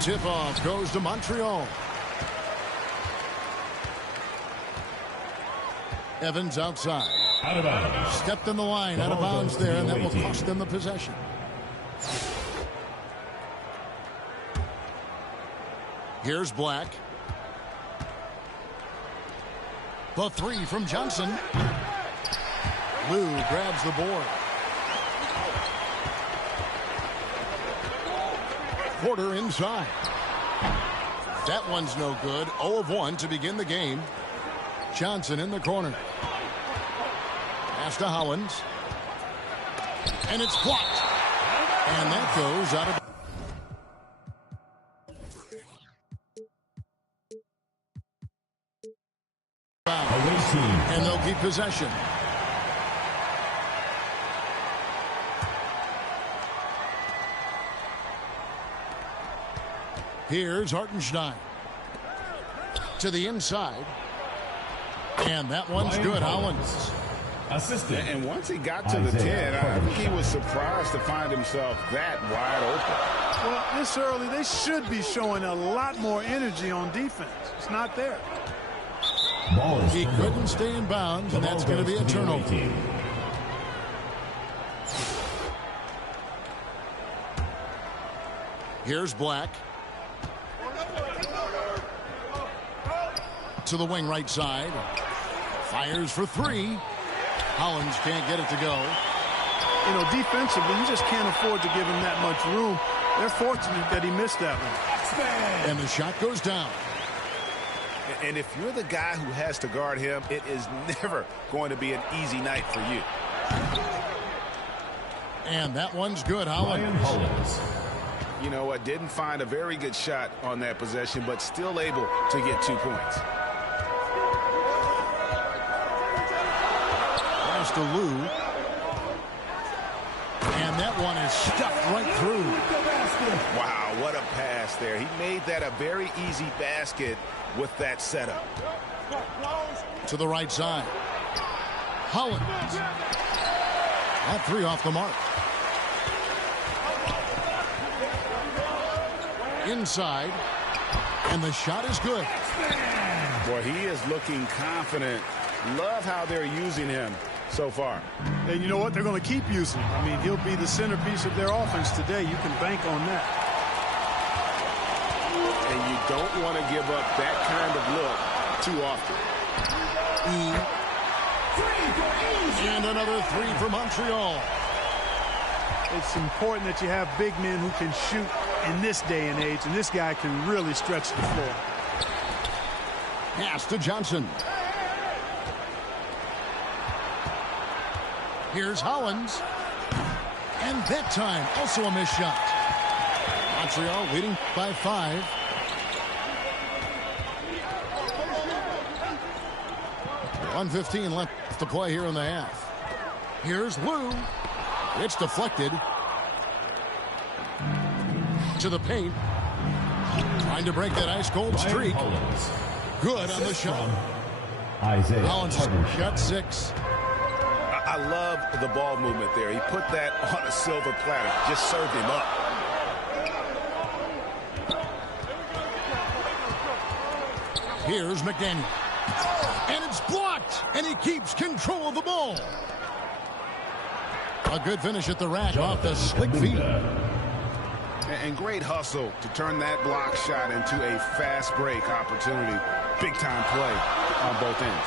Tip-off goes to Montreal. Evans outside. Out of bounds. Stepped in the line, out of bounds there, and that will cost them the possession. Here's Black. The three from Johnson. Lou grabs the board. Porter inside. That one's no good. 0 of 1 to begin the game. Johnson in the corner. Pass to Hollins. And it's blocked. And that goes out of... And they'll keep possession. Here's Hartenstein. To the inside. And that one's good. Hollins. Assistant. And once he got to the 10, I think he was surprised to find himself that wide open. Well, this early, they should be showing a lot more energy on defense. It's not there. He couldn't stay in bounds, and that's going to be a turnover. Here's Black. To the wing right side. Fires for three. Hollins can't get it to go. You know, defensively, you just can't afford to give him that much room. They're fortunate that he missed that one. And the shot goes down. And if you're the guy who has to guard him, it is never going to be an easy night for you. And that one's good. Hollins. You know what? Didn't find a very good shot on that possession, but still able to get 2 points. Pass to Lou. And that one is stuffed right through. Wow, what a pass there. He made that a very easy basket with that setup. To the right side. Hollins. That three off the mark. Inside. And the shot is good. Boy, he is looking confident. Love how they're using him so far. And you know what? They're going to keep using him. I mean, he'll be the centerpiece of their offense today. You can bank on that. And you don't want to give up that kind of look too often. And another three for Montreal. It's important that you have big men who can shoot in this day and age, and this guy can really stretch the floor. Pass to Johnson. Here's Hollins. And that time, also a missed shot. Montreal leading by 5. .115 left to play here in the half. Here's Lou. It's deflected. To the paint. Trying to break that ice-cold streak. Good on the shot. Hollins shot 6. I love the ball movement there. He put that on a silver platter. Just served him up. Here's McDaniel. And it's blocked. And he keeps control of the ball. A good finish at the rack off the slick feet. And great hustle to turn that block shot into a fast break opportunity. Big time play on both ends.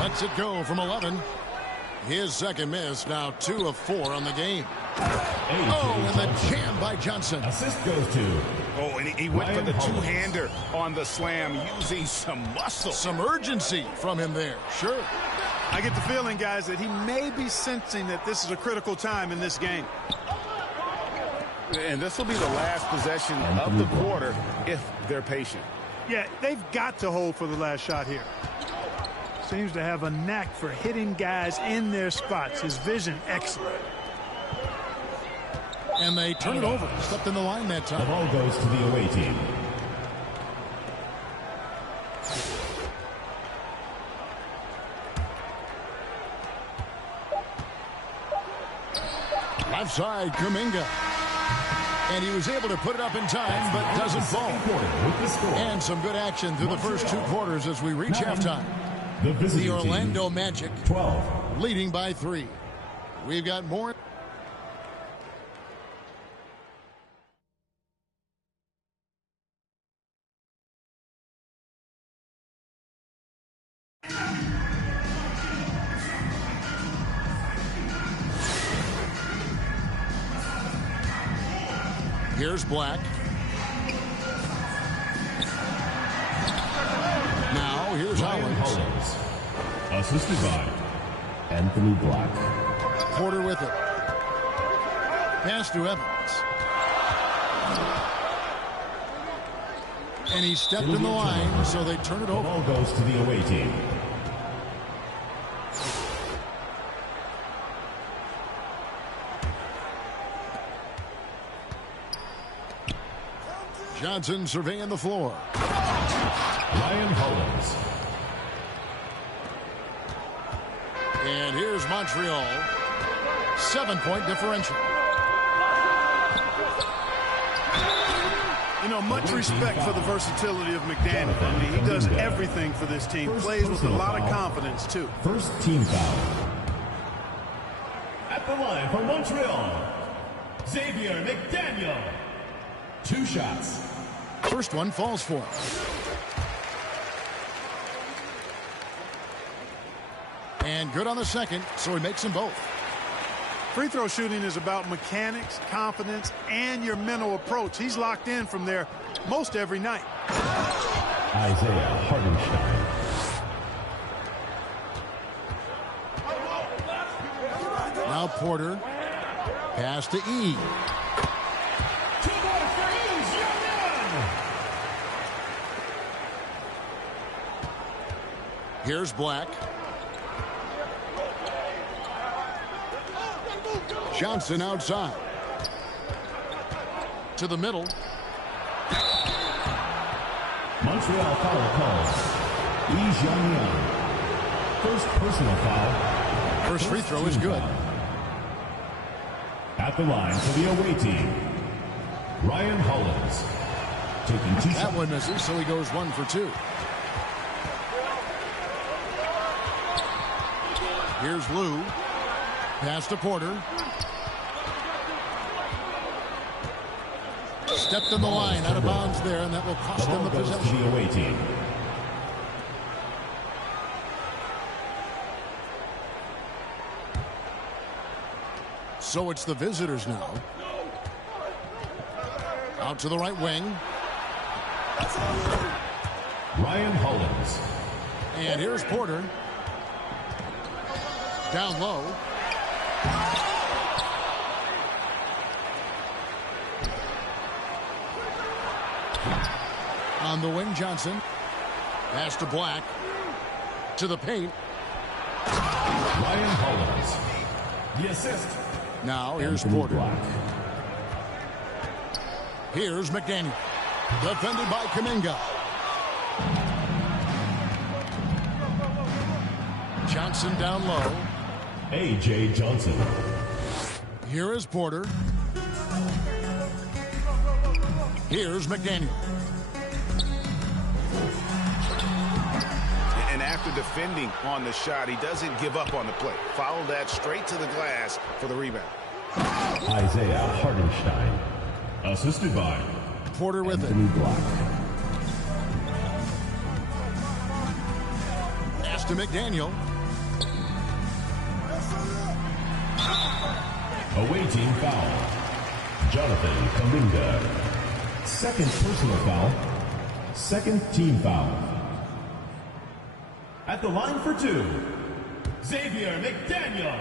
Lets it go from 11. His second miss, now 2 of 4 on the game. Oh, and the jam by Johnson. Assist goes to. Oh, and he went for the two-hander on the slam, using some muscle. Some urgency from him there, sure. I get the feeling, guys, that he may be sensing that this is a critical time in this game. And this will be the last possession of the quarter if they're patient. Yeah, they've got to hold for the last shot here. Seems to have a knack for hitting guys in their spots. His vision, excellent. And they turn it over. Stepped in the line that time. The ball goes to the away team. Left side, Kuminga. And he was able to put it up in time, but doesn't fall. And some good action through the first 2 quarters as we reach halftime. The Orlando Magic 12, leading by 3. We've got more. Here's Black. Now here's Hollins. Assisted by Anthony Black. Porter with it. Pass to Evans. And he stepped in the line, so they turn it The over. ball goes to the away team. Johnson surveying the floor. Ryan Hollins. And here's Montreal. 7-point differential. You know, much respect for the versatility of McDaniel. I mean, he does everything for this team. Plays with a lot of confidence, too. First team foul. At the line for Montreal, Xavier McDaniel. 2 shots. First one falls for him. And good on the second, so he makes them both. Free throw shooting is about mechanics, confidence, and your mental approach. He's locked in from there most every night. Isaiah Hartenstein. Now Porter. Pass to E. Here's Black. Johnson outside. To the middle. Montreal foul called. First personal foul. First free throw is good. At the line for the away team, Ryan Hollins. Taking 2 shots. That one misses, so he goes 1 for 2. Here's Lou. Pass to Porter. Stepped in the line, out of bounds there, and that will cost them the possession. To the away team. So it's the visitors now. Out to the right wing. Ryan Hollins. And here's Porter. Down low. On the wing, Johnson. Pass to Black. To the paint. Ryan Hollins. The assist. Now here's Anthony Porter. Black. Here's McDaniel. Defended by Kuminga. Johnson down low. A.J. Johnson. Here is Porter. Here's McDaniel. And after defending on the shot, he doesn't give up on the play. Follow that straight to the glass for the rebound. Isaiah Hartenstein. Assisted by Porter with Anthony it. Black. Pass to McDaniel. Awaiting foul. Jonathan Kuminga. Second personal foul. Second team foul. At the line for two, Xavier McDaniel.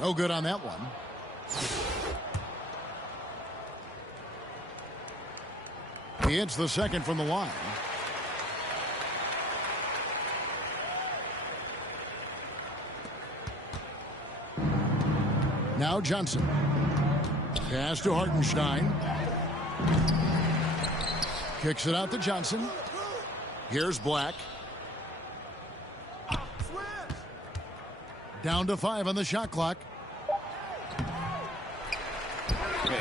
No good on that one. He hits the second from the line. Now Johnson. Pass to Hartenstein. Kicks it out to Johnson. Here's Black. Down to 5 on the shot clock.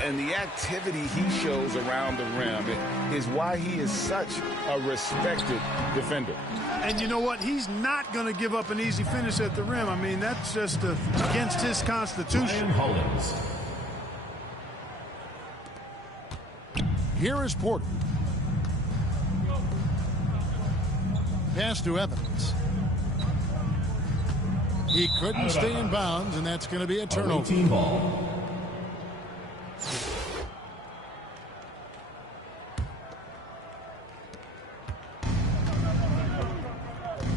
And the activity he shows around the rim is why he is such a respected defender. And you know what? He's not going to give up an easy finish at the rim. I mean, that's just against his constitution. Ryan Hollins. Here is Porter. Pass to Evans. He couldn't stay in bounds, and that's going to be a turnover. Team ball.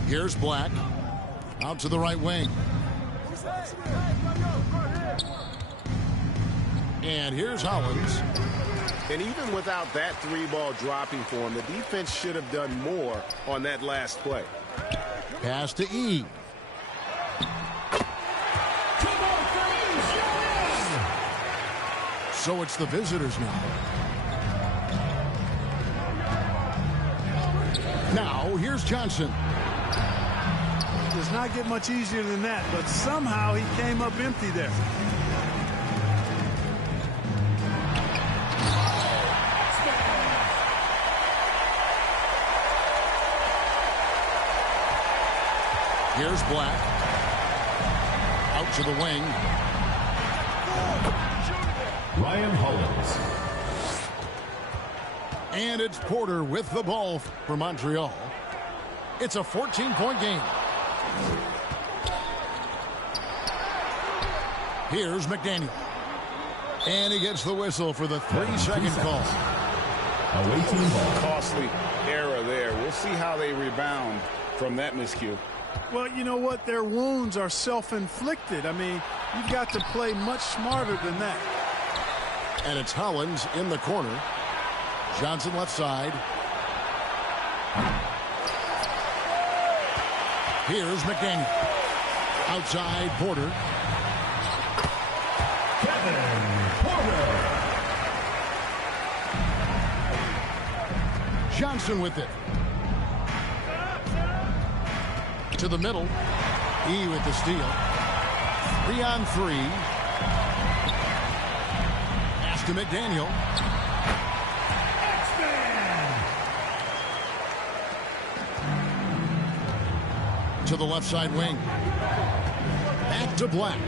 Here's Black. Out to the right wing. And here's Hollins. And even without that three ball dropping for him, the defense should have done more on that last play. Pass to E. So it's the visitors now. Now here's Johnson. Does not get much easier than that, but somehow he came up empty there. Here's Black. Out to the wing. Ryan Hollins. And it's Porter with the ball for Montreal. It's a 14-point game. Here's McDaniel. And he gets the whistle for the 3-second call. Awaiting ball. Costly error there. We'll see how they rebound from that miscue. Well, you know what? Their wounds are self-inflicted. I mean, you've got to play much smarter than that. And it's Hollins in the corner. Johnson left side. Here's McDaniel. Outside Porter. Porter. Johnson with it. To the middle. E with the steal. 3-on-3. Pass to McDaniel. To the left side wing. Back to Black.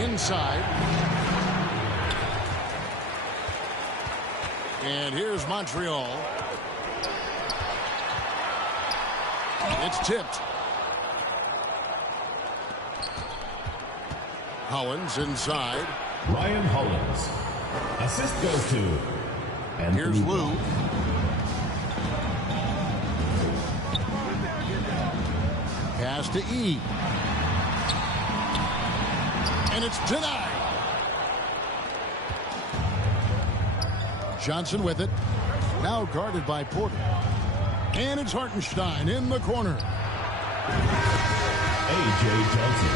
Inside. And here's Montreal. It's tipped. Hollins inside. Ryan Hollins. Assist goes to Anthony Here's Lou. Brock. Pass to E. And it's denied. Johnson with it. Now guarded by Porter. And it's Hartenstein in the corner. A.J. Johnson.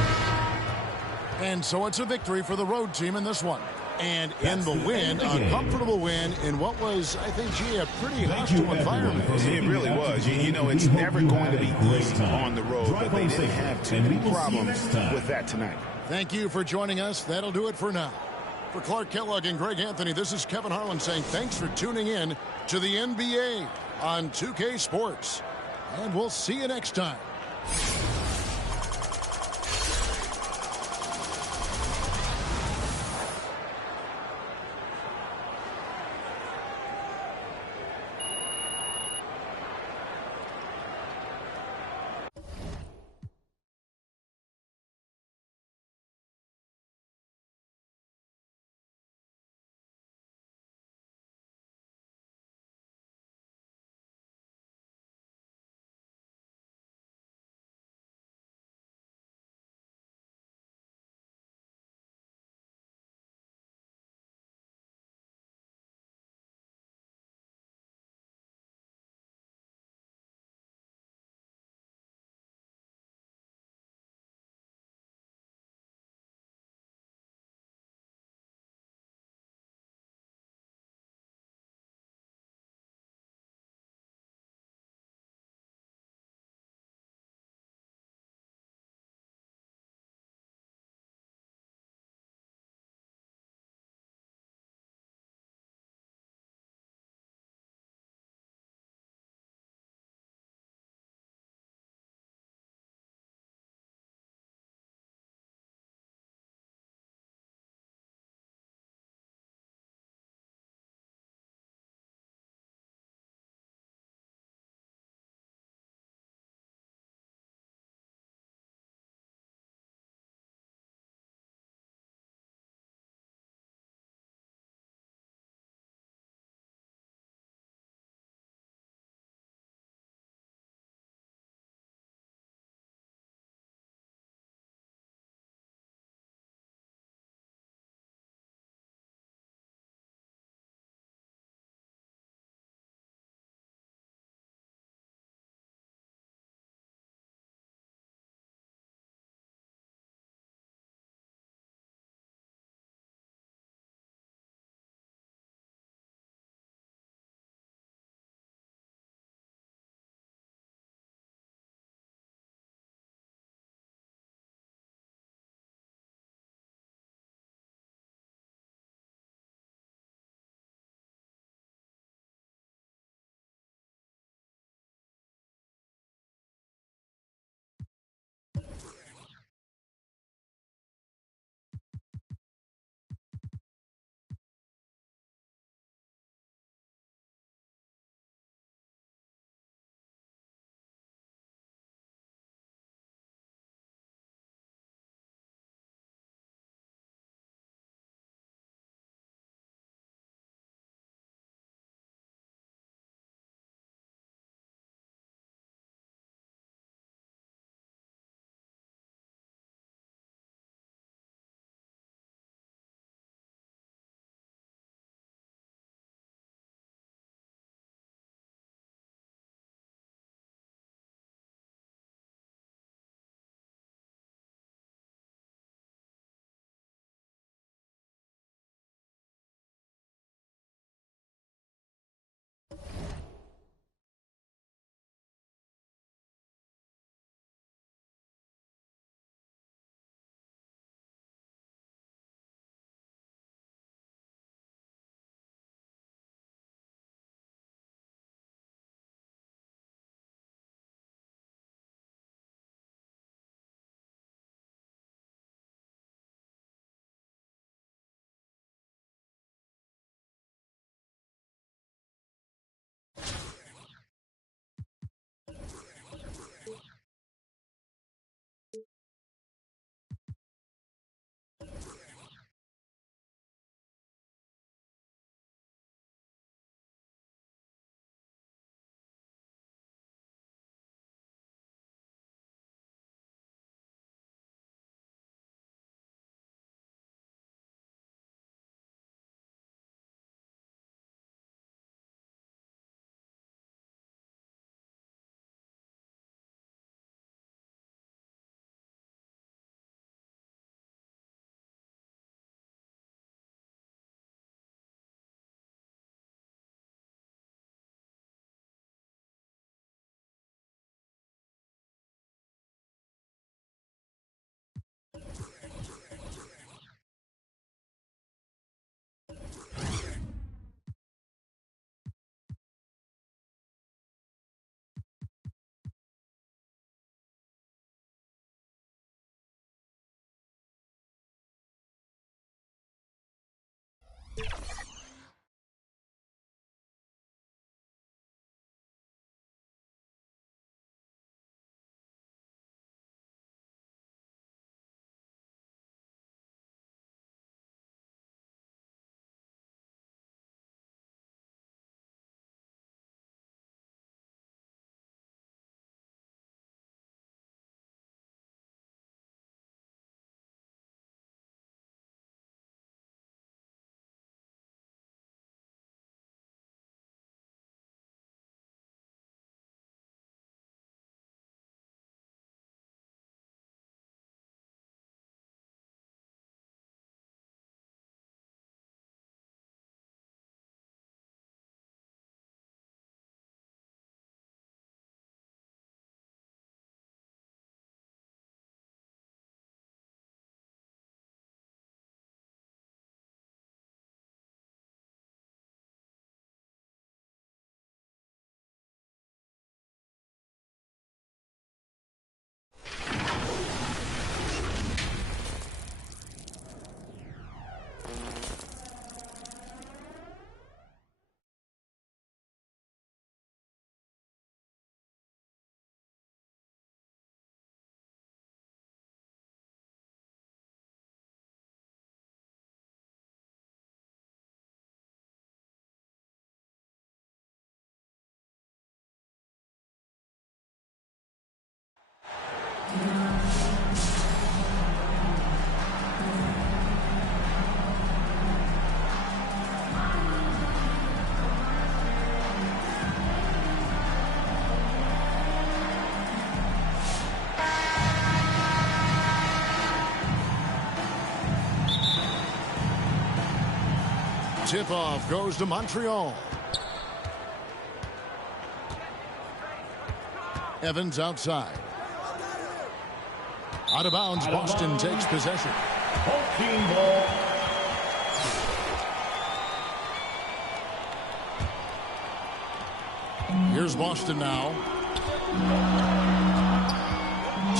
And so it's a victory for the road team in this one. And in the win, a game. comfortable win in what was, I think, gee, a pretty Thank you, hostile environment. everyone. It really was. You know, it's We hope never you going had to be a great easy time. on the road, Drive but they home didn't safely, have too and many we will see you problems next time. with that tonight. Thank you for joining us. That'll do it for now. For Clark Kellogg and Greg Anthony, this is Kevin Harlan saying thanks for tuning in to the NBA on 2K Sports. And we'll see you next time. Tip-off goes to Montreal. Evans outside. Out of bounds, Boston takes possession. Team ball. Here's Boston now.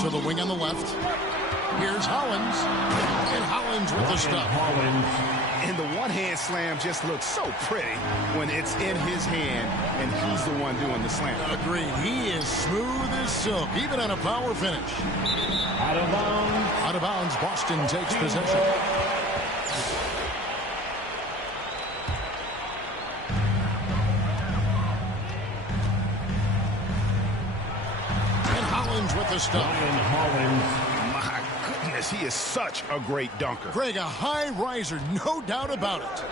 To the wing on the left. Here's Hollins. And Hollins with the stop. And the one-hand slam just looks so pretty when it's in his hand and he's the one doing the slam. Agreed. He is smooth as silk, even on a power finish. Out of bounds. Out of bounds, Boston takes possession. And Hollins with the stop. Ryan Hollins. My goodness, he is such a great dunker. Greg, a high riser, no doubt about it.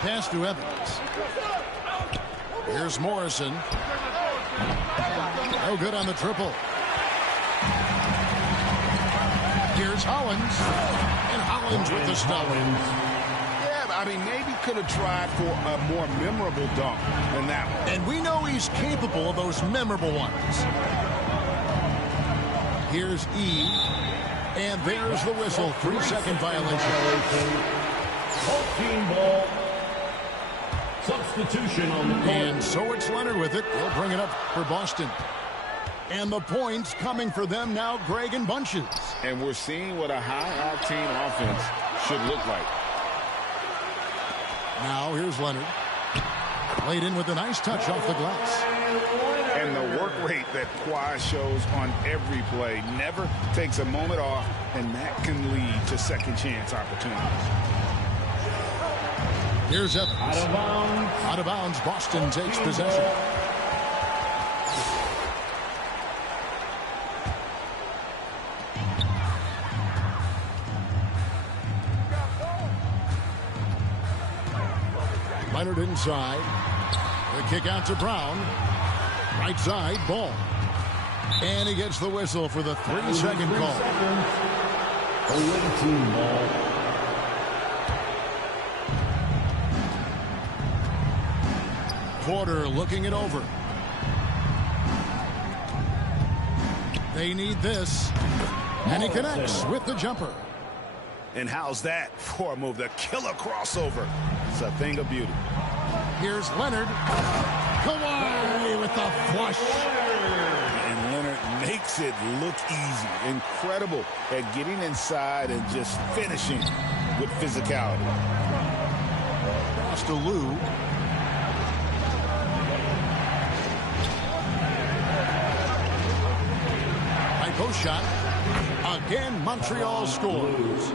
Pass to Evans. Here's Morrison. No good on the triple. Here's Hollins. And Hollins with the stop. Yeah, I mean, maybe could have tried for a more memorable dunk than that one. And we know he's capable of those memorable ones. Here's E. And there's the whistle. 3-second violation. Team ball. Substitution on the court. And so it's Leonard with it. He'll bring it up for Boston. And the points coming for them now, Greg, in bunches. And we're seeing what a high-octane offense should look like. Now here's Leonard. Laid in with a nice touch off the glass. And the work rate that Kawhi shows on every play never takes a moment off, and that can lead to second chance opportunities. Here's Evans. Out of bounds. Out of bounds, Boston takes possession. Leonard inside. The kick out to Brown. Right side, ball. And he gets the whistle for the 3-second call. Away team ball. Porter looking it over. They need this. And he connects with the jumper. And how's that for a move? The killer crossover. It's a thing of beauty. Here's Leonard. Kawhi with the flush. And Leonard makes it look easy. Incredible at getting inside and just finishing with physicality. Pass to Lou. High post shot. Again, Montreal scores.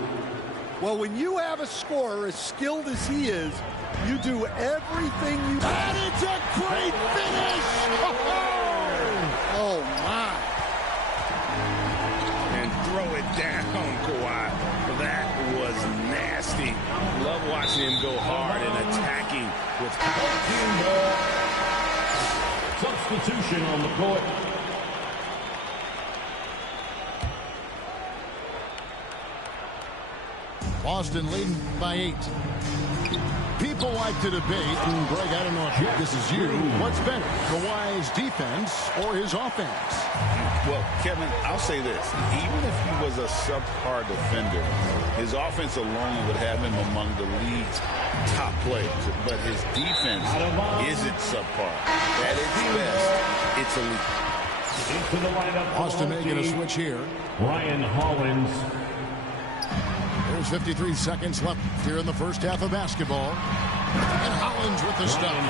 Well, when you have a scorer as skilled as he is, you do everything you can. And it's a great finish! Oh, my. And throw it down, Kawhi. That was nasty. Love watching him go hard and attacking with Substitution on the court. Boston leading by 8. People like to debate, and Greg, I don't know if this is you, what's better, Kawhi's defense or his offense? Well, Kevin, I'll say this. Even if he was a subpar defender, his offense alone would have him among the league's top players. But his defense isn't subpar. At its best, it's elite. Into the lineup. Boston making a switch here. Ryan Hollins. There's 53 seconds left here in the first half of basketball. And Hollins with the stop. And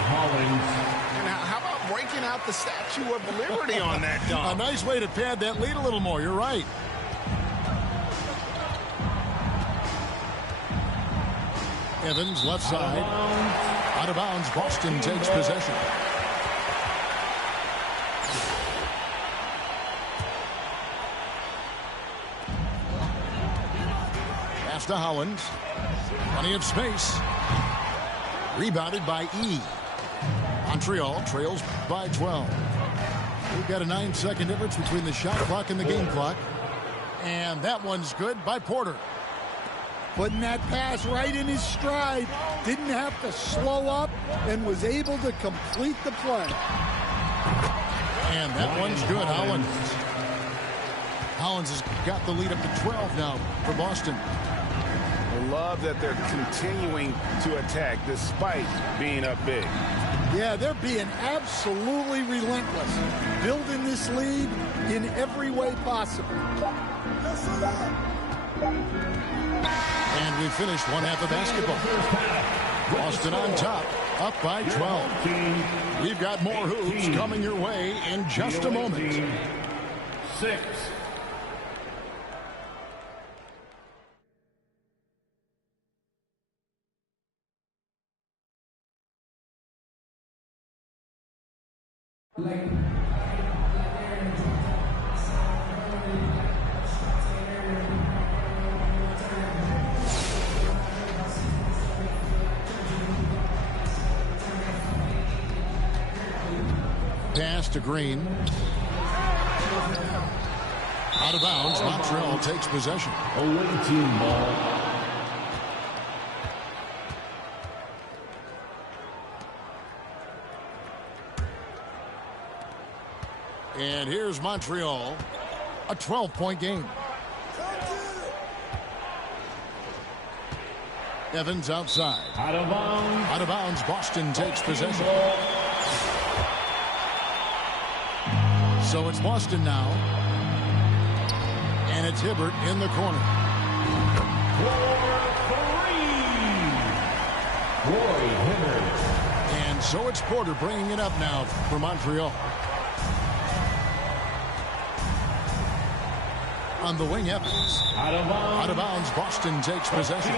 how about breaking out the Statue of Liberty on that dunk? A nice way to pad that lead a little more. You're right. Evans left side. Out of bounds. Boston takes possession. Pass to Hollins. Plenty of space. Rebounded by E. Montreal trails by 12. We've got a 9-second difference between the shot clock and the game clock. And that one's good by Porter. Putting that pass right in his stride. Didn't have to slow up and was able to complete the play. And that one's good. Hollins has got the lead up to 12 now for Boston. I love that they're continuing to attack despite being up big. Yeah, they're being absolutely relentless. Building this lead in every way possible. And we finished one half of basketball. Boston on top, up by 12. We've got more hoops coming your way in just a moment. 6. Pass to Green. Out of bounds. Montreal takes possession. Away team ball. And here's Montreal. A 12-point game. Evans outside. Out of bounds. Out of bounds. Boston takes possession. So it's Boston now. And it's Hibbert in the corner. Roy Hibbert. And so it's Porter bringing it up now for Montreal. On the wing, Evans. Out of bounds. Out of bounds. Boston takes possession.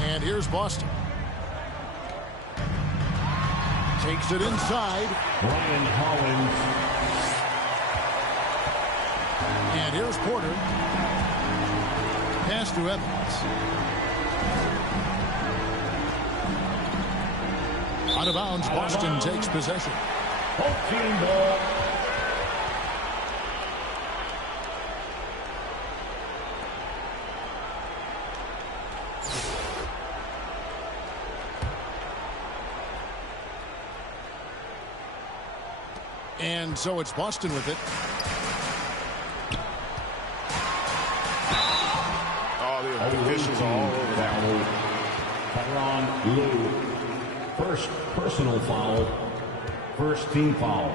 And here's Boston. Takes it inside. Ryan Hollins. And here's Porter. Pass to Evans. Out of bounds. Boston takes possession. Team ball. And so it's Boston with it. Oh, the officials are all over that one. Tyronn Lue. First personal foul. First team foul.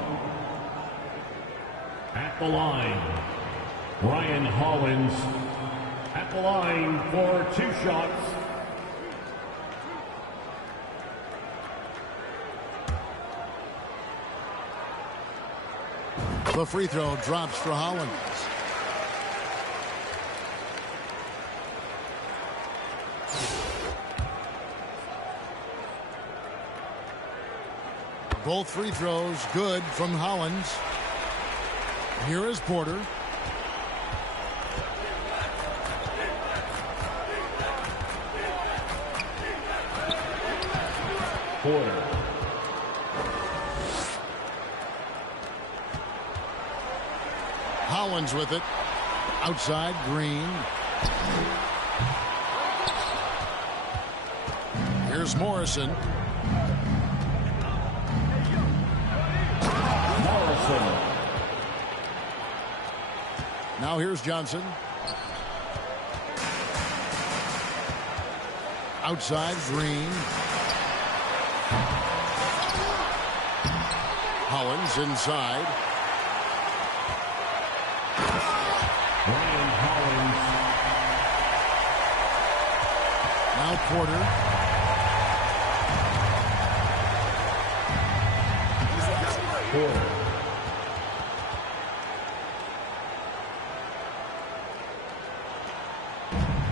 At the line, Ryan Hollins. At the line for 2 shots. The free throw drops for Hollins. Both free throws good from Hollins. Here is Porter. Porter. Hollins with it. Outside, Green. Here's Morrison. Now here's Johnson. Outside, Green. Hollins inside. Ryan Hollins. Now Porter. Porter.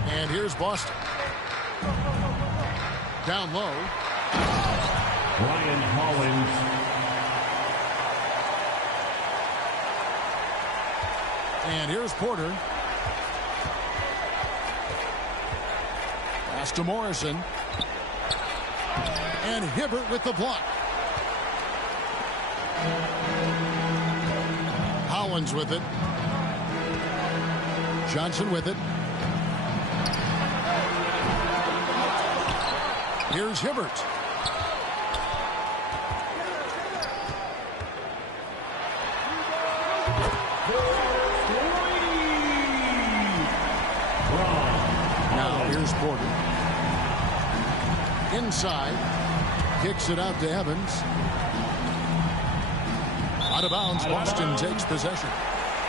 And here's Boston. Down low. Ryan Hollins. And here's Porter. Pass to Morrison. And Hibbert with the block. Hollins with it. Johnson with it. Here's Hibbert. Now here's Porter. Inside. Kicks it out to Evans. Out of bounds. Boston takes possession.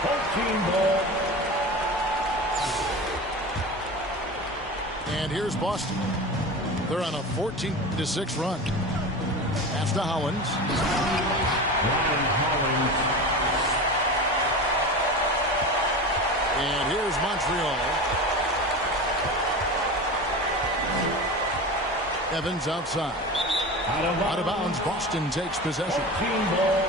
14 ball. And here's Boston. They're on a 14-6 run. Pass to Hollins. Ryan Hollins. And here's Montreal. Evans outside. Out of bounds. Boston takes possession. 14 ball.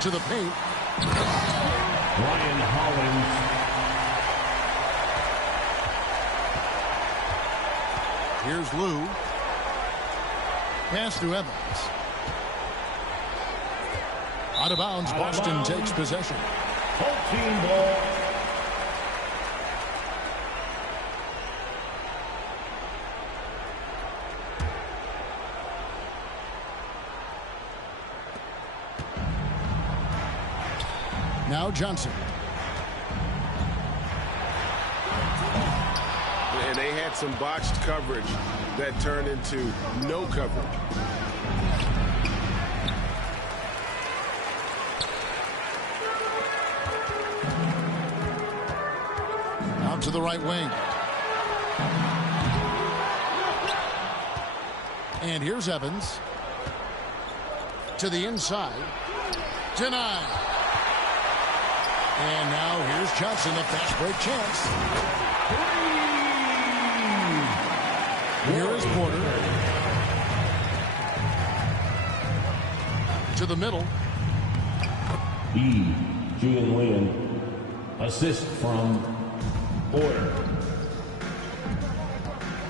To the paint. Ryan Hollins. Here's Lou. Pass to Evans. Out of bounds. Boston takes possession. 14 ball. Now Johnson. And they had some botched coverage that turned into no coverage. Out to the right wing. And here's Evans. To the inside. Denied. And now here's Johnson, a fast break chance. Here is Porter. To the middle. Julian Lynn. Assist from Porter.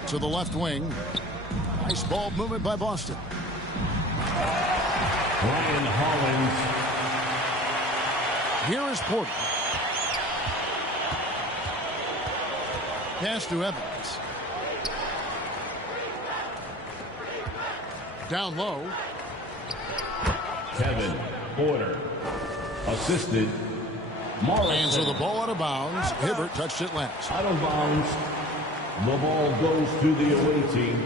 To the left wing. Nice ball movement by Boston. Ryan Hollins. Here is Porter. Pass to Evans. Down low. Kevin Porter. Assisted. Morrison. And so the ball out of bounds. Hibbert touched it last. Out of bounds. The ball goes to the away team.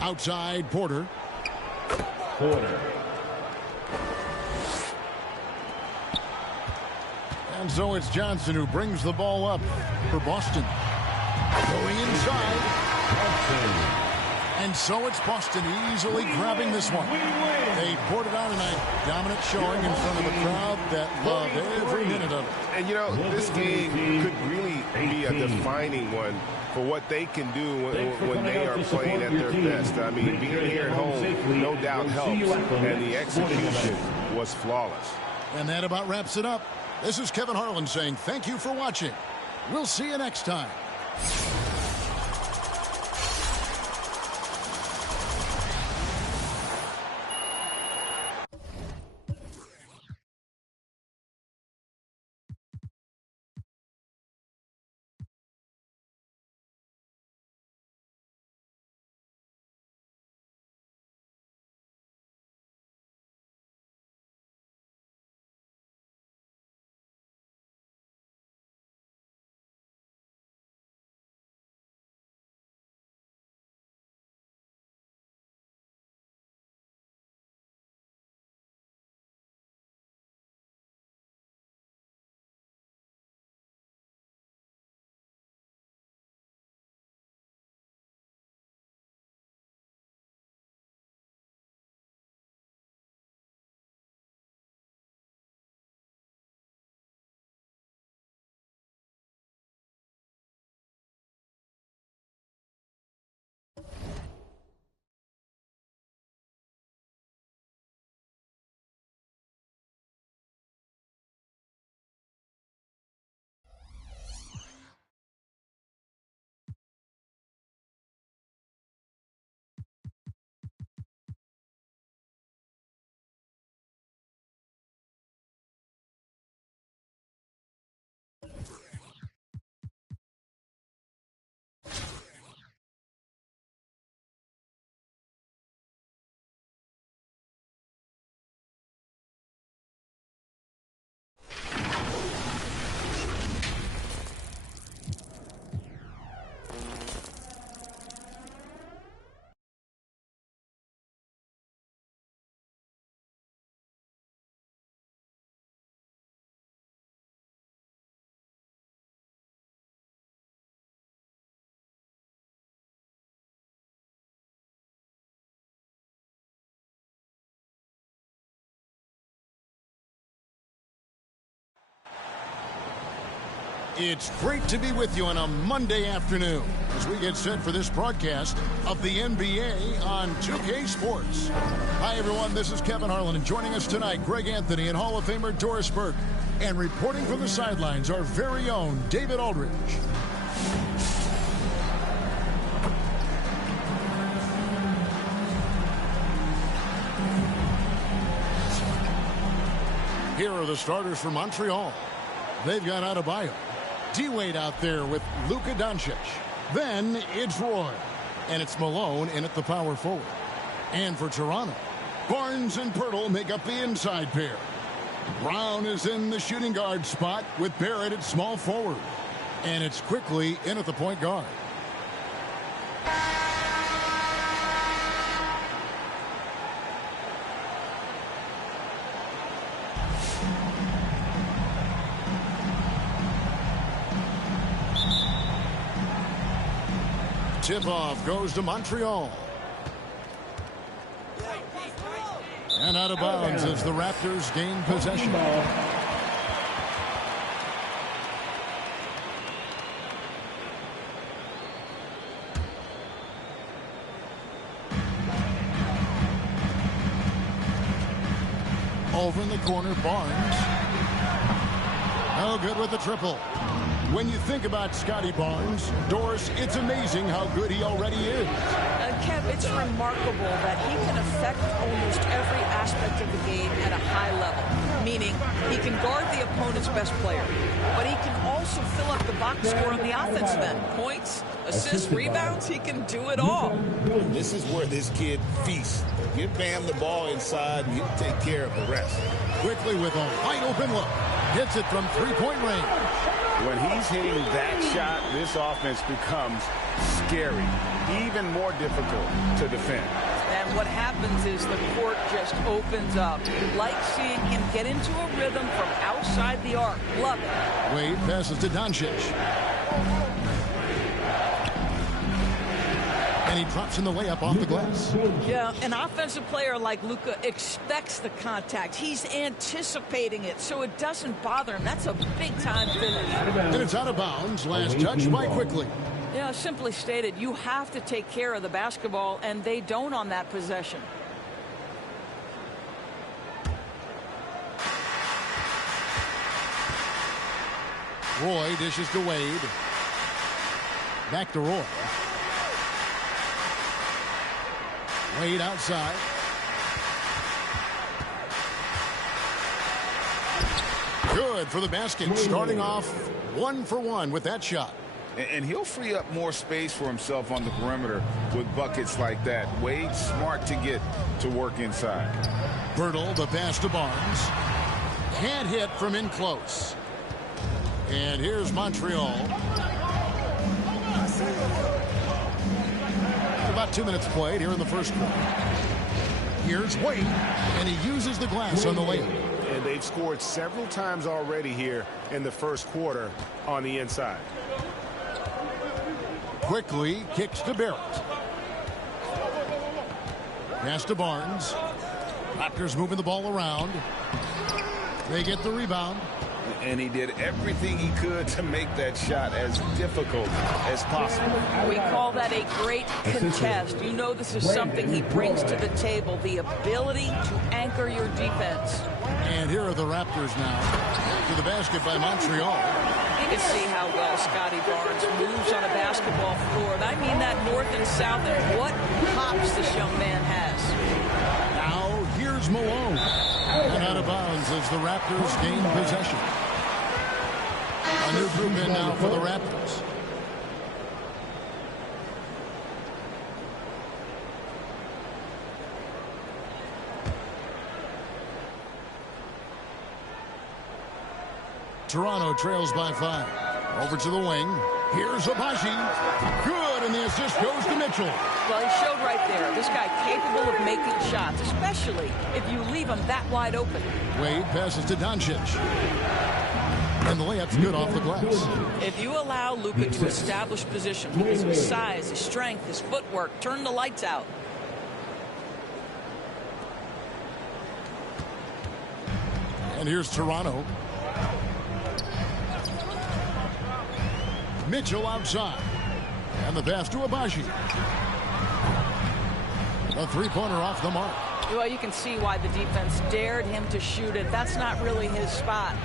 Outside, Porter. Porter. And so it's Johnson who brings the ball up for Boston. Going inside. Johnson. And so it's Boston easily grabbing this one. They poured it out tonight. Dominant showing in front of a crowd that loved every minute of it. And, you know, this game could really be a defining one for what they can do when they are playing at their best. I mean, being here at home no doubt helps, and the execution was flawless. And that about wraps it up. This is Kevin Harlan saying thank you for watching. We'll see you next time. It's great to be with you on a Monday afternoon as we get set for this broadcast of the NBA on 2K Sports. Hi, everyone. This is Kevin Harlan, and joining us tonight, Greg Anthony and Hall of Famer Doris Burke. And reporting from the sidelines, our very own David Aldridge. Here are the starters for Montreal. They've got Adebayo. D-Wade out there with Luka Doncic. Then it's Roy. And it's Malone in at the power forward. And for Toronto, Barnes and Pirtle make up the inside pair. Brown is in the shooting guard spot with Barrett at small forward. And it's quickly in at the point guard. Tip-off goes to Montreal. And out of bounds as the Raptors gain possession. Over in the corner, Barnes. No good with the triple. When you think about Scotty Barnes, Doris, it's amazing how good he already is. Kev, it's remarkable that he can affect almost every aspect of the game at a high level, meaning he can guard the opponent's best player, but he can also fill up the box score on the offensive end. Points, assists, rebounds, he can do it all. This is where this kid feasts. Give Bam the ball inside, and he'll take care of the rest. Quickly with a wide open look. Hits it from three-point range. When he's hitting that shot, this offense becomes scary, even more difficult to defend. And what happens is the court just opens up. Like seeing him get into a rhythm from outside the arc. Love it. Wade passes to Doncic. And he drops in the layup off the glass. Yeah, an offensive player like Luka expects the contact. He's anticipating it, so it doesn't bother him. That's a big-time finish. And it's out of bounds. Last touch by Quickly. Yeah, simply stated, you have to take care of the basketball, and they don't on that possession. Roy dishes to Wade. Back to Roy. Wade outside. Good for the basket. Starting off 1 for 1 with that shot. And he'll free up more space for himself on the perimeter with buckets like that. Wade's smart to get to work inside. Pirtle, the pass to Barnes. Can't hit from in close. And here's Montreal. About 2 minutes played here in the first quarter. Here's Wade, and he uses the glass on the layup. And they've scored several times already here in the first quarter on the inside. Quickly kicks to Barrett. Pass to Barnes. Raptors moving the ball around. They get the rebound. And he did everything he could to make that shot as difficult as possible. We call that a great contest. You know this is something he brings to the table, the ability to anchor your defense. And here are the Raptors now. To the basket by Montreal. You can see how well Scotty Barnes moves on a basketball floor. I mean that north and south, and what hops this young man has. Now here's Malone. And out of bounds as the Raptors gain possession. A new group in now for the Raptors. Toronto trails by 5. Over to the wing. Here's Abaji. Good, and the assist goes to Mitchell. Well, he showed right there. This guy capable of making shots, especially if you leave him that wide open. Wade passes to Doncic. And the layup's good off the glass. If you allow Luka to establish position because of his size, his strength, his footwork, turn the lights out. And here's Toronto. Mitchell outside. And the pass to Abaji. A three-pointer off the mark. Well, you can see why the defense dared him to shoot it. That's not really his spot.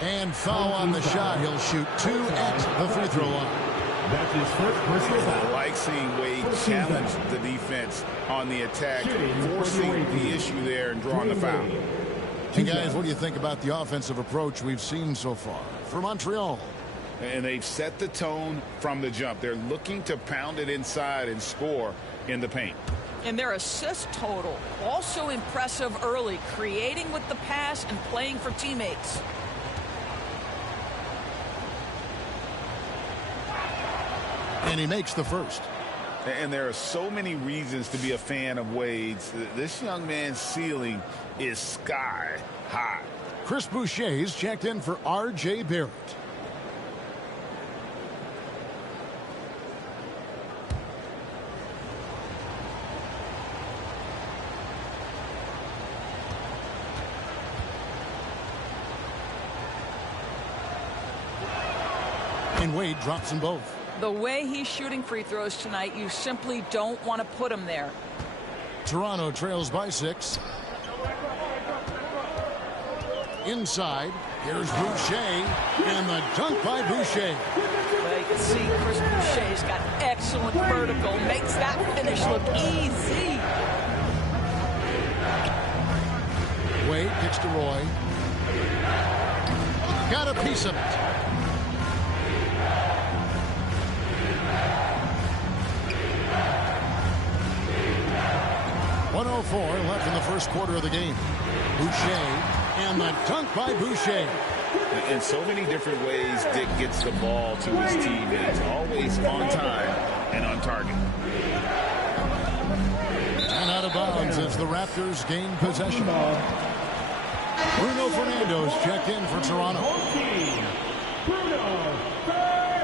And foul on the shot. He'll shoot 2 at the free throw line. That's his first personal foul. I like seeing Wade challenge the defense on the attack, forcing the issue there and drawing the foul. And guys, what do you think about the offensive approach we've seen so far for Montreal? And they've set the tone from the jump. They're looking to pound it inside and score in the paint. And their assist total also impressive early, creating with the pass and playing for teammates. And he makes the first. And there are so many reasons to be a fan of Wade's. This young man's ceiling is sky high. Chris Boucher's checked in for R.J. Barrett. And Wade drops them both. The way he's shooting free throws tonight, you simply don't want to put him there. Toronto trails by 6. Inside, here's Boucher, and the dunk by Boucher. Well, you can see Chris Boucher's got excellent vertical, makes that finish look easy. Wade kicks to Roy. Got a piece of it. .104 left in the first quarter of the game. Boucher, and the dunk by Boucher. In so many different ways, Dick gets the ball to his teammates, always on time and on target. And out of bounds as the Raptors gain possession. Bruno Fernando's checked in for Toronto. Bruno Fernando.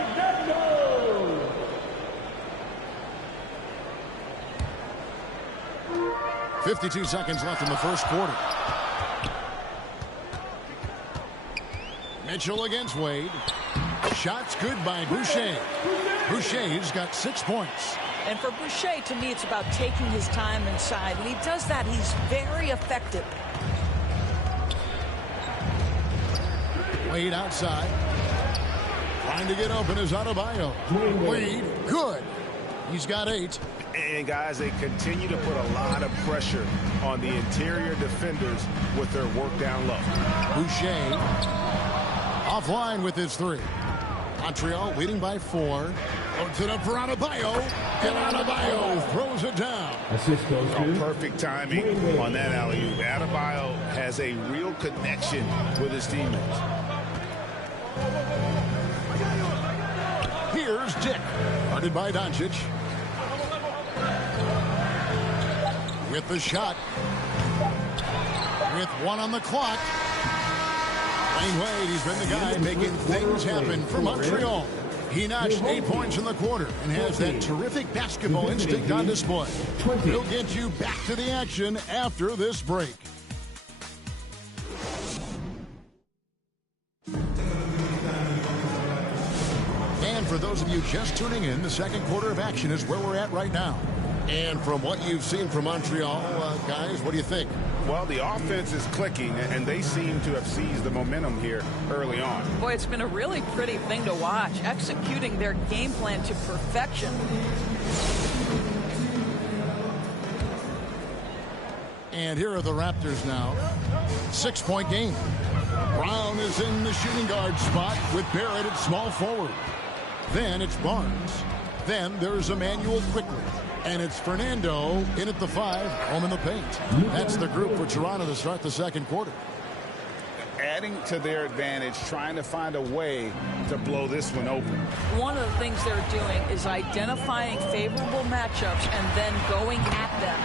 52 seconds left in the first quarter. Mitchell against Wade. Shots good by Boucher. Boucher's got 6 points. And for Boucher, to me, it's about taking his time inside. When he does that, he's very effective. Wade outside. Trying to get open is Adebayo. Wade, good. He's got 8. And guys, they continue to put a lot of pressure on the interior defenders with their work down low. Boucher offline with his 3. Montreal leading by 4. Puts it up for Adebayo. And Adebayo throws it down. Assist goes to Perfect timing on that alley-oop. Adebayo has a real connection with his teammates. Here's Dick. Guarded by Doncic. With the shot. With 1 on the clock. Dwayne Wade, he's been the guy making things happen for Montreal. He notched 8 points in the quarter and has that terrific basketball instinct on display. He'll get you back to the action after this break. And for those of you just tuning in, the second quarter of action is where we're at right now. And from what you've seen from Montreal, guys, what do you think? Well, the offense is clicking, and they seem to have seized the momentum here early on. Boy, it's been a really pretty thing to watch, executing their game plan to perfection. And here are the Raptors now. 6-point game. Brown is in the shooting guard spot with Barrett at small forward. Then it's Barnes. Then there's Emmanuel quickly. And it's Fernando in at the 5, home in the paint. That's the group for Toronto to start the second quarter. Adding to their advantage, trying to find a way to blow this one open. One of the things they're doing is identifying favorable matchups and then going at them.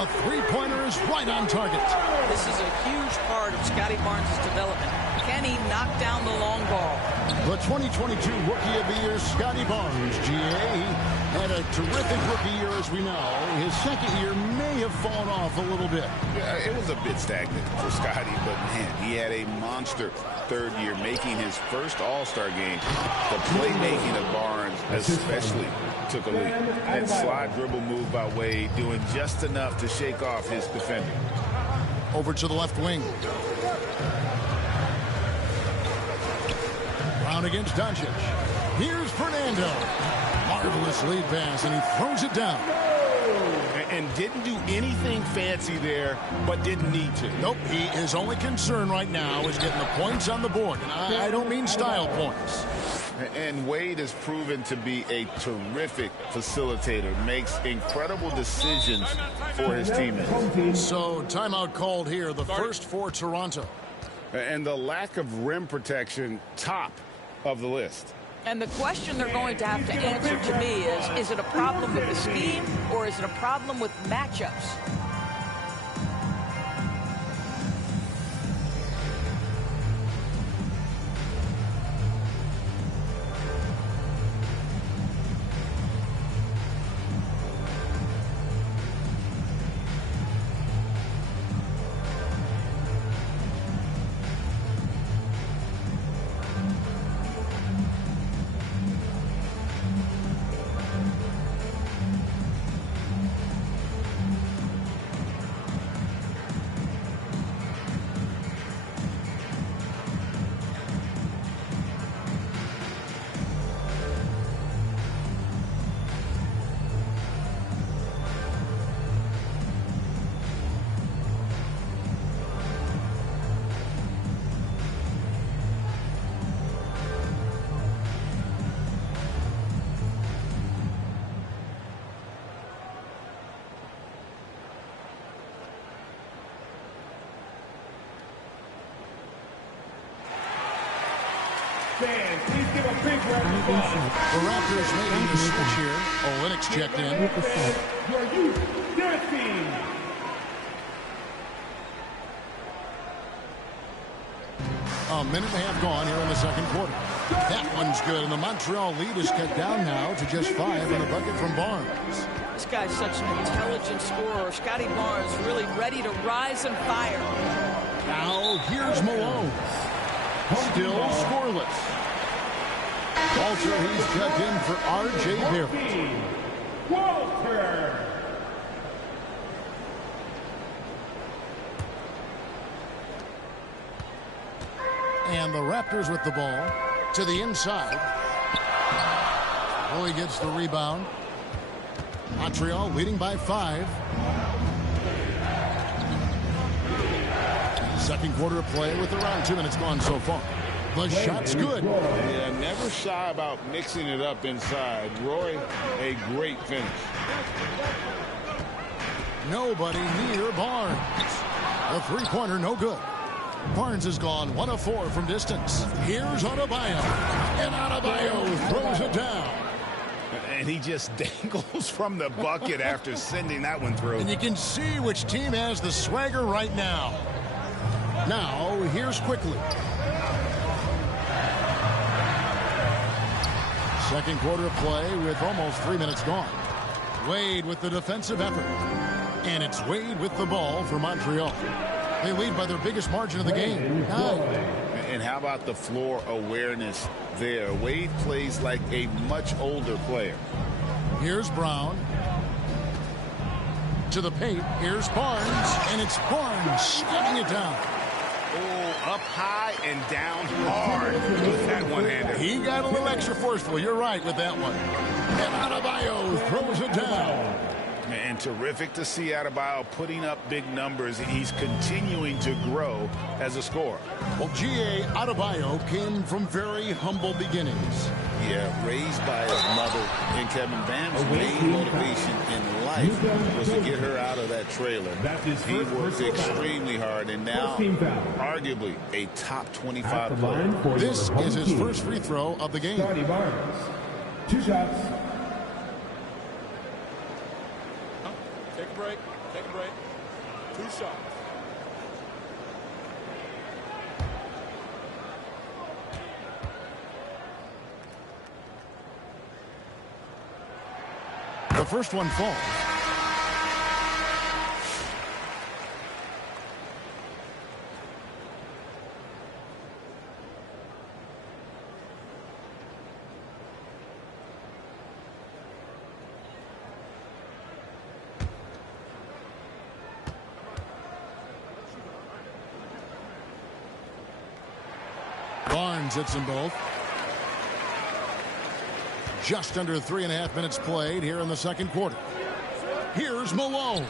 A three-pointer is right on target. This is a huge part of Scotty Barnes' development. Can he knock down the long ball? The 2022 Rookie of the Year, Scotty Barnes, GA, had a a terrific rookie year, as we know. His second year may have fallen off a little bit. Yeah, it was a bit stagnant for Scotty, but man, he had a monster third year, making his first All-Star game. The playmaking of Barnes especially took a leap. That slide dribble move by Wade doing just enough to shake off his defender. Over to the left wing. Brown against Doncic. Here's Fernando. Marvelous lead pass, and he throws it down. And didn't do anything fancy there, but didn't need to. Nope, his only concern right now is getting the points on the board. And I don't mean style points. And Wade has proven to be a terrific facilitator, makes incredible decisions for his teammates. So timeout called here, the first for Toronto. And the lack of rim protection, top of the list. And the question they're going to have to answer to me is it a problem with the scheme or is it a problem with matchups? Fans, please give a big round of applause. The Raptors making the switch here. Olynyk's checked in. Your youth dancing. A minute and a half gone here in the second quarter. That one's good, and the Montreal lead is cut down now to just 5 in a bucket from Barnes. This guy's such an intelligent scorer. Scotty Barnes really ready to rise and fire. Now here's Malone. Still scoreless. Walter, he's checked in for R.J. Barrett. Walter. And the Raptors with the ball to the inside. Boy gets the rebound. Montreal leading by 5. Second quarter of play with around 2 minutes gone so far. The shot's good. Yeah, never shy about mixing it up inside. Roy, a great finish. Nobody near Barnes. The three-pointer no good. Barnes has gone 1 of 4 from distance. Here's Adebayo. And Adebayo throws it down. And he just dangles from the bucket after sending that one through. And you can see which team has the swagger right now. Now, here's quickly. Second quarter of play with almost 3 minutes gone. Wade with the defensive effort. And it's Wade with the ball for Montreal. They lead by their biggest margin of the game. 9. And how about the floor awareness there? Wade plays like a much older player. Here's Brown. To the paint. Here's Barnes. And it's Barnes slamming it down. Oh, up high and down hard with that one-hander. He got a little extra forceful. You're right with that one. And Adebayo throws it down. And terrific to see Adebayo putting up big numbers. He's continuing to grow as a scorer. Well, G.A. Adebayo came from very humble beginnings. Yeah, raised by his mother. And Kevin Bam's main motivation in life was to get her out of that trailer. He worked extremely hard and now arguably a top 25 player. This is his first free throw of the game. Scotty Barnes. 2 shots. Take a break. Take a break. 2 shots. The first one falls. Barnes hits them both. Just under 3.5 minutes played here in the second quarter. Here's Malone.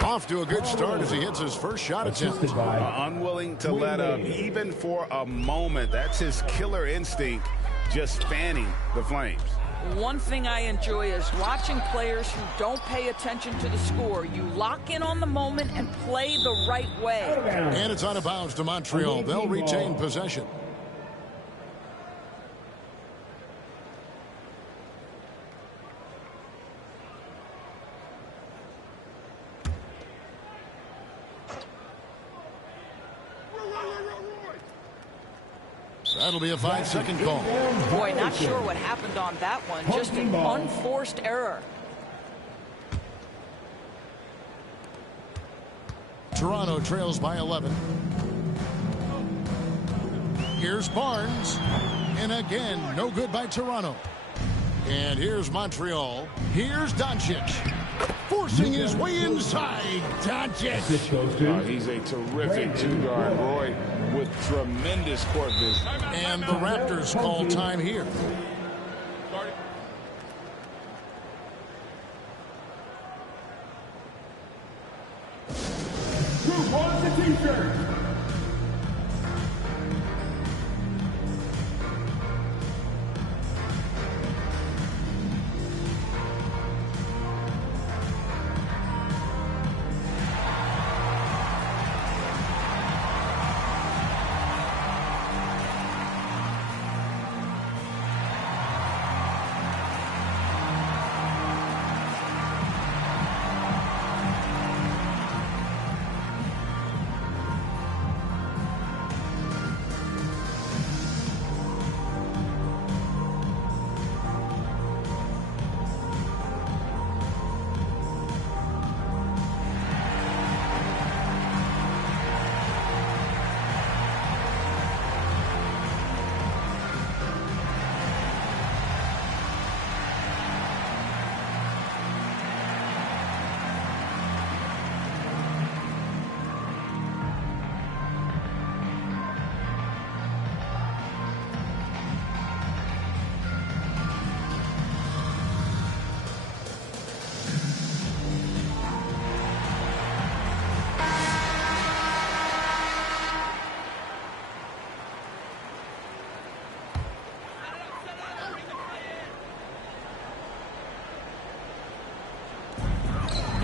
Off to a good start as he hits his first shot attempt. Unwilling to let up even for a moment. That's his killer instinct, just fanning the flames. One thing I enjoy is watching players who don't pay attention to the score. You lock in on the moment and play the right way. And it's out of bounds to Montreal. They'll retain possession. That'll be a 5-second call. Boy, not sure what happened on that one. Just an unforced error. Toronto trails by 11. Here's Barnes. And again, no good by Toronto. And here's Montreal. Here's Doncic. Forcing his way inside. Doncic. He's a terrific two-guard, Roy, with tremendous court vision. And the Raptors call time here. Who wants a t-shirt?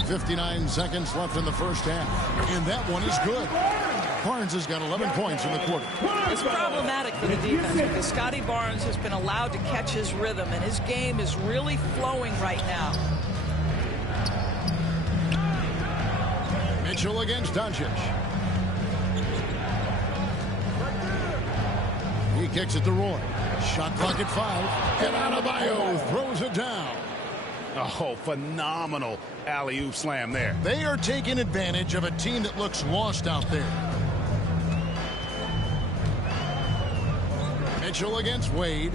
.59 seconds left in the first half. And that one is good. Barnes has got 11 points in the quarter. It's problematic for the defense because Scotty Barnes has been allowed to catch his rhythm, and his game is really flowing right now. Mitchell against Doncic. He kicks it to Roy. Shot clock at 5. And Adebayo throws it down. Oh, phenomenal alley-oop slam there. They are taking advantage of a team that looks lost out there. Mitchell against Wade.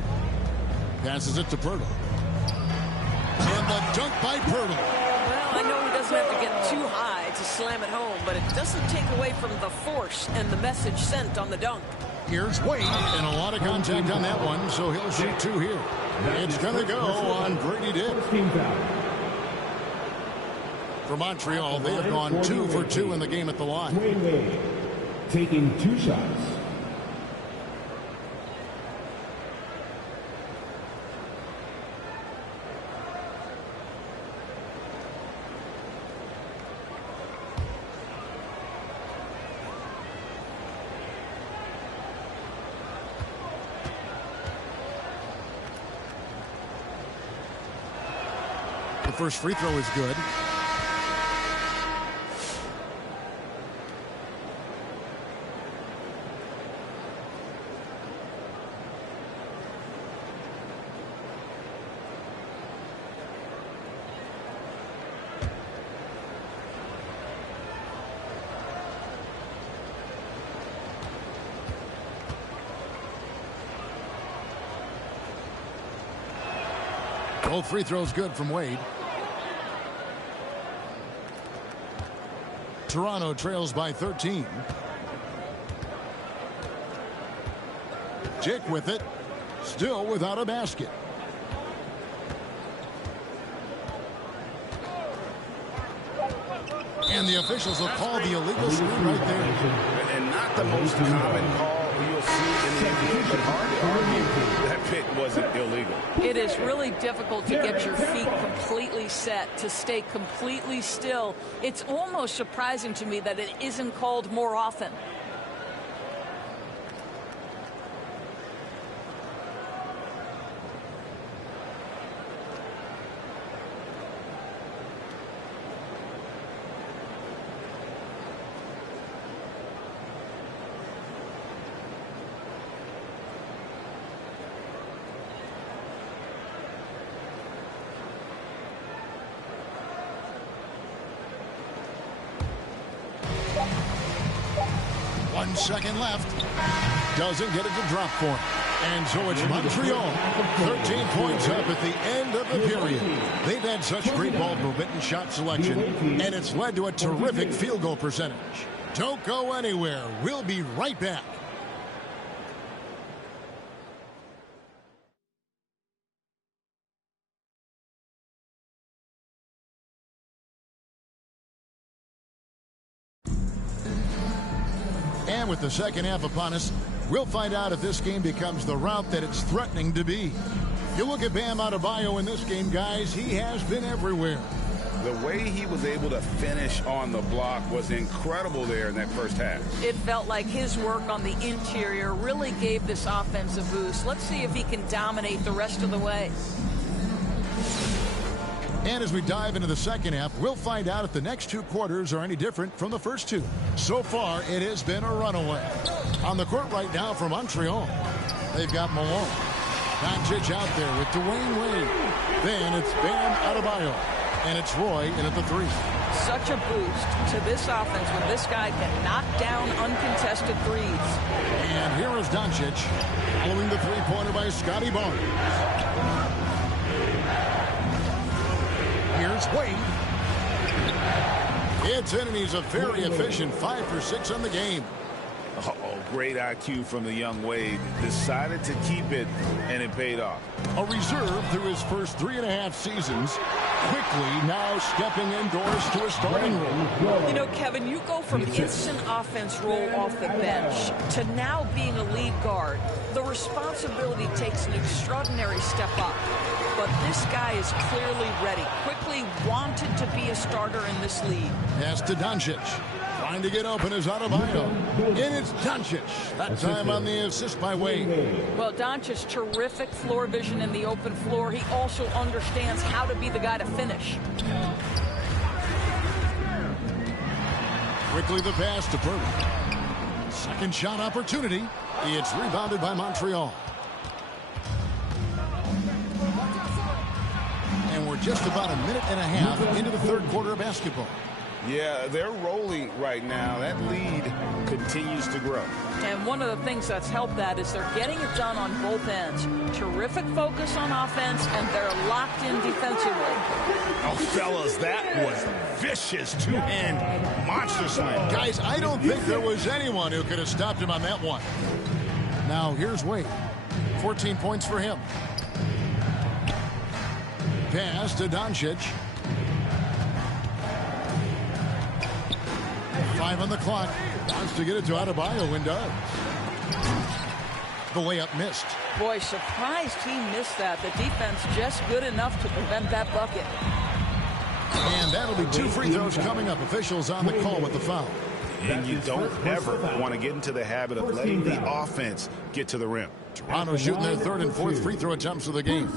Passes it to Pirtle. And the dunk by Pirtle. Well, I know he doesn't have to get too high to slam it home, but it doesn't take away from the force and the message sent on the dunk. Here's Wade, and a lot of contact on that one, so he'll shoot 2 here. It's going to go on Brady Dick. For Montreal, they have gone 2 for 2 in the game at the line. Wade taking 2 shots. The first free throw is good. Both free throws good from Wade. Toronto trails by 13. Jake with it. Still without a basket. And the officials will call the illegal screen right there. And not the most common call you'll see in the NBA, but hard to argue that pick wasn't illegal. It is really difficult to get your feet completely set, to stay completely still. It's almost surprising to me that it isn't called more often. One second left. Doesn't get it to drop for him. And so it's Montreal. 13 points up at the end of the period. They've had such great ball movement and shot selection, and it's led to a terrific field goal percentage. Don't go anywhere. We'll be right back. And with the second half upon us, we'll find out if this game becomes the rout that it's threatening to be. You look at Bam Adebayo in this game, guys, he has been everywhere. The way he was able to finish on the block was incredible there in that first half. It felt like his work on the interior really gave this offense a boost. Let's see if he can dominate the rest of the way. And as we dive into the second half, we'll find out if the next two quarters are any different from the first two. So far, it has been a runaway. On the court right now for Montreal, they've got Malone. Doncic out there with Dwayne Wade. Then it's Bam Adebayo. And it's Roy in at the three. Such a boost to this offense when this guy can knock down uncontested threes. And here is Doncic following the three-pointer by Scotty Barnes. Here's Wade. It's in, and he's a very efficient 5 for 6 on the game. Oh, great IQ from the young Wade. Decided to keep it, and it paid off. A reserve through his first 3.5 seasons. Quickly now stepping indoors to a starting role. You know, Kevin, you go from instant offense role off the bench to now being a lead guard. The responsibility takes an extraordinary step up. But this guy is clearly ready. Quickly wanted to be a starter in this league. Pass to Doncic. Trying to get open is Adebayo. And it's Doncic. That time on the assist by Wade. Well, Doncic, terrific floor vision in the open floor. He also understands how to be the guy to finish. Quickly the pass to Purdy. Second shot opportunity. It's rebounded by Montreal. And we're just about a minute and a half into the third quarter of basketball. Yeah, they're rolling right now. That lead continues to grow. And one of the things that's helped that is they're getting it done on both ends. Terrific focus on offense, and they're locked in defensively. Oh, fellas, that was vicious two-hand monster slam. Guys, I don't think there was anyone who could have stopped him on that one. Now, here's Wade. 14 points for him. Pass to Doncic. 5 on the clock. Wants to get it to Adebayo and does. The layup missed. Boy, surprised he missed that. The defense just good enough to prevent that bucket. And that'll be 2 free throws coming up. Officials on the call with the foul. And you don't ever want to get into the habit of letting the offense get to the rim. Toronto shooting their third and fourth free throw attempts of the game.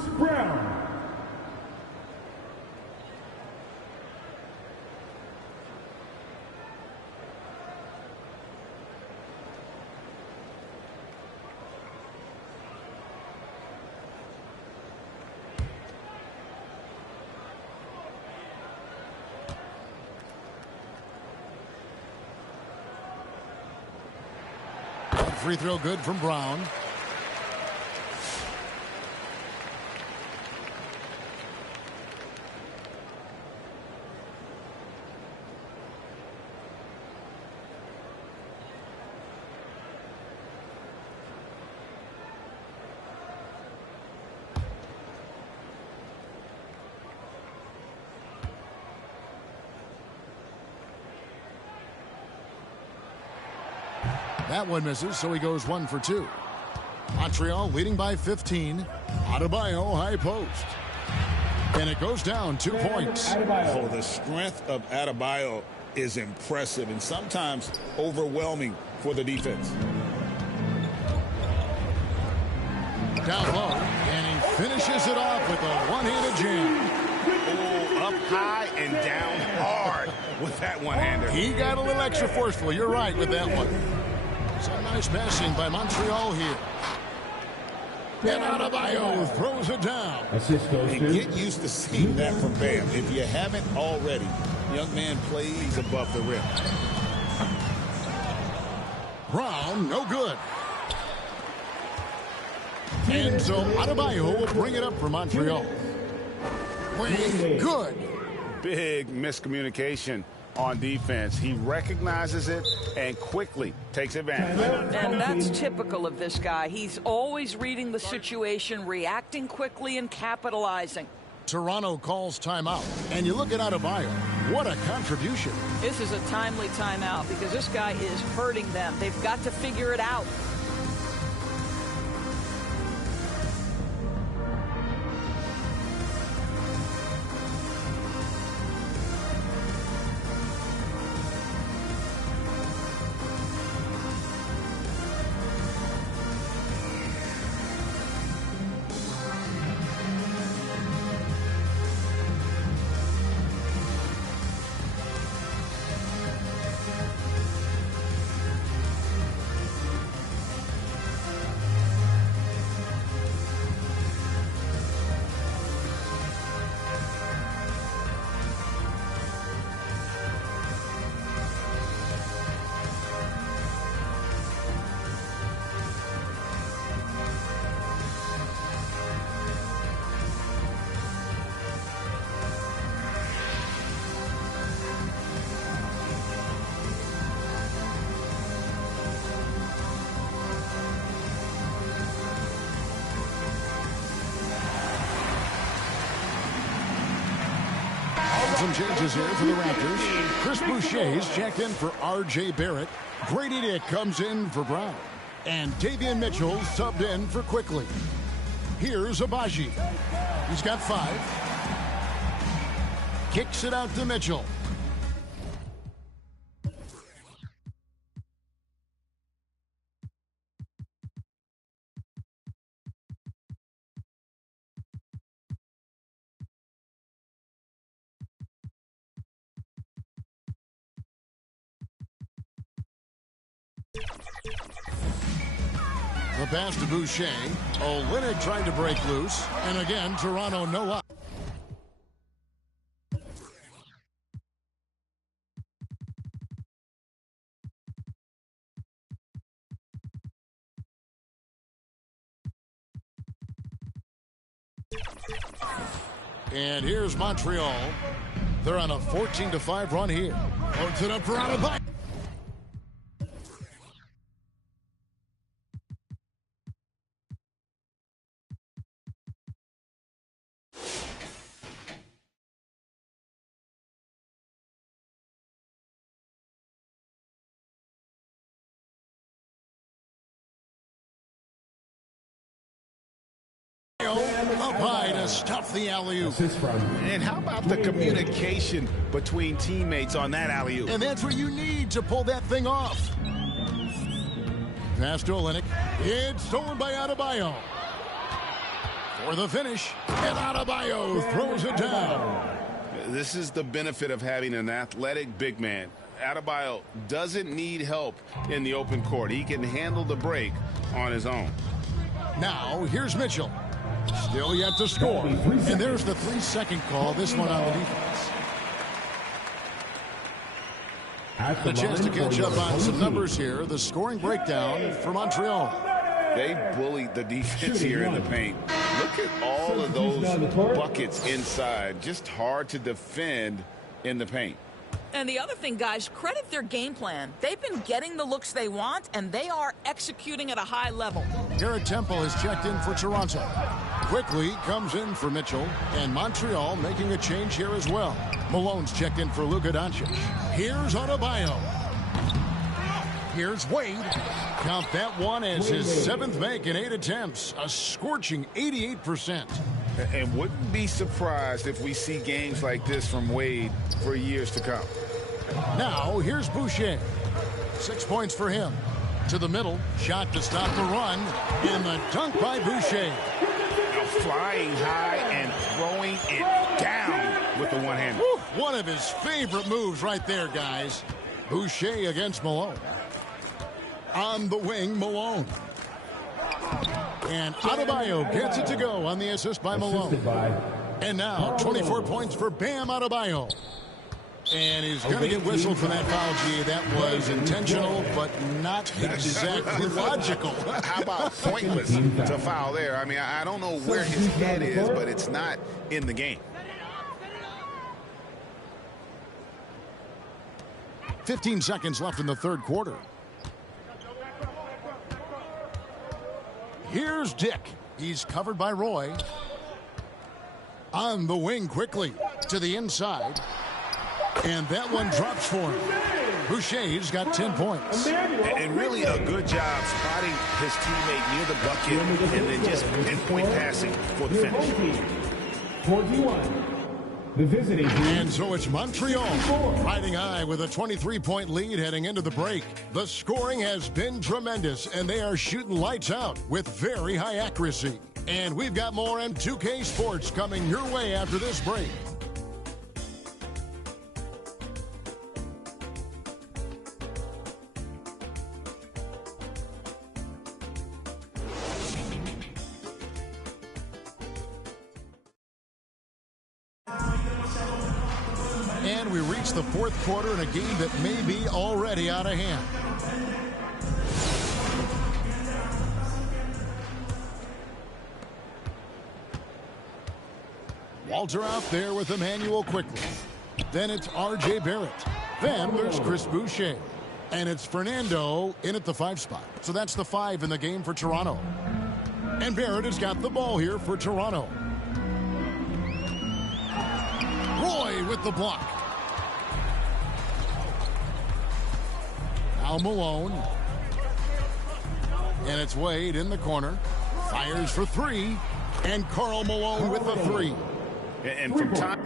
Free throw good from Brown. That one misses, so he goes 1 for 2. Montreal leading by 15. Adebayo high post. And it goes down 2 points. Oh, the strength of Adebayo is impressive and sometimes overwhelming for the defense. Down low, and he finishes it off with a one-handed jam. Oh, up high and down hard with that one-hander. He got a little extra forceful. You're right with that one. Some nice passing by Montreal here. And Adebayo throws it down. And get used to seeing that from Bam. If you haven't already, young man plays above the rim. Brown, no good. And so Adebayo will bring it up for Montreal. Good. Big miscommunication on defense. He recognizes it and quickly takes advantage. And that's typical of this guy. He's always reading the situation, reacting quickly, and capitalizing. Toronto calls timeout. And you look at Adebayo. What a contribution. This is a timely timeout because this guy is hurting them. They've got to figure it out. Some changes here for the Raptors. Chris Boucher's checked in for R.J. Barrett. Grady Dick comes in for Brown. And Davion Mitchell subbed in for Quickly. Here's Abaji. He's got 5. Kicks it out to Mitchell. The pass to Boucher. Olynyk trying to break loose. And again, Toronto no up. And here's Montreal. They're on a 14-5 run here. Puts it up for Adebayo. Up high to stuff the alley-oop. And how about the communication between teammates on that alley-oop? And that's what you need to pull that thing off. Pass to Olynyk. It's stolen by Adebayo. For the finish. And Adebayo throws it down. This is the benefit of having an athletic big man. Adebayo doesn't need help in the open court. He can handle the break on his own. Now, here's Mitchell. Still yet to score. And there's the 3-second call. This one on the defense. A chance to catch up on some numbers here. The scoring breakdown for Montreal. They bullied the defense here in the paint. Look at all of those buckets inside. Just hard to defend in the paint. And the other thing, guys, credit their game plan. They've been getting the looks they want, and they are executing at a high level. Garrett Temple has checked in for Toronto. Quickly comes in for Mitchell, and Montreal making a change here as well. Malone's checked in for Luka Doncic. Here's Adebayo. Here's Wade. Count that one as his 7th make in 8 attempts. A scorching 88%. And wouldn't be surprised if we see games like this from Wade for years to come. Now, here's Boucher. 6 points for him. To the middle. Shot to stop the run. And the dunk by Boucher. Flying high and throwing it down with the one-hander. One of his favorite moves right there, guys. Boucher against Malone. On the wing, Malone. And Adebayo gets it to go on the assist by Malone. And now 24 points for Bam Adebayo. And he's going to get whistled for that foul, G. That was intentional, but not exactly logical. How about pointless to foul there? I mean, I don't know where his head is, but it's not in the game. 15 seconds left in the third quarter. Here's Dick. He's covered by Roy. On the wing quickly to the inside. And that one drops for him. Boucher's got 10 points. And really a good job spotting his teammate near the bucket and then just pinpoint passing for the finish. 41. The visiting team. And so it's Montreal riding high with a 23-point lead heading into the break. The scoring has been tremendous, and they are shooting lights out with very high accuracy. And we've got more M2K Sports coming your way after this break. And we reach the fourth quarter in a game that may be already out of hand. Walter out there with Emmanuel quickly. Then it's R.J. Barrett. Then there's Chris Boucher. And it's Fernando in at the 5 spot. So that's the 5 in the game for Toronto. And Barrett has got the ball here for Toronto. Roy with the block. Now Malone. And it's Wade in the corner. Fires for 3. And Karl Malone with the 3. And from time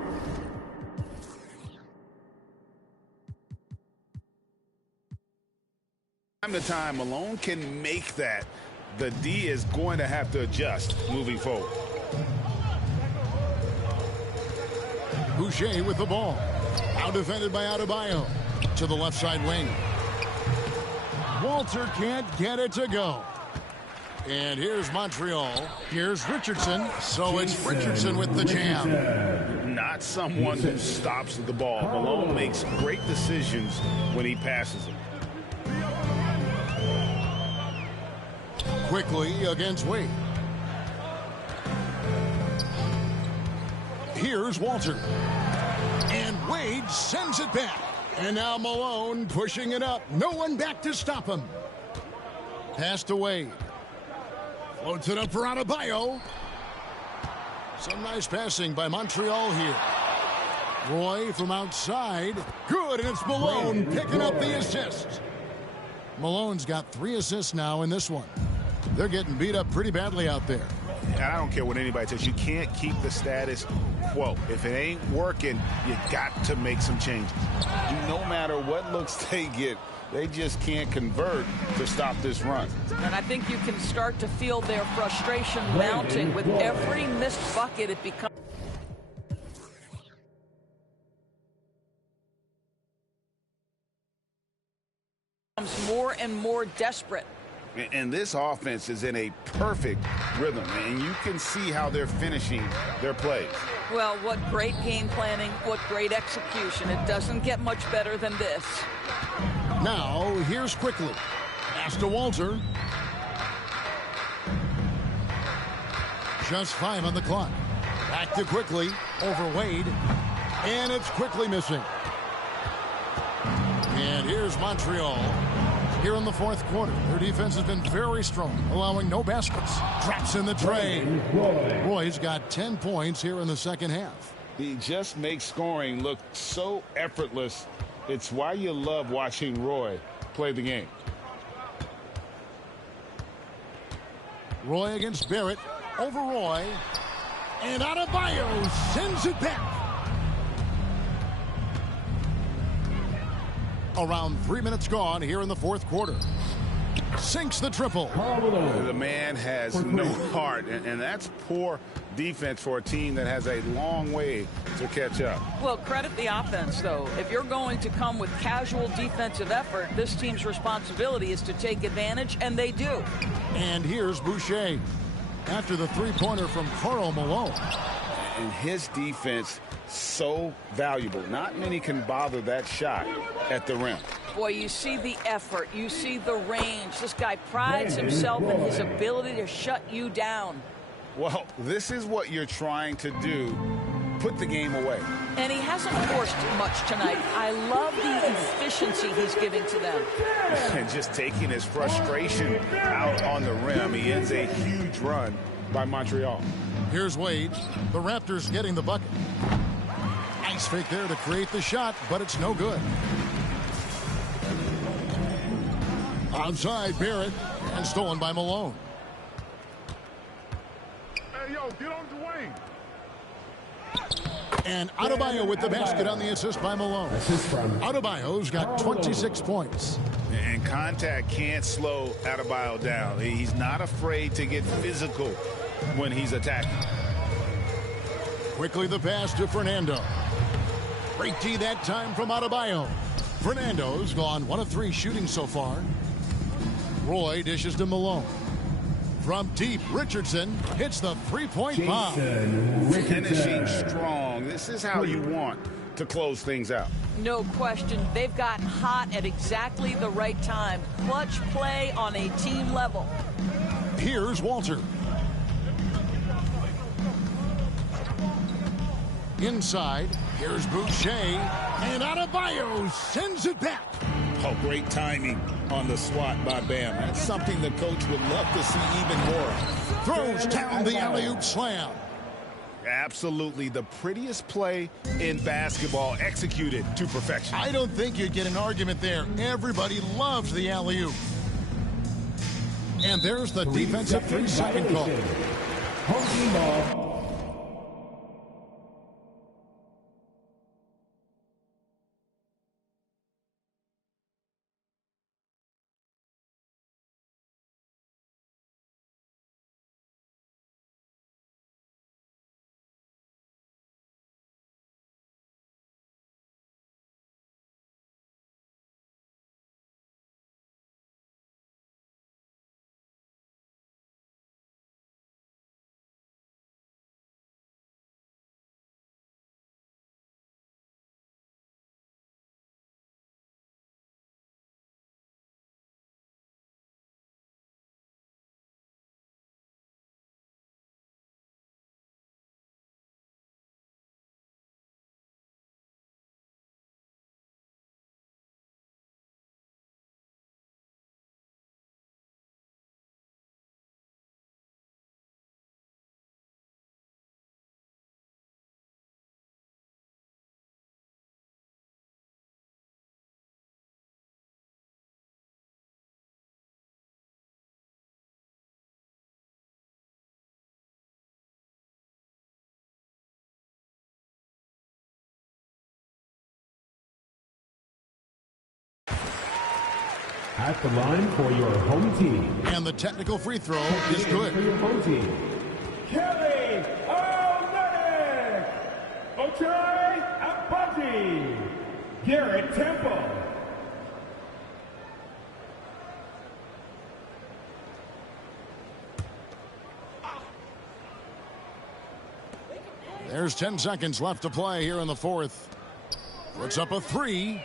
to time, Malone can make that. The D is going to have to adjust moving forward. Boucher with the ball. Now defended by Adebayo. To the left side wing. Walter can't get it to go. And here's Montreal. Here's Richardson. So it's Richardson with the jam. Not someone who stops the ball. Malone makes great decisions when he passes it. Quickly against Wade. Here's Walter. And Wade sends it back. And now Malone pushing it up. No one back to stop him. Pass to Wade. Floats it up for Adebayo. Some nice passing by Montreal here. Roy from outside. Good, and it's Malone picking up the assist. Malone's got 3 assists now in this one. They're getting beat up pretty badly out there. And I don't care what anybody says. You can't keep the status quo. If it ain't working, you got to make some changes. No matter what looks they get, they just can't convert to stop this run. And I think you can start to feel their frustration mounting. With every missed bucket, it becomes more and more desperate. And this offense is in a perfect rhythm, and you can see how they're finishing their plays. Well, what great game planning, what great execution. It doesn't get much better than this. Now, here's quickly. Pass to Walter. Just 5 on the clock. Back to quickly. Over Wade. And it's quickly missing. And here's Montreal. Here in the fourth quarter, their defense has been very strong, allowing no baskets. Drops in the tray. Roy's got 10 points here in the second half. He just makes scoring look so effortless. It's why you love watching Roy play the game. Roy against Barrett. Over Roy. And Adebayo sends it back. Around 3 minutes gone here in the fourth quarter. Sinks the triple. The man has no heart, and that's poor defense for a team that has a long way to catch up. Well, credit the offense, though. If you're going to come with casual defensive effort, this team's responsibility is to take advantage, and they do. And here's Boucher after the three-pointer from Karl Malone. And his defense so valuable. Not many can bother that shot at the rim. Boy, you see the effort. You see the range. This guy prides himself in his ability to shut you down. Well, this is what you're trying to do. Put the game away. And he hasn't forced much tonight. I love the efficiency he's giving to them. And just taking his frustration out on the rim. He ends a huge run by Montreal. Here's Wade. The Raptors getting the bucket. Nice fake there to create the shot, but it's no good. Outside Barrett, and stolen by Malone. Hey, yo, get on Dwayne. And Adebayo with the basket on the assist by Malone. Adebayo's got 26 points. And contact can't slow Adebayo down. He's not afraid to get physical when he's attacking. Quickly the pass to Fernando. Great D that time from Adebayo. Fernando's gone 1 of 3 shooting so far. Roy dishes to Malone. From deep, Richardson hits the three-point bomb. Finishing strong. This is how you want to close things out. No question. They've gotten hot at exactly the right time. Clutch play on a team level. Here's Walter. Inside, here's Boucher. And Adebayo sends it back. Oh, great timing on the swat by Bam. That's something the coach would love to see even more. Throws down the alley-oop slam. Absolutely the prettiest play in basketball, executed to perfection. I don't think you'd get an argument there. Everybody loves the alley-oop. And there's the defensive 3-second call. At the line for your home team. And the technical free throw is good. For your home team. Kelly Olynyk, Ochai Agbaji, Garrett Temple. There's 10 seconds left to play here in the fourth. Puts up a 3.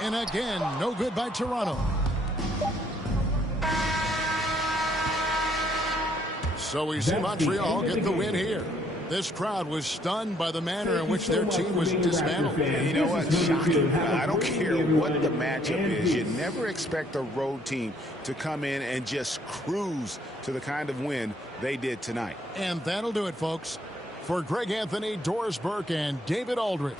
And again, no good by Toronto. So we see Montreal get the win here. This crowd was stunned by the manner in which their team was dismantled. You know what? Shocking. I don't care what the matchup is. You never expect a road team to come in and just cruise to the kind of win they did tonight. And that'll do it, folks. For Greg Anthony, Doris Burke, and David Aldridge.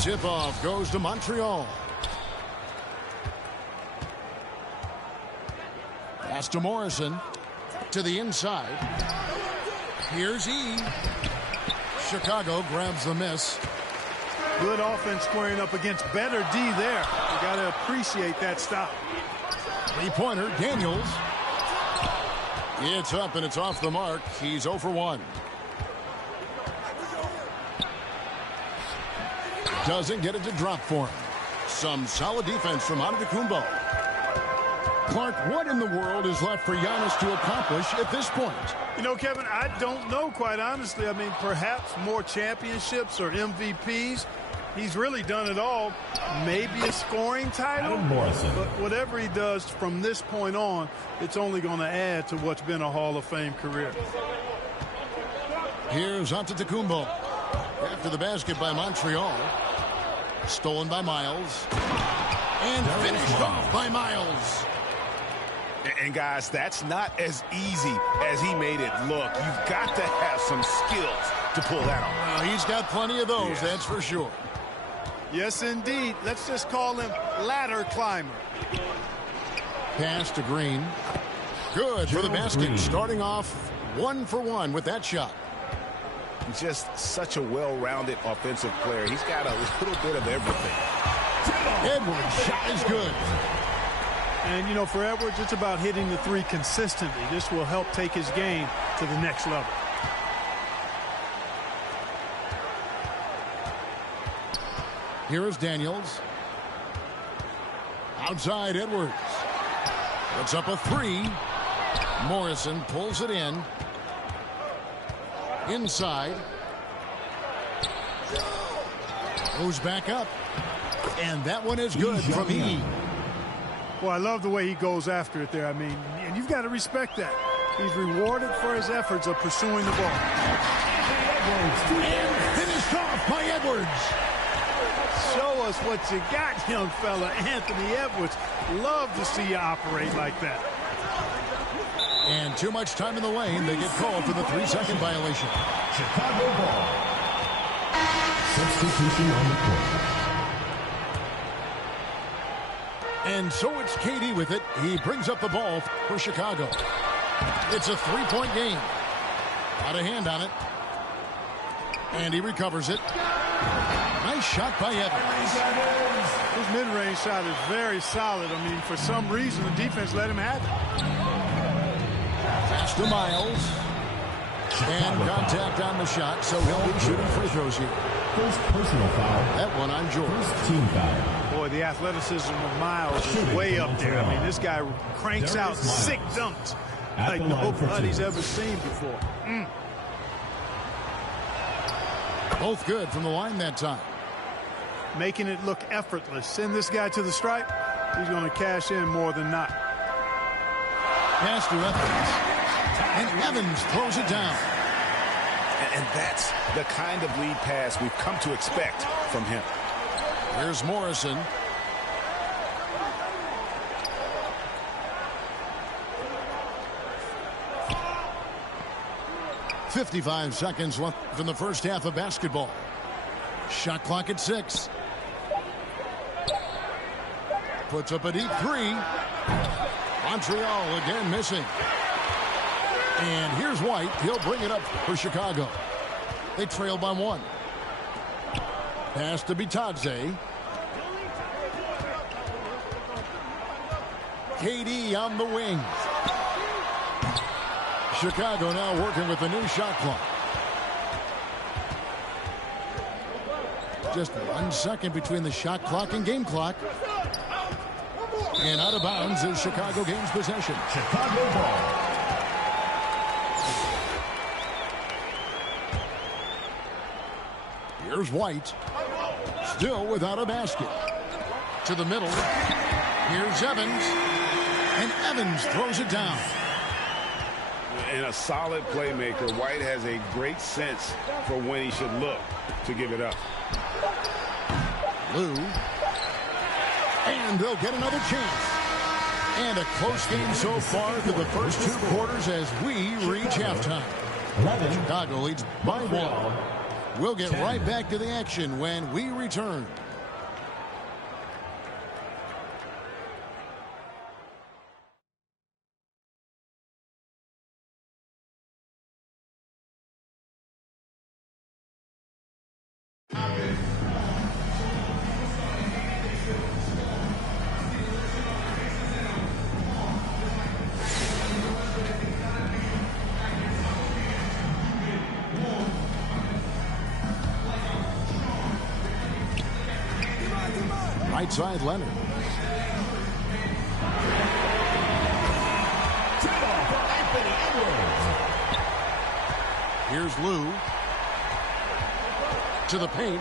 Tip-off goes to Montreal. Pass to Morrison. To the inside. Here's E. Chicago grabs the miss. Good offense squaring up against better D there. You got to appreciate that stop. Three-pointer, Daniels. It's up and it's off the mark. He's 0 for 1. Doesn't get it to drop for him. Some solid defense from Antetokounmpo. Clark, what in the world is left for Giannis to accomplish at this point? You know, Kevin, I don't know, quite honestly. I mean, perhaps more championships or MVPs. He's really done it all. Maybe a scoring title. But whatever he does from this point on, it's only going to add to what's been a Hall of Fame career. Here's Antetokounmpo. After the basket by Montreal. Stolen by Miles. And finished off by Miles. And guys, that's not as easy as he made it look. You've got to have some skills to pull that off. He's got plenty of those, yes. That's for sure. Yes, indeed. Let's just call him ladder climber. Pass to Green. Good for the basket. Green. Starting off 1 for 1 with that shot. Just such a well-rounded offensive player. He's got a little bit of everything. Edwards' shot is good. And, you know, for Edwards, it's about hitting the three consistently. This will help take his game to the next level. Here is Daniels. Outside Edwards. Puts up a three. Morrison pulls it in. Inside. Goes back up. And that one is good from E. Well, I love the way he goes after it there. I mean, and you've got to respect that. He's rewarded for his efforts of pursuing the ball. And finished off by Edwards. Show us what you got, young fella. Anthony Edwards. Love to see you operate like that. And too much time in the lane. They get called for the 3-second violation. Chicago ball. Substitution on the court. And so it's KD with it. He brings up the ball for Chicago. It's a 3-point game. Got a hand on it. And he recovers it. Nice shot by Evans. His mid-range shot is very solid. I mean, for some reason, the defense let him have it. Pass to Miles. And contact on the shot, so he'll be shooting free throws here. First personal foul. That one on George. First team foul. Boy, the athleticism of Miles is way up there. I mean, this guy cranks out sick dunks like nobody's ever seen before. Both good from the line that time. Making it look effortless. Send this guy to the stripe. He's going to cash in more than not. Pass to Evans. And Evans throws it down. And that's the kind of lead pass we've come to expect from him. Here's Morrison. .55 seconds left from the first half of basketball. Shot clock at 6. Puts up a deep three. Montreal again missing. And here's White. He'll bring it up for Chicago. They trail by 1. Pass to Bitadze. KD on the wing. Chicago now working with the new shot clock. Just 1 second between the shot clock and game clock. And out of bounds is Chicago gains possession. Chicago ball. Here's White. Still without a basket. To the middle. Here's Evans. And Evans throws it down. And a solid playmaker. White has a great sense for when he should look to give it up. Lou. And they'll get another chance. And a close game so far through the first 2 quarters as we reach halftime. Chicago leads by 1. We'll get right back to the action when we return. Right side, Leonard. Here's Lou. To the paint.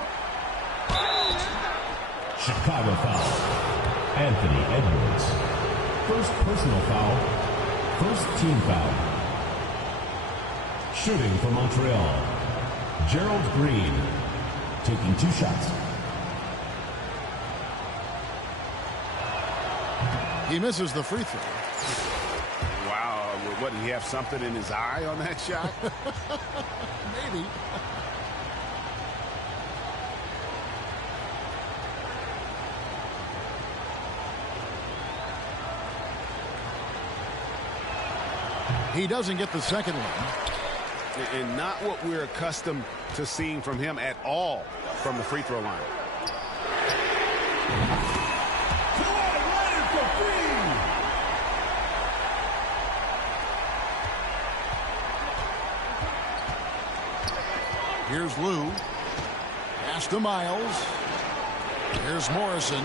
Chicago foul. Anthony Edwards. First personal foul. First team foul. Shooting for Montreal. Gerald Green. Taking 2 shots. He misses the free throw. Wow. What, did he have something in his eye on that shot? Maybe. He doesn't get the second one. And not what we're accustomed to seeing from him at all from the free throw line. Here's Lou. Pass to Miles. Here's Morrison.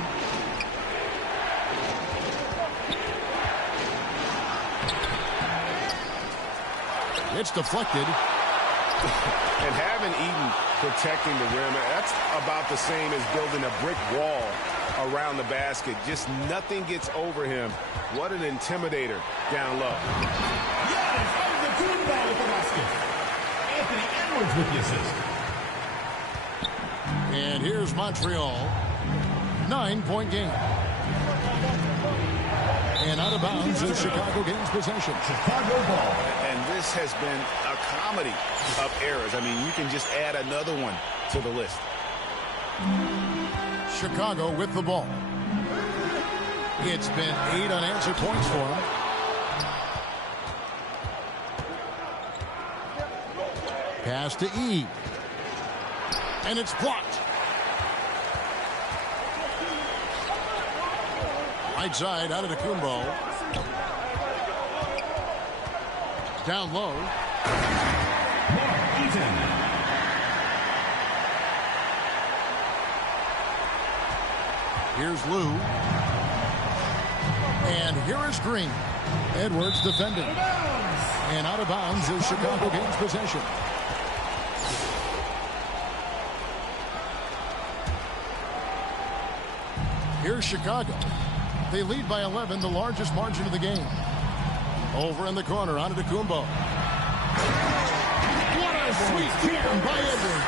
It's deflected. And having Eden protecting the rim, that's about the same as building a brick wall around the basket. Just nothing gets over him. What an intimidator down low. Yes, Antetokounmpo with the basket. Anthony Edwards with the assist. And here's Montreal. 9-point game. And out of bounds as Chicago gains possession. Chicago ball. And this has been a comedy of errors. I mean, you can just add another one to the list. Chicago with the ball. It's been 8 unanswered points for him. Pass to E. And it's blocked. Right side out of the Kumbo. Down low. Mark Eaton. Here's Lou. And here is Green. Edwards defending. And out of bounds as Chicago gains possession. Here's Chicago. They lead by 11, the largest margin of the game. Over in the corner, onto Kumbo. What a sweet jam by Edwards.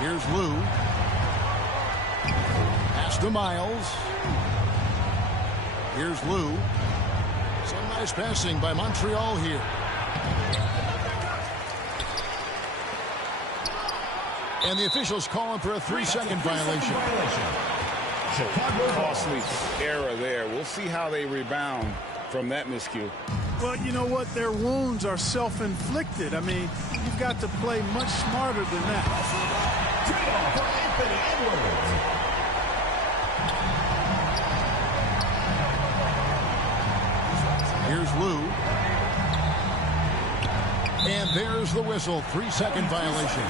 Here's Lou. Pass to Miles. Here's Lou. Some nice passing by Montreal here. And the officials calling for a 3-second violation. Chicago costly error there. We'll see how they rebound from that miscue. Well, you know what? Their wounds are self-inflicted. I mean, you've got to play much smarter than that. Trade-off for Anthony Edwards. Here's Lou. And there's the whistle. 3-second violation.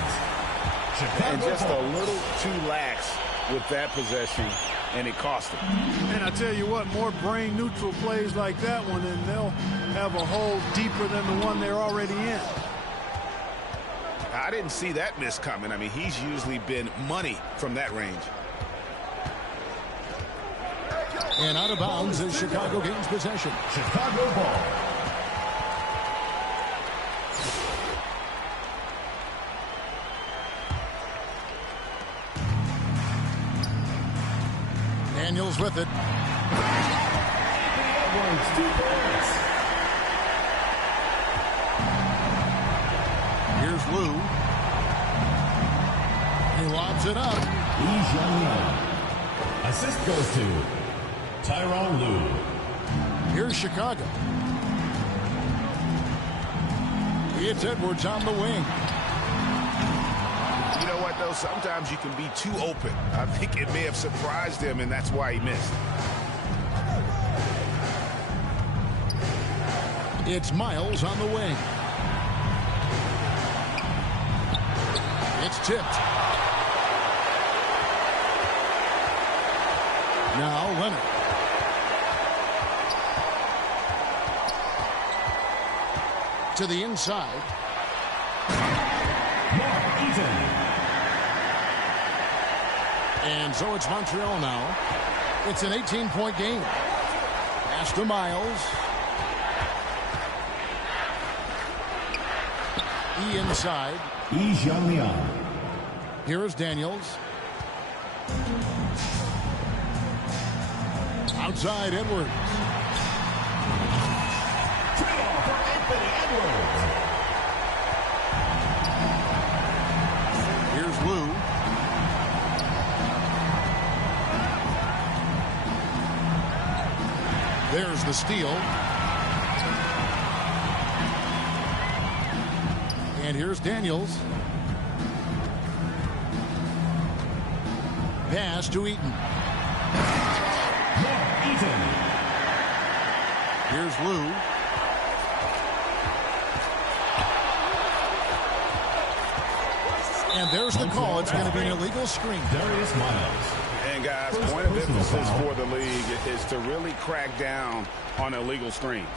And just a little too lax with that possession, and it cost them. And I tell you what, more brain-neutral plays like that one, and they'll have a hole deeper than the one they're already in. I didn't see that miss coming. I mean, he's usually been money from that range. And out of bounds as Chicago gains possession. Chicago ball. Daniels with it. lobs it up. Assist goes to Tyronn Lue. Here's Chicago. It's Edwards on the wing. You know what, though? Sometimes you can be too open. I think it may have surprised him, and that's why he missed. It's Miles on the wing. It's tipped. Now Leonard. To the inside. And so it's Montreal now. It's an 18-point game. Pass to Miles. Inside. Here is Daniels. Outside Edwards. Here's Lue. There's the steal. And here's Daniels. Pass to Eaton. Here's Lue. And there's the call. It's going to be an illegal screen. Darius Miles. And guys, point of emphasis for the league is to really crack down on illegal screens.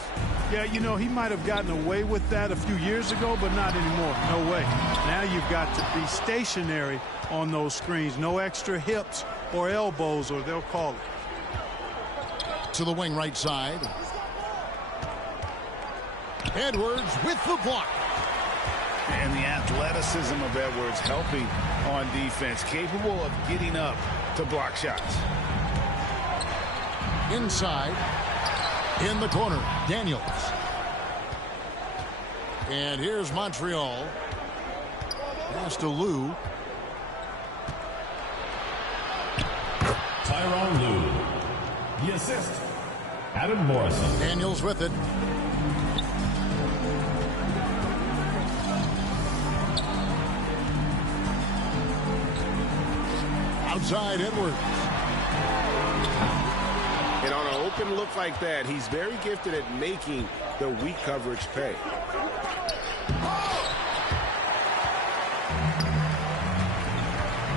Yeah, you know, he might have gotten away with that a few years ago, but not anymore. No way. Now you've got to be stationary on those screens. No extra hips or elbows, or they'll call it. To the wing right side. Edwards with the block. And the athleticism of Edwards helping on defense, capable of getting up to block shots. Inside. In the corner, Daniels. And here's Montreal. Pass to Lue. Tyronn Lue. The assist. Adam Morrison. Daniels with it. Outside Edwards. And on an open look like that, he's very gifted at making the weak coverage pay.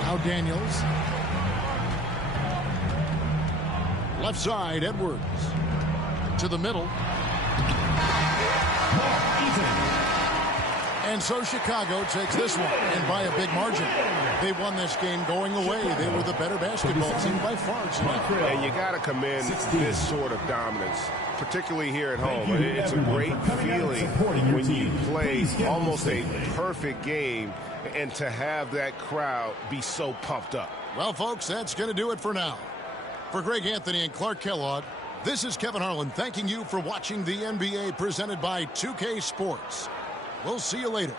Now Daniels. Left side, Edwards. To the middle. And so Chicago takes this one, and by a big margin. They won this game going away. They were the better basketball team by far tonight. And you got to commend this sort of dominance, particularly here at home. It's a great feeling when you play almost a perfect game and to have that crowd be so pumped up. Well, folks, that's going to do it for now. For Greg Anthony and Clark Kellogg, this is Kevin Harlan thanking you for watching the NBA presented by 2K Sports. We'll see you later.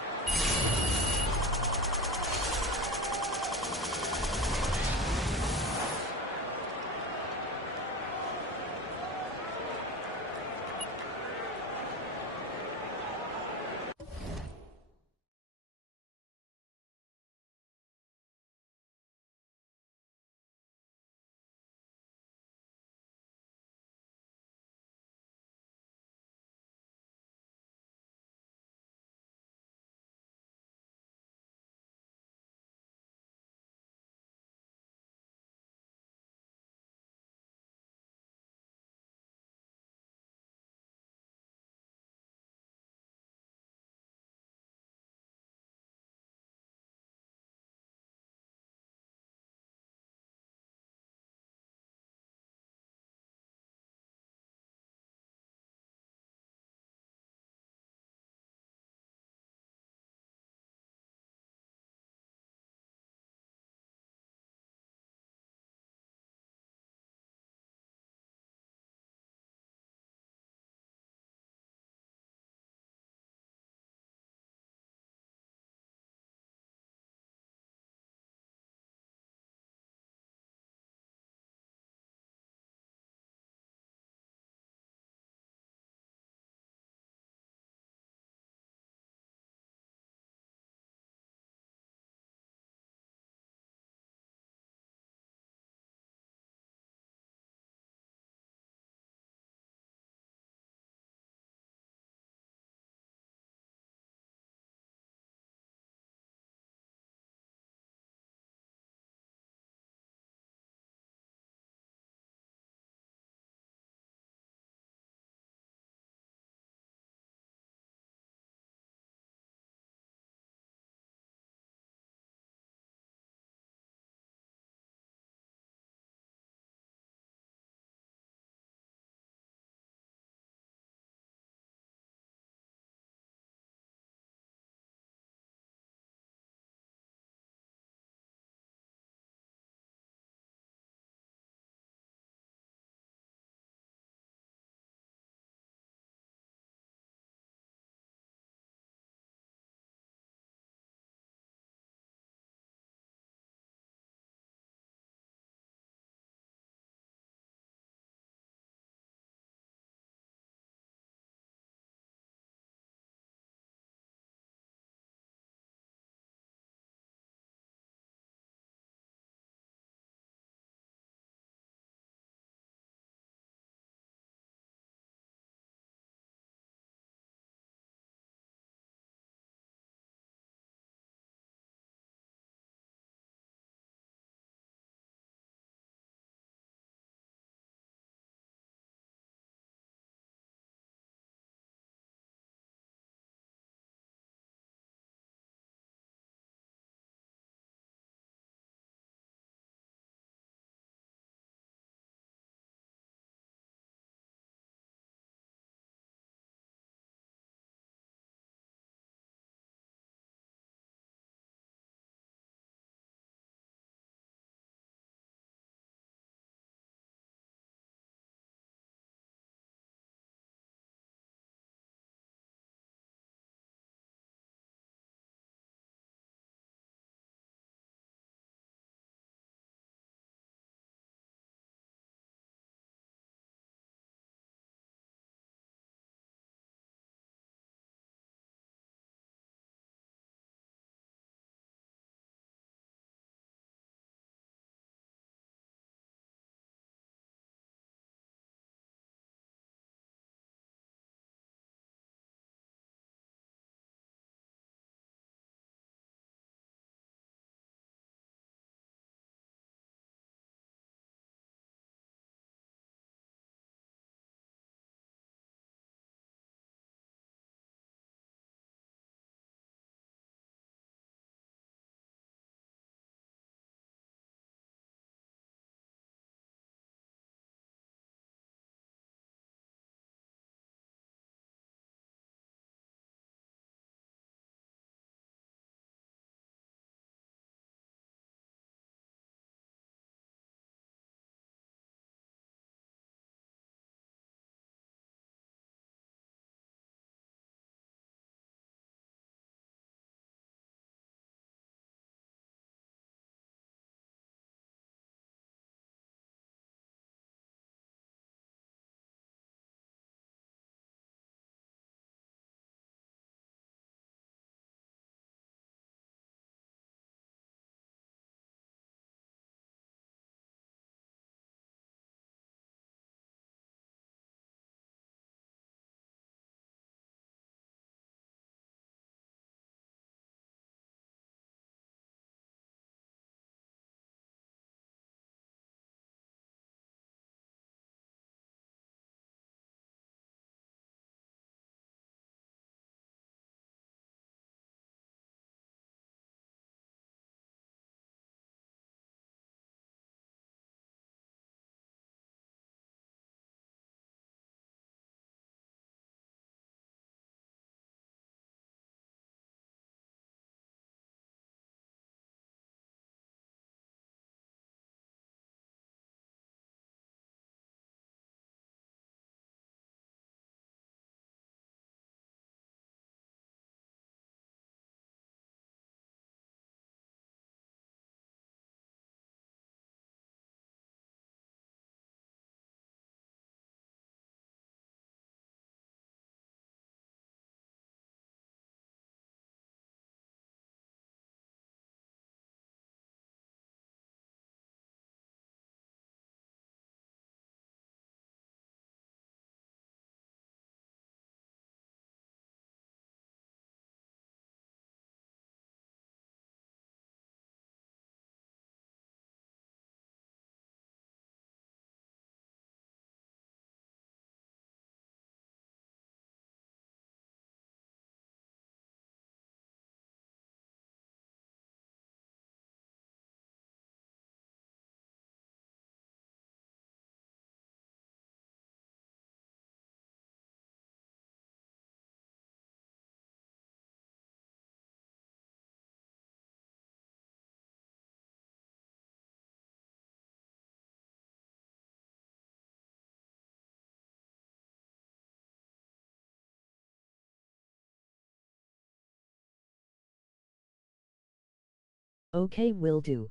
Okay, will do.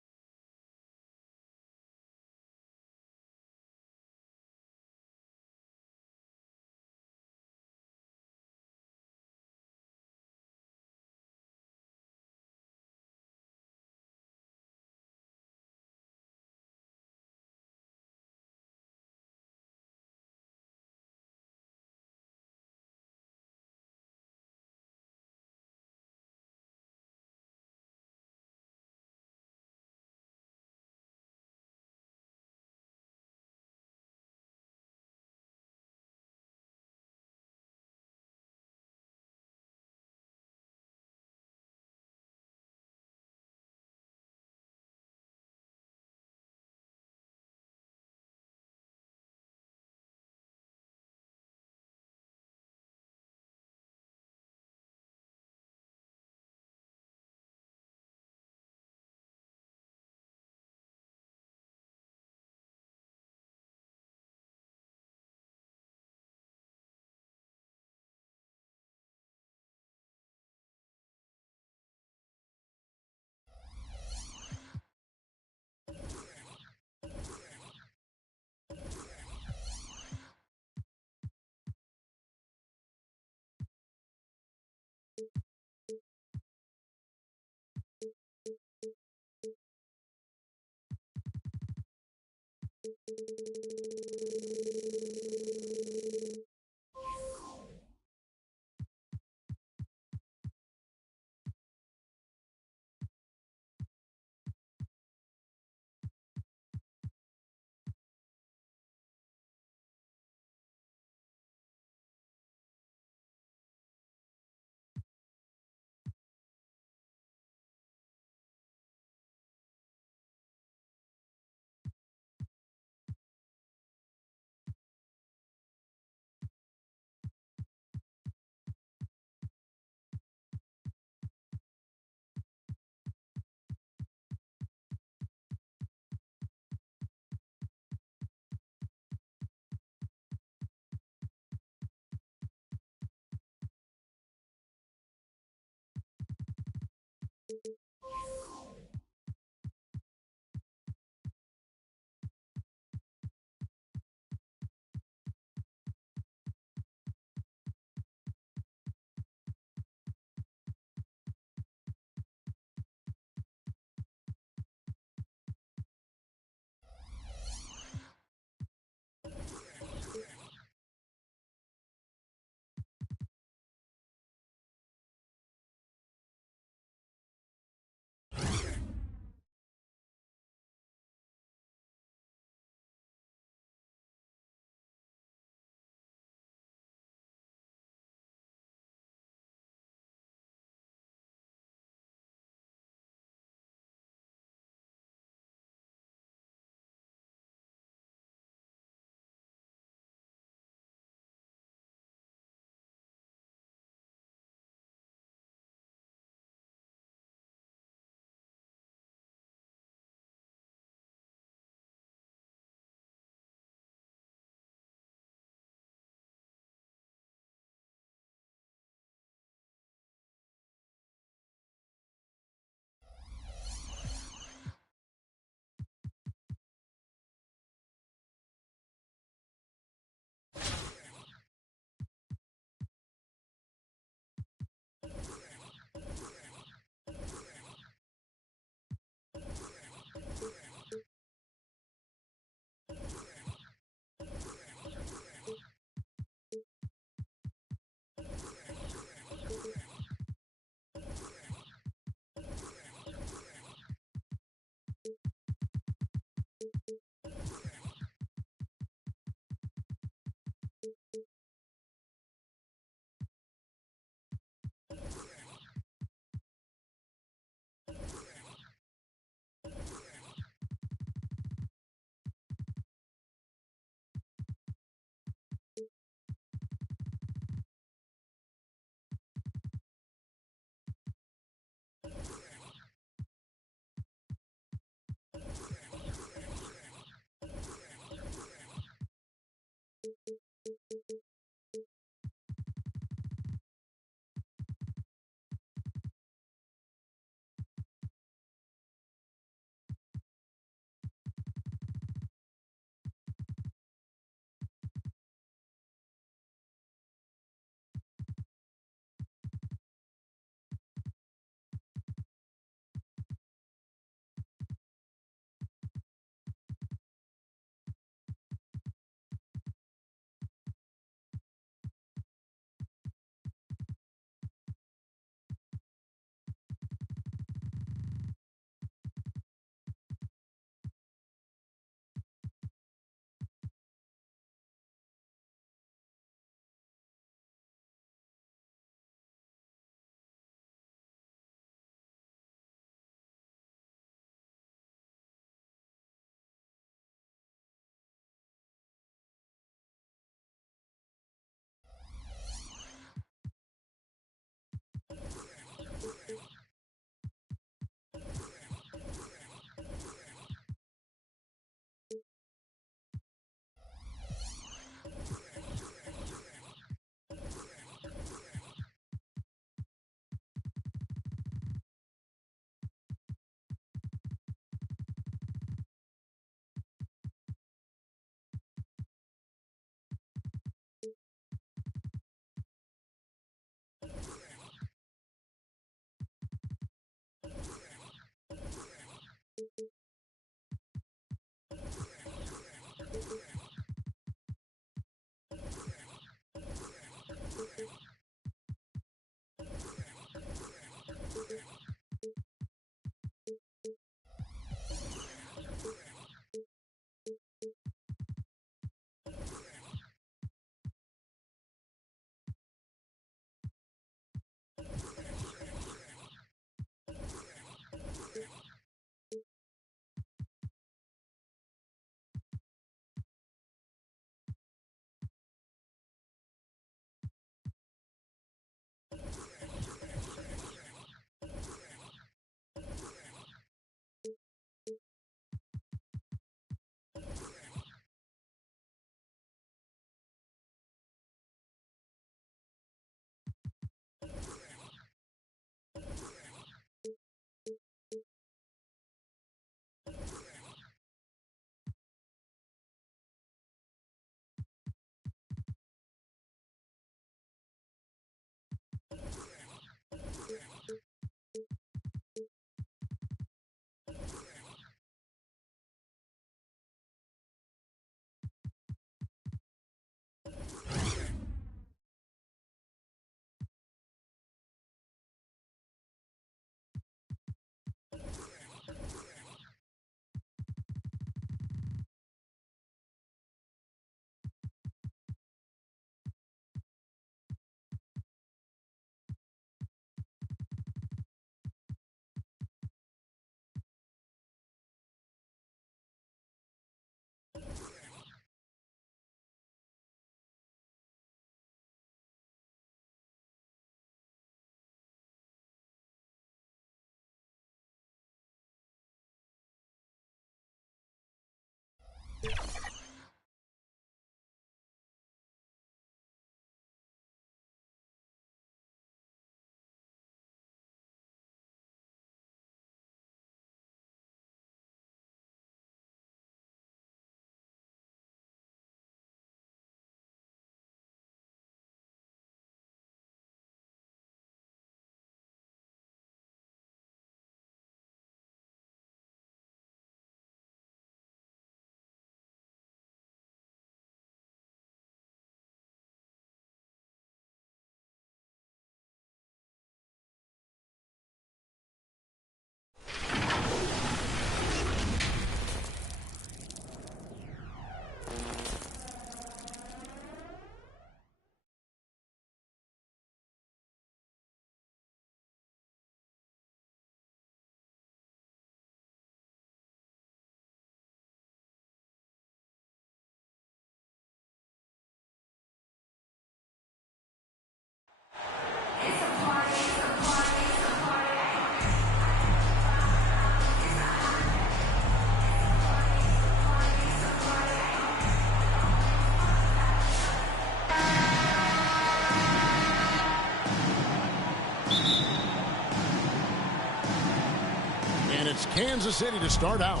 Kansas City to start out.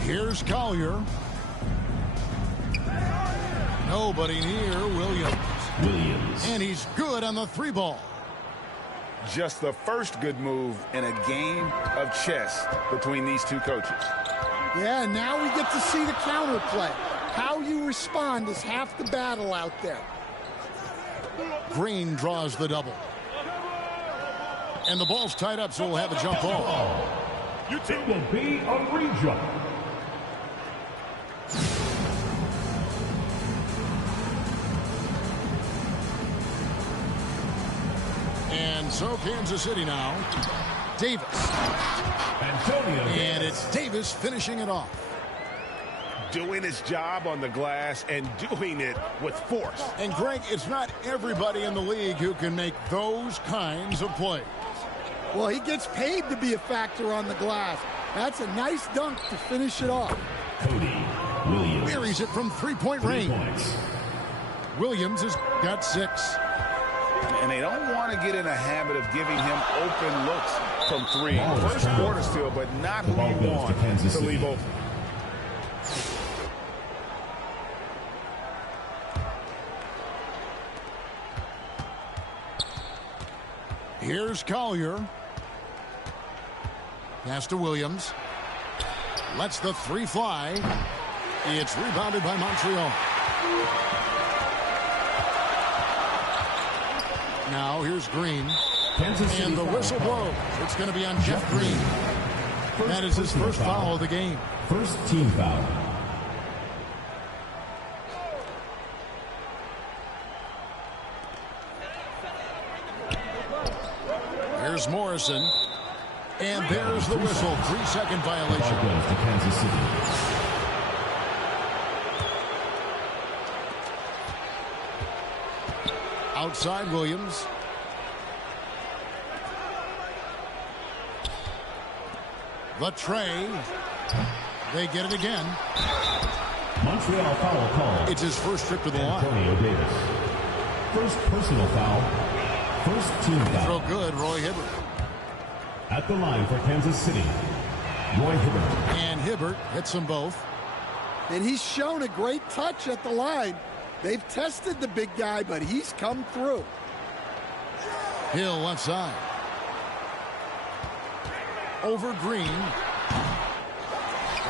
Here's Collier. Nobody near Williams. And he's good on the 3 ball. Just the first good move in a game of chess between these two coaches. Yeah, now we get to see the counter play. How you respond is half the battle out there. Green draws the double. And the ball's tied up, so we'll have a jump ball. It will be a rejump. And so Kansas City now. Davis. And it's Davis finishing it off. Doing his job on the glass and doing it with force. And Greg, it's not everybody in the league who can make those kinds of plays. Well, he gets paid to be a factor on the glass. That's a nice dunk to finish it off. Cody Williams. Buries it from 3-point range. Williams has got 6. And they don't want to get in a habit of giving him open looks from 3. First quarter still, but not who you want to leave open. Here's Collier. Pass to Williams. Lets the 3 fly. It's rebounded by Montreal. Now here's Green. And the whistle blows. It's going to be on Jeff Green. That is his first foul of the game. First team foul. Here's Morrison. And there's the whistle. 3-second violation. Ball goes to Kansas City. Outside Williams. The tray. They get it again. Montreal foul call. It's his first trip to the line. Antonio Davis. First personal foul. First team foul. Throw good, Roy Hibbert. At the line for Kansas City, Roy Hibbert. And Hibbert hits them both. And he's shown a great touch at the line. They've tested the big guy, but he's come through. Hill left side. Over Green.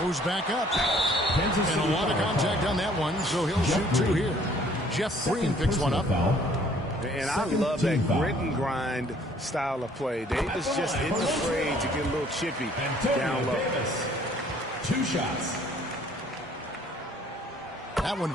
Goes back up. Kansas And a lot of contact on that one, so he'll shoot 2 here. Jeff Green picks one up. And I love that grit and grind style of play. Davis just isn't afraid to get a little chippy down low. Davis. 2 shots. That one.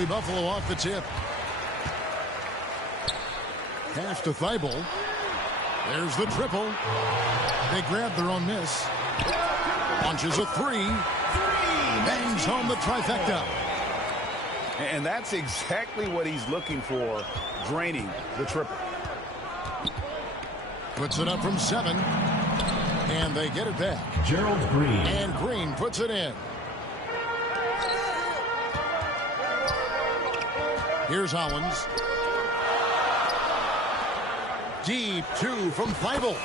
be Buffalo off the tip. Pass to Thibault. There's the triple. They grab their own miss. Launches a three. Bangs home the trifecta. And that's exactly what he's looking for, draining the triple. Puts it up from 7. And they get it back. Gerald Green. And Green puts it in. Here's Hollins. Deep 2 from Thibault.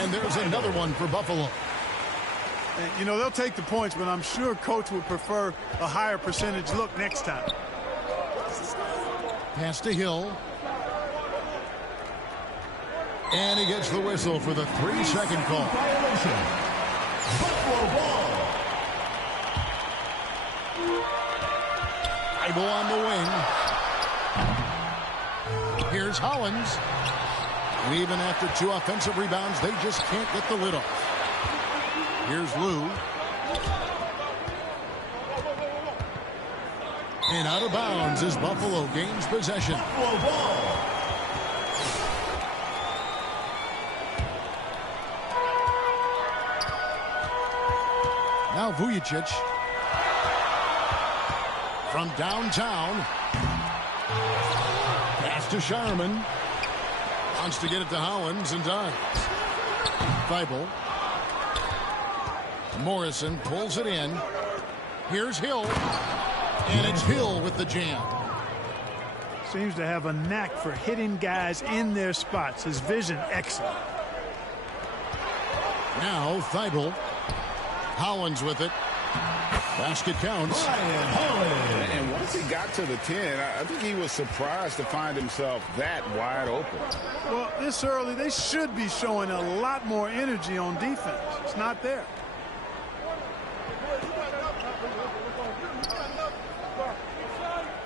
And there's another one for Buffalo. And, you know, they'll take the points, but I'm sure coach would prefer a higher percentage look next time. Pass to Hill. And he gets the whistle for the 3-second call. Buffalo ball. Thibault on the wing. Here's Hollins. And even after 2 offensive rebounds, they just can't get the lid off. Here's Lou. And out of bounds as Buffalo gains possession. Buffalo ball. Now Vujicic. From downtown. Pass to Shireman. Wants to get it to Hollins and does. Thibault. Morrison pulls it in. Here's Hill. And it's Hill with the jam. Seems to have a knack for hitting guys in their spots. His vision excellent. Now Thibault. Hollins with it. Basket counts. And once he got to the 10, I think he was surprised to find himself that wide open. Well, this early, they should be showing a lot more energy on defense. It's not there.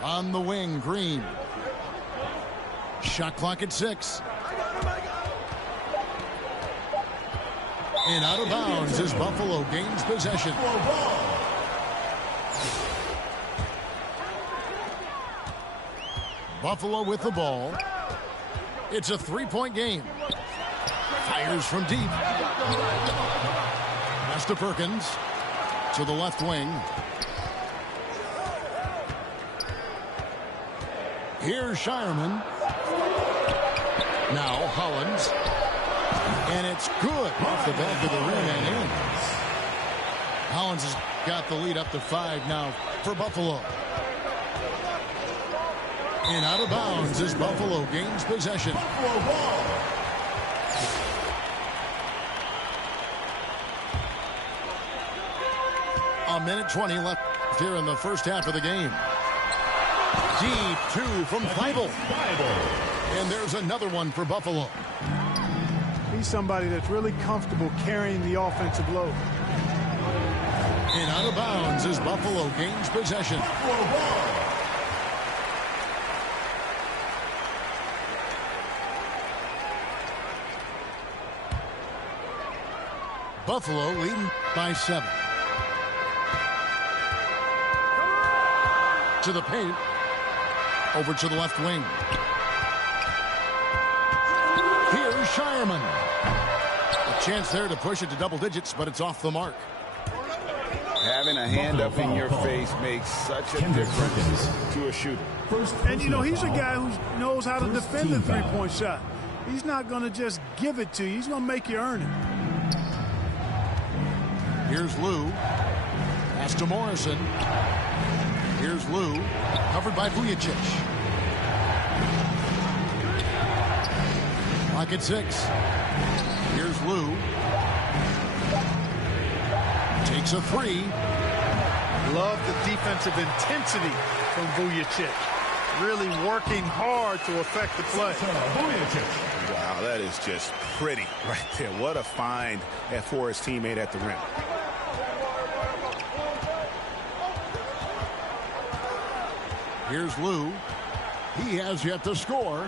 On the wing, Green. Shot clock at 6. And out of bounds as Buffalo gains possession. Buffalo with the ball. It's a 3-point game. Fires from deep. Pass to Perkins. To the left wing. Here's Shireman. Now Hollins. And it's good off the back of the rim and in. Hollins has got the lead up to 5 now for Buffalo. And out of bounds as Buffalo gains possession. Buffalo ball. A minute 20 left here in the first half of the game. Deep 2 from Thibault. And there's another one for Buffalo. He's somebody that's really comfortable carrying the offensive load. And out of bounds as Buffalo gains possession. Buffalo leading by 7. To the paint. Over to the left wing. Here's Shireman. A chance there to push it to double digits, but it's off the mark. Having a hand up in your face makes such a difference to a shooter. And, you know, he's a guy who knows how to defend the three-point shot. He's not going to just give it to you. He's going to make you earn it. Here's Lou. Pass to Morrison. Here's Lou. Covered by Vujicic. Clock at 6. Here's Lou. Takes a 3. Love the defensive intensity from Vujicic. Really working hard to affect the play. Wow, that is just pretty right there. What a find for his teammate at the rim. Here's Lou. He has yet to score.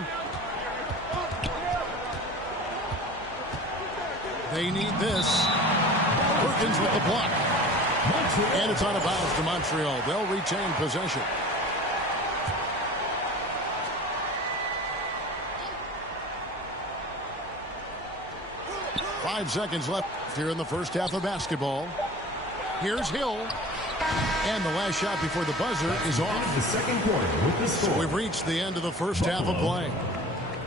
They need this. Perkins with the block. And it's out of bounds to Montreal. They'll retain possession. 5 seconds left here in the first half of basketball. Here's Hill. And the last shot before the buzzer is off. The second quarter with the score. So we've reached the end of the first half of play.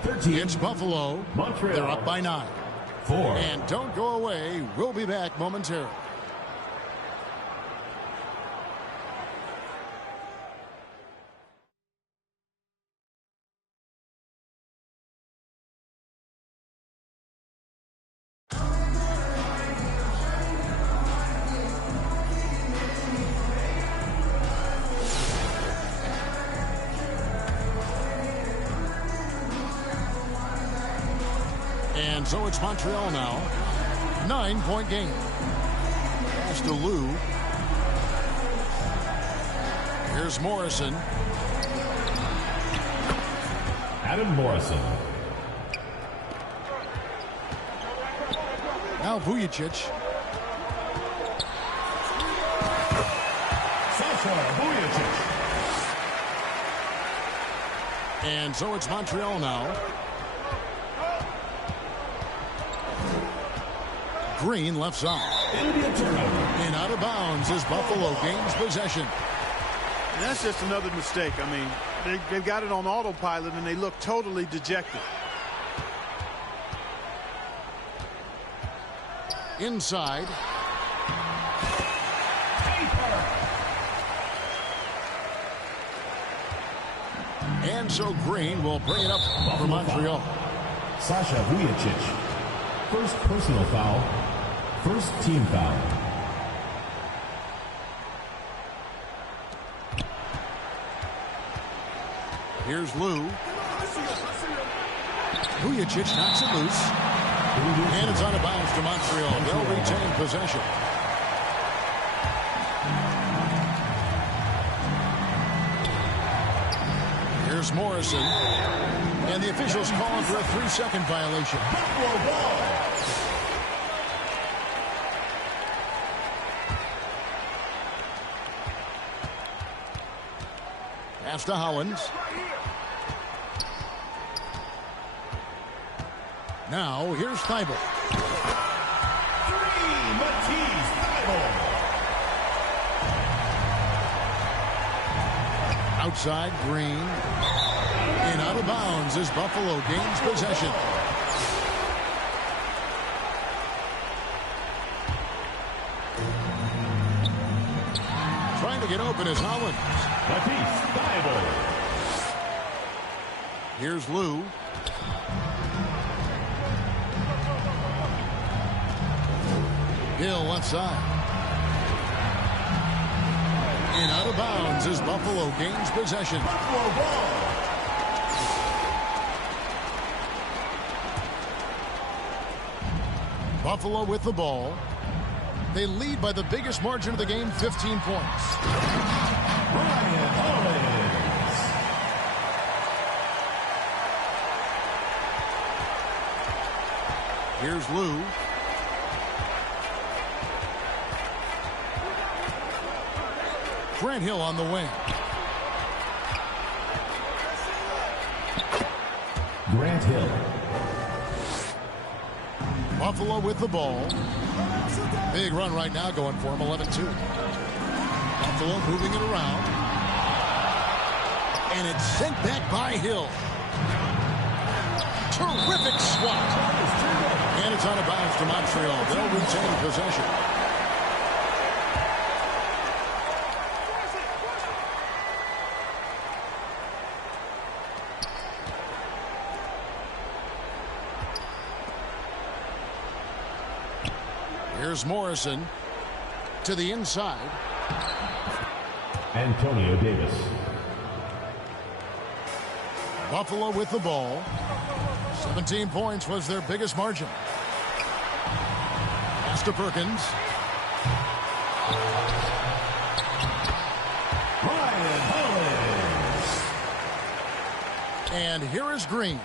13. It's Buffalo. Montreal. They're up by 9. 4. And don't go away. We'll be back momentarily. And so it's Montreal now. 9-point game. Pass to Lou. Here's Morrison. Adam Morrison. Now Vujicic. Sasha Vujicic. And so it's Montreal now. Green left side. And out of bounds as Buffalo gains possession. And that's just another mistake. I mean, they've got it on autopilot, and they look totally dejected. Inside. And so Green will bring it up for Montreal. Sasha Vujicic. First personal foul. First team foul. Here's Lou. Vujicic knocks it loose. And it's out of bounds to Montreal. They'll retain possession. Here's Morrison. And the officials calling for a 3-second violation. Pass to Hollins. Now here's Thibault. Outside Green. And out of bounds as Buffalo gains possession. Trying to get open is Hollins. Here's Lou. Hill left side. And out of bounds as Buffalo gains possession. Buffalo with the ball. They lead by the biggest margin of the game, 15 points. Here's Lou. Grant Hill on the wing. Grant Hill. Buffalo with the ball. Big run right now going for him, 11-2. Buffalo moving it around. And it's sent back by Hill. Terrific swat. And it's out of bounds to Montreal. They'll retain possession. Here's Morrison to the inside. Antonio Davis. Buffalo with the ball. 17 points was their biggest margin. Pass to Perkins. Ryan Hollins. And here is Green.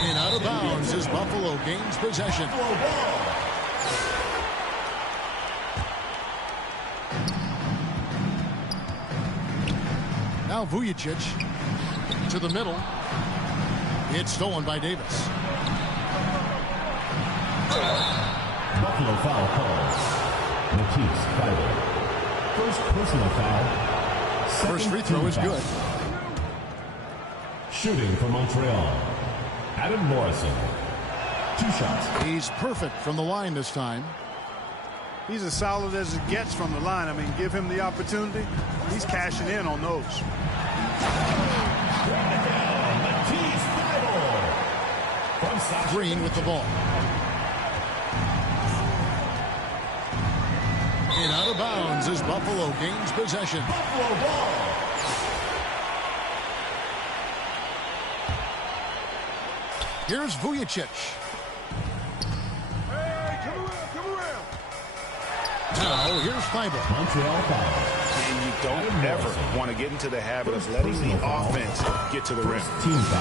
And out of bounds as Buffalo gains possession. Now Vujicic. To the middle. It's stolen by Davis. Buffalo foul calls. Matisse Thybulle. First personal foul. First free throw is good. Shooting for Montreal, Adam Morrison. 2 shots. He's perfect from the line this time. He's as solid as it gets from the line. I mean, give him the opportunity. He's cashing in on those. Matisse Thybulle. Green with the ball. And out of bounds as Buffalo gains possession. Buffalo ball. Here's Vujicic. Hey, come around. Now here's Thybulle. Montreal foul. And you don't ever want to get into the habit of letting the offense get to the rim.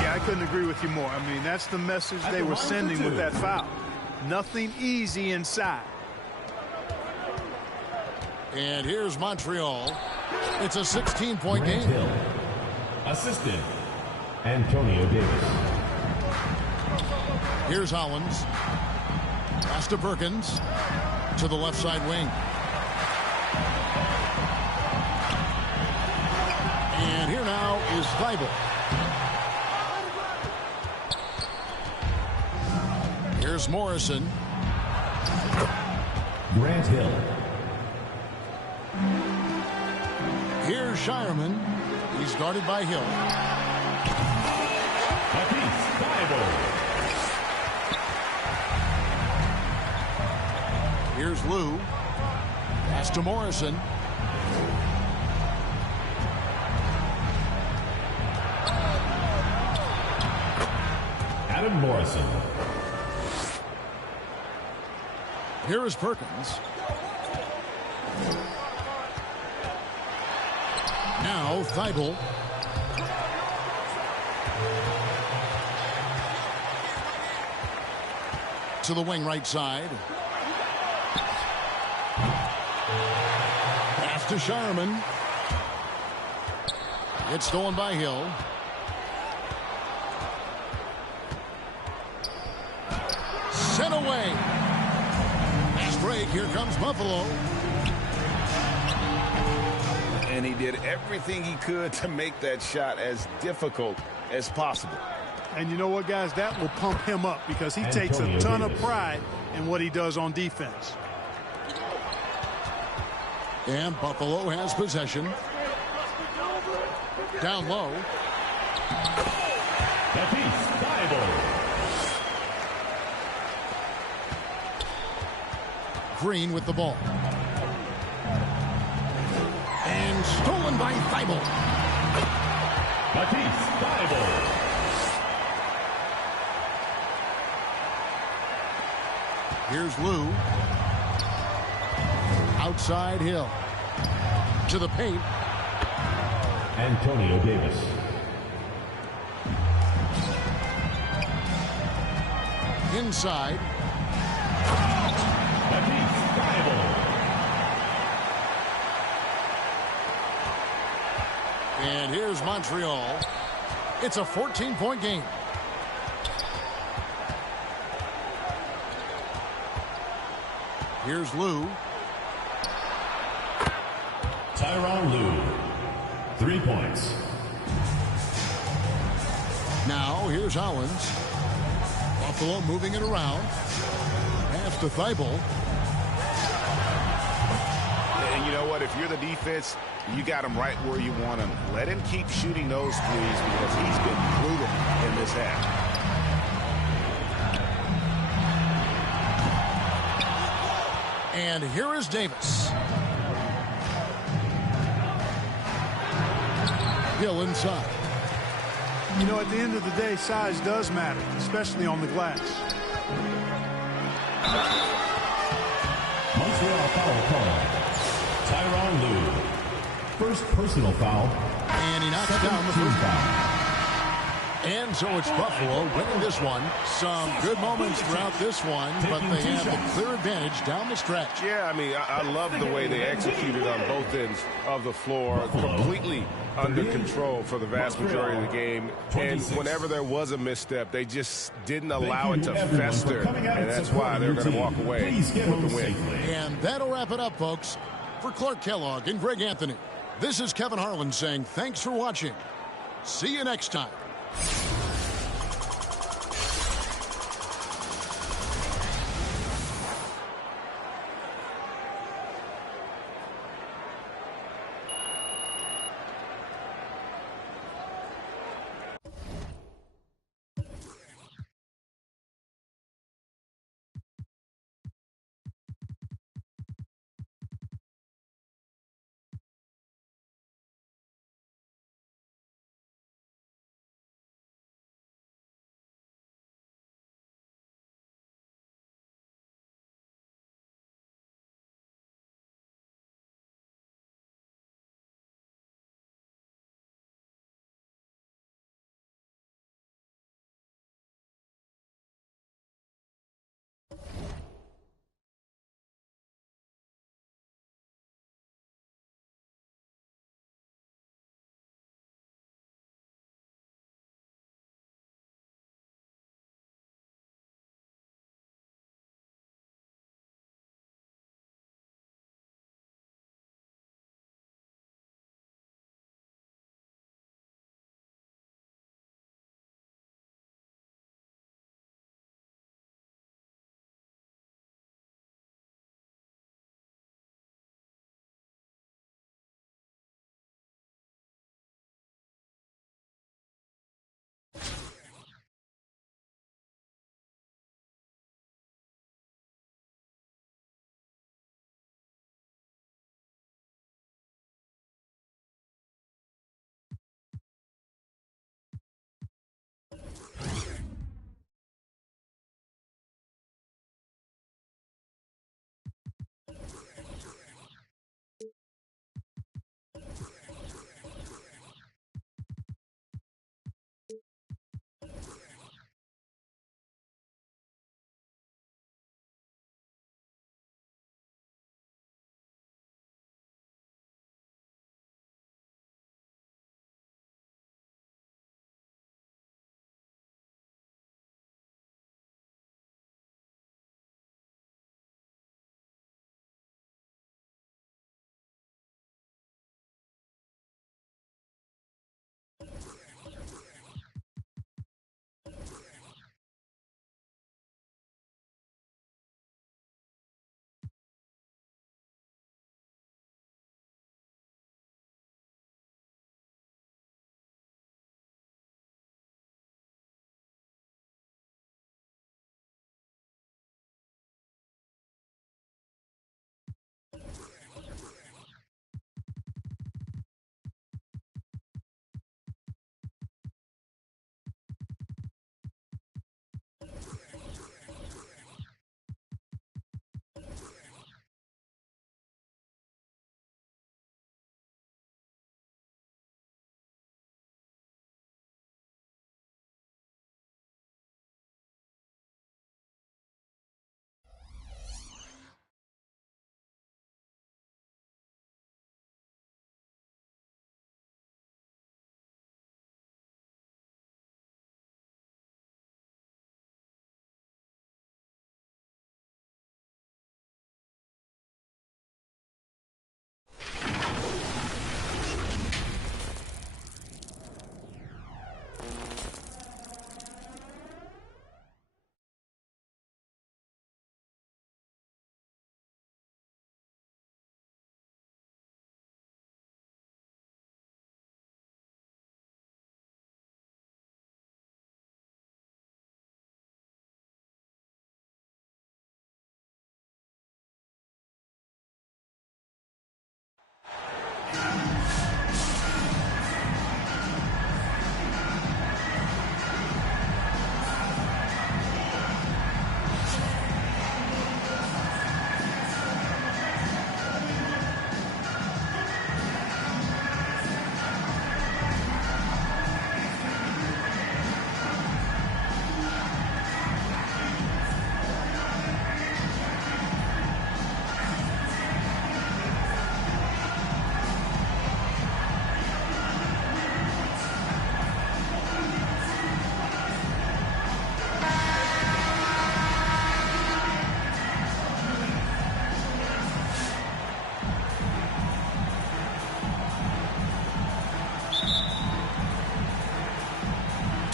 Yeah, I couldn't agree with you more. I mean, that's the message they were sending with that foul. Nothing easy inside. And here's Montreal. It's a 16-point game. Hill. Assistant, Antonio Davis. Here's Hollins. Pass to Perkins. To the left side wing. And here now is Thybulle. Here's Morrison. Grant Hill. Here's Shireman. He's guarded by Hill. Matisse Thybulle. Here's Lou. Pass to Morrison. Adam Morrison. Here is Perkins. Now Thybulle. To the wing right side. Pass to Shireman. It's stolen by Hill. Sent away. Fast break. Here comes Buffalo. And he did everything he could to make that shot as difficult as possible. And you know what, guys? That will pump him up because he takes a ton of pride in what he does on defense. And Buffalo has possession. Down low. Matisse Thybulle. Green with the ball. And stolen by Thybulle. Matisse Thybulle. Here's Lou. Outside Hill. To the paint. Antonio Davis. Inside. Matisse Thybulle. And here's Montreal. It's a 14-point game. Here's Lou. Tyronn Lue. 3 points. Now here's Hollins. Buffalo moving it around. Pass to Thybulle. And you know what? If you're the defense, you got him right where you want him. Let him keep shooting those threes because he's been brutal in this half. And here is Davis. Hill inside. You know, at the end of the day, size does matter, especially on the glass. Montreal foul call. Tyronn Lue. First personal foul. And he knocks Second down the team first foul. And so it's Buffalo winning this one. Some good moments throughout this one, but they have the clear advantage down the stretch. Yeah, I mean, I love the way they executed on both ends of the floor. Completely under control for the vast majority of the game. And whenever there was a misstep, they just didn't allow it to fester. And that's why they're going to walk away with the win. And that'll wrap it up, folks. For Clark Kellogg and Greg Anthony, this is Kevin Harlan saying thanks for watching. See you next time.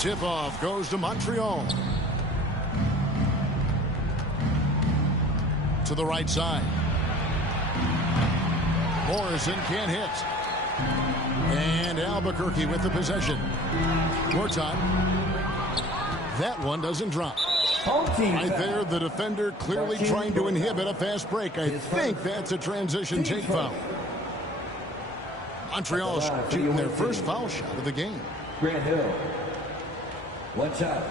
tip-off goes to Montreal. To the right side. Morrison can't hit. And Albuquerque with the possession. More time. That one doesn't drop. Right there, the defender clearly trying to inhibit a fast break. I think that's a transition take foul. Montreal's shooting their first foul shot of the game. Grant Hill. One shot.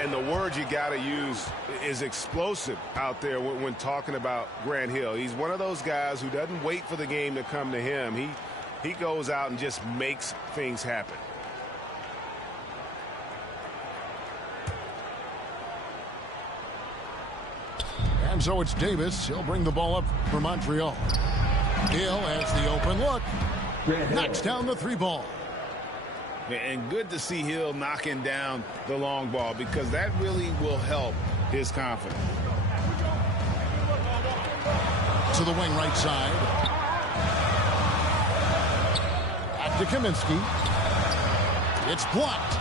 And the word you got to use is explosive out there when talking about Grant Hill. He's one of those guys who doesn't wait for the game to come to him. He goes out and just makes things happen. And so it's Davis. He'll bring the ball up for Montreal. Hill has the open look. Knocks down the three ball. And good to see Hill knocking down the long ball because that really will help his confidence. To the wing right side. Back to Kaminsky. It's blocked.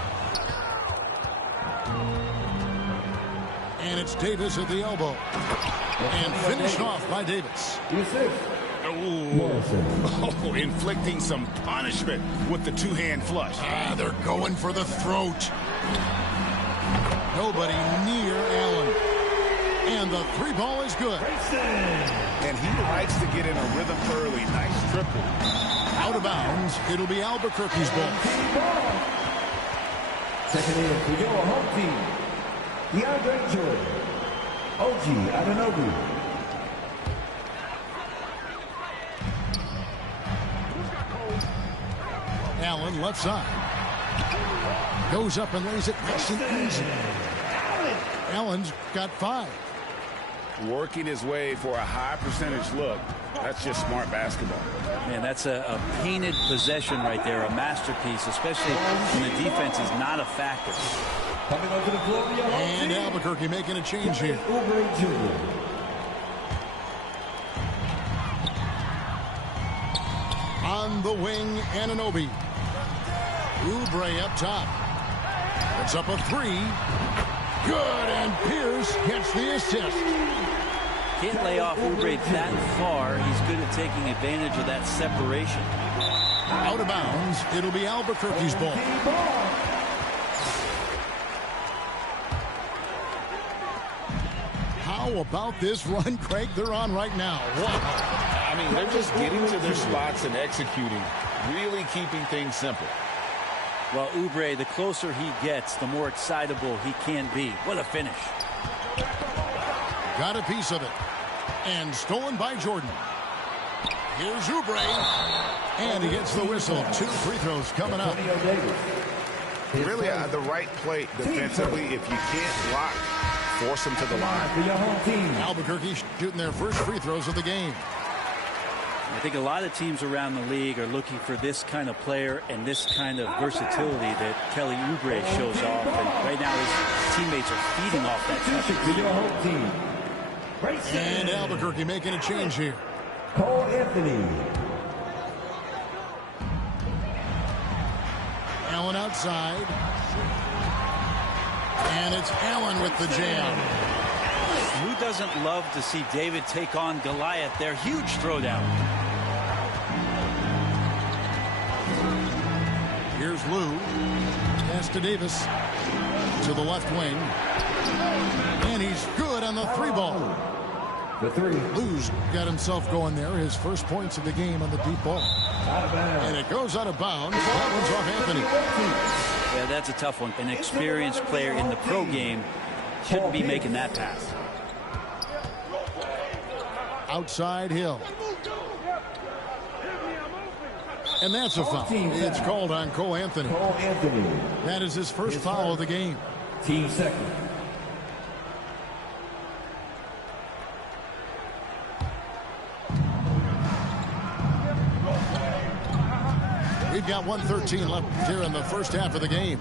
And it's Davis at the elbow. And finished off by Davis. Oh, inflicting some punishment with the two-hand flush. They're going for the throat. Nobody near Allen. And the three ball is good. And he likes to get in a rhythm early. Nice triple. Out of bounds. It'll be Albuquerque's ball. Second in for your home team. DeAndre Jordan. OG Adenobu. Allen left side. Goes up and lays it nice and easy. Allen's got 5. Working his way for a high percentage look. That's just smart basketball. Man, that's a painted possession right there, a masterpiece, especially when the defense is not a factor. Coming onto the floor, and Albuquerque making a change here. On the wing, Anunoby. Oubre up top. It's up a 3. Good, and Pierce gets the assist. Can't lay off Oubre that far. He's good at taking advantage of that separation. Out of bounds. It'll be Albuquerque's ball. How about this run, Craig, they're on right now? Wow. I mean, they're just getting to their spots and executing, really keeping things simple. Well, Oubre, the closer he gets, the more excitable he can be. What a finish. Got a piece of it. And stolen by Jordan. Here's Oubre. And he gets the whistle. 2 free throws coming up. Really the right play defensively. If you can't block, force him to the line. Albuquerque shooting their first free throws of the game. I think a lot of teams around the league are looking for this kind of player and this kind of versatility that Kelly Oubre shows off. And right now his teammates are feeding off that. And Albuquerque making a change here. Cole Anthony. Allen outside. And it's Allen with the jam. Who doesn't love to see David take on Goliath? Their huge throwdown. Here's Lou. Pass to Davis. To the left wing. And he's good on the 3 ball. The 3. Lou's got himself going there. His first points of the game on the deep ball. And it goes out of bounds. That one's off Anthony. Yeah, that's a tough one. An experienced player in the pro game shouldn't be making that pass. Outside Hill. And that's a foul. It's called on Cole Anthony. That is his first foul of the game. Team second. We've got 1:13 left here in the first half of the game.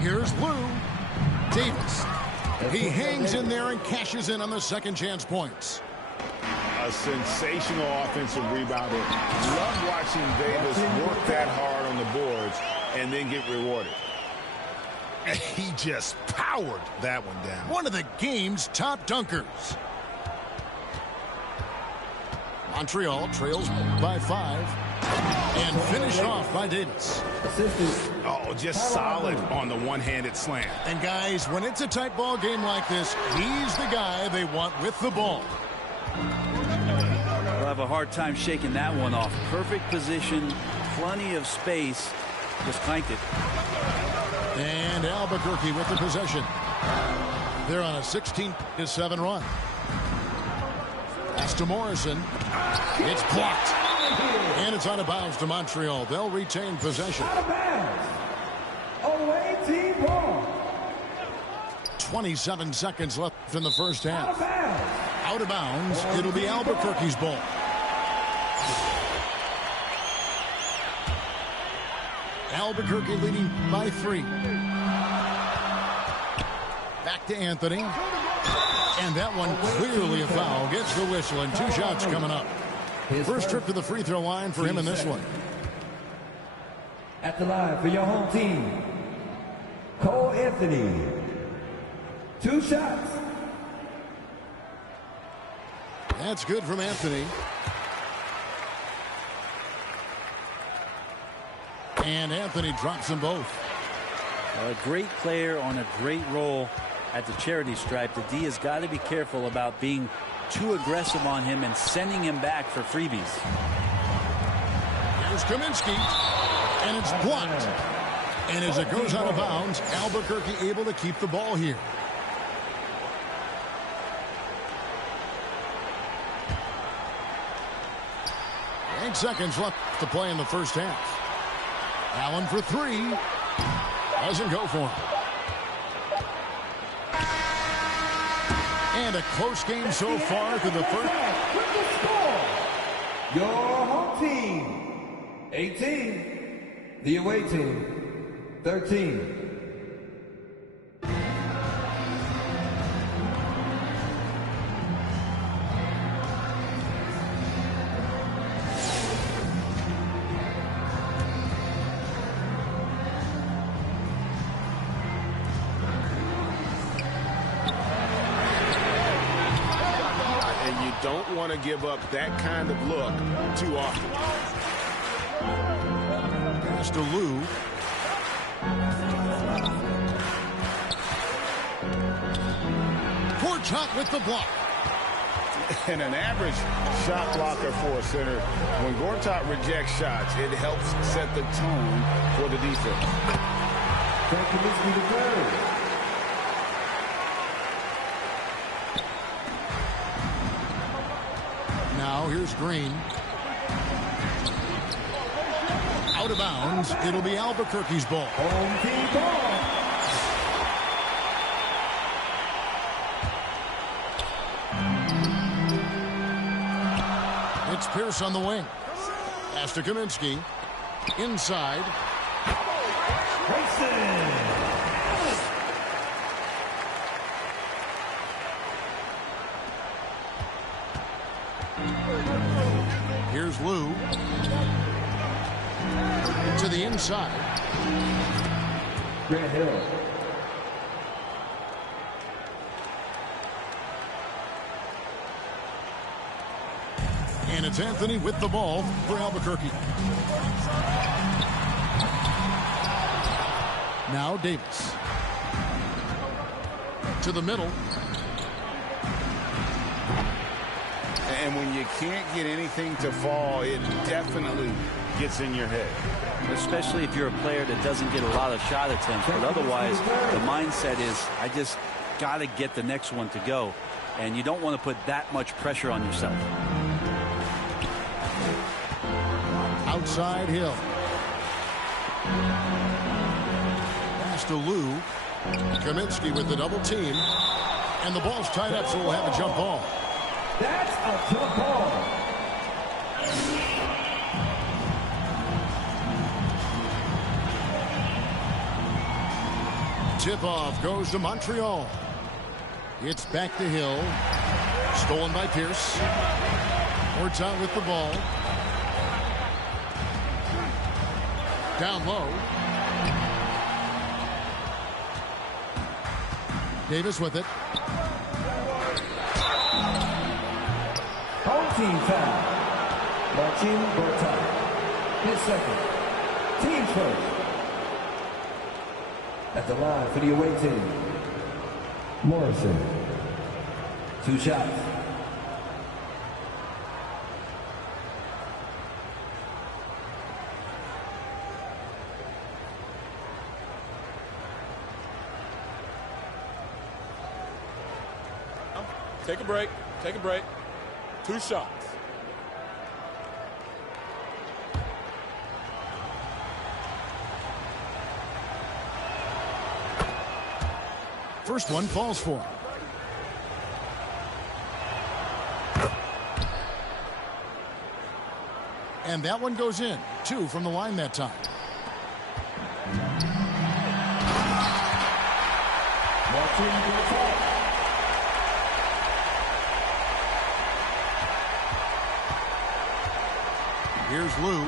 Here's Lou Davis. He hangs in there and cashes in on the second chance points. A sensational offensive rebounder. Love watching Davis work that hard on the boards and then get rewarded. He just powered that one down. One of the game's top dunkers. Montreal trails by 5 and finished off by Davis. Oh, just solid on the one-handed slam. And guys, when it's a tight ball game like this, he's the guy they want with the ball. We'll have a hard time shaking that one off. Perfect position, plenty of space. Just clanked it. And Albuquerque with the possession. They're on a 16-7 run. Pass to Morrison. It's blocked. And it's out of bounds to Montreal. They'll retain possession. Out of bounds. Away team ball. 27 seconds left in the first half. Out of bounds. Out of bounds. It'll be Albuquerque's ball. Albuquerque leading by 3. Back to Anthony. And that one clearly a foul. Gets the whistle and 2 shots coming up. First trip to the free throw line for him in this one. At the line for your home team, Cole Anthony. 2 shots. That's good from Anthony. And Anthony drops them both. A great player on a great role at the charity stripe. The D has got to be careful about being too aggressive on him and sending him back for freebies. Here's Kaminsky, and it's blocked. And as it goes out of bounds, Albuquerque able to keep the ball here. Eight seconds left to play in the first half. Allen for 3. Doesn't go for him. And a close game so far through the first. Your home team, 18. The away team, 13. Don't want to give up that kind of look too often. Pass to Lou. Gortat with the block. And an average shot blocker for a center, when Gortat rejects shots, it helps set the tone for the defense. Thank you, Mr. DeBerry. Now here's Green. Out of bounds. It'll be Albuquerque's ball. Home team ball. It's Pierce on the wing. Pass to Kaminsky. Inside. Here's Lou. To the inside. Grant Hill. And it's Anthony with the ball for Albuquerque. Now Davis. To the middle. And when you can't get anything to fall, it definitely gets in your head. Especially if you're a player that doesn't get a lot of shot attempts. But otherwise, the mindset is, I just got to get the next one to go. And you don't want to put that much pressure on yourself. Outside Hill. Pass to Lou. Kaminsky with the double team. And the ball's tied up, so we'll have a jump ball. That's a jump ball. Tip-off goes to Montreal. It's back to Hill. Stolen by Pierce. Ports out with the ball. Down low. Davis with it. Home team foul. Marcin Gortat. His second. Team first. At the line for the away team. Morrison. 2 shots. Take a break. Take a break. 2 shots. First one falls for him. And that one goes in. 2 from the line that time. Here's Lou.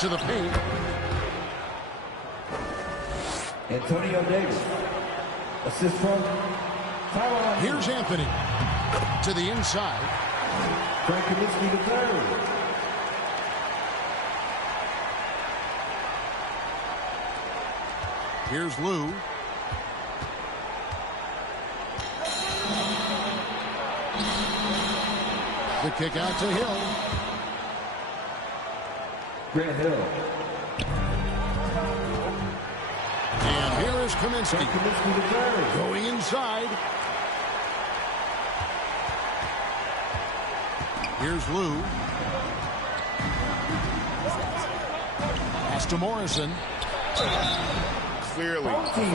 To the paint. Antonio Davis. Assist from Tyler. Here's Anthony. To the inside. Frank Kaminsky the third. Here's Lou. The kick out to Hill. Grant Hill. And here is Kaminsky. Kaminsky the third. Going inside. Here's Lou. Pass to Morrison. Clearly a foul.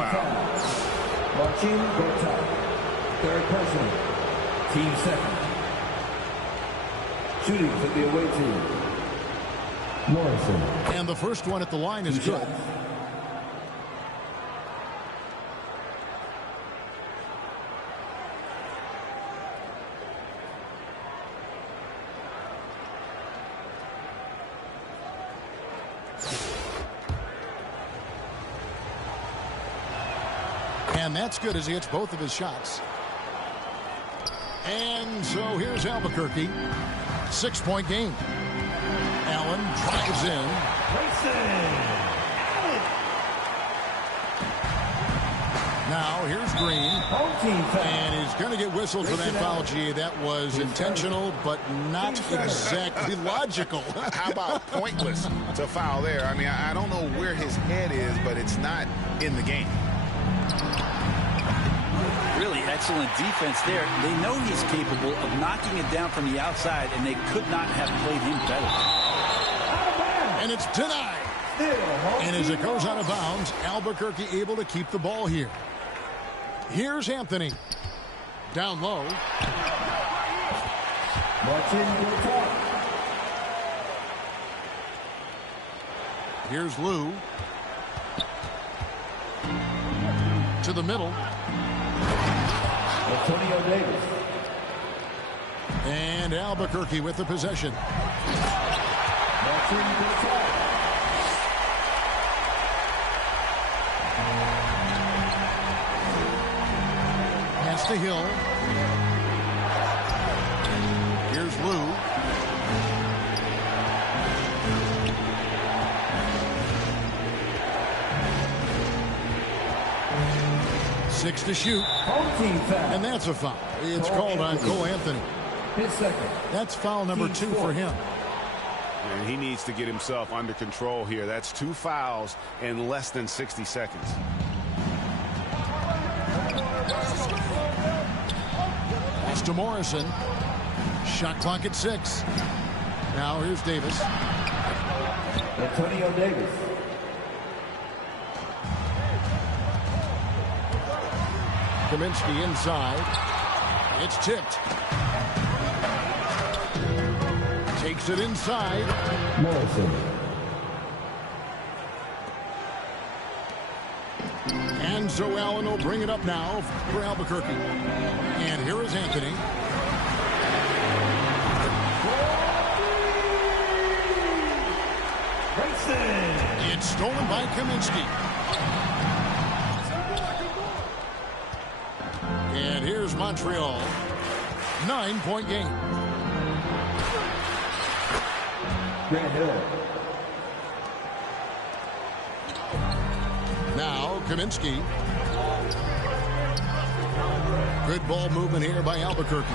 Marcin Gortat. Third personal. Team second. Shooting for the away team. Morrison. And the first one at the line is good. And that's good as he hits both of his shots. And so here's Albuquerque. 6-point game. Allen drives in. Now here's Green. And he's going to get whistled for that foul, G. That was intentional, but not exactly logical. How about pointless to foul there? I mean, I don't know where his head is, but it's not in the game. Really excellent defense there. They know he's capable of knocking it down from the outside, and they could not have played him better. And it's denied. And as it goes out of bounds, Albuquerque able to keep the ball here. Here's Anthony. Down low. Here's Lou. To the middle. Antonio Davis. And Albuquerque with the possession. Pass to Hill. Here's Lou. Six to shoot. And that's a foul. It's called on Cole Anthony. His second. That's foul number 2 for him. And he needs to get himself under control here. That's 2 fouls in less than 60 seconds. Pass to Morrison. Shot clock at 6. Now here's Davis. Antonio Davis. Kaminsky inside. It's tipped. Takes it inside. Morrison. And so Allen will bring it up now for Albuquerque. And here is Anthony. It's stolen by Kaminsky. And here's Montreal. 9-point game. Grant Hill. Now Kaminsky. Good ball movement here by Albuquerque.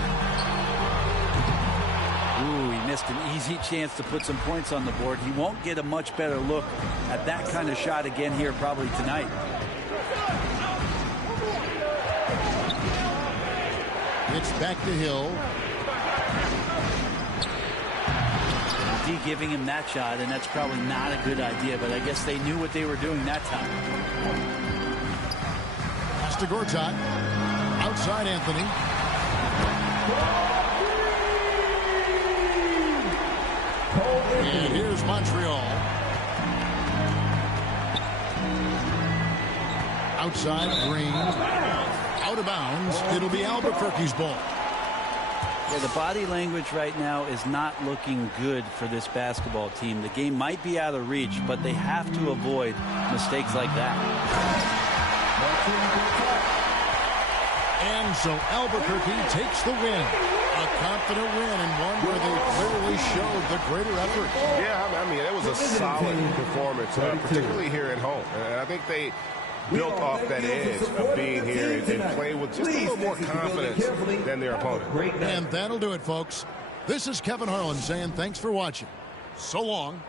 Ooh, he missed an easy chance to put some points on the board. He won't get a much better look at that kind of shot again here probably tonight. It's back to Hill. D giving him that shot, and that's probably not a good idea, but I guess they knew what they were doing that time. Pass to Gortat. Outside Anthony. And here's Montreal. Outside Green. Out of bounds. It'll be Albuquerque's ball. Yeah, the body language right now is not looking good for this basketball team. The game might be out of reach, but they have to avoid mistakes like that. And so Albuquerque takes the win. A confident win and one where they clearly showed the greater effort. Yeah, I mean, it was a solid performance, particularly here at home. And I think they built off that edge of being here and play with just a little more confidence than their opponent. And that'll do it, folks. This is Kevin Harlan saying thanks for watching. So long.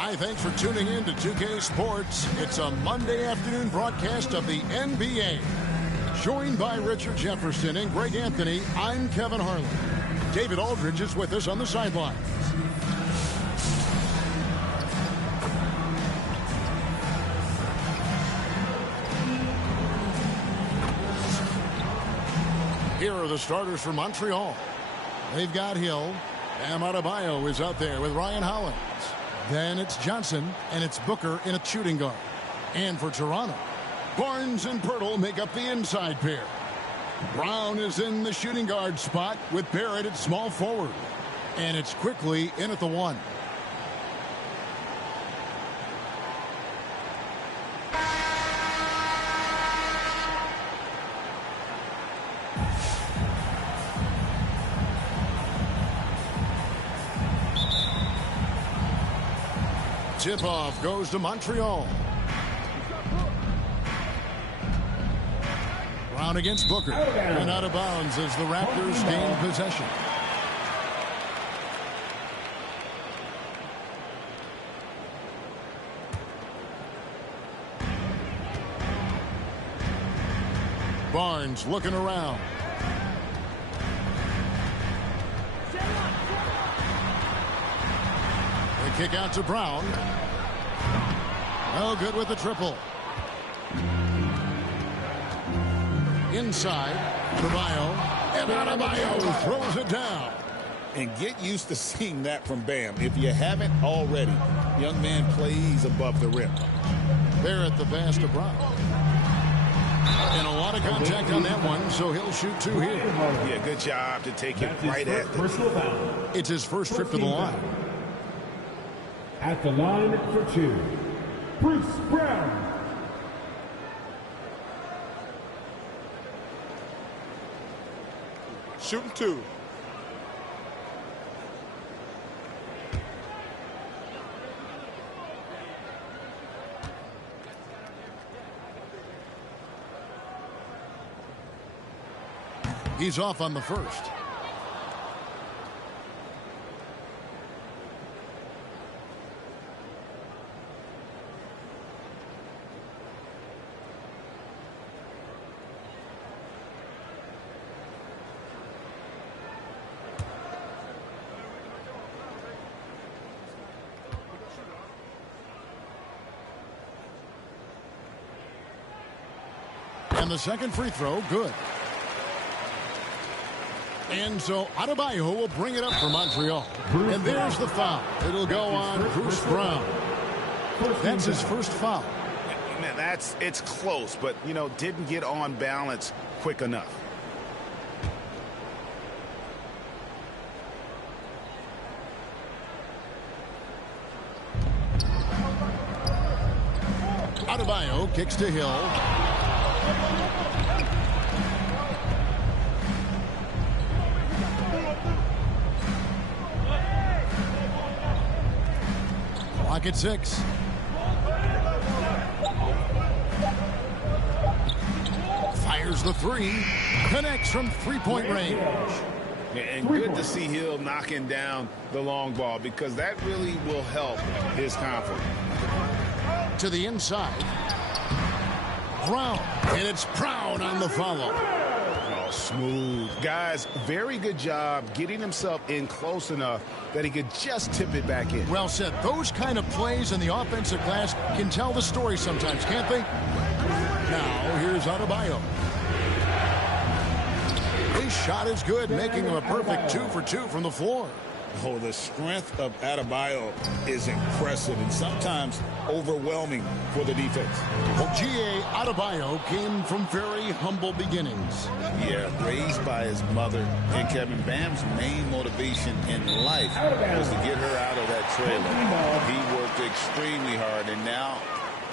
Hi, thanks for tuning in to 2K Sports. It's a Monday afternoon broadcast of the NBA. Joined by Richard Jefferson and Greg Anthony, I'm Kevin Harlan. David Aldridge is with us on the sidelines. Here are the starters for Montreal. They've got Hill. Bam Adebayo is out there with Ryan Hollins. Then it's Johnson, and it's Booker in a shooting guard. And for Toronto, Barnes and Pirtle make up the inside pair. Brown is in the shooting guard spot with Barrett at small forward. And it's quickly in at the 1. Tip-off goes to Montreal. Brown against Booker. And out of bounds as the Raptors gain possession. Barnes looking around. The kick out to Brown. Oh, good with the triple. Inside, Adebayo. And Adebayo throws it down. And get used to seeing that from Bam. If you haven't already, young man plays above the rim. Barrett the pass to Brown. And a lot of contact on that one, so he'll shoot 2 here. Yeah, good job to take it right at the rim. It's his first trip to the line. At the line for 2, Bruce Brown. Shooting 2. He's off on the first. And the second free throw, good. And so Adebayo will bring it up for Montreal. And there's the foul. It'll go on Bruce Brown. That's his first foul. Man, it's close, but, you know, didn't get on balance quick enough. Adebayo kicks to Hill. Clock at 6. Fires the three. Connects from three-point range. And good to see Hill knocking down the long ball because that really will help his confidence. To the inside. Brown. And it's Brown on the follow. Oh, smooth. Guys, very good job getting himself in close enough that he could just tip it back in. Well said. Those kind of plays in the offensive glass can tell the story sometimes, can't they? Now, here's Adebayo. His shot is good, making him a perfect 2 for 2 from the floor. Oh, the strength of Adebayo is impressive and sometimes overwhelming for the defense. Well, G.A. Adebayo came from very humble beginnings. Yeah, raised by his mother. And Kevin, Bam's main motivation in life was to get her out of that trailer. He worked extremely hard and now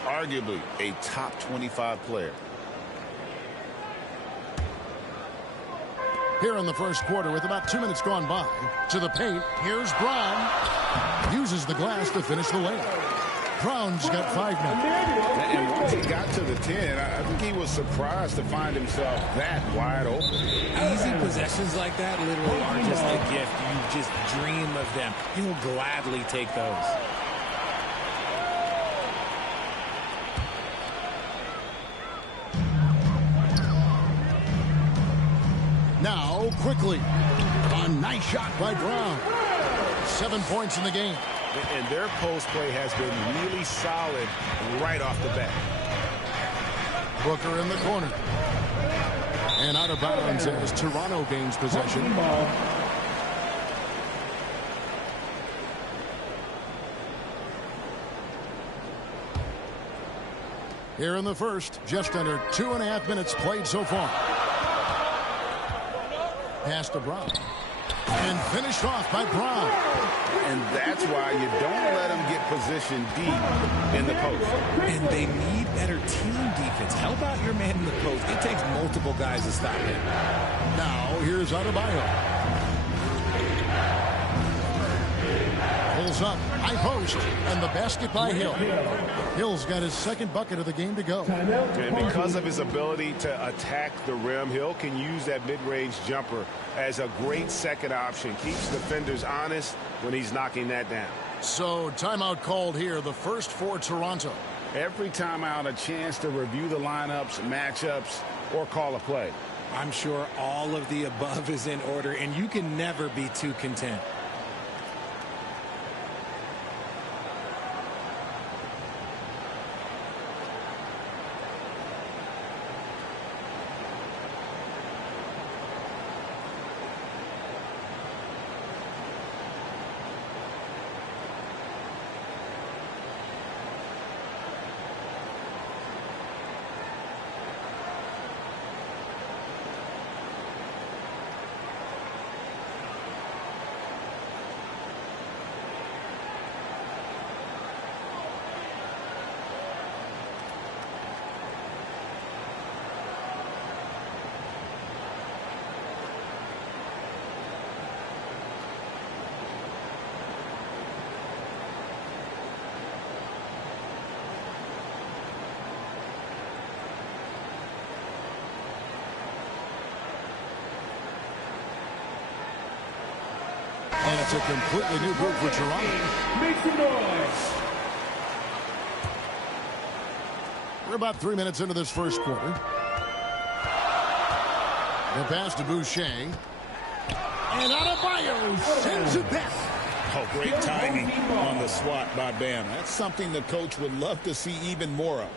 arguably a top 25 player. Here in the first quarter with about 2 minutes gone by. To the paint. Here's Brown. Uses the glass to finish the layup. Brown's got 5 now. And once he got to the 10, I think he was surprised to find himself that wide open. Easy possessions like that literally are just a gift. You just dream of them. He'll gladly take those. Now, quickly. A nice shot by Brown. 7 points in the game. And their post play has been really solid right off the bat. Booker in the corner. And out of bounds as Toronto gains possession. Here in the first, just under 2.5 minutes played so far. Pass to Brown. And finished off by Brown. And that's why you don't let them get positioned deep in the post. And they need better team defense. Help out your man in the post. It takes multiple guys to stop him. Now, here's Adebayo. Pulls up, high post, and the basket by Hill. Hill's got his second bucket of the game to go. And because of his ability to attack the rim, Hill can use that mid-range jumper as a great second option. Keeps defenders honest when he's knocking that down. So, timeout called here, the first for Toronto. Every timeout, a chance to review the lineups, matchups, or call a play. I'm sure all of the above is in order, and you can never be too content. And it's a completely new group for Toronto. Make some noise. We're about 3 minutes into this first quarter. The pass to Boucher. And Adebayo sends it back. Oh, great timing on the swat by Bam. That's something the coach would love to see even more of.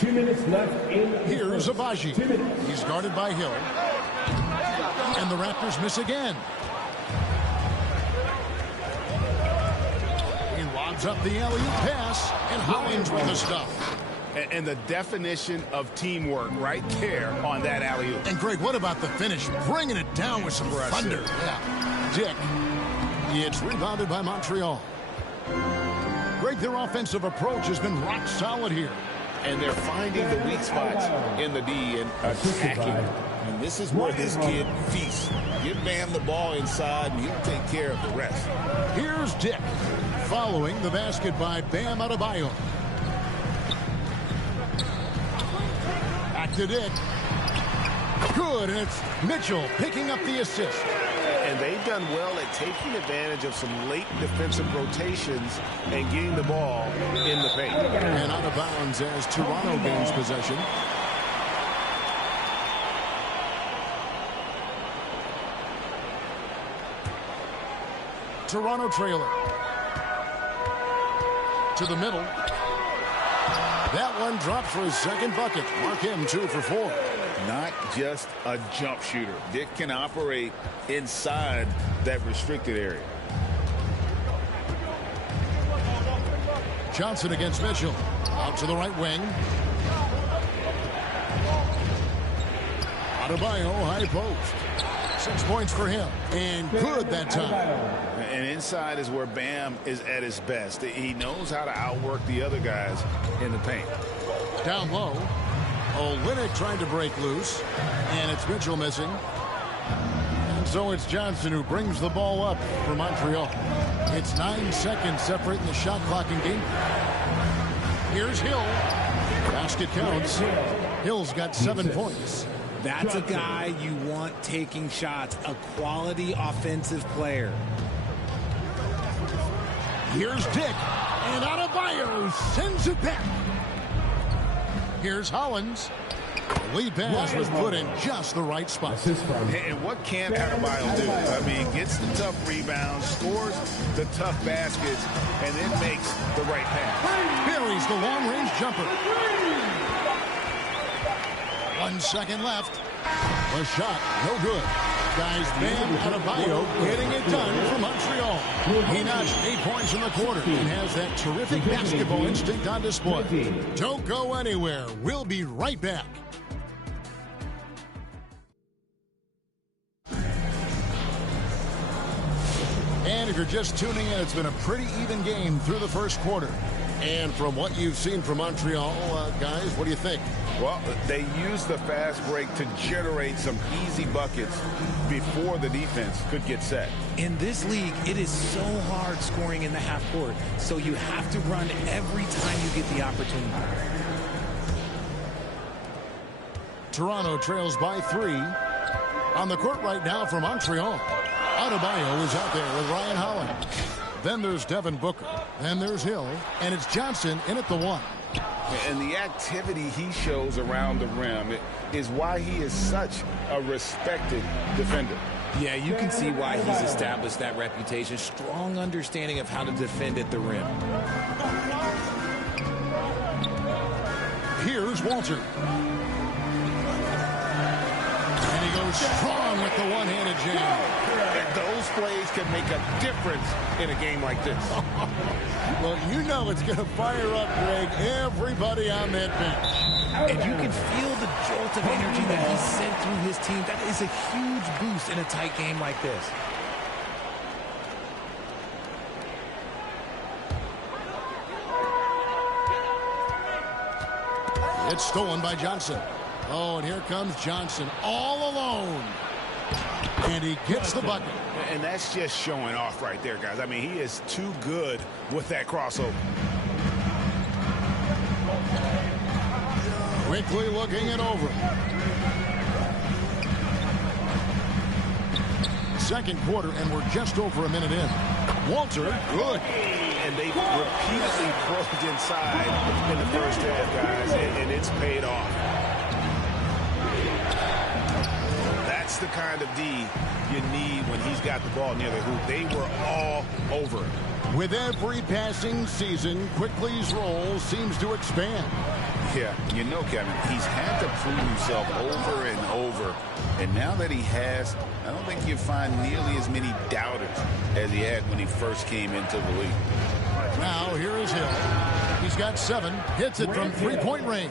2 minutes left in. Here's Abaji. He's guarded by Hill. And the Raptors miss again. He lobs up the alley-oop pass, and Hollins with the stuff. And the definition of teamwork right there on that alley-oop. And Greg, what about the finish? Bringing it down with some thunder. Yeah. Dick. It's rebounded by Montreal. Greg, their offensive approach has been rock solid here. And they're finding the weak spots in the D and attacking. And this is where this kid feasts. Give Bam the ball inside, and he'll take care of the rest. Here's Dick, following the basket by Bam Adebayo. Back to Dick. Good, and it's Mitchell picking up the assist. And they've done well at taking advantage of some late defensive rotations and getting the ball in the paint. And out of bounds as Toronto gains possession. Toronto trailer. To the middle. That one drops for his second bucket. Mark him 2 for 4. Not just a jump shooter. Dick can operate inside that restricted area. Johnson against Mitchell. Out to the right wing. Adebayo, high post. 6 points for him. And good that time. And inside is where Bam is at his best. He knows how to outwork the other guys in the paint. Down low. Olynyk trying to break loose. And it's Mitchell missing. And so it's Johnson who brings the ball up for Montreal. It's 9 seconds separating the shot clock and game. Here's Hill. Basket counts. Hill's got 7 points. That's a guy you want taking shots, a quality offensive player. Here's Dick, and Adebayo sends it back. Here's Hollins. The lead pass was put in just the right spot. And what can't Adebayo do? I mean, gets the tough rebounds, scores the tough baskets, and then makes the right pass. Buries the long-range jumper. 1 second left. The shot, no good. Guys, Bam Adebayo getting it done for Montreal. He notched 8 points in the quarter and has that terrific basketball instinct on display. Don't go anywhere. We'll be right back. And if you're just tuning in, it's been a pretty even game through the first quarter. And from what you've seen from Montreal, guys, what do you think? Well, they used the fast break to generate some easy buckets before the defense could get set. In this league, it is so hard scoring in the half court, so you have to run every time you get the opportunity. Toronto trails by 3. On the court right now for Montreal. Adebayo is out there with Ryan Hollins. Then there's Devin Booker. Then there's Hill. And it's Johnson in at the 1. And the activity he shows around the rim is why he is such a respected defender. Yeah, you can see why he's established that reputation. Strong understanding of how to defend at the rim. Here's Walter. And he goes strong with the one-handed jam. Those plays can make a difference in a game like this. Well, you know it's going to fire up, Greg, everybody on that bench. And you can feel the jolt of energy that he's sent through his team. That is a huge boost in a tight game like this. It's stolen by Johnson. Oh, and here comes Johnson all alone. And he gets the bucket. And that's just showing off right there, guys. I mean, he is too good with that crossover. Quickly looking it over. Second quarter, and we're just over a minute in. Walter, good. And they repeatedly probed inside in the first half, guys, and it's paid off. That's the kind of D you need when he's got the ball near the hoop. They were all over him. With every passing season, Quickly's role seems to expand. Yeah, you know, Kevin, he's had to prove himself over and over. And now that he has, I don't think you'll find nearly as many doubters as he had when he first came into the league. Now, here is Hill. He's got 7, hits it from three-point range.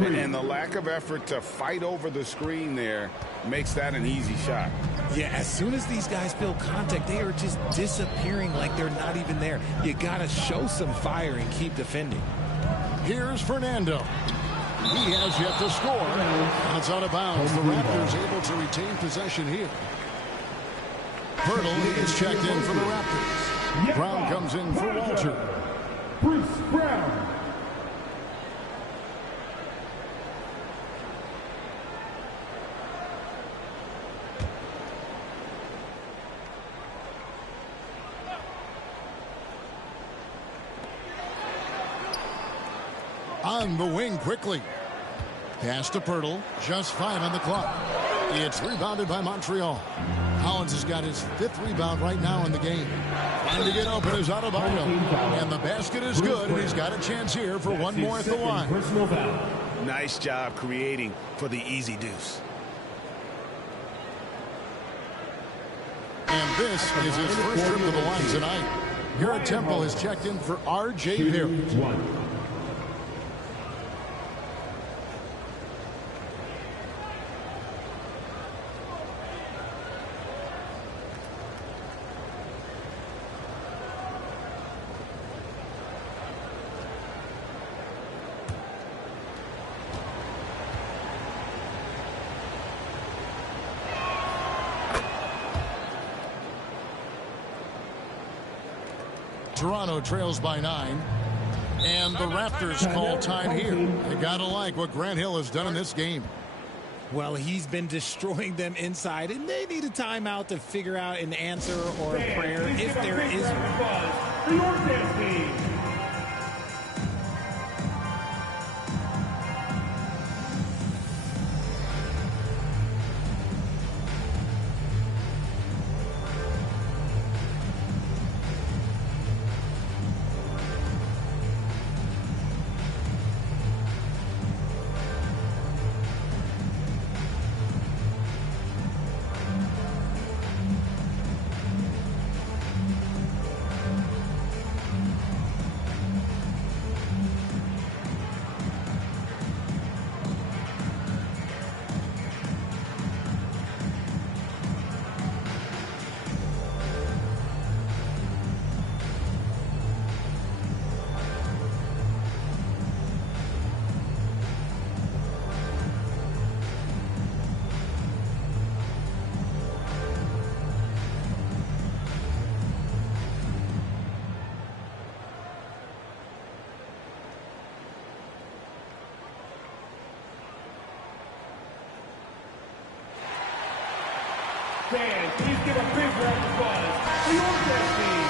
And the lack of effort to fight over the screen there makes that an easy shot. Yeah, as soon as these guys feel contact, they are just disappearing like they're not even there. You got to show some fire and keep defending. Here's Fernando. He has yet to score. It's out of bounds. The Raptors able to retain possession here. Pirtle is checked in for the Raptors. Brown comes in for Walter. Bruce Brown. On the wing quickly. Pass to Pirtle. Just 5 on the clock. It's rebounded by Montreal. Hollins has got his 5th rebound right now in the game. Trying to get open is Adebayo. And the basket is good, and he's got a chance here for one more at the line. Nice job creating for the easy deuce. And this is his first trip to the line tonight. Garrett Temple has checked in for R.J. Perry. Toronto trails by 9. And the Raptors call time here. You gotta like what Grant Hill has done in this game. Well, he's been destroying them inside, and they need a timeout to figure out an answer or a prayer if there is one. Fans, please give a big round of applause for your team.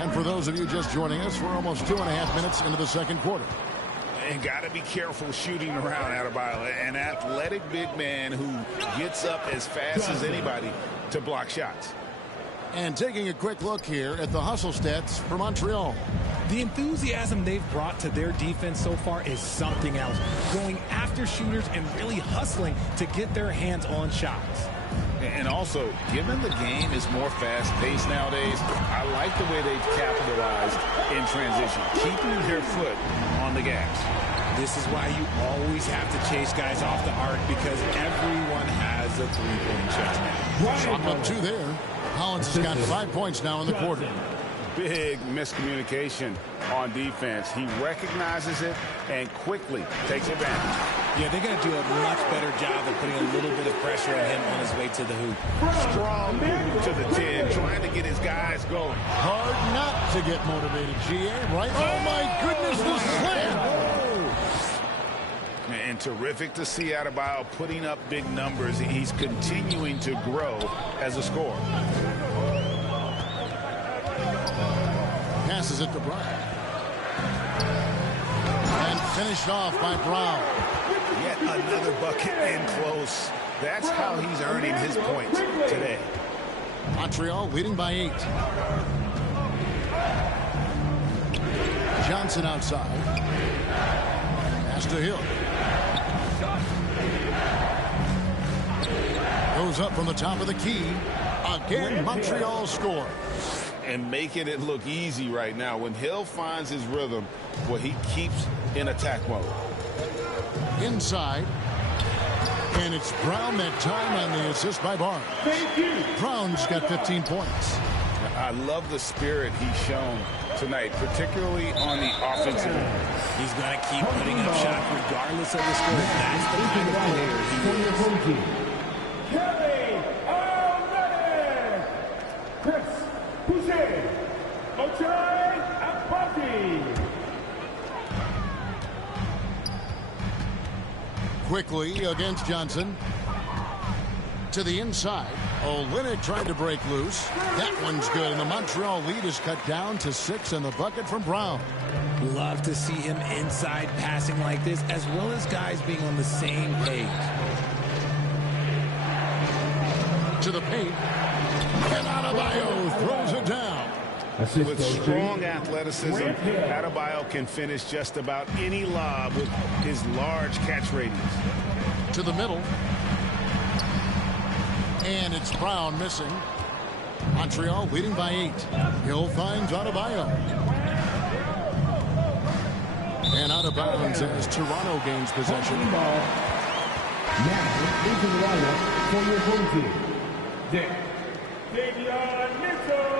And for those of you just joining us, we're almost 2.5 minutes into the second quarter. And got to be careful shooting around Adebayo, an athletic big man who gets up as fast as anybody to block shots. And taking a quick look here at the hustle stats for Montreal. The enthusiasm they've brought to their defense so far is something else. Going after shooters and really hustling to get their hands on shots. And also, given the game is more fast-paced nowadays, I like the way they've capitalized in transition, keeping their foot on the gas. This is why you always have to chase guys off the arc, because everyone has a three-point shot now. Shot up 2 there. Hollins has got 5 points now in the quarter. Big miscommunication on defense. He recognizes it and quickly takes advantage. Yeah, they're going to do a much better job of putting a little bit of pressure on him on his way to the hoop. Strong move to the 10, trying to get his guys going. Hard not to get motivated, GA, right? Oh, my goodness, the slam! And terrific to see Adebayo putting up big numbers. He's continuing to grow as a scorer. Passes it to Brown. And finished off by Brown. Yet another bucket in close. That's how he's earning his points today. Montreal leading by 8. Johnson outside. Pass to Hill. Goes up from the top of the key. Again, Montreal scores. And making it look easy right now. When Hill finds his rhythm, well, he keeps in attack mode. Inside. And it's Brown that time on the assist by Barnes. Brown's got 15 points. I love the spirit he's shown tonight, particularly on the offensive end. He's going to keep putting up shots regardless of the score. That's the kind of player he is. Quickly against Johnson. To the inside. Olynyk trying to break loose. That one's good, and the Montreal lead is cut down to 6, and the bucket from Brown. Love to see him inside passing like this, as well as guys being on the same page. To the paint. And Adebayo throws it down. With strong athleticism, Adebayo can finish just about any lob with his large catch radius. To the middle. And it's Brown missing. Montreal leading by 8. Hill finds Adebayo. And out of bounds as Toronto gains possession. Now into the lineup for your home team. Davion Mitchell.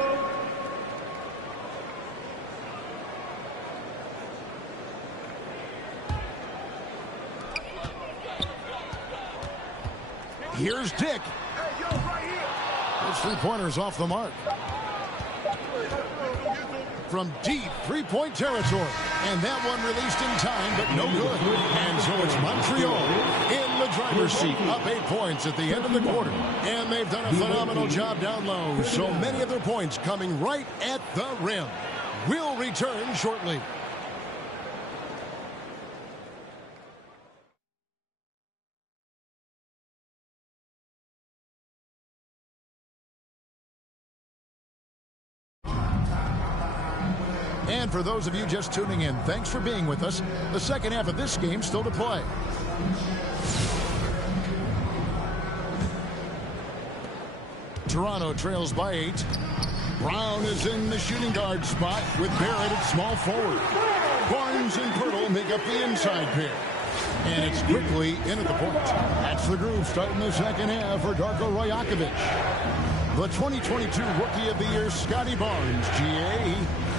Here's Dick. His three-pointers off the mark. From deep three-point territory. And that one released in time, but no good. And so it's Montreal in the driver's seat, up 8 points at the end of the quarter. And they've done a phenomenal job down low. So many of their points coming right at the rim. We'll return shortly. And for those of you just tuning in, thanks for being with us. The second half of this game still to play. Toronto trails by 8. Brown is in the shooting guard spot with Barrett at small forward. Barnes and Pirtle make up the inside pair. And it's quickly in at the point. That's the groove starting the second half for Darko Rajakovic. The 2022 Rookie of the Year, Scotty Barnes, GA,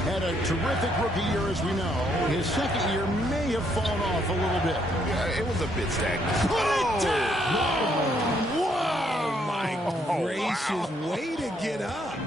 had a terrific rookie year, as we know. His second year may have fallen off a little bit. Yeah, it was a bit stagnant. Put it down! Wow! My gracious, wow. Way to get up.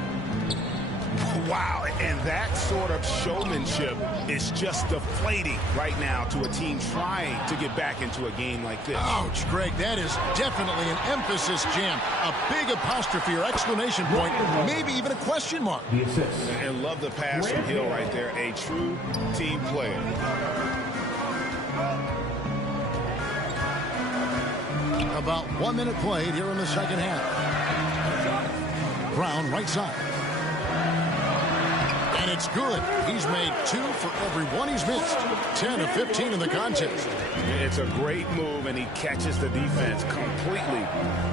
Wow, and that sort of showmanship is just deflating right now to a team trying to get back into a game like this. Ouch, Greg, that is definitely an emphasis jam. A big apostrophe or exclamation point, maybe even a question mark. The assist. And love the pass from Hill right there. A true team player. About 1 minute played here in the second half. Brown right side. And it's good. He's made 2 for every one he's missed. 10 of 15 in the contest. It's a great move, and he catches the defense completely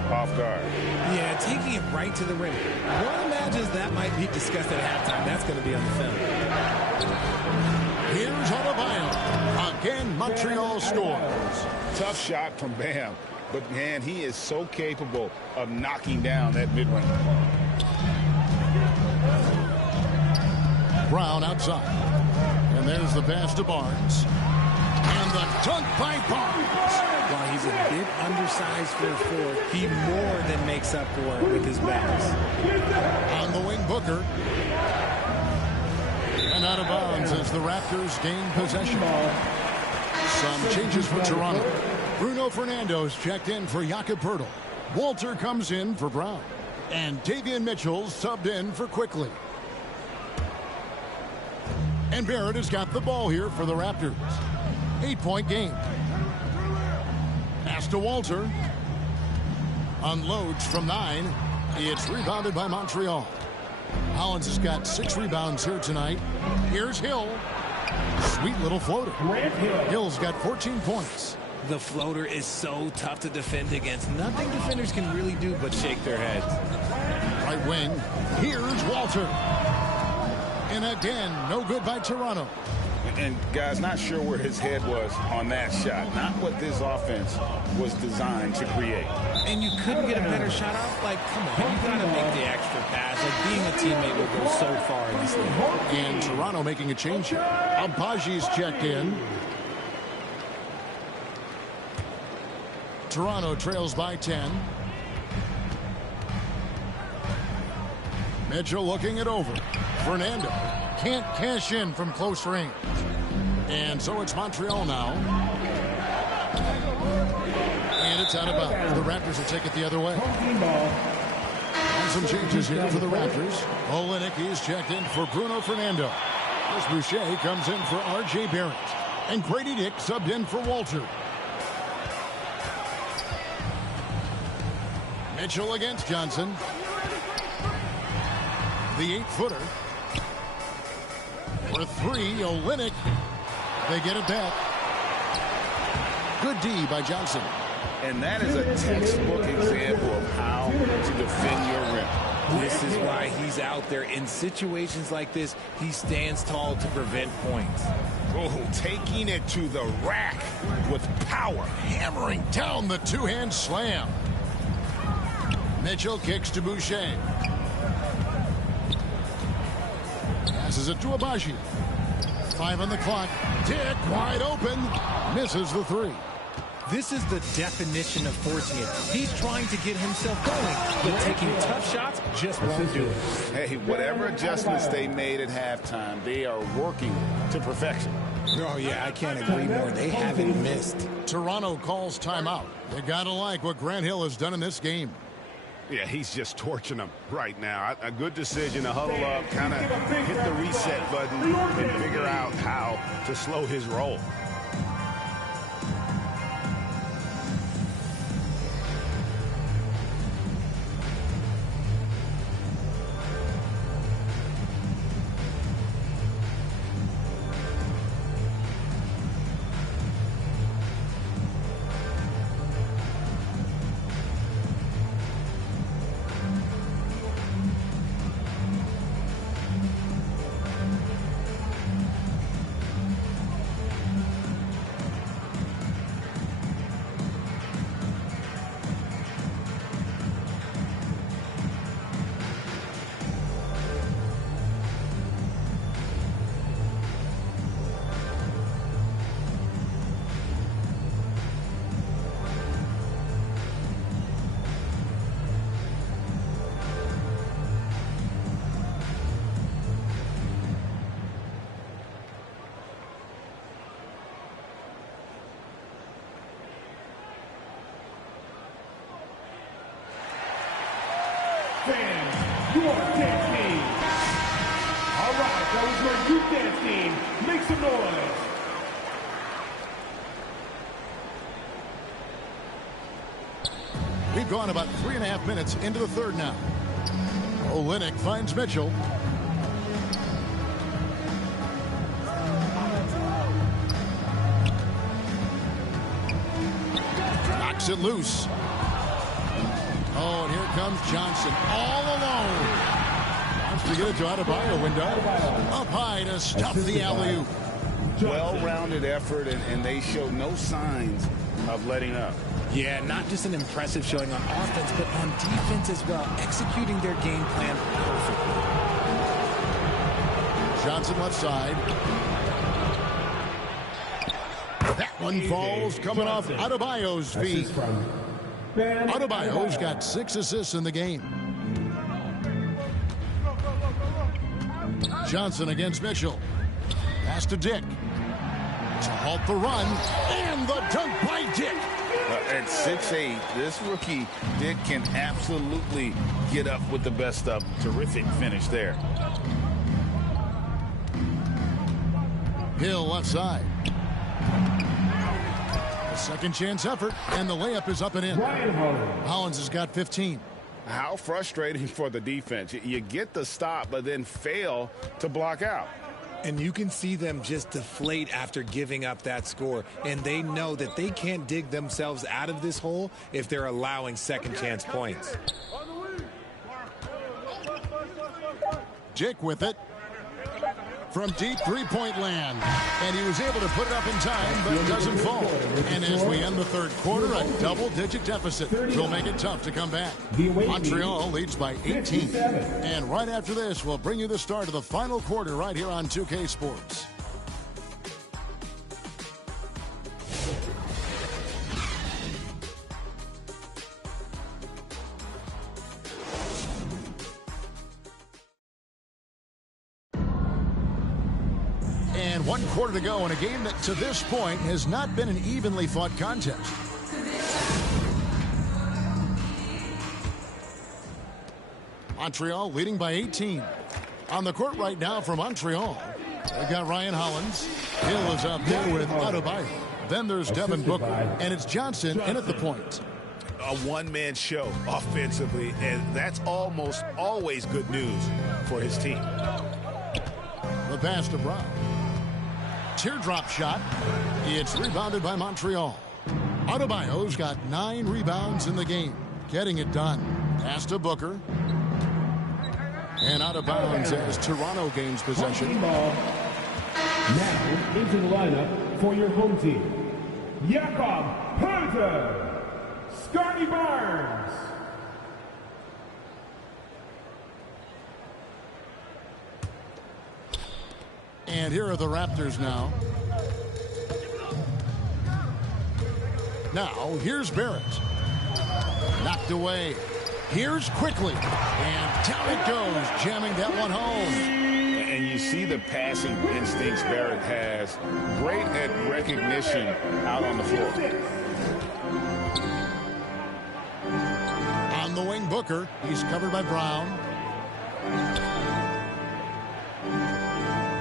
off guard. Yeah, taking it right to the rim. One imagines that might be discussed at halftime. That's going to be on the film. Here's Adebayo. Again, Montreal scores. Tough shot from Bam. But, man, he is so capable of knocking down that mid-range. Brown outside. And there's the pass to Barnes. And the dunk by Barnes. While he's a bit undersized for a forward, he more than makes up for it with his bounce. On the wing, Booker. And out of bounds as the Raptors gain possession. Some changes for Toronto. Bruno Fernando's checked in for Jakob Poeltl. Walter comes in for Brown. And Davion Mitchell subbed in for Quickly. And Barrett has got the ball here for the Raptors. 8-point game. Kicks to Walter. Unloads from 9. It's rebounded by Montreal. Hollins has got 6 rebounds here tonight. Here's Hill. Sweet little floater. Hill's got 14 points. The floater is so tough to defend against. Nothing defenders can really do but shake their heads. Right wing. Here's Walter. And again, no good by Toronto. And guys, not sure where his head was on that shot. Not what this offense was designed to create. And you couldn't get a better shot off? Like, come on, you got to make the extra pass. Like, being a teammate will go so far in this league. And Toronto making a change here. Abaji's checked in. Toronto trails by 10. Mitchell looking it over. Fernando can't cash in from close range. And so it's Montreal now. And it's out of bounds. The Raptors will take it the other way. And some changes here for the Raptors. Olynyk is checked in for Bruno Fernando. Chris Boucher comes in for R.J. Barrett. And Grady Dick subbed in for Walter. Mitchell against Johnson. The 8-footer. For 3, Olynyk. They get it back. Good D by Johnson. And that is a textbook example of how to defend your rim. This is why he's out there. In situations like this, he stands tall to prevent points. Oh, taking it to the rack with power. Hammering down the two-hand slam. Mitchell kicks to Boucher. Passes it to Abaji. 5 on the clock. Dick wide open. Misses the 3. This is the definition of forcing it. He's trying to get himself going, but taking tough shots just won't do it. Hey, whatever adjustments they made at halftime, they are working to perfection. Oh, yeah, I can't agree more. They haven't missed. Toronto calls timeout. They gotta like what Grant Hill has done in this game. Yeah, he's just torching them right now. A good decision to huddle up, kind of hit the reset button and figure out how to slow his roll. Fans, your dance team. All right, that was your youth dance team. Make some noise. We've gone about 3.5 minutes into the third now. Olynyk finds Mitchell. Knocks it loose. Oh, and here comes Johnson all alone. Wants to get it to Adebayo window. Up high to stop the alley-oop. Well-rounded effort, and they show no signs of letting up. Yeah, not just an impressive showing on offense, but on defense as well, executing their game plan perfectly. Johnson left side. That one falls coming off Adebayo's feet. Adebayo's got 6 assists in the game. Johnson against Mitchell. Pass to Dick. To halt the run. And the dunk by Dick. At 6'8", this rookie, Dick, can absolutely get up with the best stuff. Terrific finish there. Hill left side. A second chance effort, and the layup is up and in. Hollins has got 15. How frustrating for the defense. You get the stop, but then fail to block out. And you can see them just deflate after giving up that score. And they know that they can't dig themselves out of this hole if they're allowing second chance points. Jake with it from deep three-point land. And he was able to put it up in time, but it doesn't fall. And as we end the third quarter, a double-digit deficit will make it tough to come back. Montreal leads by 18. And right after this, we'll bring you the start of the final quarter right here on 2K Sports. And 1 quarter to go in a game that to this point has not been an evenly fought contest. Montreal leading by 18. On the court right now for Montreal, they've got Ryan Hollins. Hill is up there with Adebayo. Then there's Devin Booker, and it's Johnson in at the point. A one-man show offensively, and that's almost always good news for his team. The pass to Brown. Teardrop shot. It's rebounded by Montreal. Adebayo's got 9 rebounds in the game. Getting it done. Pass to Booker. And out of bounds as Toronto gains possession. Now into the lineup for your home team, Jakob Hunter, Scotty Barnes. And here are the Raptors now. Now, here's Barrett. Knocked away. Here's Quickly. And down it goes, jamming that one home. And you see the passing instincts Barrett has. Great at recognition out on the floor. On the wing, Booker. He's covered by Brown.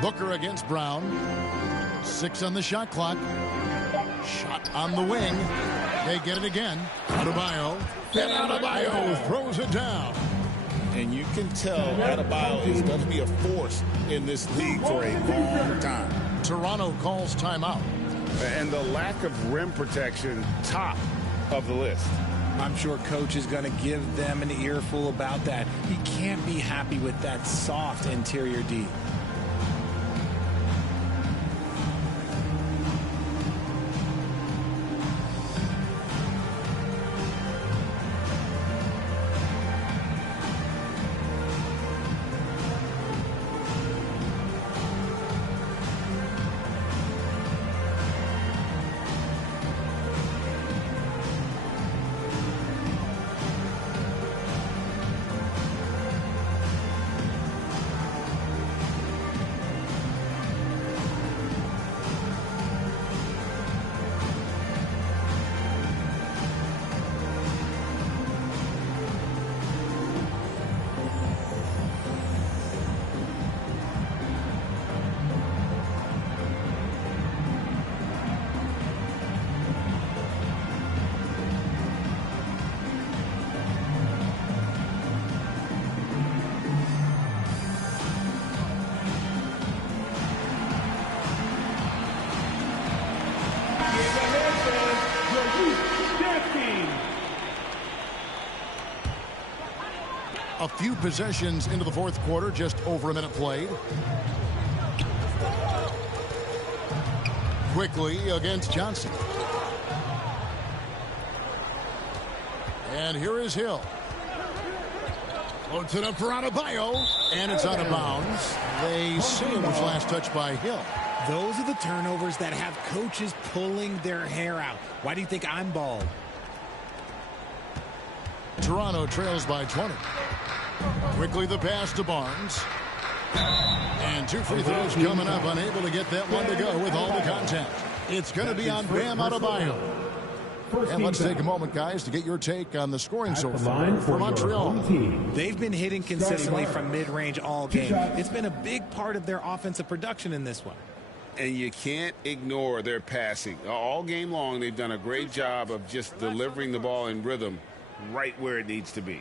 Booker against Brown. 6 on the shot clock. Shot on the wing. They get it again. Adebayo. And Adebayo throws it down. And you can tell Adebayo is going to be a force in this league for a long time. Toronto calls timeout. And the lack of rim protection, top of the list. I'm sure coach is going to give them an earful about that. He can't be happy with that soft interior D. A few possessions into the fourth quarter, just over a minute played. Quickly against Johnson. And here is Hill. Floats it up for Adebayo, and it's out of bounds. They say it was last touched by Hill. Those are the turnovers that have coaches pulling their hair out. Why do you think I'm bald? Toronto trails by 20. Quickly the pass to Barnes. And 2 free throws coming up, unable to get that one to go with all the contact. It's going to be on Bam Adebayo. And let's take a moment, guys, to get your take on the scoring so far for Montreal. They've been hitting consistently from mid-range all game. It's been a big part of their offensive production in this one. And you can't ignore their passing. All game long, they've done a great job of just delivering the ball in rhythm right where it needs to be.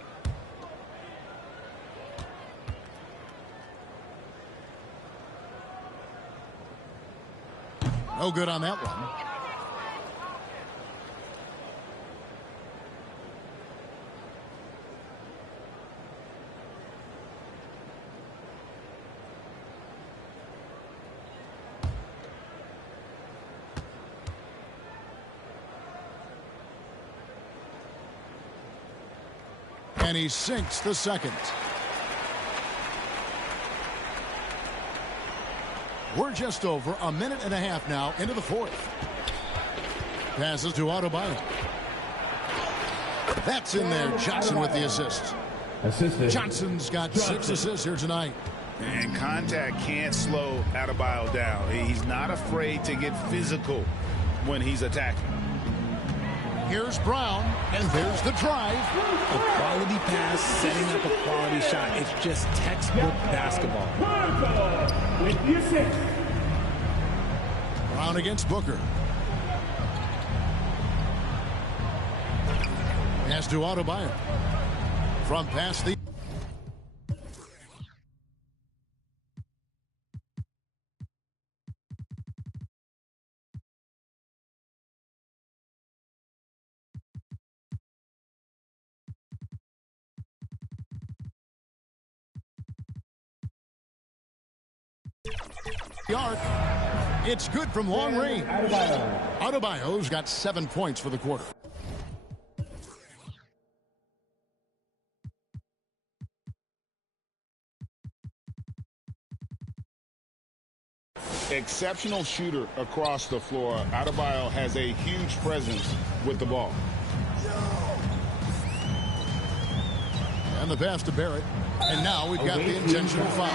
No good on that one. And he sinks the second. We're just over a minute and a half now into the fourth. Passes to Adebayo. That's in there. Johnson with the assist. Johnson's got 6 assists here tonight. And contact can't slow Adebayo down. He's not afraid to get physical when he's attacking. Here's Brown, and there's the drive. A quality pass, setting up a quality shot. It's just textbook basketball. With the assist. Brown against Booker. Pass to Adebayo. From past the... arc. It's good from long range. Adebayo's got 7 points for the quarter. Exceptional shooter across the floor. Adebayo has a huge presence with the ball. And the pass to Barrett. And now we've got the intentional foul.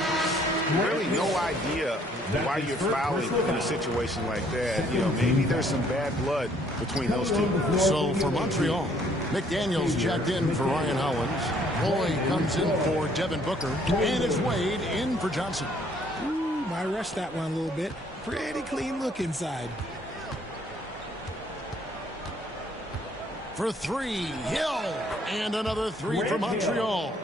Really no idea why you're fouling in a situation like that. You know, maybe there's some bad blood between those two. So for Montreal, McDaniels checked in for Ryan Howlands. Roy comes in for Devin Booker. And it's Wade in for Johnson. Ooh, I rushed that one a little bit. Pretty clean look inside. For 3, Hill. And another 3 for Montreal.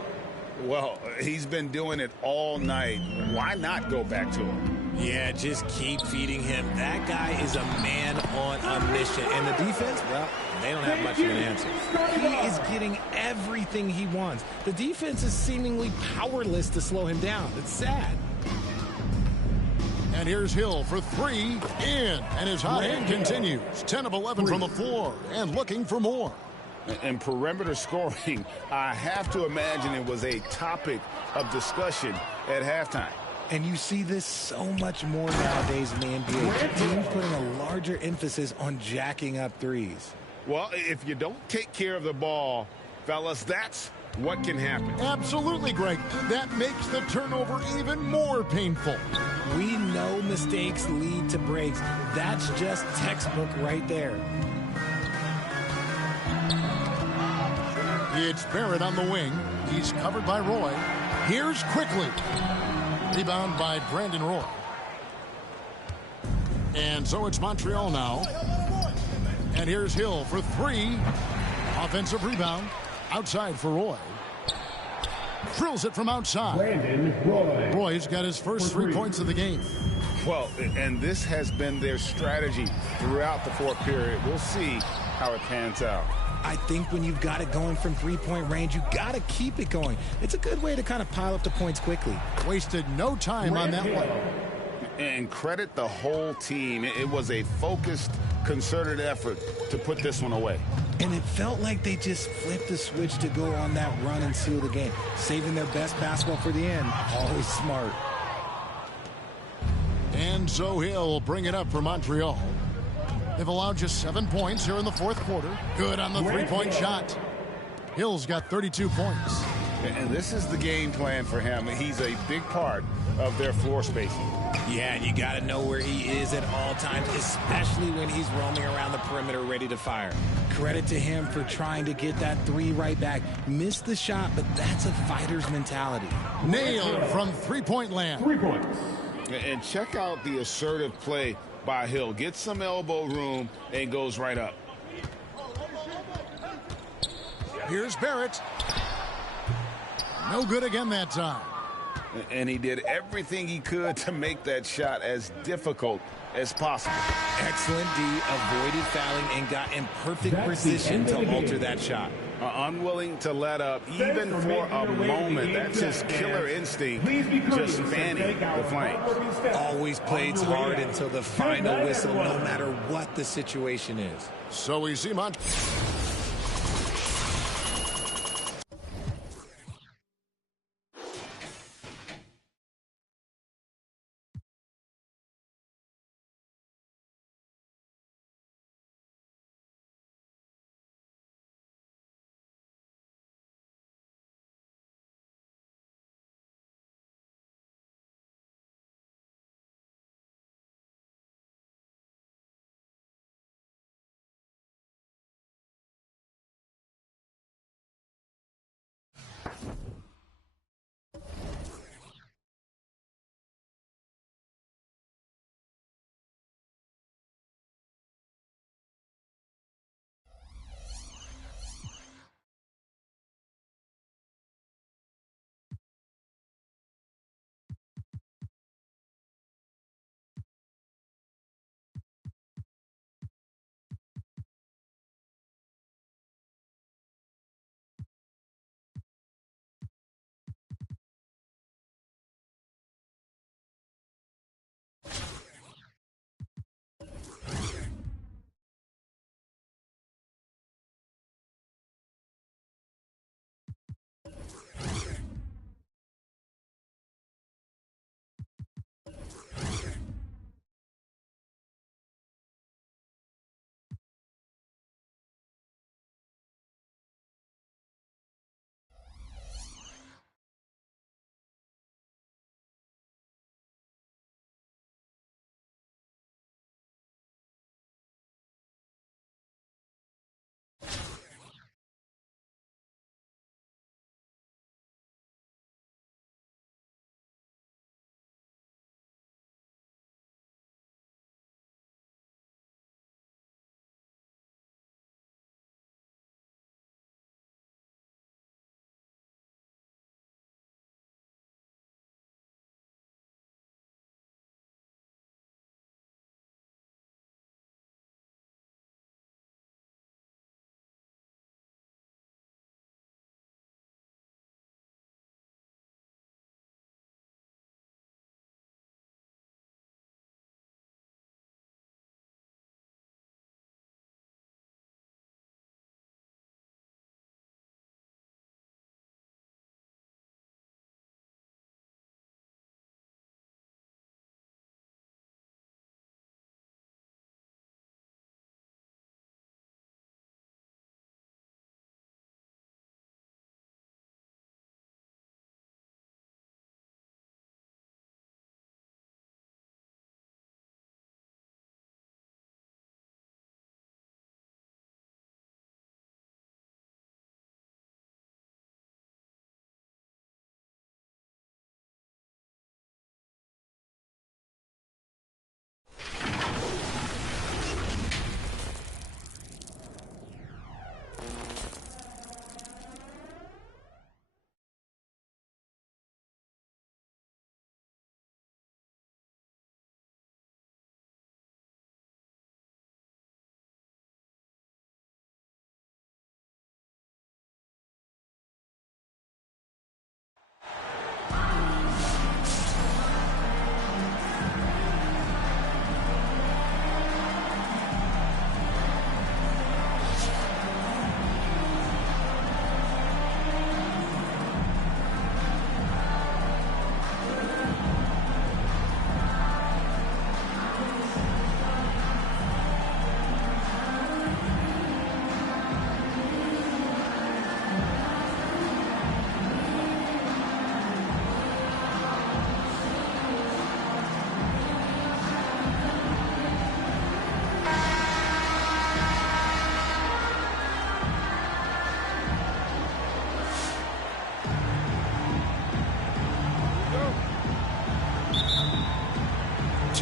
Well, he's been doing it all night. Why not go back to him? Yeah, just keep feeding him. That guy is a man on a mission. And the defense, well, they don't have much of an answer. He is getting everything he wants. The defense is seemingly powerless to slow him down. It's sad. And here's Hill for 3, in. And his hot hand continues. 10 of 11 from the floor and looking for more. And perimeter scoring, I have to imagine it was a topic of discussion at halftime. And you see this so much more nowadays in the NBA. Teams putting a larger emphasis on jacking up threes. Well, if you don't take care of the ball, fellas, that's what can happen. Absolutely, Greg. That makes the turnover even more painful. We know mistakes lead to breaks. That's just textbook right there. It's Barrett on the wing. He's covered by Roy. Here's Quickly. Rebound by Brandon Roy. And so it's Montreal now. And here's Hill for 3. Offensive rebound. Outside for Roy. Drills it from outside. Brandon Roy. Roy's got his first 3 points of the game. Well, and this has been their strategy throughout the fourth period. We'll see how it pans out. I think when you've got it going from three-point range, you got to keep it going. It's a good way to kind of pile up the points quickly. Wasted no time on that one. And credit the whole team. It was a focused, concerted effort to put this one away. And it felt like they just flipped the switch to go on that run and seal the game. Saving their best basketball for the end. Always smart. And so Hill bring it up for Montreal. They've allowed just 7 points here in the fourth quarter. Good on the three-point shot. Hill's got 32 points. And this is the game plan for him. He's a big part of their floor spacing. Yeah, and you got to know where he is at all times, especially when he's roaming around the perimeter ready to fire. Credit to him for trying to get that 3 right back. Missed the shot, but that's a fighter's mentality. Nailed from three-point land. 3 points. And check out the assertive play by Hill. Gets some elbow room and goes right up. Here's Barrett. No good again that time. And he did everything he could to make that shot as difficult as possible. Excellent D, avoided fouling and got in perfect position to alter that shot. Unwilling to let up even for a moment. That's his killer instinct, just fanning the flames. Always plays hard until the final whistle, no matter what the situation is. So we see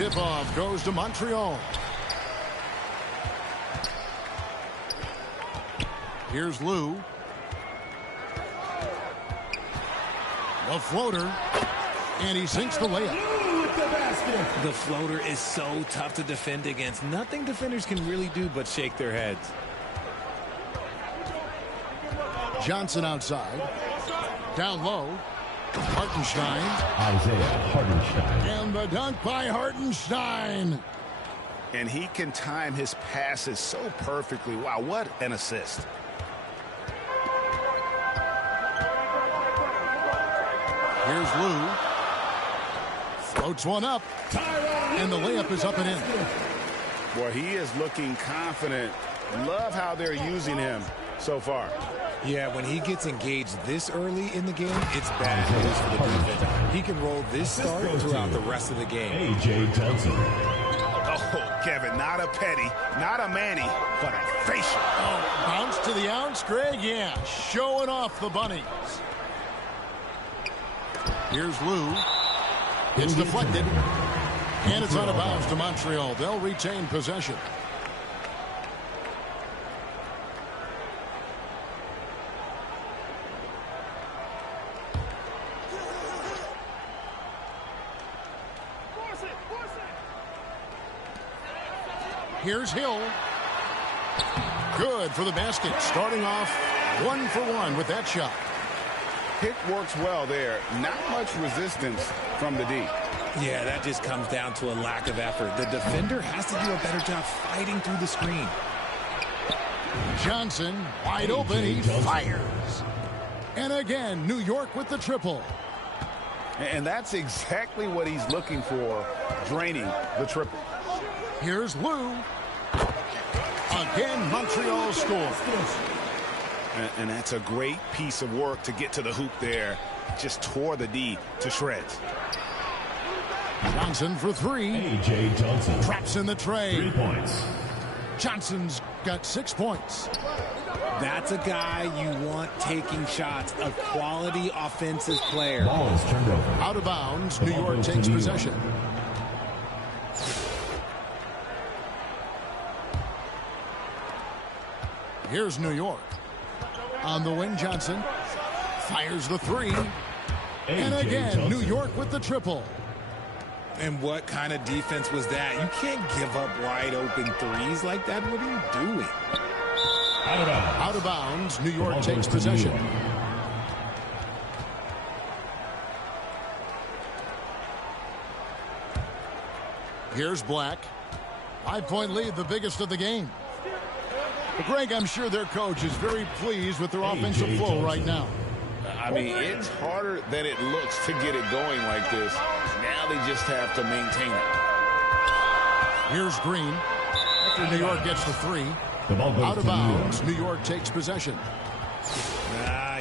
tip-off goes to Montreal. Here's Lou. The floater. And he sinks the layup. The floater is so tough to defend against. Nothing defenders can really do but shake their heads. Johnson outside. Down low. Hartenstein. Isaiah Hartenstein. And the dunk by Hartenstein. And he can time his passes so perfectly. Wow, what an assist. Here's Lou. Floats one up. And the layup is up and in. Boy, he is looking confident. Love how they're using him so far. Yeah, when he gets engaged this early in the game, it's bad news for the defense. He can roll this start throughout the rest of the game. A.J. Johnson. Oh, Kevin, not a petty, not a Manny, but a facial. Oh, bounce to the ounce, Greg. Yeah, showing off the bunnies. Here's Lou. It's deflected. And it's out of bounds to Montreal. They'll retain possession. Here's Hill. Good for the basket. Starting off 1 for 1 with that shot. Pick works well there. Not much resistance from the D. Yeah, that just comes down to a lack of effort. The defender has to do a better job fighting through the screen. Johnson wide open. He fires. And again, New York with the triple. And that's exactly what he's looking for, draining the triple. Here's Lou. Again, Montreal scores. And that's a great piece of work to get to the hoop there. Just tore the D to shreds. Johnson for three. A.J. Johnson. Traps in the tray. 3 points. Johnson's got 6 points. That's a guy you want taking shots, a quality offensive player. Ball is turned over. Out of bounds, New York takes possession. Here's New York. On the wing, Johnson fires the three. And again, New York with the triple. And what kind of defense was that? You can't give up wide open threes like that. What are you doing? Out of bounds, New York takes possession. Here's Black. 5-point lead, the biggest of the game. But Greg, I'm sure their coach is very pleased with their offensive flow right now. I mean, it's harder than it looks to get it going like this. Now they just have to maintain it. Here's Green. After New York gets the three. Out of bounds, New York takes possession.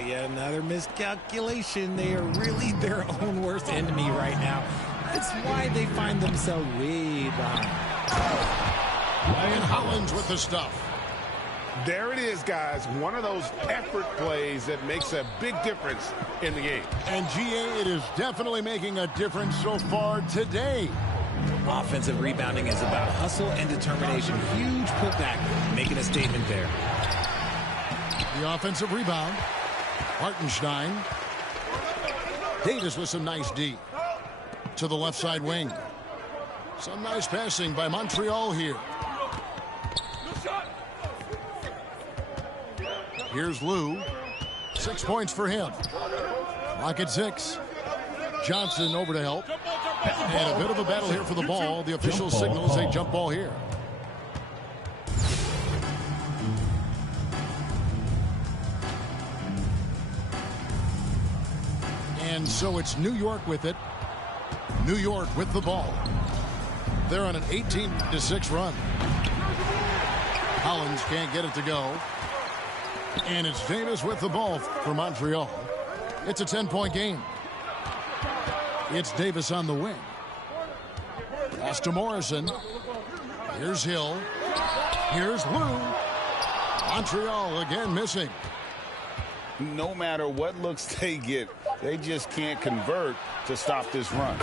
Yet another miscalculation. They are really their own worst enemy right now. That's why they find themselves way behind. Ryan Hollins with the stuff. There it is, guys. One of those effort plays that makes a big difference in the game. And GA, it is definitely making a difference so far today. Offensive rebounding is about hustle and determination. Huge putback, making a statement there. The offensive rebound. Hartenstein. Davis with some nice D. To the left side wing. Some nice passing by Montreal here. Here's Lou. 6 points for him. Lock at 6. Johnson over to help. And a bit of a battle here for the ball. The official signals a jump ball here. And so it's New York with it. New York with the ball. They're on an 18-6 run. Hollins can't get it to go. And it's Davis with the ball for Montreal. It's a 10-point game. It's Davis on the wing. Pass to Morrison. Here's Hill. Here's Lou. Montreal again missing. No matter what looks they get, they just can't convert to stop this run.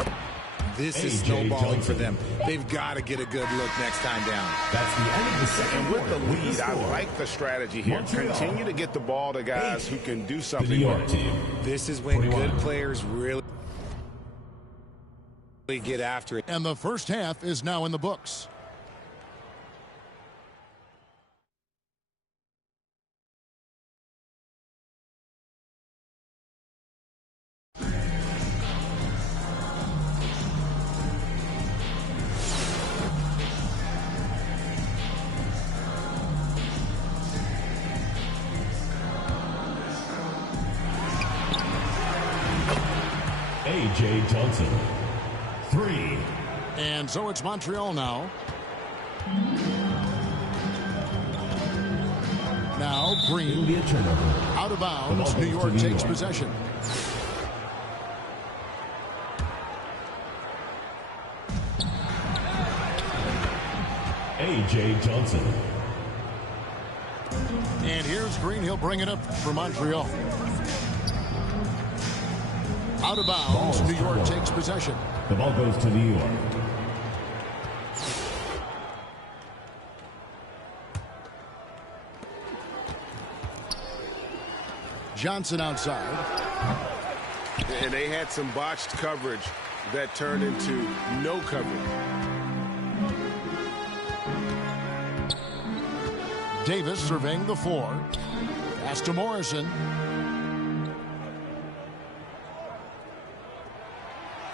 this is snowballing for them. They've got to get a good look next time down. That's the end of the second And with quarter. the lead, I like the strategy here. Continue to get the ball to guys who can do something. The New York team. This is when good players really get after it. And the first half is now in the books. A.J. Johnson. 3. And so it's Montreal now. Now Green. It'll be a turnover. Out of bounds. New York takes possession. A.J. Johnson. And here's Green. He'll bring it up for Montreal. Out of bounds. New York takes possession. The ball goes to New York. Johnson outside. And they had some botched coverage that turned into no coverage. Davis surveying the floor. Pass to Morrison.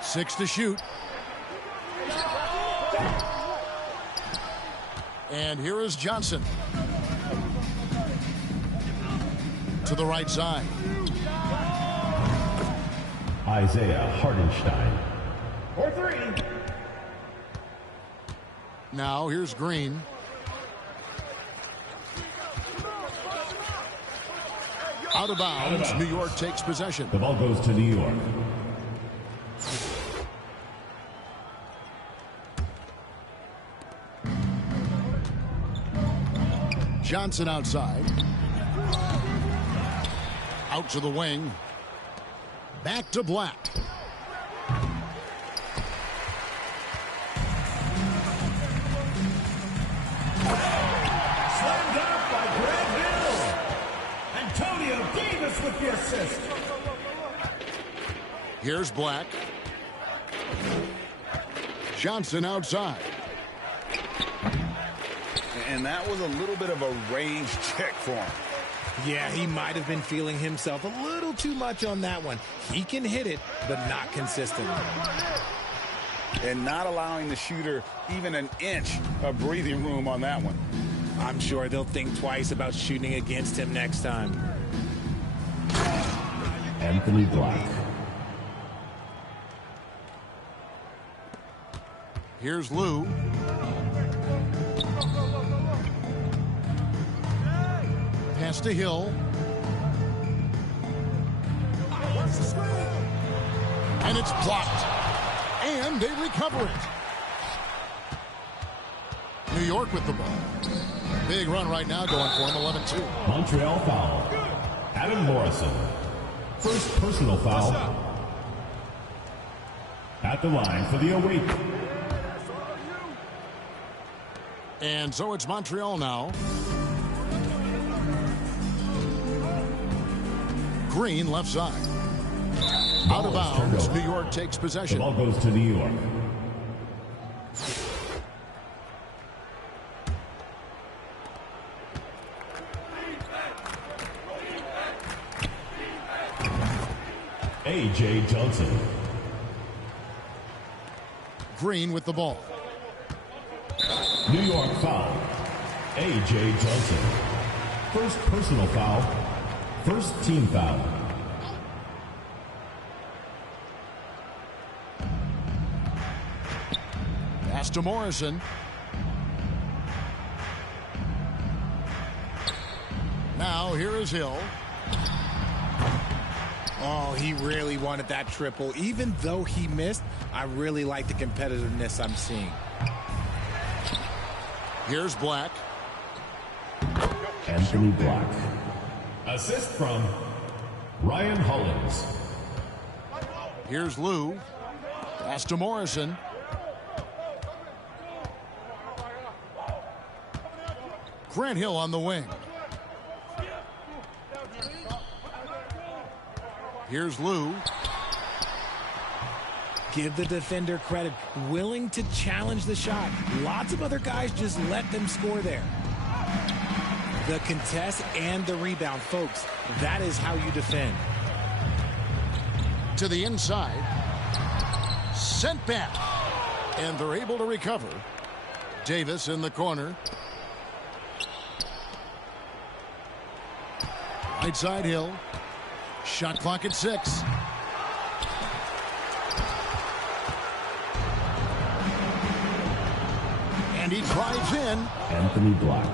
6 to shoot. And here is Johnson. To the right side. Isaiah Hardenstein. For 3. Now here's Green. Out of bounds. New York takes possession. The ball goes to New York. Johnson outside. Out to the wing. Back to Black. Slammed out by Greg Hill. Antonio Davis with the assist. Here's Black. Johnson outside. And that was a little bit of a range check for him. Yeah, he might have been feeling himself a little too much on that one. He can hit it, but not consistently. And not allowing the shooter even an inch of breathing room on that one. I'm sure they'll think twice about shooting against him next time. Anthony Black. Here's Lou. Pass to Hill. And it's blocked. And they recover it. New York with the ball. Big run right now going for him, 11-2. Montreal foul. Adam Morrison. First personal foul. At the line for the awake. And so it's Montreal now. Green left side. Out of bounds. New York takes possession. The ball goes to New York. A.J. Johnson. Green with the ball. New York foul. A.J. Johnson. First personal foul. First team foul. Pass to Morrison. Now here is Hill. Oh, he really wanted that triple. Even though he missed, I really like the competitiveness I'm seeing. Here's Black. Anthony Black. Assist from Ryan Hollins. Here's Lou. Pass to Morrison. Grant Hill on the wing. Here's Lou. Give the defender credit. Willing to challenge the shot. Lots of other guys just let them score there. The contest and the rebound, folks. That is how you defend. To the inside. Sent back. And they're able to recover. Davis in the corner. Right side Hill. Shot clock at 6. And he drives in. Anthony Black.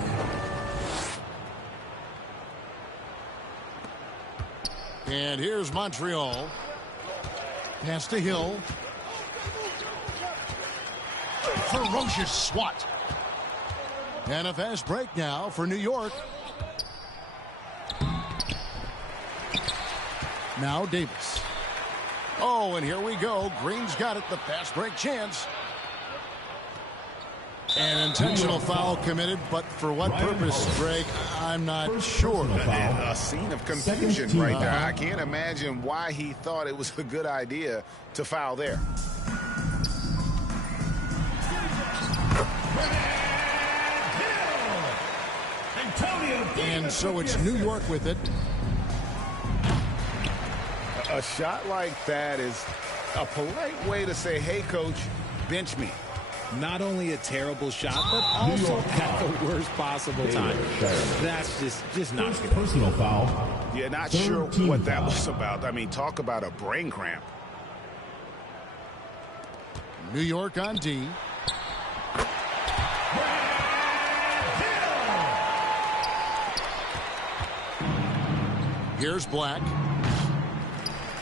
And here's Montreal. Pass to Hill. Ferocious swat. And a fast break now for New York. Now Davis. Oh, and here we go. Green's got it. The fast break chance. An intentional foul committed, but for what purpose, Greg? I'm not sure. A scene of confusion right there. I can't imagine why he thought it was a good idea to foul there. And so it's New York with it. A shot like that is a polite way to say, hey, coach, bench me. Not only a terrible shot, but also at the worst possible time. That's just not good. Personal foul. Yeah, not sure what that was about. I mean, talk about a brain cramp. New York on D. Here's Black.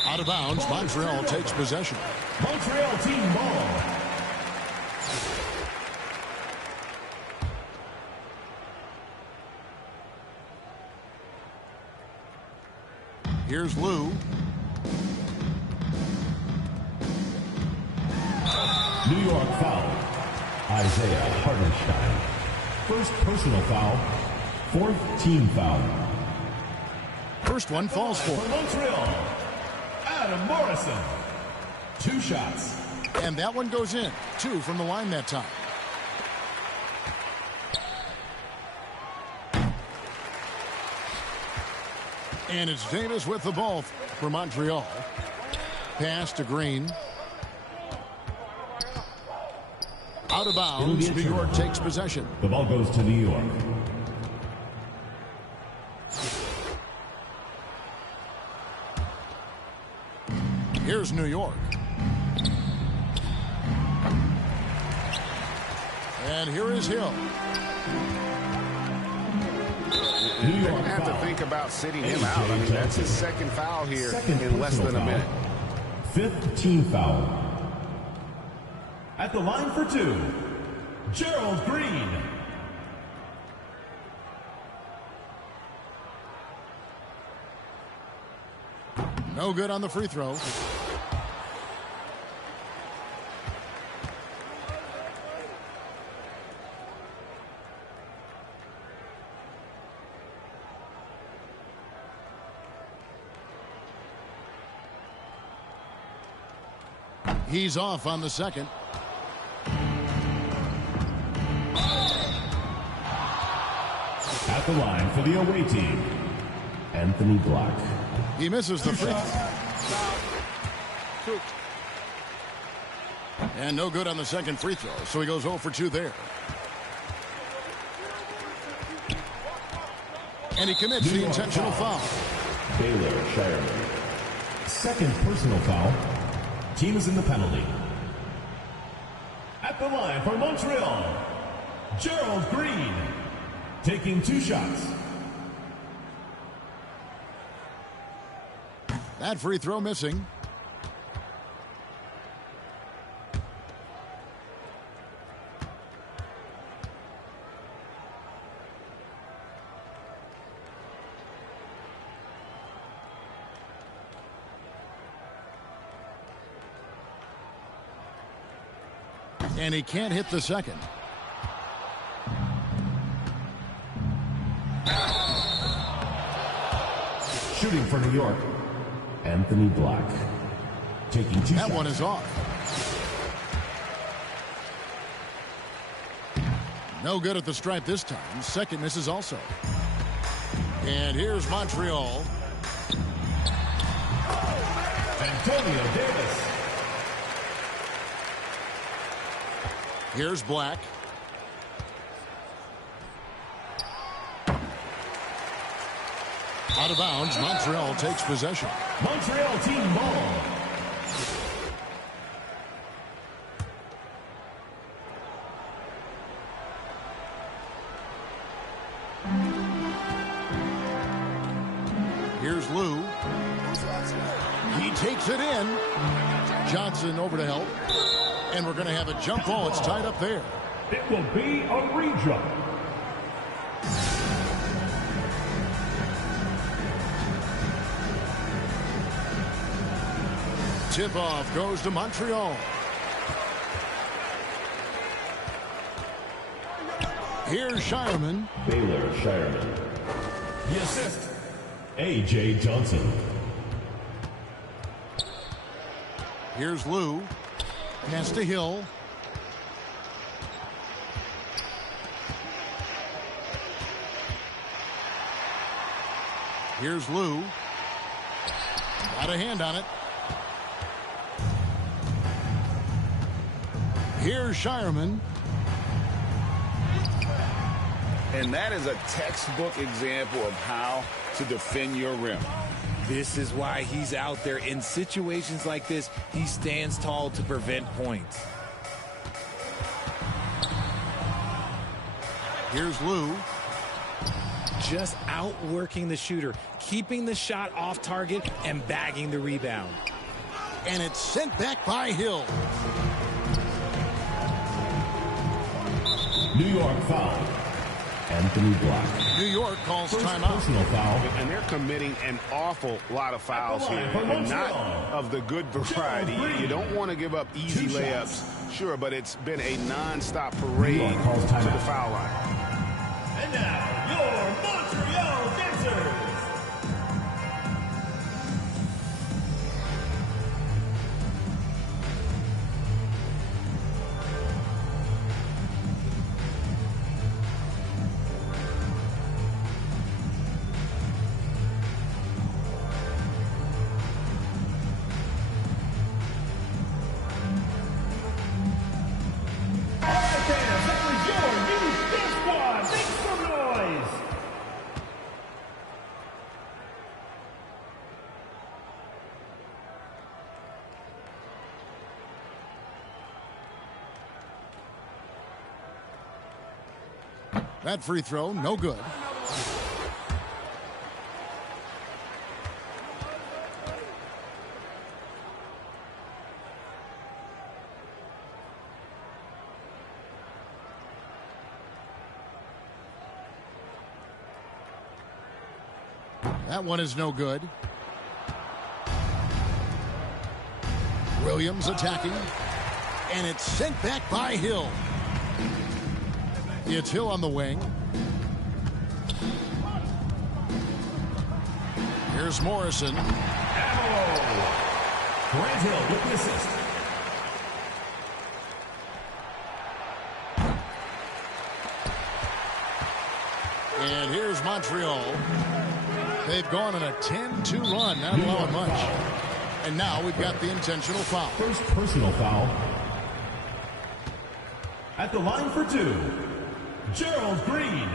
Out of bounds. Montreal takes possession. Montreal team ball. Here's Lou. New York foul. Isaiah Hartenstein. First personal foul. Fourth team foul. First one falls for Montreal. Adam Morrison. 2 shots. And that one goes in. 2 from the line that time. And it's Davis with the ball for Montreal. Pass to Green. Out of bounds. New York takes possession. The ball goes to New York. Here's New York. And here is Hill. They're going to have to think about sitting him out. I mean, that's his second foul here in less than a minute. 5th team foul. At the line for 2, Gerald Green. No good on the free throw. He's off on the second. At the line for the away team, Anthony Black. He misses the free throw. And no good on the second free throw, so he goes 0 for 2 there. And he commits the intentional foul. Baylor Shireman. Second personal foul. Team is in the penalty. At the line for Montreal, Gerald Green. Taking 2 shots. That free throw missing. And he can't hit the second. Shooting for New York, Anthony Black. Taking 2 That shots. one is off. No good at the stripe this time. Second misses also. And here's Montreal. Antonio Davis. Here's Black. Out of bounds. Montreal takes possession. Montreal team ball. Here's Lou. He takes it in. Johnson over to help. And we're going to have a jump ball. It's tied up there. It will be a re-jump. Tip-off goes to Montreal. Here's Shireman. Baylor Shireman. The assist, A.J. Johnson. Here's Lou. Pass to Hill. Here's Lou. Got a hand on it. Here's Shireman. And that is a textbook example of how to defend your rim. This is why he's out there. In situations like this, he stands tall to prevent points. Here's Lou. Just outworking the shooter, keeping the shot off target and bagging the rebound. And it's sent back by Hill. New York foul. Anthony Black. New York calls First timeout. Personal foul. And they're committing an awful lot of fouls here, and not of the good variety. You don't want to give up easy layups, sure, but it's been a non-stop parade to the foul line. And now, your Montreal Dancers. That free throw, no good. That one is no good. Williams attacking. And it's sent back by Hill. It's Hill on the wing. Here's Morrison. Grant Hill with the assist. And here's Montreal. They've gone on a 10-2 run, not allowing much. And now we've got the intentional foul. First personal foul. At the line for two, Gerald Green.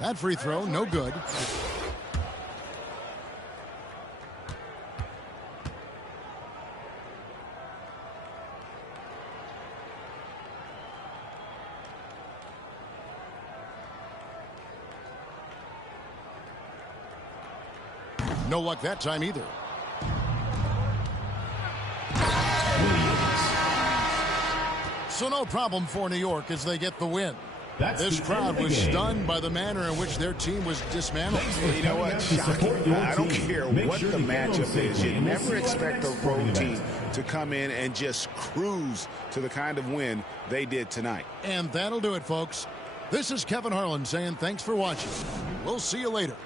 That free throw, no good. No luck that time either. So no problem for New York as they get the win. This crowd was stunned by the manner in which their team was dismantled. You know what? Shocking. I don't care what the matchup is. You never expect a road team to come in and just cruise to the kind of win they did tonight. And that'll do it, folks. This is Kevin Harlan saying thanks for watching. We'll see you later.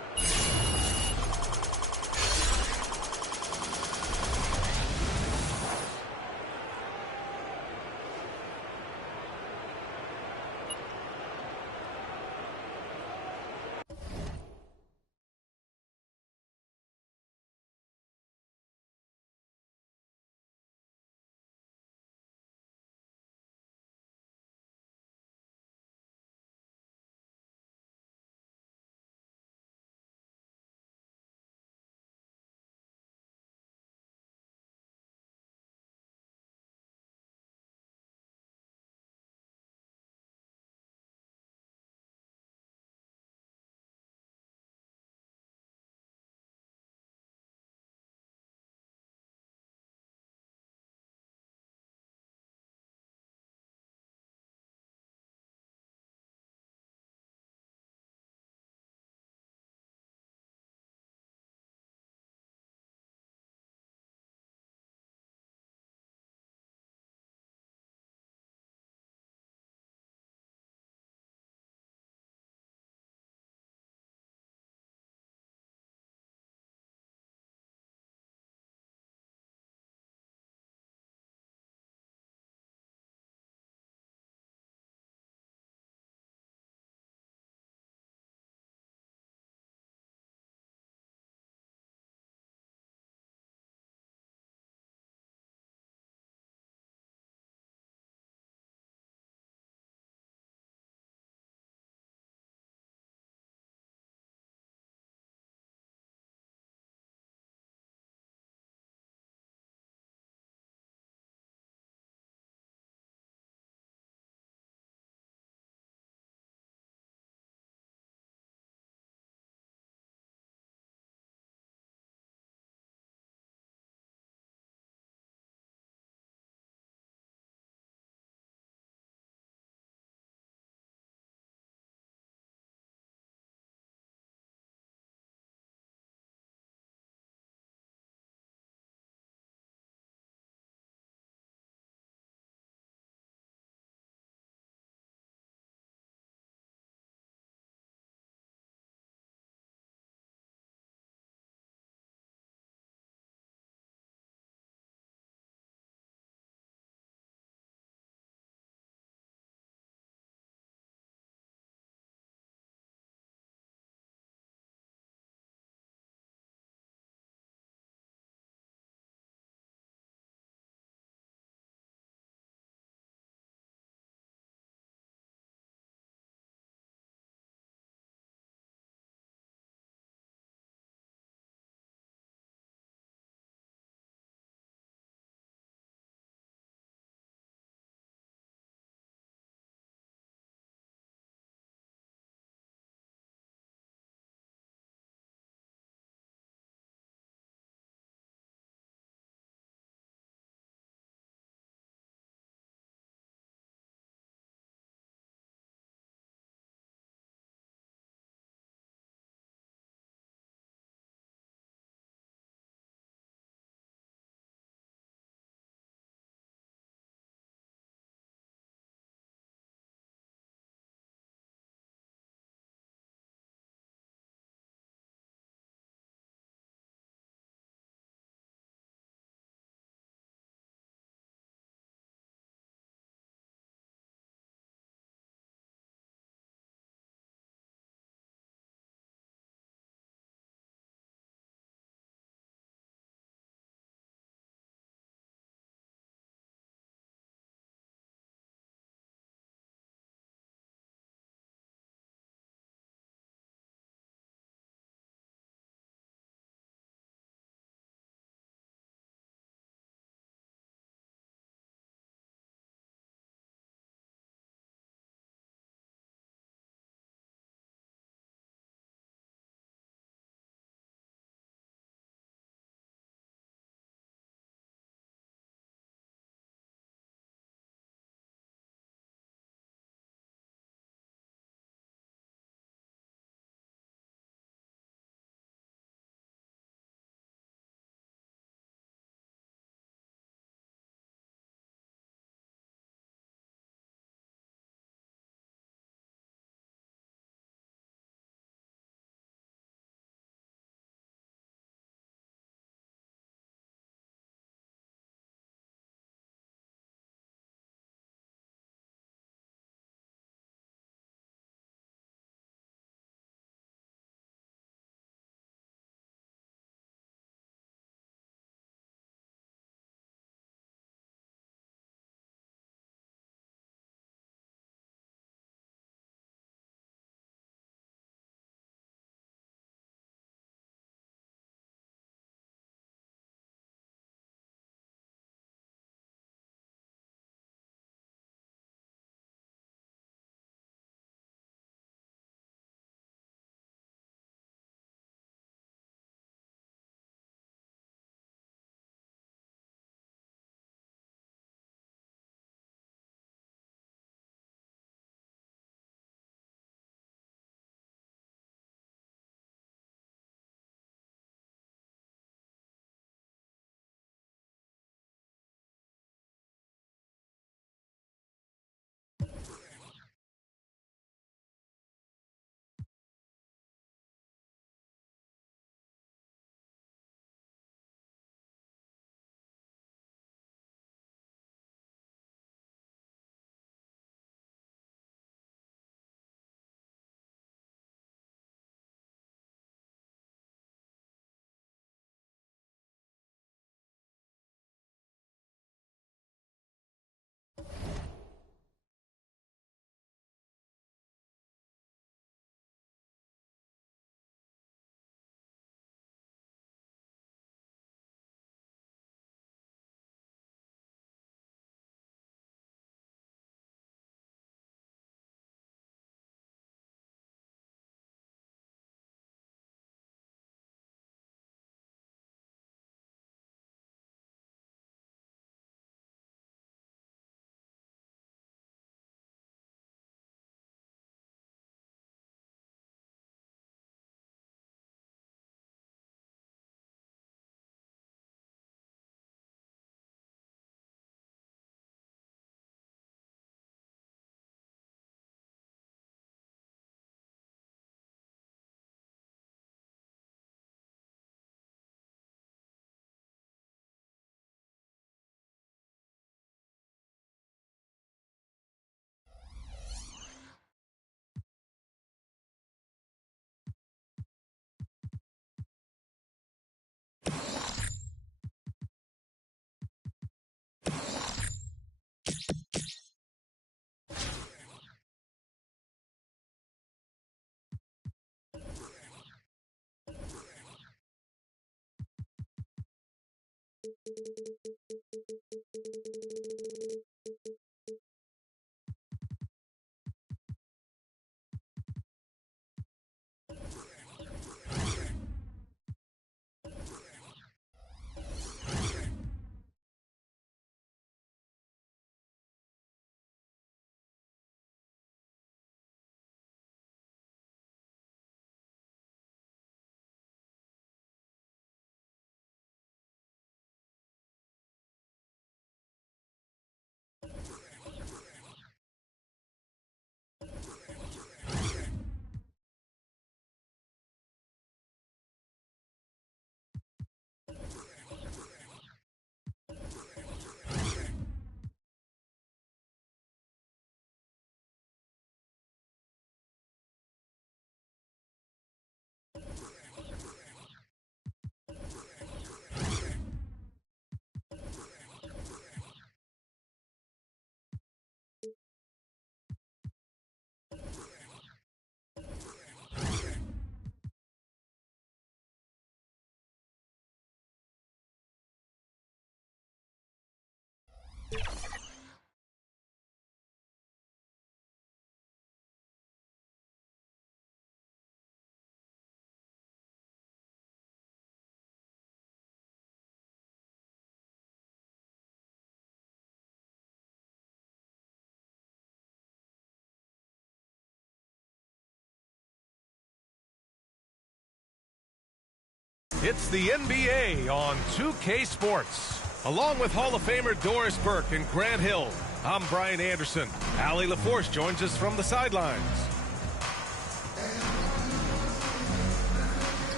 It's the NBA on 2K Sports. Along with Hall of Famer Doris Burke and Grant Hill, I'm Brian Anderson. Allie LaForce joins us from the sidelines.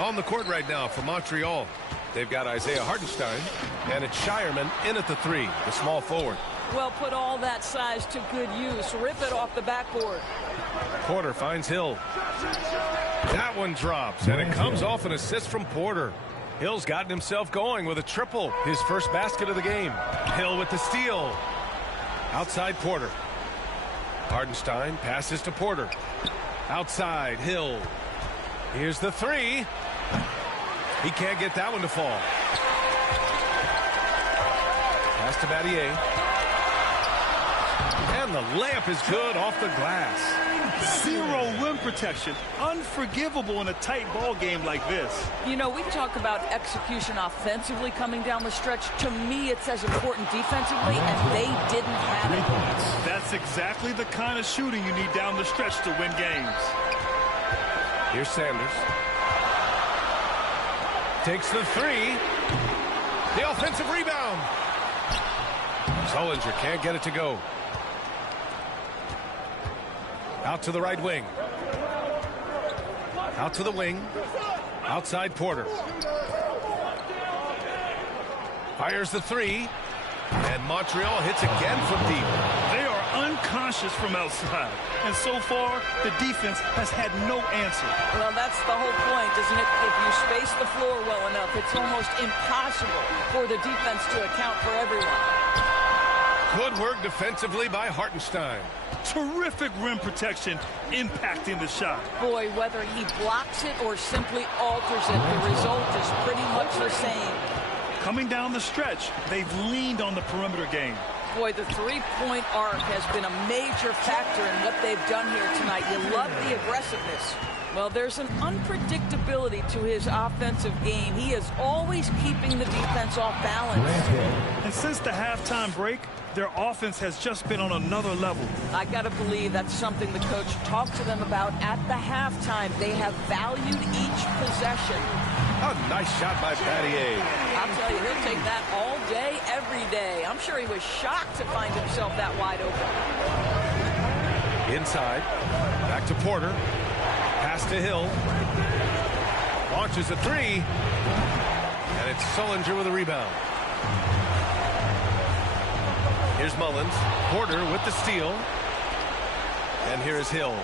On the court right now for Montreal, they've got Isaiah Hartenstein, and it's Shireman in at the three, the small forward. Well, put all that size to good use. Rip it off the backboard. Porter finds Hill. That one drops, and it comes off an assist from Porter. Hill's gotten himself going with a triple, his first basket of the game. Hill with the steal. Outside Porter. Hartenstein passes to Porter. Outside Hill. Here's the three. He can't get that one to fall. Pass to Battier. And the layup is good off the glass. Zero rim protection. Unforgivable in a tight ball game like this. You know, we talk about execution offensively coming down the stretch. To me, it's as important defensively, and they didn't have it. That's exactly the kind of shooting you need down the stretch to win games. Here's Sanders. Takes the three. The offensive rebound. Sullinger can't get it to go. Out to the right wing. Out to the wing. Outside Porter. Fires the three. And Montreal hits again from deep. They are unconscious from outside. And so far, the defense has had no answer. Well, that's the whole point, isn't it? If you space the floor well enough, it's almost impossible for the defense to account for everyone. Good work defensively by Hartenstein. Terrific rim protection impacting the shot. Boy, whether he blocks it or simply alters it, the result is pretty much the same. Coming down the stretch, they've leaned on the perimeter game. Boy, the three-point arc has been a major factor in what they've done here tonight. You love the aggressiveness. Well, there's an unpredictability to his offensive game. He is always keeping the defense off balance. And since the halftime break, their offense has just been on another level. I got to believe that's something the coach talked to them about at the halftime. They have valued each possession. A nice shot by Battier. I'll tell you, he'll take that all day, every day. I'm sure he was shocked to find himself that wide open. Inside. Back to Porter. Pass to Hill. Launches a three. And it's Sullinger with a rebound. Here's Mullins. Porter with the steal. And here is Hill.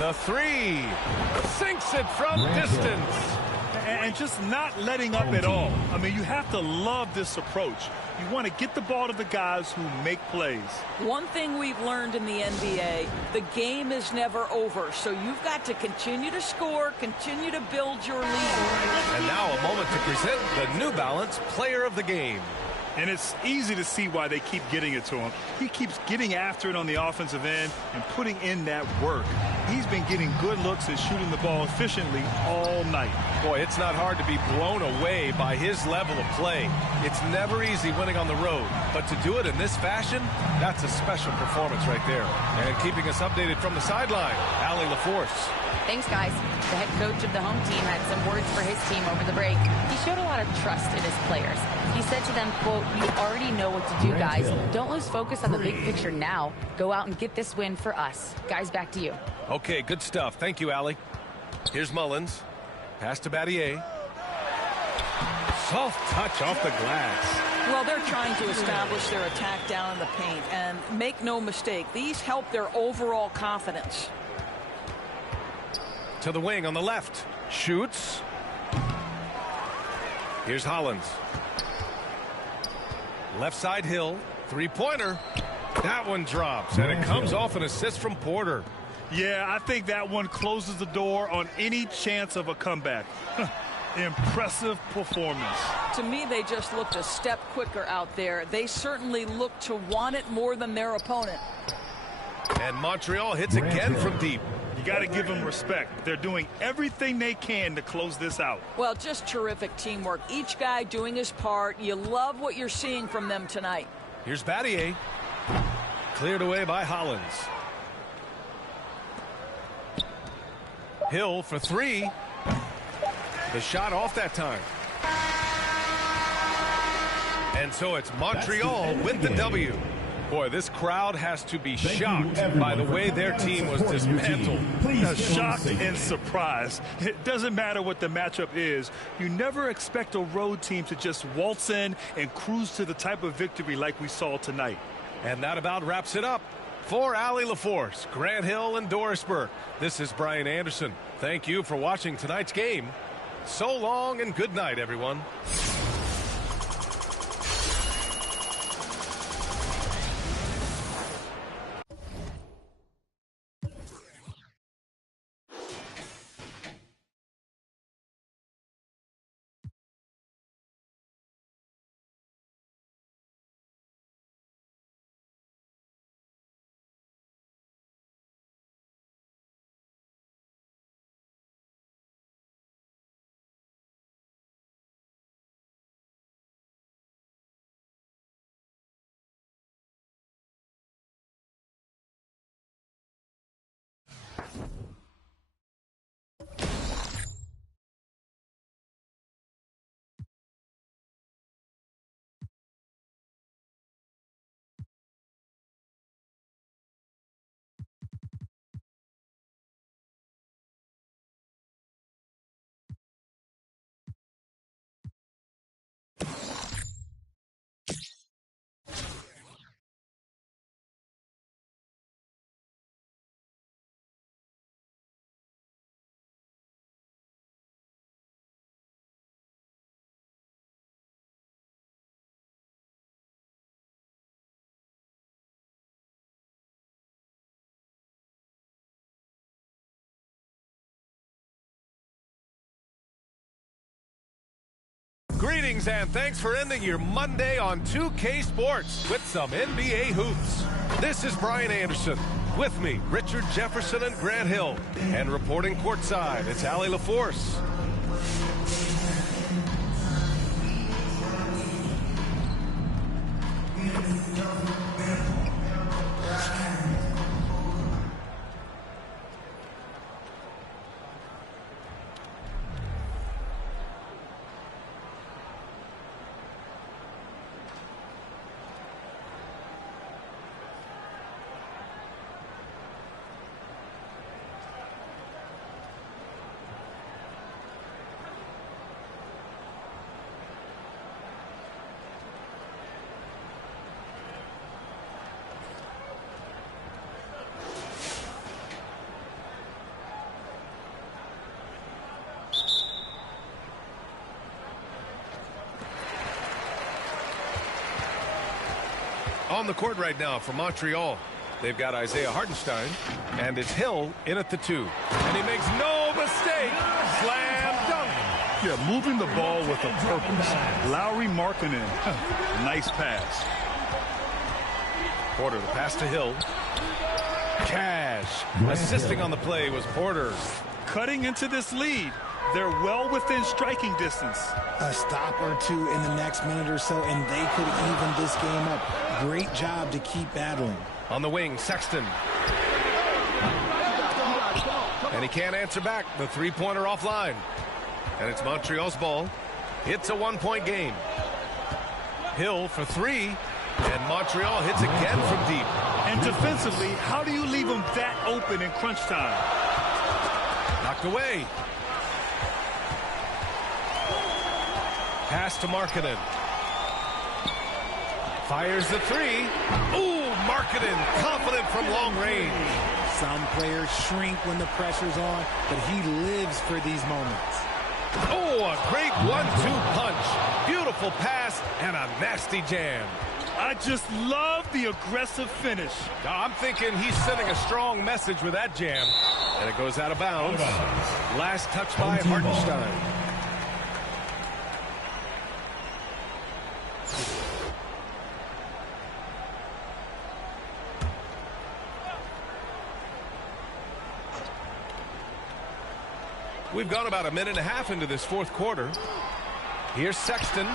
The three. Sinks it from distance. And just not letting up at all. I mean, you have to love this approach. You want to get the ball to the guys who make plays. One thing we've learned in the NBA, the game is never over. So you've got to continue to score, continue to build your lead. And now a moment to present the New Balance Player of the Game. And it's easy to see why they keep getting it to him. He keeps getting after it on the offensive end and putting in that work. He's been getting good looks and shooting the ball efficiently all night. Boy, it's not hard to be blown away by his level of play. It's never easy winning on the road, but to do it in this fashion, that's a special performance right there. And keeping us updated from the sideline, Allie LaForce. Thanks, guys. The head coach of the home team had some words for his team over the break. He showed a lot of trust in his players. He said to them, quote, "You already know what to do, guys. Don't lose focus on the big picture now. Go out and get this win for us." Guys, back to you. Okay, good stuff. Thank you, Allie. Here's Mullins. Pass to Battier. Soft touch off the glass. Well, they're trying to establish their attack down in the paint. And make no mistake, these help their overall confidence. To the wing on the left. Shoots. Here's Hollins. Left side Hill. Three-pointer. That one drops, and it comes off an assist from Porter. Yeah, I think that one closes the door on any chance of a comeback. Impressive performance. To me, they just looked a step quicker out there. They certainly look to want it more than their opponent. And Montreal hits again from deep. You got to give them respect. They're doing everything they can to close this out. Well, just terrific teamwork. Each guy doing his part. You love what you're seeing from them tonight. Here's Battier. Cleared away by Hollins. Hill for three. The shot off that time. And so it's Montreal with the W. Boy, this crowd has to be shocked by the way their team was dismantled. Shocked and surprised. It doesn't matter what the matchup is. You never expect a road team to just waltz in and cruise to the type of victory like we saw tonight. And that about wraps it up. For Allie LaForce, Grant Hill, and Doris Burke, this is Brian Anderson. Thank you for watching tonight's game. So long and good night, everyone. Greetings and thanks for ending your Monday on 2K Sports with some NBA hoops. This is Brian Anderson. With me, Richard Jefferson and Grant Hill. And reporting courtside, it's Allie LaForce. On the court right now for Montreal, they've got Isaiah Hartenstein, and it's Hill in at the 2. And he makes no mistake. Slam dunk. Yeah, moving the ball with a purpose. Lowry Markkanen. Nice pass. Porter, the pass to Hill. Cash. Assisting on the play was Porter. Cutting into this lead. They're well within striking distance. A stop or two in the next minute or so, and they could even this game up. Great job to keep battling. On the wing, Sexton. And he can't answer back. The three-pointer offline. And it's Montreal's ball. It's a one-point game. Hill for 3. And Montreal hits again from deep. And defensively, how do you leave them that open in crunch time? Knocked away. Pass to Markkanen. Fires the 3. Ooh, Markkanen, confident from long range. Some players shrink when the pressure's on, but he lives for these moments. Oh, a great 1-2 punch. Beautiful pass and a nasty jam. I just love the aggressive finish. I'm thinking he's sending a strong message with that jam. And it goes out of bounds. Last touch by Hartenstein. We've gone about a minute and a half into this fourth quarter. Here's Sexton.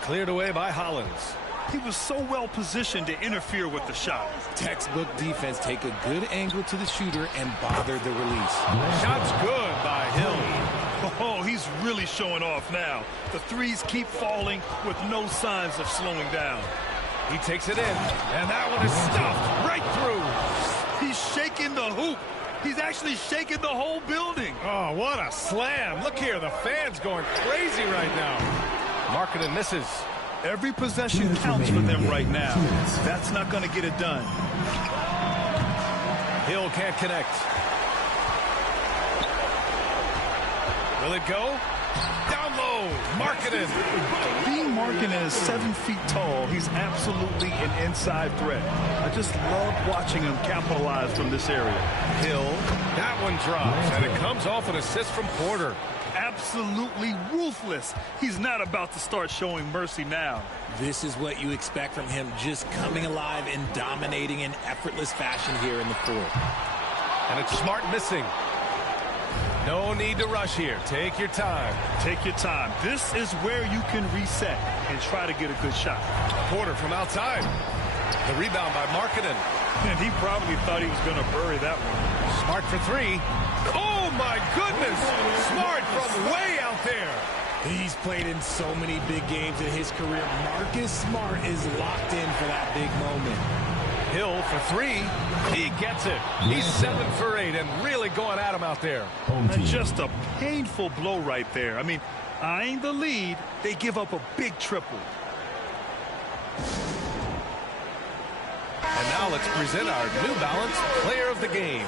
Cleared away by Hollins. He was so well positioned to interfere with the shot. Textbook defense. Take a good angle to the shooter and bother the release. Shot's good by Hill. Oh, he's really showing off now. The threes keep falling with no signs of slowing down. He takes it in, and that one is stuffed right through. He's shaking the hoop. He's actually shaking the whole building. Oh, what a slam. Look here, the fans going crazy right now. Markkanen misses. Every possession counts for them right now. That's not going to get it done. Hill can't connect. Will it go? Down low, Markkanen. Being Markkanen is 7 feet tall, he's absolutely an inside threat. I just love watching him capitalize from this area. Hill, that one drops, and it comes off an assist from Porter. Absolutely ruthless. He's not about to start showing mercy now. This is what you expect from him, just coming alive and dominating in effortless fashion here in the fourth. And it's Smart missing. No need to rush here. Take your time. Take your time. This is where you can reset and try to get a good shot. Porter from outside. The rebound by Markkanen. And he probably thought he was going to bury that one. Smart for 3. Oh, my goodness. Smart from way out there. He's played in so many big games in his career. Marcus Smart is locked in for that big moment. Hill for 3. He gets it. He's 7 for 8 and really going at him out there. And just a painful blow right there. I mean, eyeing the lead, they give up a big triple. And now let's present our New Balance Player of the Game.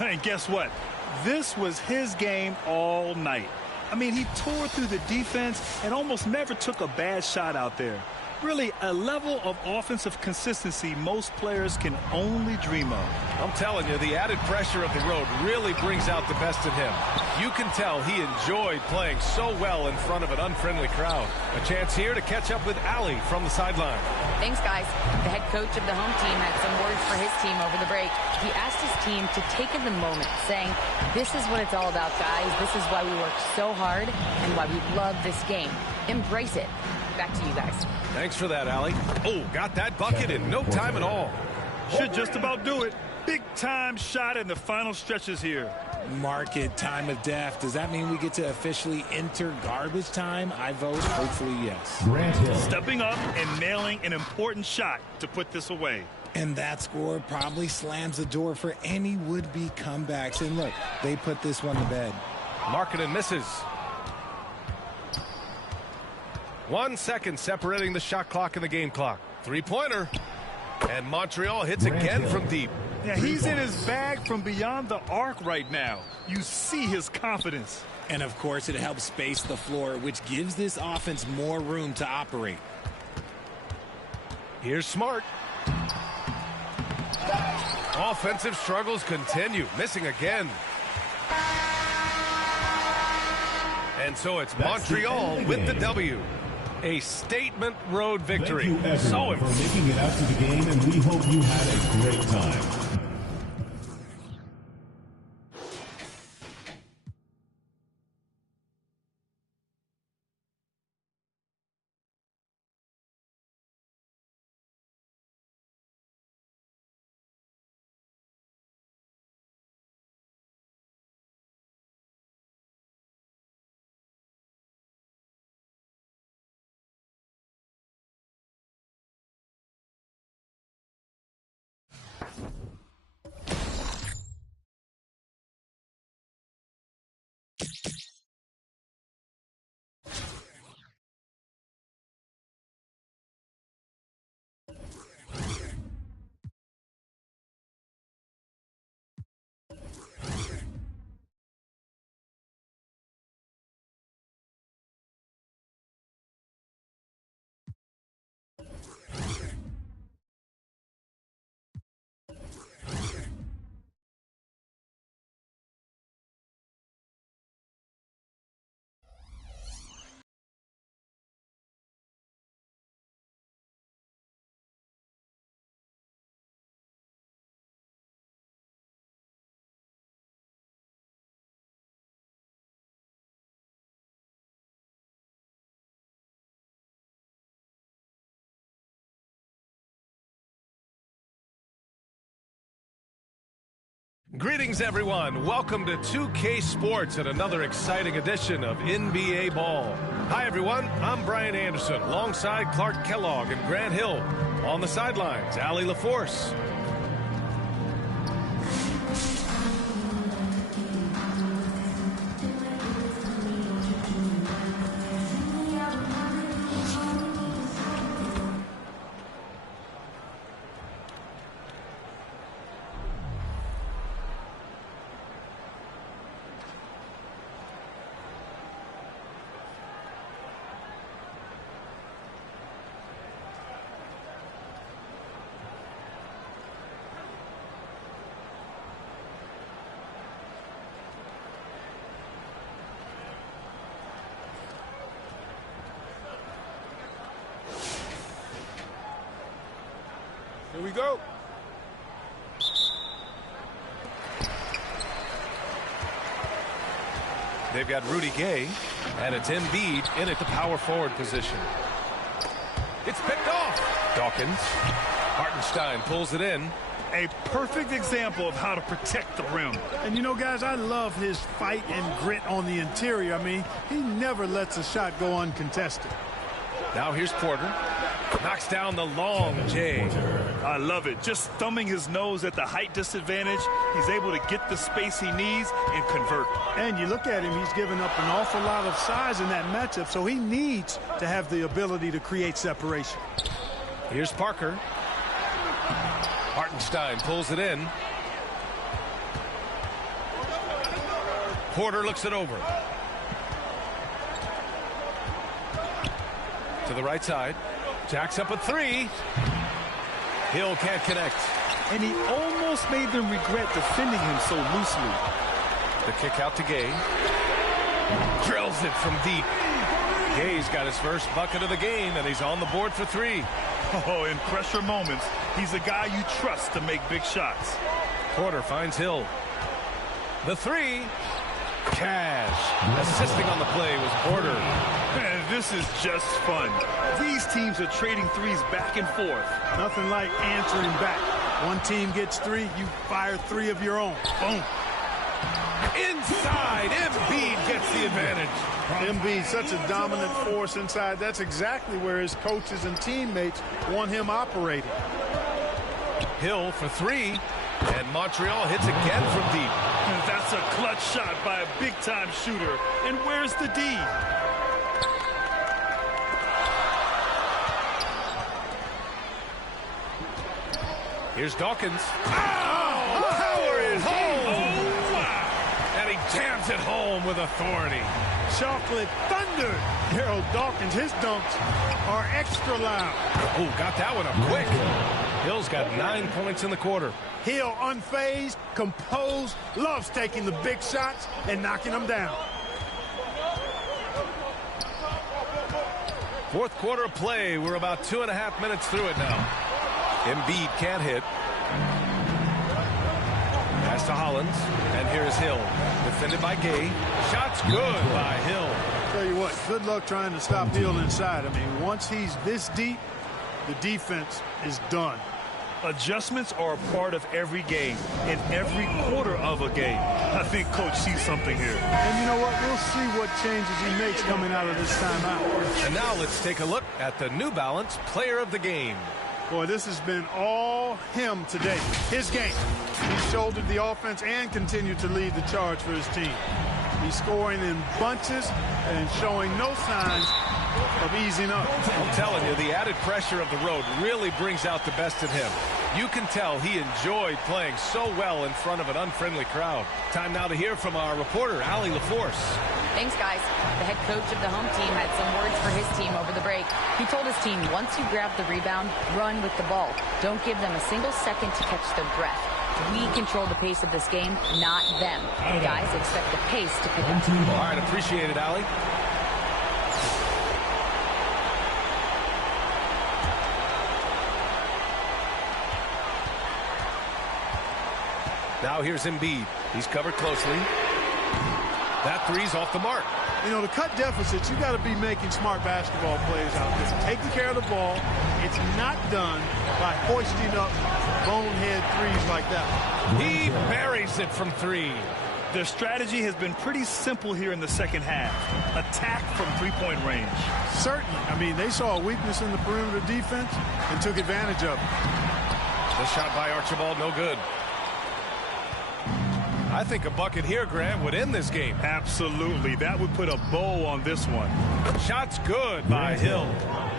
And guess what? This was his game all night. I mean, he tore through the defense and almost never took a bad shot out there. Really a level of offensive consistency most players can only dream of. I'm telling you, the added pressure of the road really brings out the best in him. You can tell he enjoyed playing so well in front of an unfriendly crowd. A chance here to catch up with Ali from the sideline. Thanks, guys. The head coach of the home team had some words for his team over the break. He asked his team to take in the moment, saying, "This is what it's all about, guys. This is why we work so hard and why we love this game. Embrace it." Back to you guys. Thanks for that, Ali. Oh, got that bucket in no time at all. Should just about do it. Big time shot in the final stretches here. Mark it, time of death. Does that mean we get to officially enter garbage time? I vote hopefully yes. Stepping up and nailing an important shot to put this away. And that score probably slams the door for any would-be comebacks. And look, they put this one to bed. Markkanen misses. 1 second separating the shot clock and the game clock. Three-pointer. And Montreal hits again from deep. Yeah, he's in his bag from beyond the arc right now. You see his confidence. And, of course, it helps space the floor, which gives this offense more room to operate. Here's Smart. Offensive struggles continue. Missing again. And so it's Montreal with the W. A statement road victory. Thank you everyone for making it out to the game, and we hope you had a great time. Greetings, everyone. Welcome to 2K Sports and another exciting edition of NBA Ball. Hi, everyone. I'm Brian Anderson, alongside Clark Kellogg and Grant Hill. On the sidelines, Allie LaForce. Here we go. They've got Rudy Gay, and it's Embiid in at the power forward position. It's picked off. Dawkins. Hartenstein pulls it in. A perfect example of how to protect the rim. And, you know, guys, I love his fight and grit on the interior. I mean, he never lets a shot go uncontested. Now here's Porter. Knocks down the long J. I love it. Just thumbing his nose at the height disadvantage. He's able to get the space he needs and convert. And you look at him, he's given up an awful lot of size in that matchup, so he needs to have the ability to create separation. Here's Parker. Hartenstein pulls it in. Porter looks it over. To the right side. Jacks up a three. Hill can't connect. And he almost made them regret defending him so loosely. The kick out to Gay. Drills it from deep. Gay's got his first bucket of the game, and he's on the board for three. Oh, in pressure moments, he's a guy you trust to make big shots. Porter finds Hill. The three. Cash. Assisting on the play was Porter. Man, this is just fun. These teams are trading threes back and forth. Nothing like answering back. One team gets three, you fire three of your own. Boom. Inside, Embiid gets the advantage. Embiid, such a dominant force inside. That's exactly where his coaches and teammates want him operating. Hill for three, and Montreal hits again from deep. That's a clutch shot by a big-time shooter. And where's the D? Here's Dawkins. Oh, Howard home. Oh, wow. And he jams it home with authority. Chocolate thunder. Harold Dawkins, his dunks are extra loud. Oh, got that one up quick. Hill's got 9 points in the quarter. Hill unfazed, composed, loves taking the big shots and knocking them down. Fourth quarter of play. We're about 2.5 minutes through it now. Embiid can't hit. Pass to Hollins. And here's Hill. Defended by Gay. Shot's good by Hill. Tell you what, good luck trying to stop Hill inside. I mean, once he's this deep, the defense is done. Adjustments are a part of every game, in every quarter of a game. I think Coach sees something here. And you know what? We'll see what changes he makes coming out of this timeout. And now let's take a look at the New Balance Player of the Game. Boy, this has been all him today. His game. He shouldered the offense and continued to lead the charge for his team. He's scoring in bunches and showing no signs of easing up. I'm telling you, the added pressure of the road really brings out the best in him. You can tell he enjoyed playing so well in front of an unfriendly crowd. Time now to hear from our reporter, Allie LaForce. Thanks, guys. The head coach of the home team had some words for his team over the break. He told his team, once you grab the rebound, run with the ball. Don't give them a single second to catch their breath. We control the pace of this game, not them. Guys, expect the pace to pick up. All right, appreciate it, Allie. Now here's Embiid. He's covered closely. That three's off the mark. You know, to cut deficits, you got to be making smart basketball plays out there. Taking care of the ball. It's not done by hoisting up bonehead threes like that. He buries it from three. Their strategy has been pretty simple here in the second half. Attack from three-point range. Certainly. I mean, they saw a weakness in the perimeter defense and took advantage of it. The shot by Archibald, no good. I think a bucket here, Grant, would end this game. Absolutely. That would put a bow on this one. Shot's good by Hill.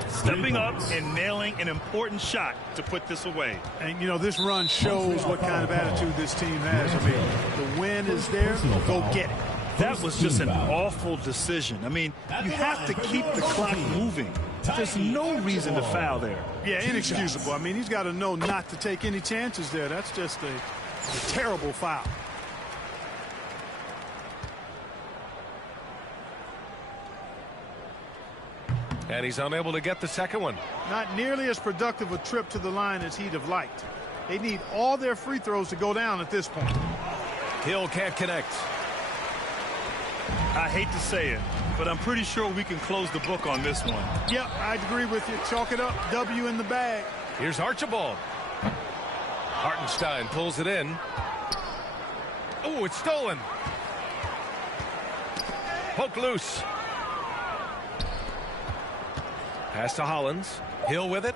Stepping up and nailing an important shot to put this away. And, you know, this run shows what kind of attitude this team has. I mean, the win is there. Go get it. That was just an awful decision. I mean, you have to keep the clock moving. There's no reason to foul there. Yeah, inexcusable. I mean, he's got to know not to take any chances there. That's just a terrible foul. And he's unable to get the second one. Not nearly as productive a trip to the line as he'd have liked. They need all their free throws to go down at this point. Hill can't connect. I hate to say it, but I'm pretty sure we can close the book on this one. Yep, I'd agree with you. Chalk it up. W in the bag. Here's Archibald. Hartenstein pulls it in. Oh, it's stolen. Poke loose. Pass to Hollins. Hill with it.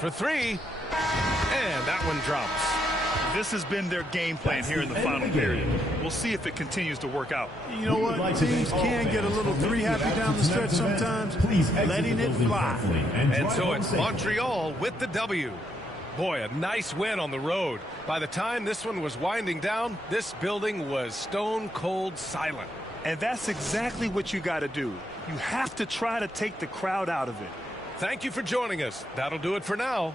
For three. And that one drops. This has been their game plan here in the final period. We'll see if it continues to work out. You know what? Teams can get a little three-happy down the stretch sometimes. Letting it fly. And so it's Montreal with the W. Boy, a nice win on the road. By the time this one was winding down, this building was stone cold silent. And that's exactly what you got to do. You have to try to take the crowd out of it. Thank you for joining us. That'll do it for now.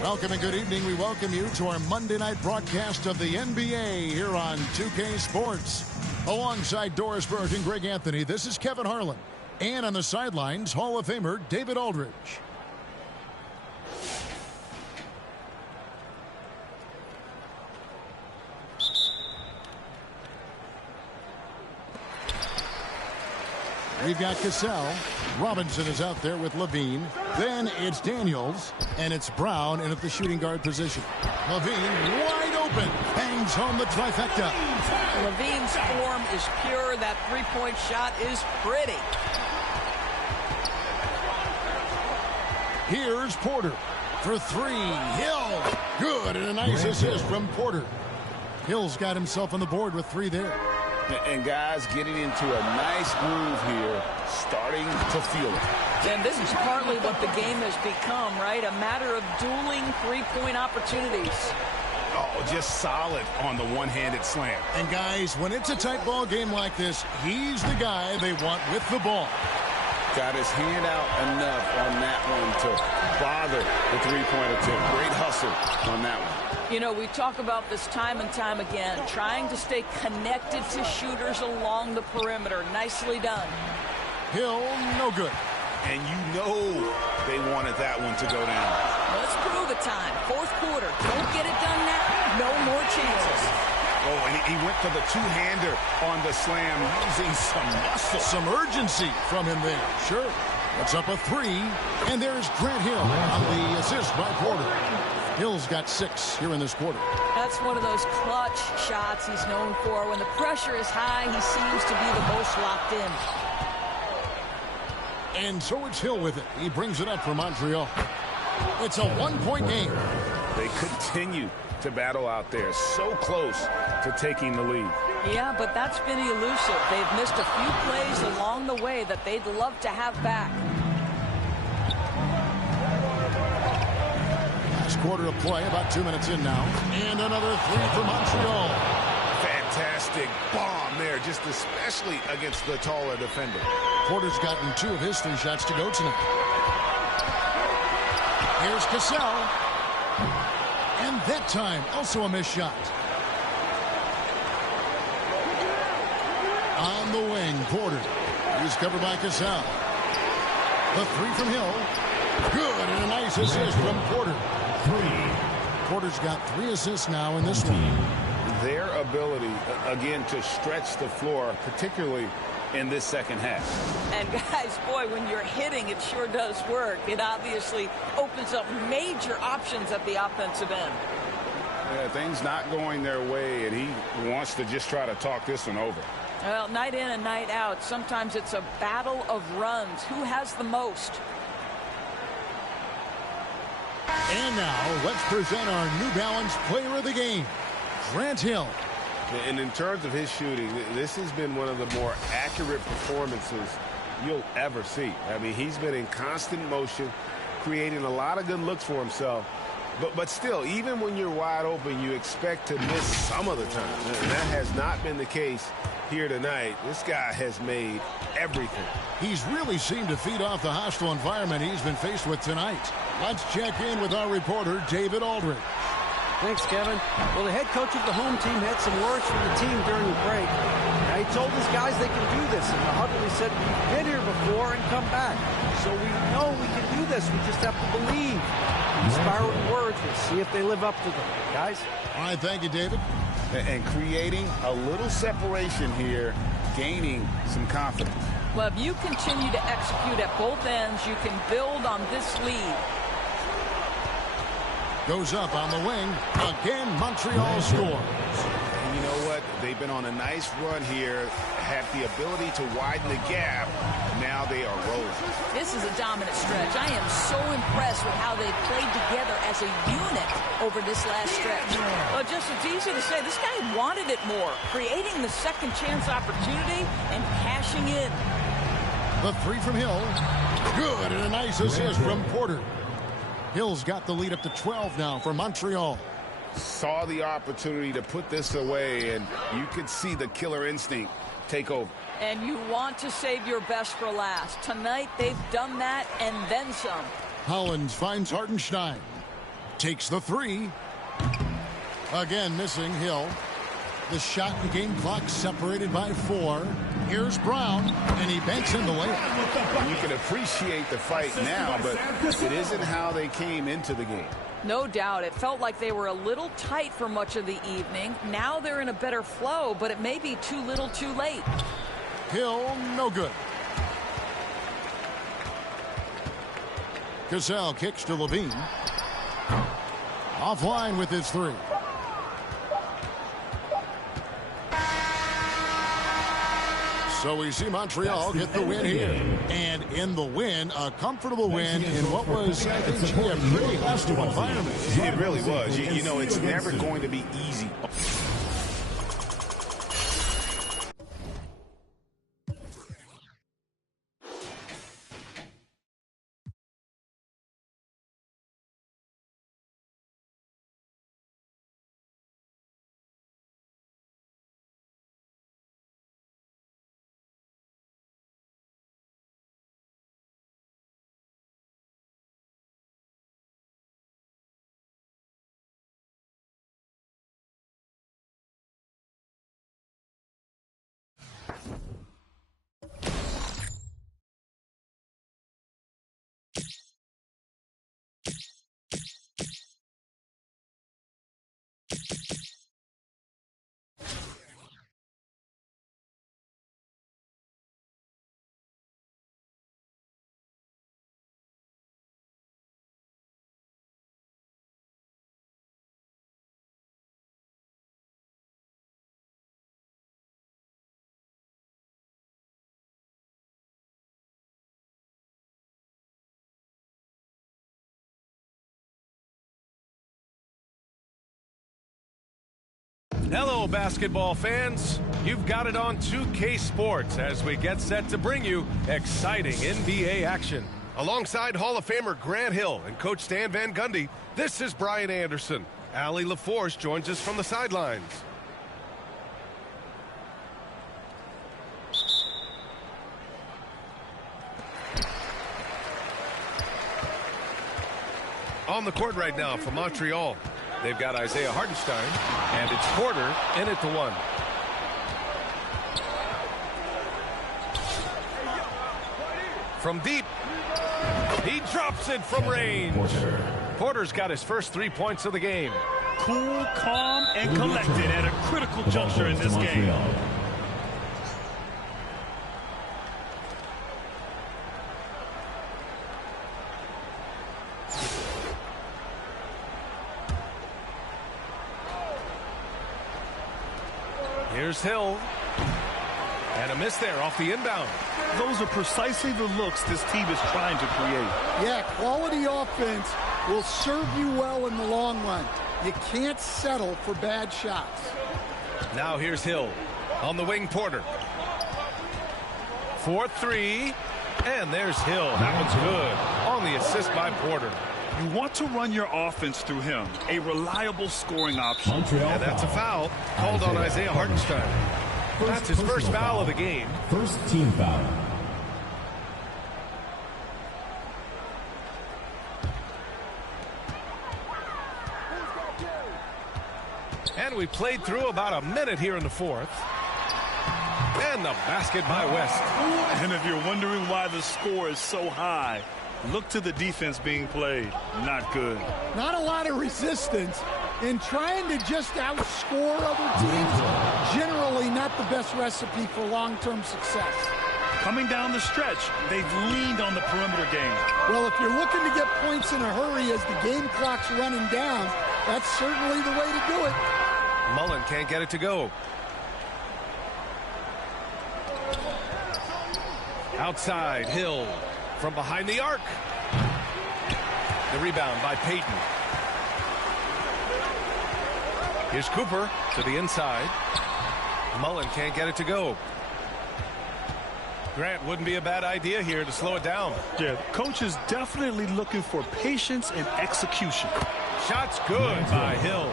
Welcome and good evening. We welcome you to our Monday night broadcast of the NBA here on 2K Sports. Alongside Doris Burke and Greg Anthony, this is Kevin Harlan. And on the sidelines, Hall of Famer David Aldridge. We've got Cassell. Robinson is out there with Levine. Then it's Daniels. And it's Brown in at the shooting guard position. Levine wide open. Bangs home the trifecta. Levine's form is pure. That three-point shot is pretty. Here's Porter for three. Hill. Good. And a nice assist from Porter. Hill's got himself on the board with three there. And guys getting into a nice groove here, starting to feel it. And this is partly what the game has become, right? A matter of dueling three-point opportunities. Oh, just solid on the one-handed slam. And guys, when it's a tight ball game like this, he's the guy they want with the ball. Got his hand out enough on that one to bother the three-point attempt. Great hustle on that one. You know, we talk about this time and time again, trying to stay connected to shooters along the perimeter. Nicely done. Hill, no good. And you know they wanted that one to go down. Let's prove it time. Fourth quarter. Don't get it done now. No more chances. Oh, and he went for the two-hander on the slam, using some muscle. Some urgency from him there. Sure. It's up a 3, and there's Grant Hill on the assist by Porter. Hill's got 6 here in this quarter. That's one of those clutch shots he's known for. When the pressure is high, he seems to be the most locked in. And so it's Hill with it. He brings it up for Montreal. It's a 1-point game. They continue to battle out there, so close to taking the lead. Yeah, but that's been elusive. They've missed a few plays along the way that they'd love to have back. Last quarter of play, about 2 minutes in now. And another 3 for Montreal. Fantastic bomb there, just especially against the taller defender. Porter's gotten 2 of his 3 shots to go tonight. Here's Cassell. And that time, also a missed shot. On the wing, Porter. He's covered by Cassell. The 3 from Hill. Good, and a nice assist from Porter. 3. Porter's got 3 assists now in this one. Their ability, again, to stretch the floor, particularly in this second half. And guys, boy, when you're hitting, it sure does work. It obviously opens up major options at the offensive end. Yeah, things not going their way, and he wants to just try to talk this one over. Well, night in and night out, sometimes it's a battle of runs. Who has the most? And now, let's present our New Balance Player of the Game, Grant Hill. And in terms of his shooting, this has been one of the more accurate performances you'll ever see. I mean, he's been in constant motion, creating a lot of good looks for himself. But still, even when you're wide open, you expect to miss some of the time. And that has not been the case here tonight. This guy has made everything. He's really seemed to feed off the hostile environment he's been faced with tonight. Let's check in with our reporter, David Aldridge. Thanks, Kevin. Well, the head coach of the home team had some words from the team during the break. Now, he told his guys they can do this. In the huddle, he said, we've been here before and come back. So we know we can do this. We just have to believe. Inspiring words. We'll see if they live up to them. Guys? All right, thank you, David. And creating a little separation here, gaining some confidence. Well, if you continue to execute at both ends, you can build on this lead. Goes up on the wing. Again, Montreal scores. And you know what? They've been on a nice run here, have the ability to widen the gap. Now they are rolling. This is a dominant stretch. I am so impressed with how they've played together as a unit over this last stretch. Well, just it's easy to say this guy wanted it more, creating the second chance opportunity and cashing in. The 3 from Hill. Good, and a nice assist from Porter. Hill's got the lead up to 12 now for Montreal. Saw the opportunity to put this away, and you could see the killer instinct take over. And you want to save your best for last. Tonight, they've done that and then some. Hollins finds Hartenstein. Takes the 3. Again, missing Hill. The shot and game clock separated by 4. Here's Brown, and he banks in the layup. You can appreciate the fight now, but it isn't how they came into the game. No doubt. It felt like they were a little tight for much of the evening. Now they're in a better flow, but it may be too little too late. Hill, no good. Cassell kicks to Levine. Offline with his 3. So we see Montreal get the win here. And in the win, a comfortable win in what was, I think, a pretty hostile environment. It really was. You know, it's never going to be easy. Hello, basketball fans. You've got it on 2K Sports as we get set to bring you exciting NBA action. Alongside Hall of Famer Grant Hill and Coach Stan Van Gundy, this is Brian Anderson. Allie LaForce joins us from the sidelines. On the court right now for Montreal. They've got Isaiah Hartenstein, and it's Porter in at the 1. From deep, he drops it from range. Porter's got his first 3 points of the game. Cool, calm, and collected at a critical juncture in this game. Here's Hill. And a miss there off the inbound. Those are precisely the looks this team is trying to create. Yeah, quality offense will serve you well in the long run. You can't settle for bad shots. Now here's Hill. On the wing, Porter. 4-3. And there's Hill. That one's good. On the assist by Porter. You want to run your offense through him. A reliable scoring option. And that's a foul called on Isaiah Hartenstein. That's his first foul of the game. First team foul. And we played through about a minute here in the 4th. And the basket by West. And if you're wondering why the score is so high, look to the defense being played. Not good. Not a lot of resistance. And trying to just outscore other teams, generally not the best recipe for long-term success. Coming down the stretch, they've leaned on the perimeter game. Well, if you're looking to get points in a hurry as the game clock's running down, that's certainly the way to do it. Mullen can't get it to go. Outside, Hill from behind the arc. The rebound by Payton. Here's Cooper to the inside. Mullen can't get it to go. Grant, wouldn't be a bad idea here to slow it down. Yeah, coach is definitely looking for patience and execution. Shot's good by Hill.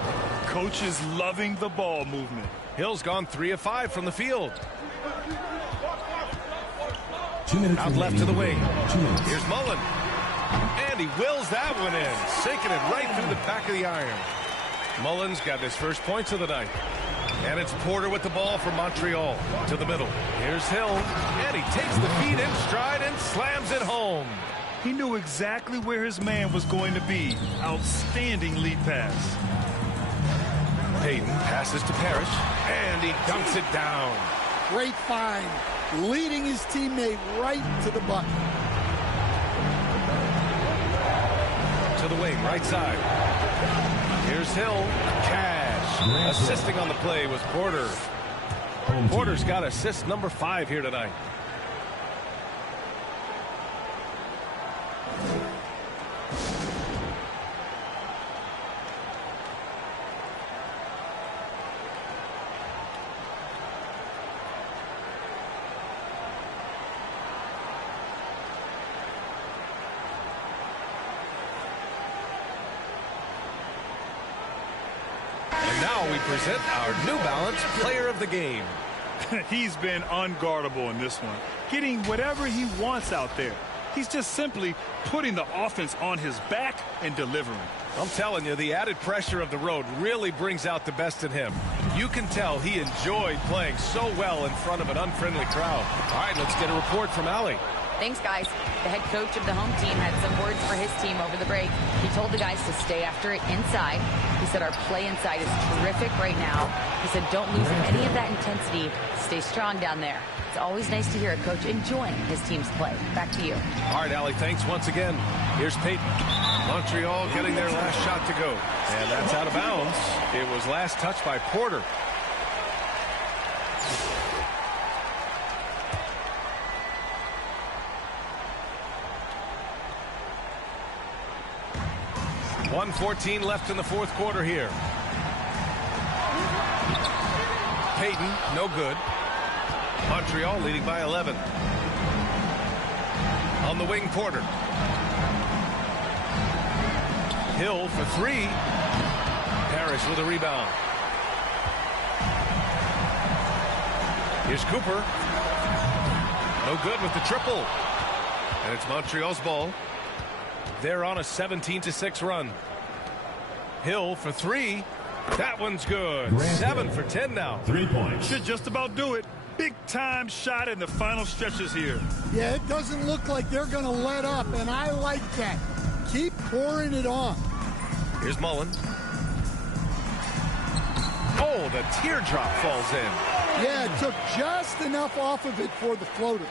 Coach is loving the ball movement. Hill's gone 3 of 5 from the field. 2 minutes out left to the wing. 2 minutes. Here's Mullen. And he wills that one in, sinking it right through the back of the iron. Mullen's got his first points of the night. And it's Porter with the ball for Montreal to the middle. Here's Hill. And he takes the feed in stride and slams it home. He knew exactly where his man was going to be. Outstanding lead pass. Payton passes to Parrish. And he dunks it down. Great find. Leading his teammate right to the bucket. To the wing, right side. Here's Hill. Cash. Assisting on the play was Porter. Porter's got assist number 5 here tonight. We present our New Balance Player of the Game. He's been unguardable in this one, getting whatever he wants out there. He's just simply putting the offense on his back and delivering. I'm telling you, the added pressure of the road really brings out the best in him. You can tell he enjoyed playing so well in front of an unfriendly crowd. All right, let's get a report from Allie. Thanks, guys. The head coach of the home team had some words for his team over the break. He told the guys to stay after it inside. He said our play inside is terrific right now. He said don't lose any of that intensity. Stay strong down there. It's always nice to hear a coach enjoying his team's play. Back to you. All right, Allie, thanks once again. Here's Payton. Montreal getting their last shot to go. And that's out of bounds. It was last touched by Porter. .1:14 left in the 4th quarter here. Payton, no good. Montreal leading by 11. On the wing, Porter. Hill for three. Parrish with a rebound. Here's Cooper. No good with the triple. And it's Montreal's ball. They're on a 17-6 run. Hill for three. That one's good. 7 for 10 now. 3 points. Should just about do it. Big time shot in the final stretches here. Yeah, it doesn't look like they're going to let up, and I like that. Keep pouring it on. Here's Mullen. Oh, the teardrop falls in. Yeah, it took just enough off of it for the floater.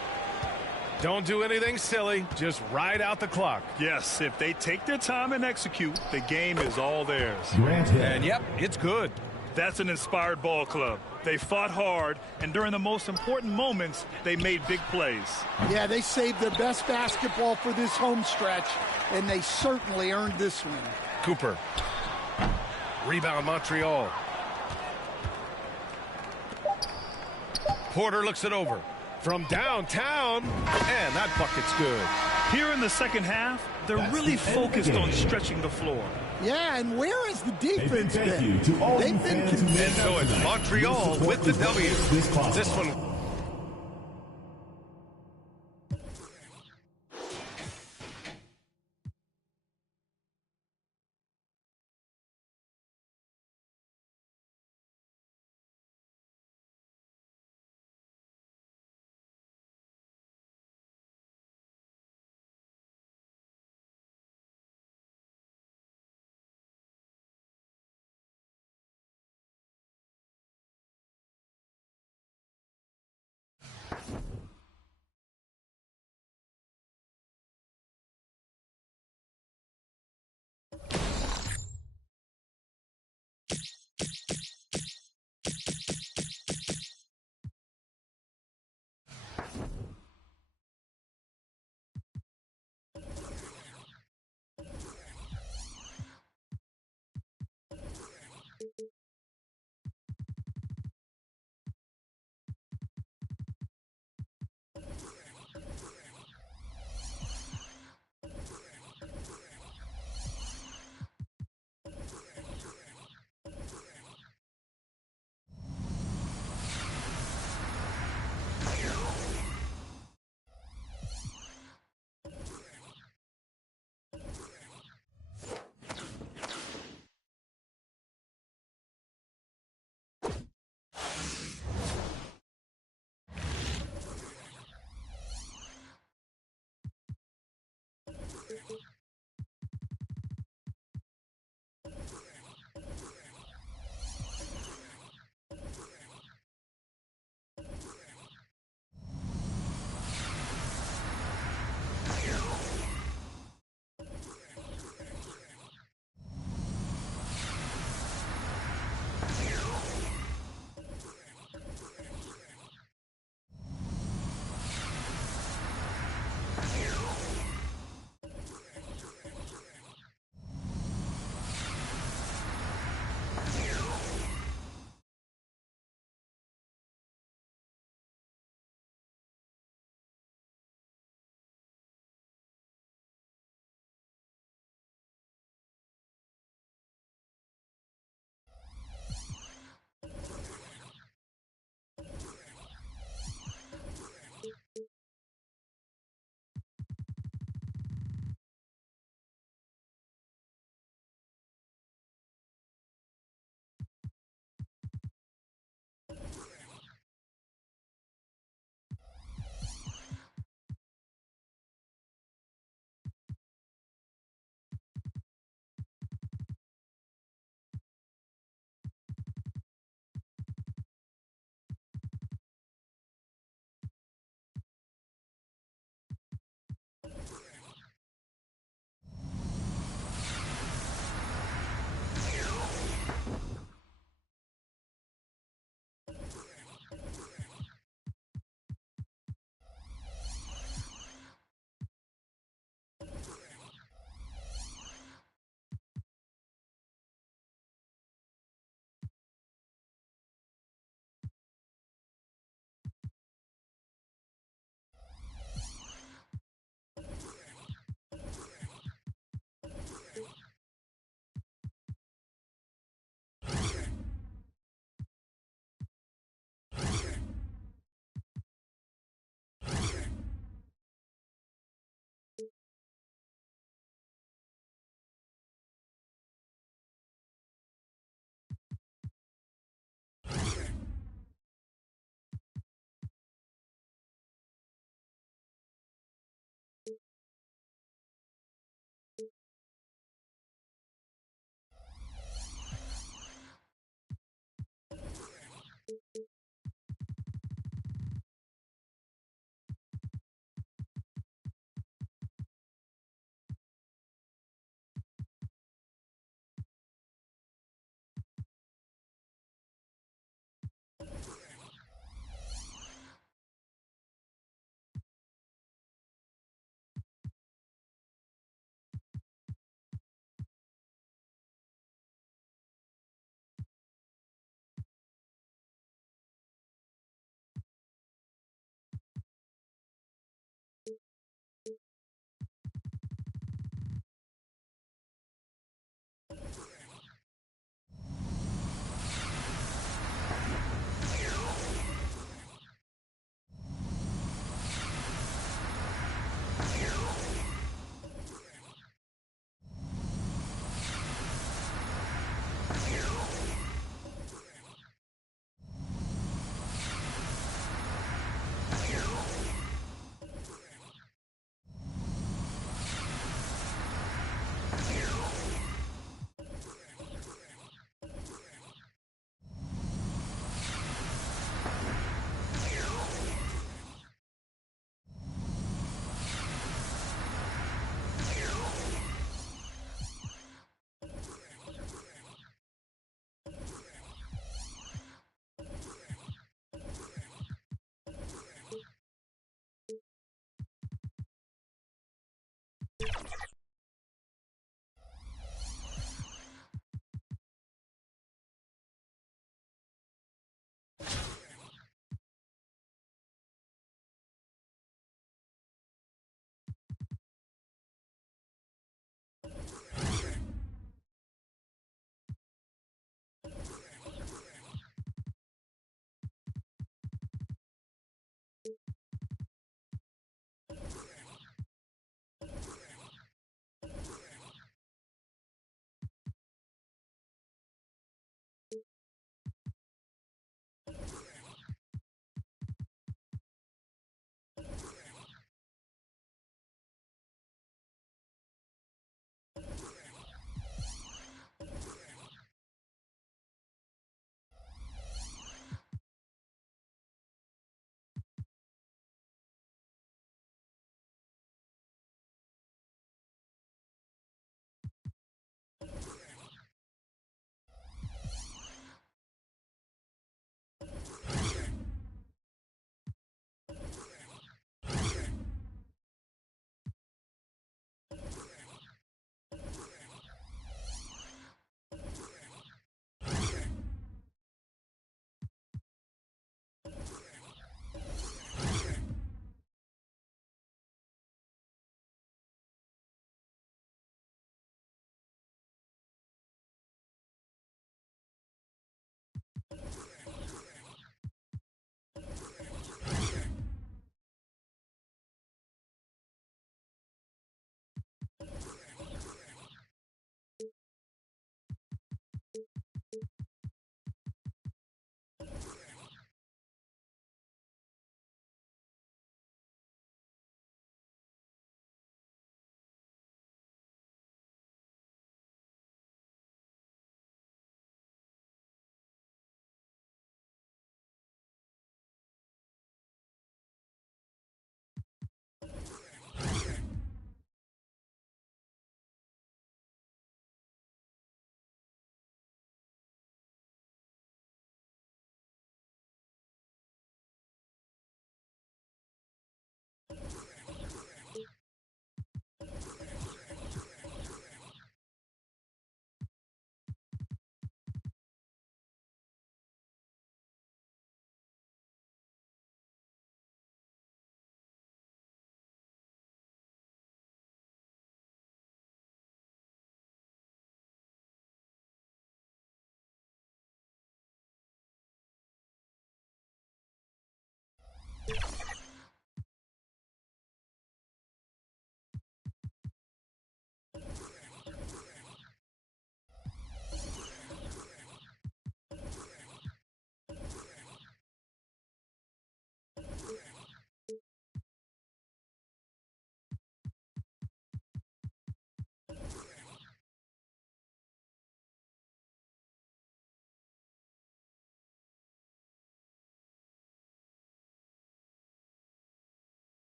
Don't do anything silly. Just ride out the clock. Yes, if they take their time and execute, the game is all theirs. And yep, it's good. That's an inspired ball club. They fought hard, and during the most important moments, they made big plays. Yeah, they saved their best basketball for this home stretch, and they certainly earned this win. Cooper. Rebound, Montreal. Porter looks it over. From downtown, and that bucket's good. Here in the second half, they're really focused on stretching the floor. Yeah, and where has the defense been? They've been And so it's Montreal with the W. This one.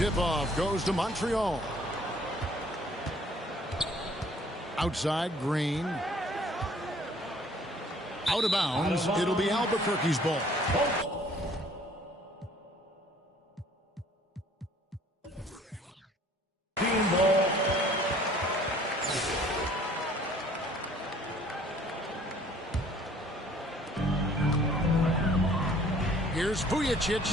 tip-off goes to Montreal. Outside, Green. Out of bounds. It'll be Albuquerque's ball. Team ball. Here's Vujicic.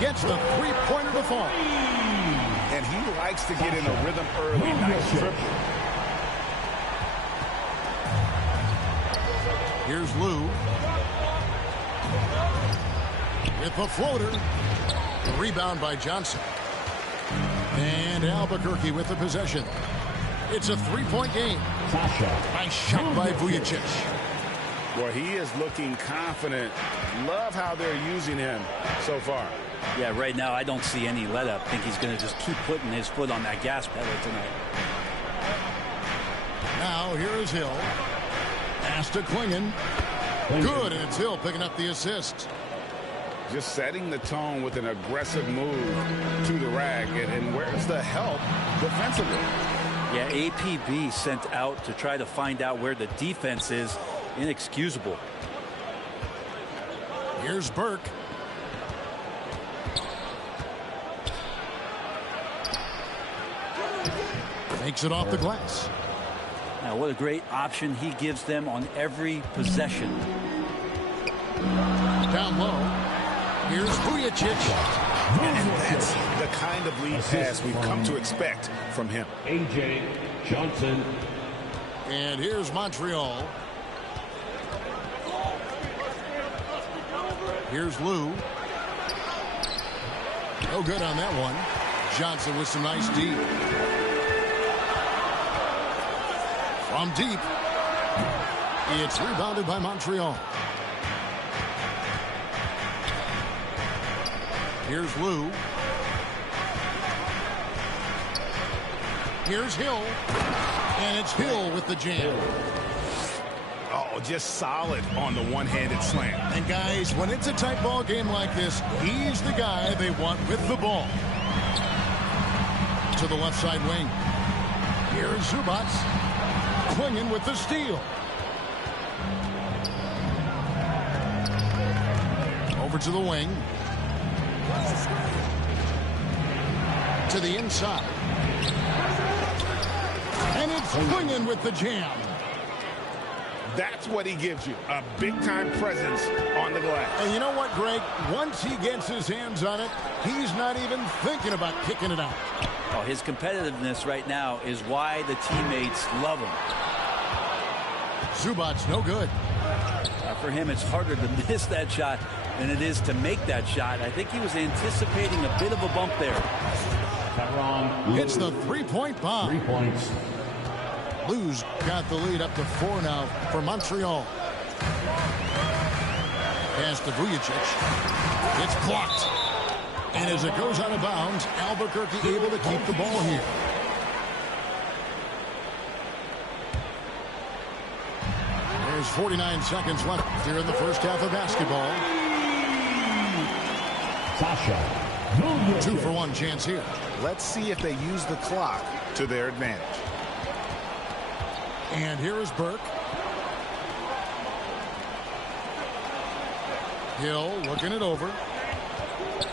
Gets the three-pointer to fall. And he likes to get in a rhythm early. Nice triple. Here's Lou. With the floater. The rebound by Johnson. And Albuquerque with the possession. It's a three-point game. Nice shot by Vujicic. Well, he is looking confident. Love how they're using him so far. Yeah, right now I don't see any let up. I think he's going to just keep putting his foot on that gas pedal tonight. Now here is Hill. Pass to Klingon. Good, and it's Hill picking up the assist. Just setting the tone with an aggressive move to the rack. And where's the help defensively? Yeah, APB sent out to try to find out where the defense is. Inexcusable. Here's Burke. Takes it off the glass. Now, what a great option he gives them on every possession. Down low. Here's Vujicic. And that's the kind of lead pass we've come to expect from him. A.J. Johnson. And here's Montreal. Here's Lou. No good on that one. Johnson with some nice deep. From deep. It's rebounded by Montreal. Here's Lou. Here's Hill. And it's Hill with the jam. Oh, just solid on the one-handed slam. And guys, when it's a tight ball game like this, he's the guy they want with the ball. To the left side wing. Here's Zubats. Klingon with the steal. Over to the wing. To the inside. And it's Klingon with the jam. That's what he gives you, a big-time presence on the glass. And you know what, Greg? Once he gets his hands on it, he's not even thinking about kicking it out. Oh, his competitiveness right now is why the teammates love him. Zubats no good. For him, it's harder to miss that shot than it is to make that shot. I think he was anticipating a bit of a bump there. It's the three-point bomb. 3 points. Lou's got the lead up to 4 now for Montreal. Pass to Vujicic. It's blocked. And as it goes out of bounds, Albuquerque able to keep the ball here. There's 49 seconds left here in the first half of basketball. 2-for-1 chance here. Let's see if they use the clock to their advantage. And here is Burke. Hill looking it over.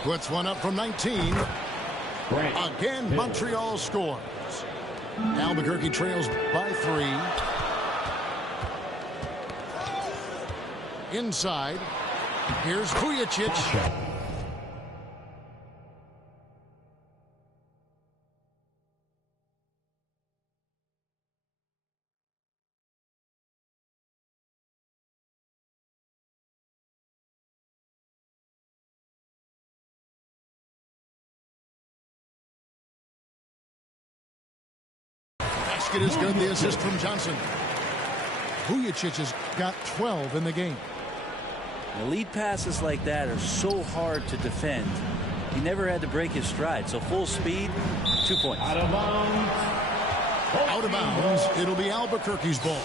Puts one up from 19. Again, Montreal scores. Albuquerque trails by 3. Inside. Here's Vujicic. Basket is good. The assist from Johnson. Vujicic has got 12 in the game. The lead passes like that are so hard to defend. He never had to break his stride. So full speed, 2 points. Out of bounds. Out of bounds. It'll be Albuquerque's ball.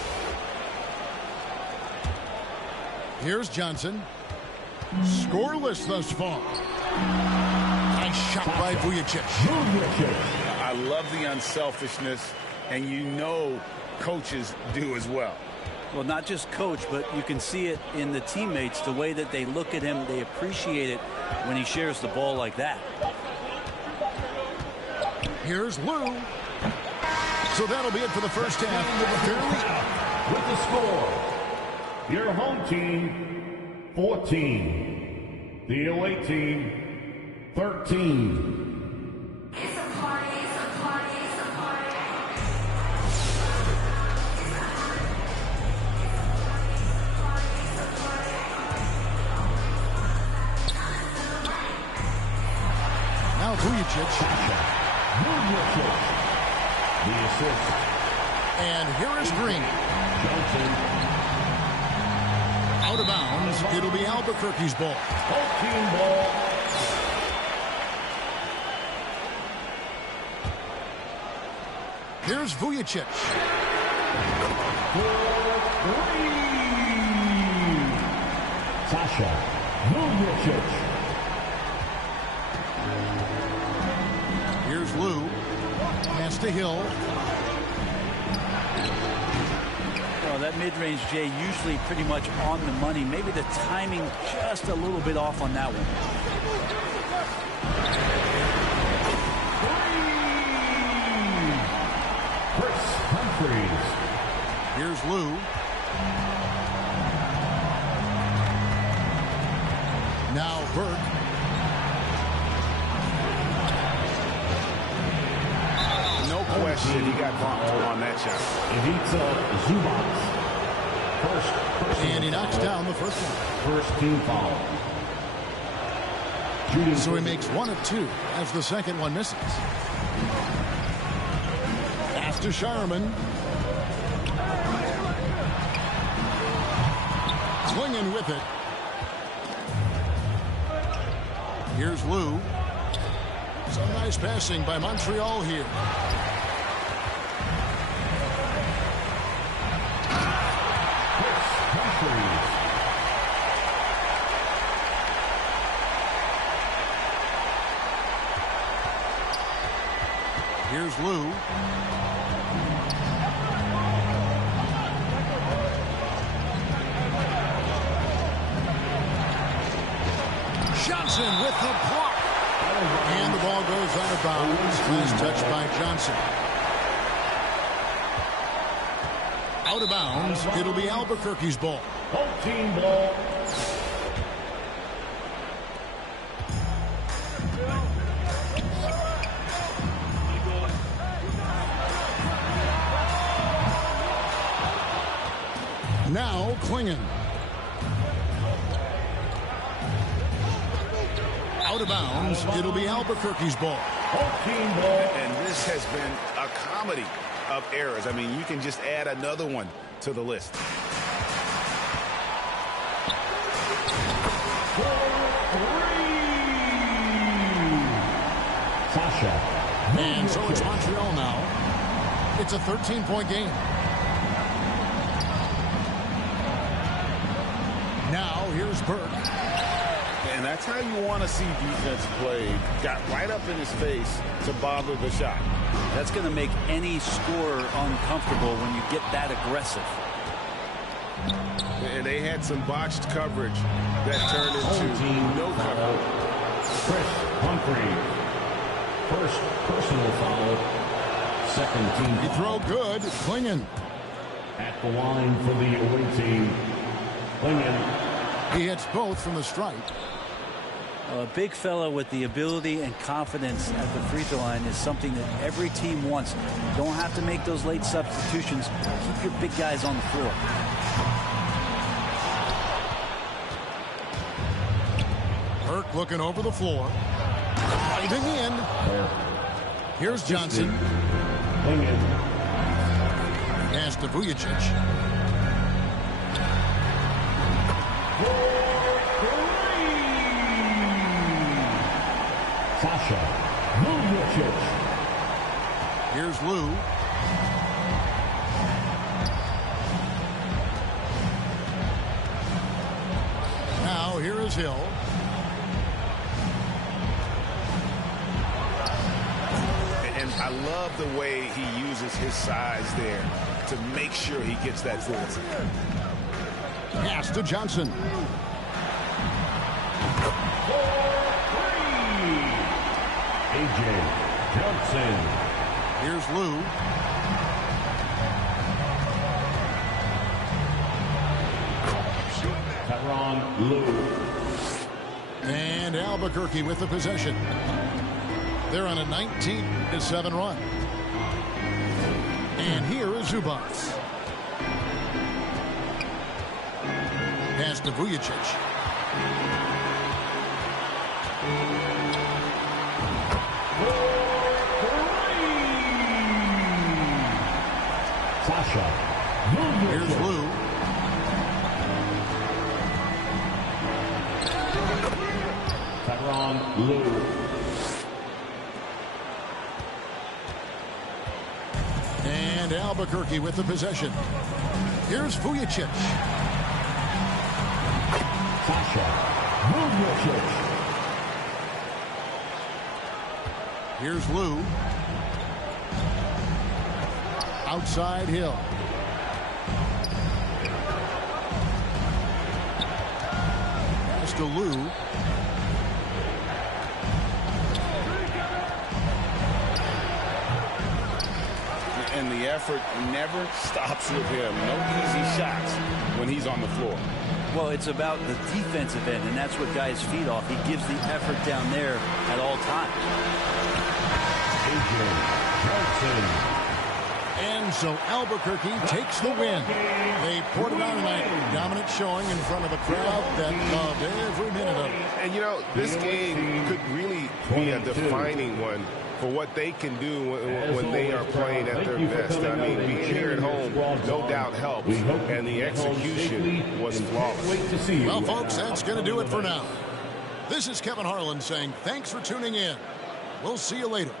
Here's Johnson. Scoreless thus far. Nice Shot by Vujicic. I love the unselfishness, and you know coaches do as well. Well, not just coach, but you can see it in the teammates, the way that they look at him. They appreciate it when he shares the ball like that. Here's Lou. So that'll be it for the first half. With the score, your home team 14, the away team 13. Now Vujicic. The assist. And here is Green. Out of bounds. It'll be Albuquerque's ball. Home team ball. Here's Vujicic. Sasha Vujicic. Here's Lou. Pass to Hill. Well, that mid-range, Jay, usually pretty much on the money. Maybe the timing just a little bit off on that one. Chris Humphries. Here's Lou. Now Burke. No question, he got bumped on that shot. Ivica Zubac. And he knocks down the first one. First team foul. So he makes 1 of 2 as the second one misses. Pass to Sharman. Swinging with it. Here's Lou. Some nice passing by Montreal here. Here's Lou. Johnson with the block. And the ball goes out of bounds. Nice touch by Johnson. Out of bounds. It'll be Albuquerque's ball. Home team ball. Now Klingon. Out of bounds. It'll be Albuquerque's ball. And this has been a comedy of errors. I mean, you can just add another one to the list. Sasha. And so it's Montreal now. It's a 13-point game. Now here's Burke. And that's how you want to see defense played. Got right up in his face to bother the shot. That's going to make any scorer uncomfortable when you get that aggressive. And they had some botched coverage that turned into no coverage. Chris Humphrey. First personal foul. Second team He throw good. Klingon. At the line for the away team. Klingon. He hits both from the stripe. A big fella with the ability and confidence at the free throw line is something that every team wants. You don't have to make those late substitutions. Keep your big guys on the floor. Burke looking over the floor. Driving in. Here's Johnson. Pass to Vujicic. Sasha Vujicic. Here's Lou. Now here is Hill. I love the way he uses his size there to make sure he gets that forward. Pass to Johnson. A.J. Johnson. Here's Lou. Tyronn Lue. And Albuquerque with the possession. They're on a 19-7 run. And here is Zubats. Pass to Vujicic. Sasha. Here's Lou. Tyronn Lue. And Albuquerque with the possession. Here's Vujicic. Sasha. Vujicic. Here's Lou. Outside Hill. Pass to Lou. And the effort never stops with him. No easy shots when he's on the floor. Well, it's about the defensive end, and that's what guys feed off. He gives the effort down there at all times. A.J. Johnson. And so Albuquerque takes the win. They poured it on tonight. Dominant showing in front of a crowd that loved every minute of it. And, you know, this game could really be a defining one for what they can do when they are playing at their best. I mean, being here at home, no doubt helps, and the execution was flawless. Well, folks, that's going to do it for now. This is Kevin Harlan saying thanks for tuning in. We'll see you later.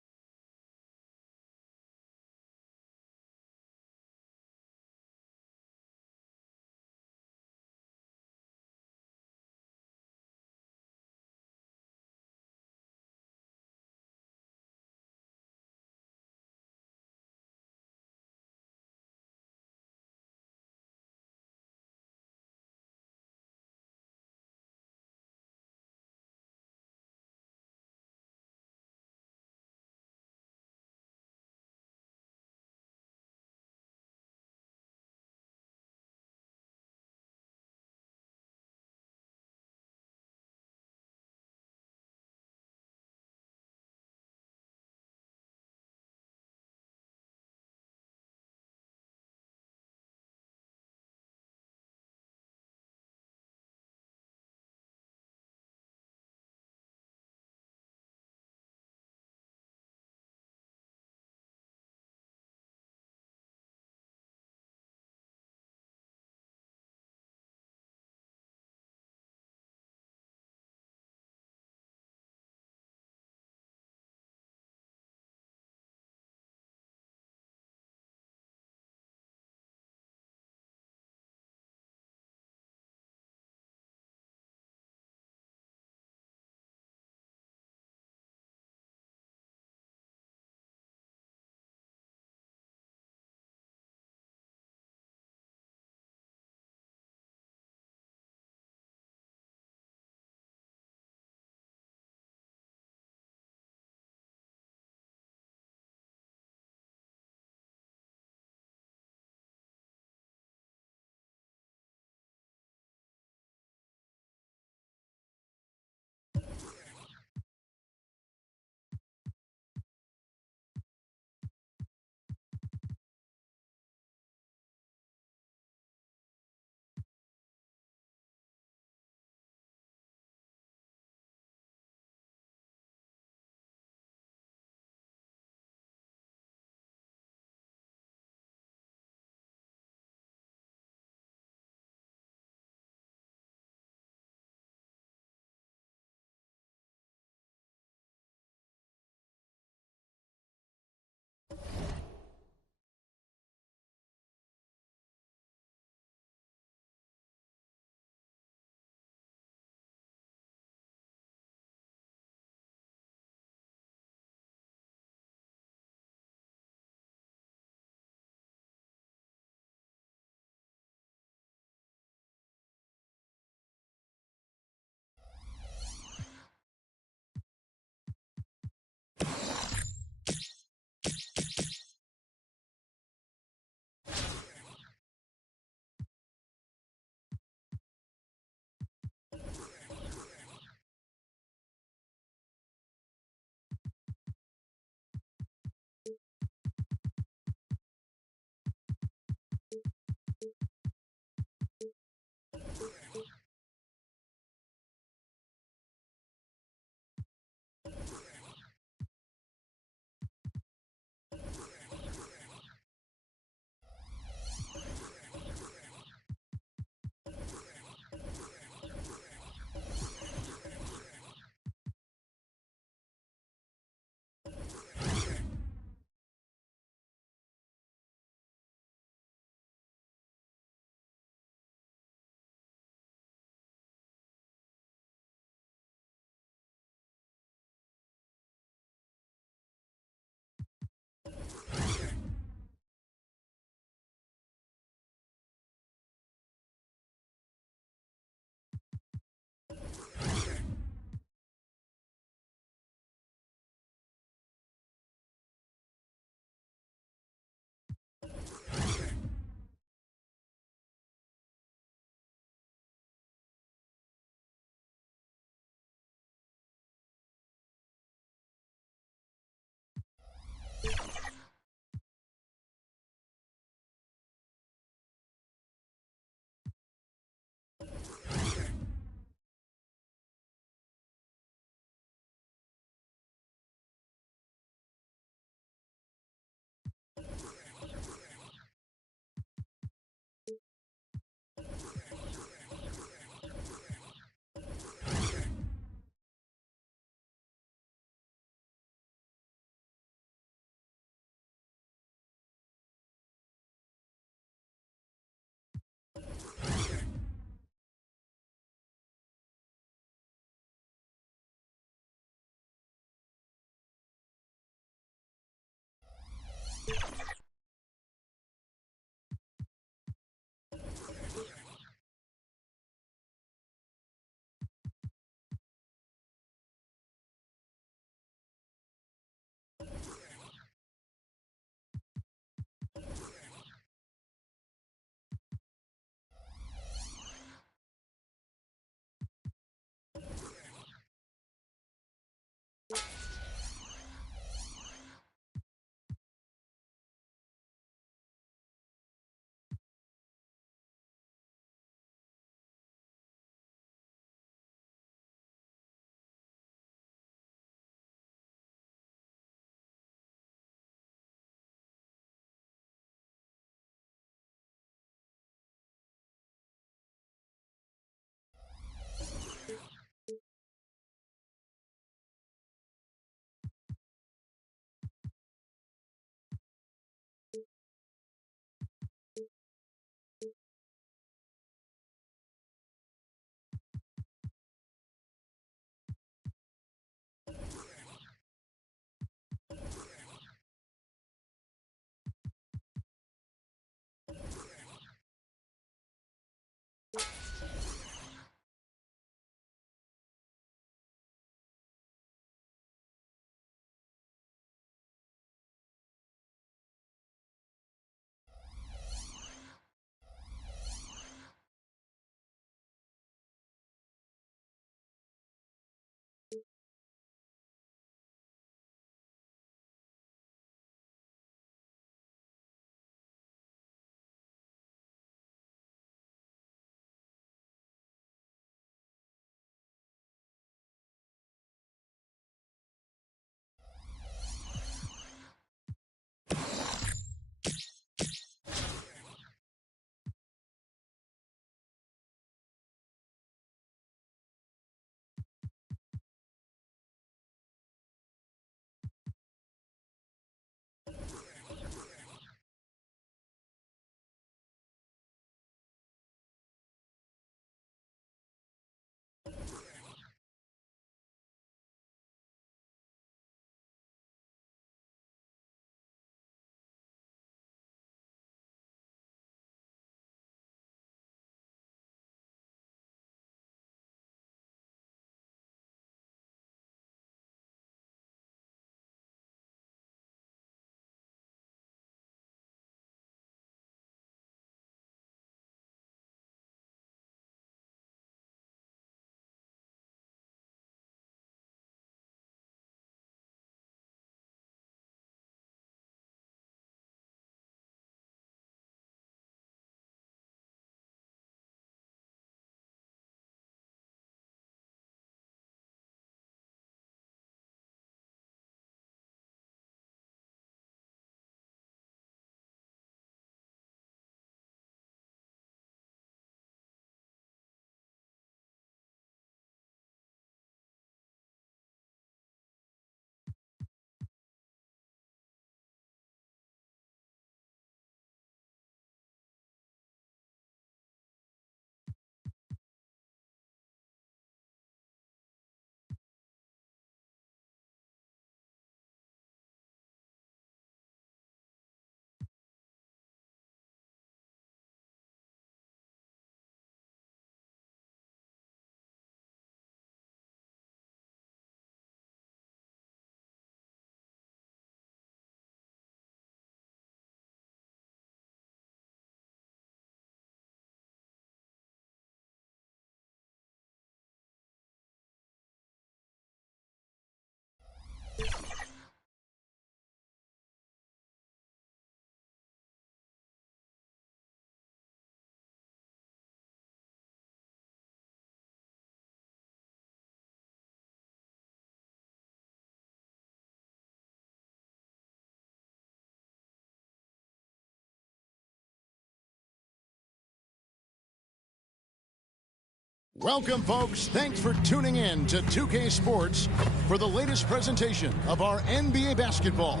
Welcome, folks. Thanks for tuning in to 2K Sports for the latest presentation of our NBA basketball.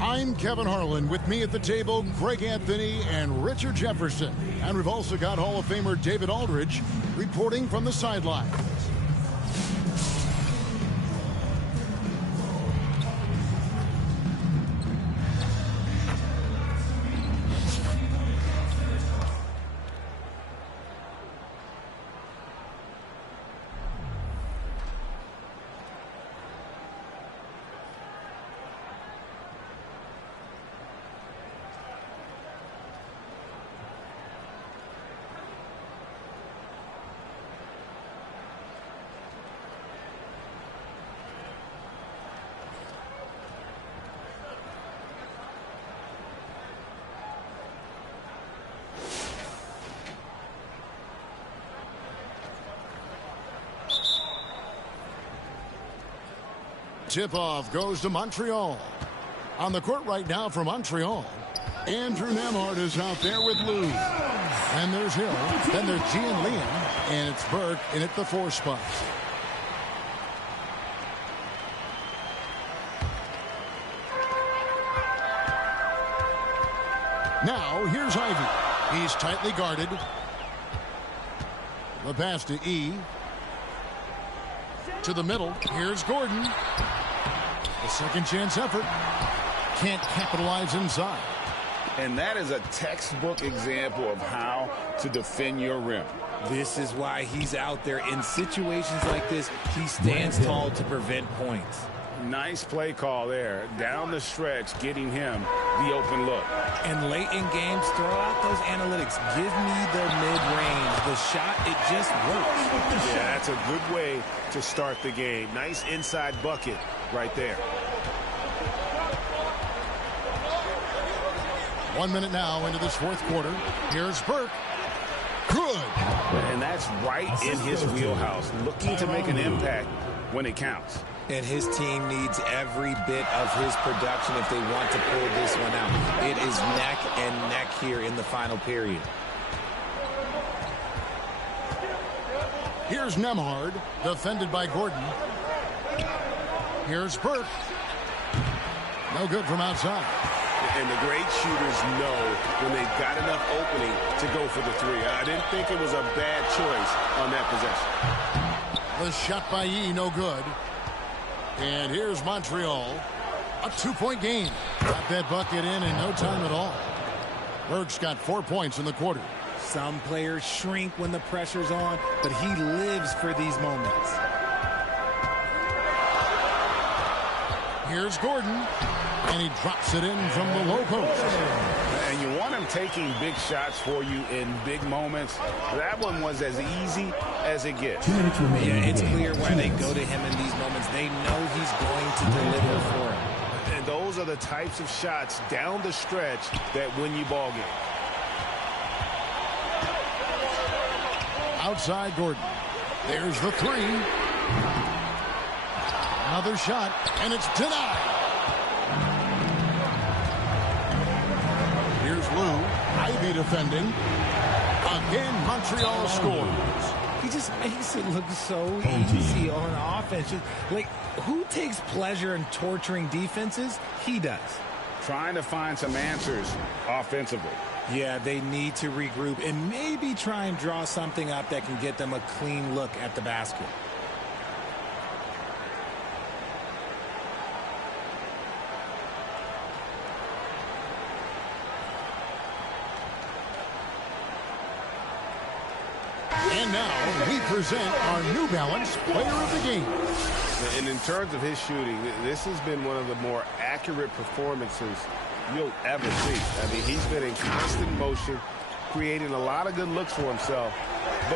I'm Kevin Harlan. With me at the table, Greg Anthony and Richard Jefferson. And we've also got Hall of Famer David Aldridge reporting from the sidelines. Tip-off goes to Montreal. On the court right now for Montreal, Andrew Nembhard is out there with Lou. And there's Hill. Then there's G and Liam. And it's Burke in at the 4 spot. Now, here's Ivy. He's tightly guarded. The pass to E. To the middle. Here's Gordon. A second chance effort. Can't capitalize inside. And that is a textbook example of how to defend your rim. This is why he's out there. In situations like this, he stands tall to prevent points. Nice play call there. Down the stretch, getting him the open look. And late in games, throw out those analytics. Give me the mid-range. The shot, it just works. Yeah, that's a good way to start the game. Nice inside bucket right there. 1 minute now into this fourth quarter. Here's Burke. Good. And that's right in his wheelhouse. Looking to make an impact when it counts. And his team needs every bit of his production if they want to pull this one out. It is neck and neck here in the final period. Here's Nembhard, defended by Gordon. Here's Burke. No good from outside. And the great shooters know when they've got enough opening to go for the 3. I didn't think it was a bad choice on that possession. The shot by E, no good. And here's Montreal. A 2-point game. Got that bucket in no time at all. Burke's got 4 points in the quarter. Some players shrink when the pressure's on, but he lives for these moments. Here's Gordon. And he drops it in from the low post. And you want him taking big shots for you in big moments. That one was as easy as it gets. Yeah, it's clear why they go to him in these moments. They know he's going to deliver for him. And those are the types of shots down the stretch that win you ball games. Outside Gordon. There's the 3. Another shot, and it's denied. Here's Lou. Ivy defending. Again, Montreal scores. He just makes it look so easy on offense. Like, who takes pleasure in torturing defenses? He does. Trying to find some answers offensively. Yeah, they need to regroup and maybe try and draw something up that can get them a clean look at the basket. And now we present our New Balance Player of the Game. And in terms of his shooting, this has been one of the more accurate performances you'll ever see. I mean, he's been in constant motion, creating a lot of good looks for himself.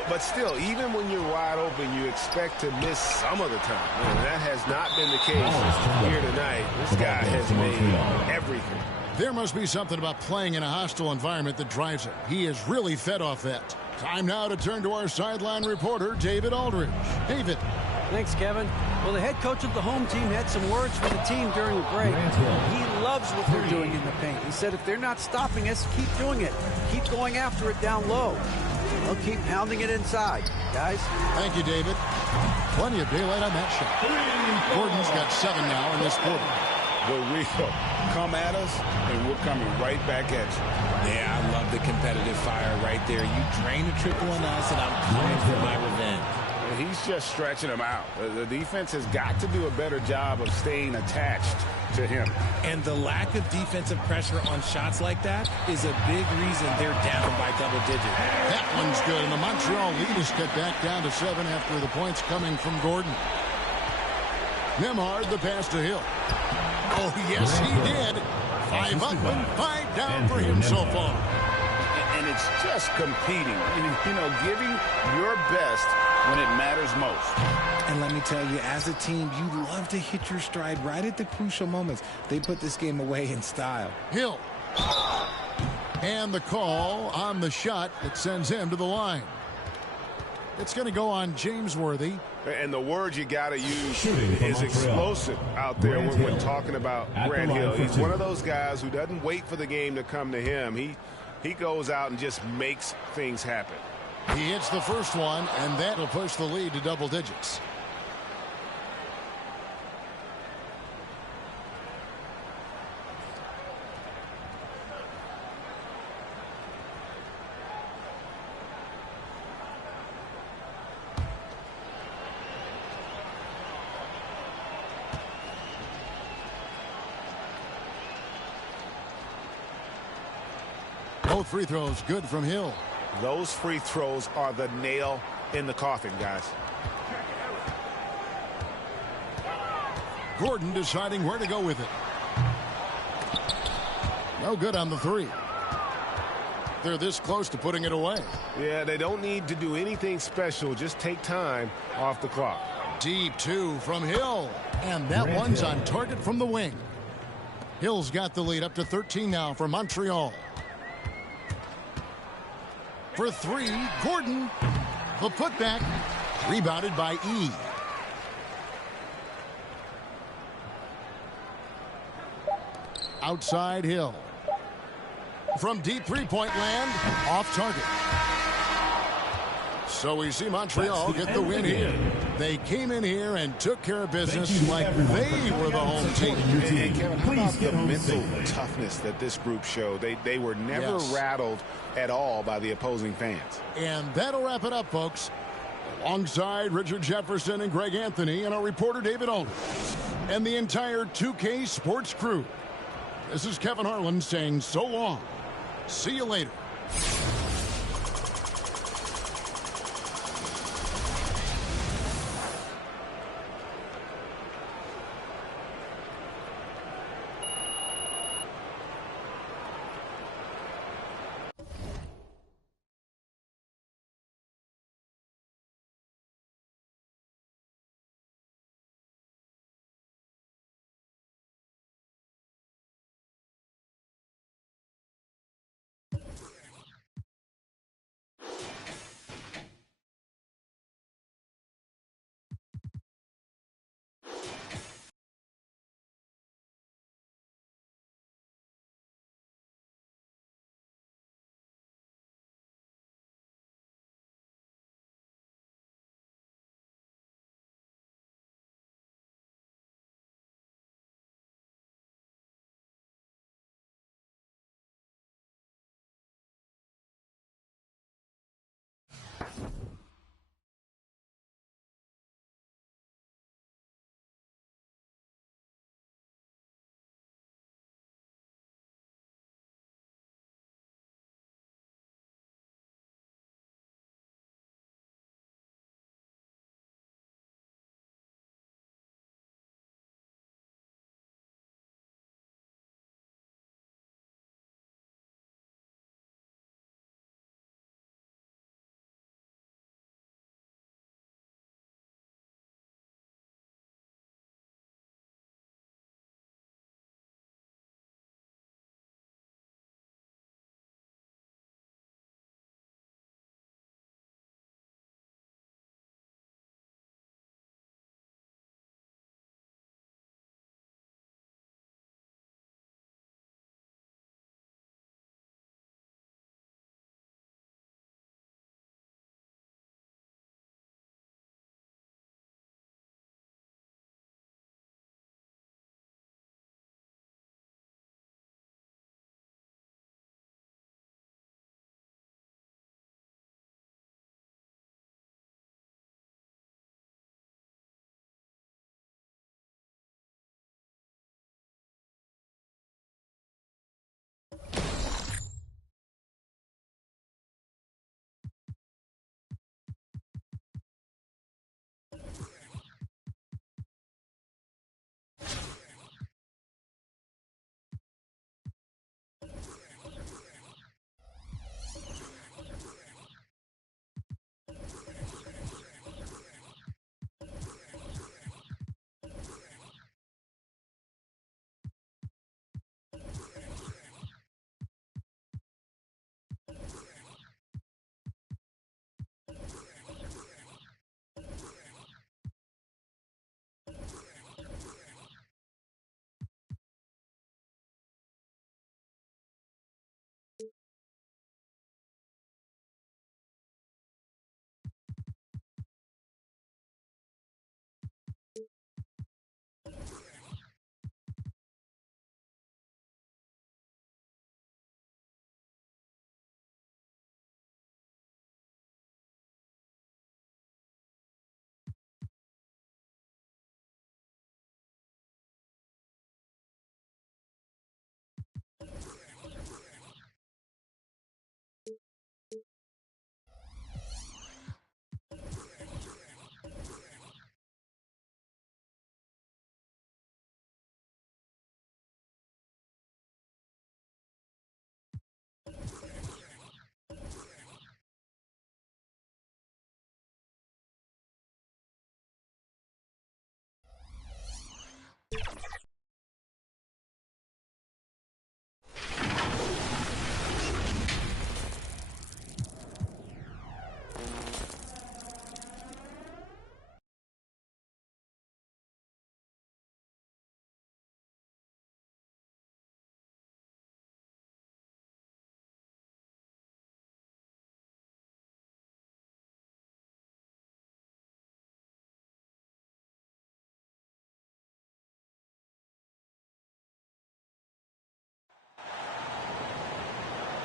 But still, even when you're wide open, you expect to miss some of the time. And that has not been the case here tonight. This guy has made everything. There must be something about playing in a hostile environment that drives him. He is really fed off that. Time now to turn to our sideline reporter, David Aldridge. David. Thanks, Kevin. Well, the head coach of the home team had some words for the team during the break. He loves what they're doing in the paint. He said if they're not stopping us, keep doing it. Keep going after it down low. They'll keep pounding it inside, guys. Thank you, David. Plenty of daylight on that shot. Gordon's got 7 now in this quarter. The real come at us, and we're coming right back at you. Yeah, I love the competitive fire right there. You drain the triple on us, and I'm coming for my revenge. He's just stretching him out. The defense has got to do a better job of staying attached to him. And the lack of defensive pressure on shots like that is a big reason they're down by double digits. That one's good, and the Montreal lead is cut back down to 7 after the points coming from Gordon. Nemhard, the pass to Hill. Oh, yes, he did. 5 up and 5 down for him so far. And it's just competing, giving your best when it matters most. And let me tell you, as a team, you love to hit your stride right at the crucial moments. They put this game away in style. Hill. And the call on the shot that sends him to the line. It's going to go on James Worthy. And the word you got to use is explosive out there when talking about Grant Hill. He's one of those guys who doesn't wait for the game to come to him. He goes out and just makes things happen. He hits the first one, and that'll push the lead to double digits. Both free throws good from Hill. Those free throws are the nail in the coffin, guys. Gordon deciding where to go with it. No good on the 3. They're this close to putting it away. Yeah, they don't need to do anything special. Just take time off the clock. Deep 2 from Hill. And that one's on target from the wing. Hill's got the lead up to 13 now for Montreal. For 3, Gordon. The putback. Rebounded by E. Outside Hill. From deep three-point land. Off target. So we see Montreal get the win here. They came in here and took care of business like they were the home team. And Kevin, how about the mental toughness that this group showed? They were never rattled at all by the opposing fans. And that'll wrap it up, folks. Alongside Richard Jefferson and Greg Anthony and our reporter David Aldridge and the entire 2K Sports crew. This is Kevin Harlan saying so long. See you later.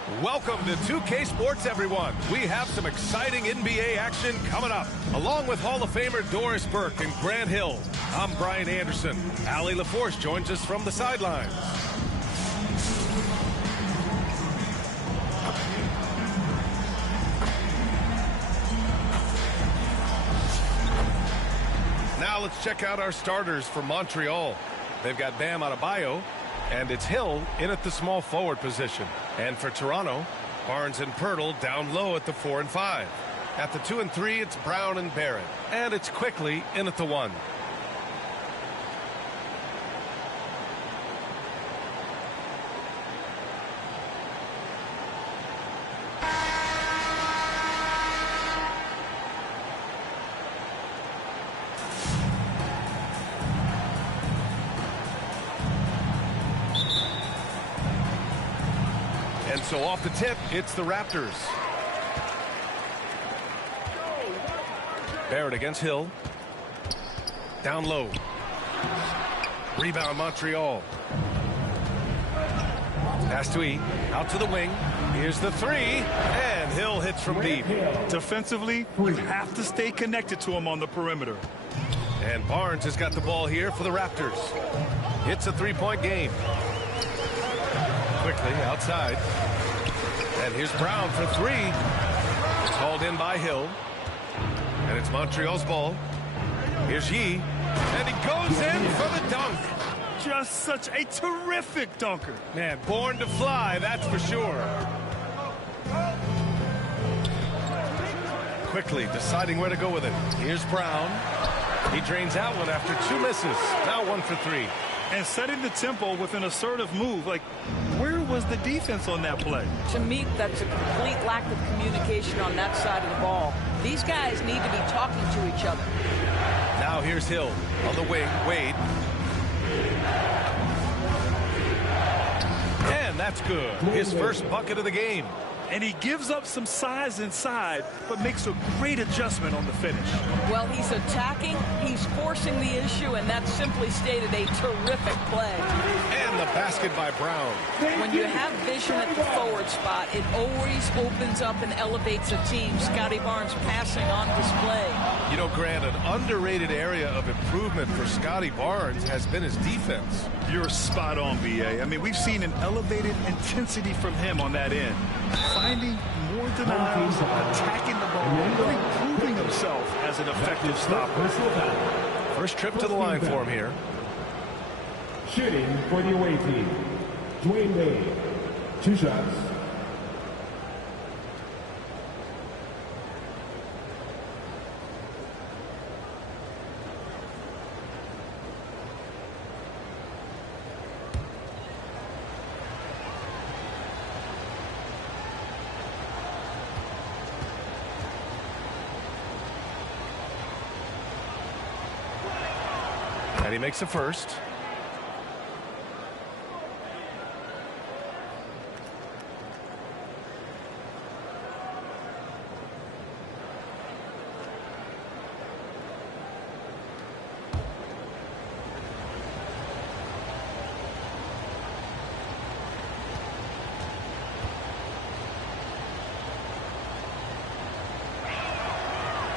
Welcome to 2K Sports, everyone. We have some exciting NBA action coming up. Along with Hall of Famer Doris Burke and Grant Hill, I'm Brian Anderson. Allie LaForce joins us from the sidelines. Now let's check out our starters for Montreal. They've got Bam Adebayo, and it's Hill in at the small forward position. And for Toronto, Barnes and Pirtle down low at the 4 and 5. At the 2 and 3, it's Brown and Barrett. And it's Quickly in at the 1. And so off the tip, it's the Raptors. Barrett against Hill. Down low. Rebound Montreal. Pass to E. Out to the wing. Here's the 3. And Hill hits from deep. Defensively, you have to stay connected to him on the perimeter. And Barnes has got the ball here for the Raptors. It's a 3-point game. Quickly outside. And here's Brown for 3. It's hauled in by Hill. And it's Montreal's ball. Here's Yee. And he goes in for the dunk. Just such a terrific dunker. Man, born to fly, that's for sure. Quickly deciding where to go with it. Here's Brown. He drains that one after 2 misses. Now 1 for 3. And setting the tempo with an assertive move. Like, where was the defense on that play? To me, that's a complete lack of communication on that side of the ball. These guys need to be talking to each other. Now here's Hill on the wing. Wade. And that's good. His first bucket of the game. And he gives up some size inside, but makes a great adjustment on the finish. Well, he's attacking, he's forcing the issue, and that's simply stated a terrific play. And the basket by Brown. When you have vision at the forward spot, it always opens up and elevates a team. Scotty Barnes passing on display. You know, Grant, an underrated area of improvement for Scotty Barnes has been his defense. You're spot on, B.A. I mean, we've seen an elevated intensity from him on that end. Finding more denials, attacking the ball, really proving himself as an effective stopper. First trip to the line for him here. Shooting for the away team, Dwayne Wade. 2 shots. And he makes the first.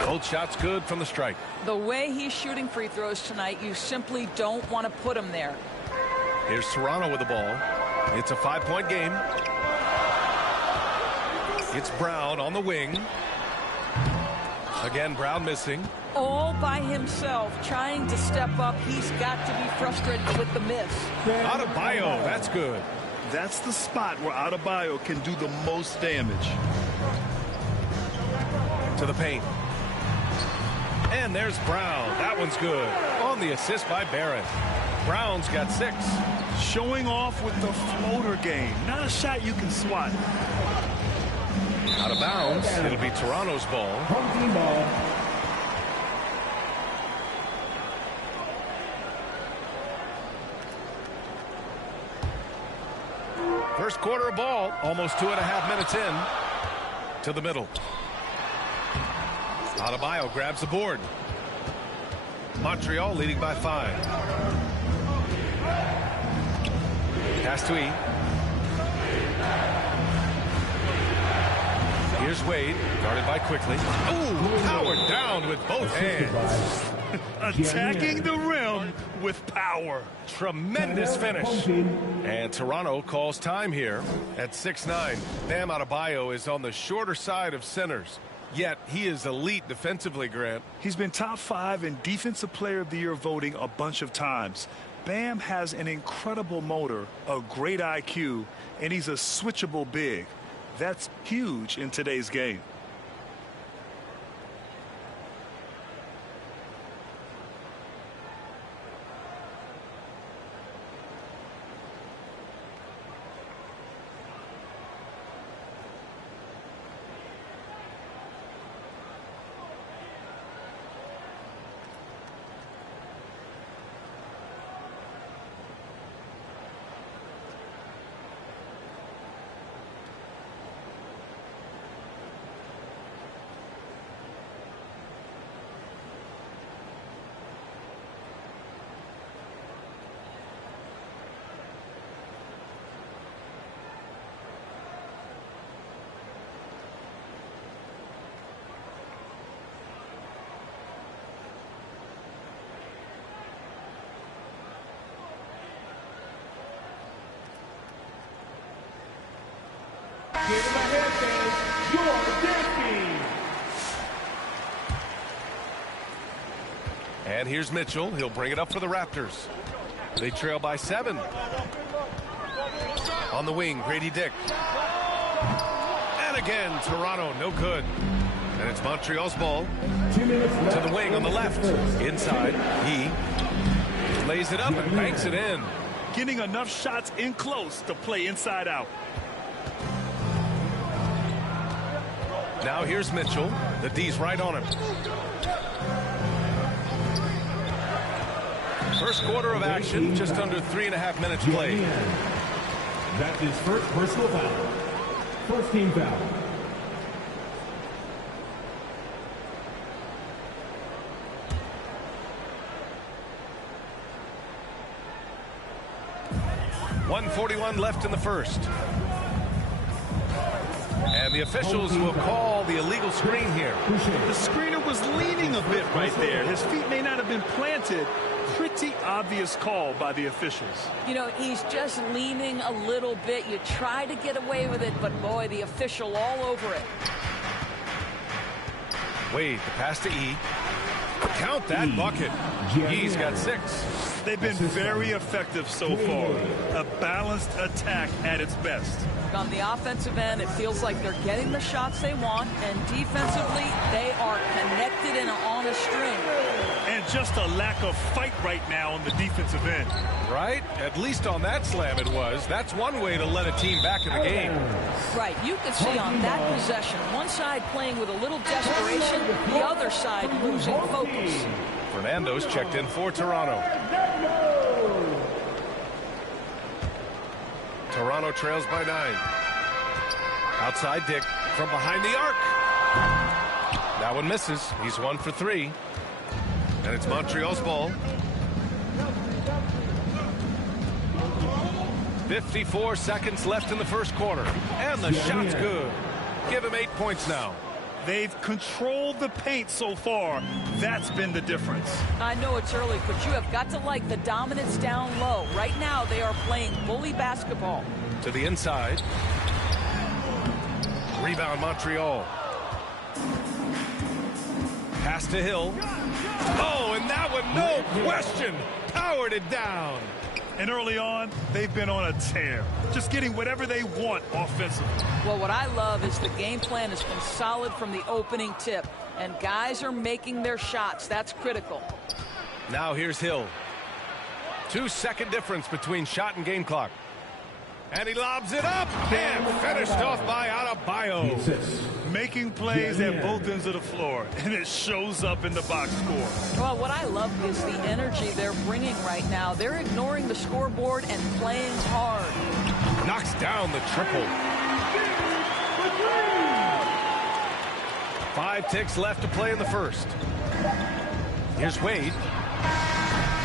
Both shots good from the strike. The way he's shooting free throws tonight, you simply don't want to put him there. Here's Toronto with the ball. It's a 5-point game. It's Brown on the wing. Again, Brown missing. All by himself, trying to step up. He's got to be frustrated with the miss. Adebayo, that's good. That's the spot where Adebayo can do the most damage. To the paint. And there's Brown. That one's good. On the assist by Barrett. Brown's got 6. Showing off with the floater game. Not a shot you can swat. Out of bounds. It'll be Toronto's ball. Home team ball. First quarter of ball. Almost 2.5 minutes in. To the middle. Adebayo grabs the board. Montreal leading by 5. Pass to E. Here's Wade, guarded by Quickly. Ooh, powered down with both hands. Attacking the rim with power. Tremendous finish. And Toronto calls time here at 6'9". Bam Adebayo is on the shorter side of centers. Yet he is elite defensively, Grant. He's been top 5 in Defensive Player of the Year voting a bunch of times. Bam has an incredible motor, a great IQ, and he's a switchable big. That's huge in today's game. Give him a head dance. You're dancing. And here's Mitchell. He'll bring it up for the Raptors. They trail by 7. On the wing, Grady Dick. And again, Toronto, no good. And it's Montreal's ball. 2 minutes left. To the wing on the left. Inside, he lays it up and banks it in. Getting enough shots in close to play inside out. Now here's Mitchell. The D's right on him. First quarter of action, just under 3.5 minutes played. That's his first personal foul. First team foul. .141 left in the first. And the officials will call the illegal screen here. The screener was leaning a bit right there. His feet may not have been planted. Pretty obvious call by the officials. You know, he's just leaning a little bit. You try to get away with it, but boy, the official all over it. Wade, the pass to E. Count that bucket. E's got 6. They've been very effective so far. A balanced attack at its best. On the offensive end, it feels like they're getting the shots they want, and defensively, they are connected and on a string. And just a lack of fight right now on the defensive end. Right? At least on that slam it was. That's one way to let a team back in the game. Right. You can see on that possession, one side playing with a little desperation, the other side losing focus. Fernando's checked in for Toronto. Toronto trails by 9. Outside Dick from behind the arc. That one misses. He's 1 for 3. And it's Montreal's ball. 54 seconds left in the first quarter. And the shot's good. Give him 8 points now. They've controlled the paint so far. That's been the difference. I know it's early, but you have got to like the dominance down low. Right now, they are playing bully basketball. To the inside. Rebound, Montreal. Pass to Hill. Oh, and that one, no question, powered it down. And early on, they've been on a tear. Just getting whatever they want offensively. Well, what I love is the game plan has been solid from the opening tip. And guys are making their shots. That's critical. Now here's Hill. 2-second difference between shot and game clock. And he lobs it up and finished off by Adebayo. Making plays at both ends of the floor, and it shows up in the box score. Well, what I love is the energy they're bringing right now. They're ignoring the scoreboard and playing hard. Knocks down the triple. 5 ticks left to play in the first. Here's Wade.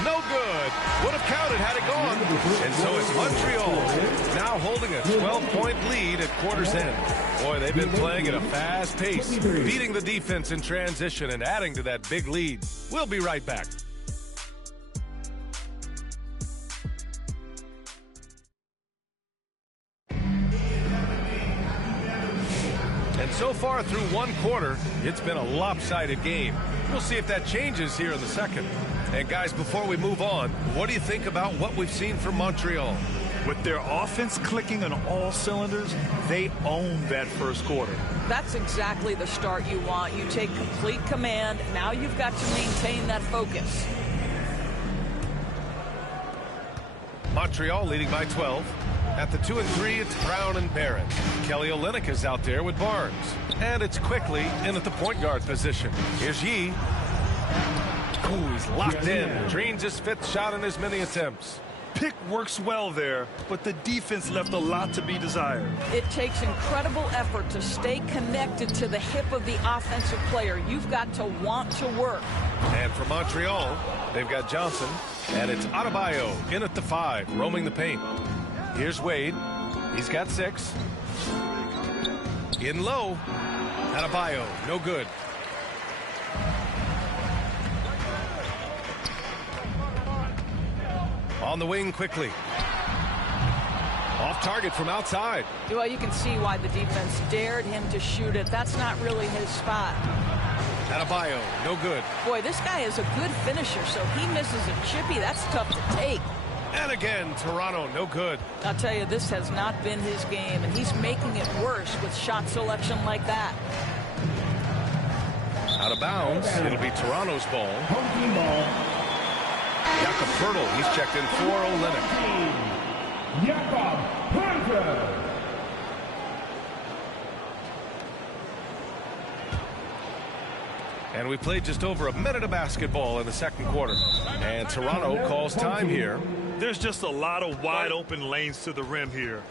No good. Would have counted had it gone. And so it's Montreal now holding a 12-point lead at quarter's end. Boy, they've been playing at a fast pace, beating the defense in transition and adding to that big lead. We'll be right back. And so far through one quarter, it's been a lopsided game. We'll see if that changes here in the second. And guys, before we move on, what do you think about what we've seen from Montreal? With their offense clicking on all cylinders, they own that first quarter. That's exactly the start you want. You take complete command. Now you've got to maintain that focus. Montreal leading by 12. At the 2 and 3, it's Brown and Barrett. Kelly Olynyk is out there with Barnes. And it's quickly in at the point guard position. Here's Yee. Ooh, he's locked in. Drains his 5th shot in as many attempts. Pick works well there, but the defense left a lot to be desired. It takes incredible effort to stay connected to the hip of the offensive player. You've got to want to work. And for Montreal, they've got Johnson, and it's Adebayo in at the 5, roaming the paint. Here's Wade. He's got 6. In low. Adebayo, no good. On the wing quickly. Off target from outside. Well, you can see why the defense dared him to shoot it. That's not really his spot. Adebayo, no good. Boy, this guy is a good finisher, so he misses a chippy. That's tough to take. And again, Toronto, no good. I'll tell you, this has not been his game, and he's making it worse with shot selection like that. Out of bounds. It'll be Toronto's ball. Home team ball. Jakob Poeltl, he's checked in for Olynyk. Jakob Poeltl. And we played just over a minute of basketball in the second quarter. And Toronto calls time here. There's just a lot of wide open lanes to the rim here.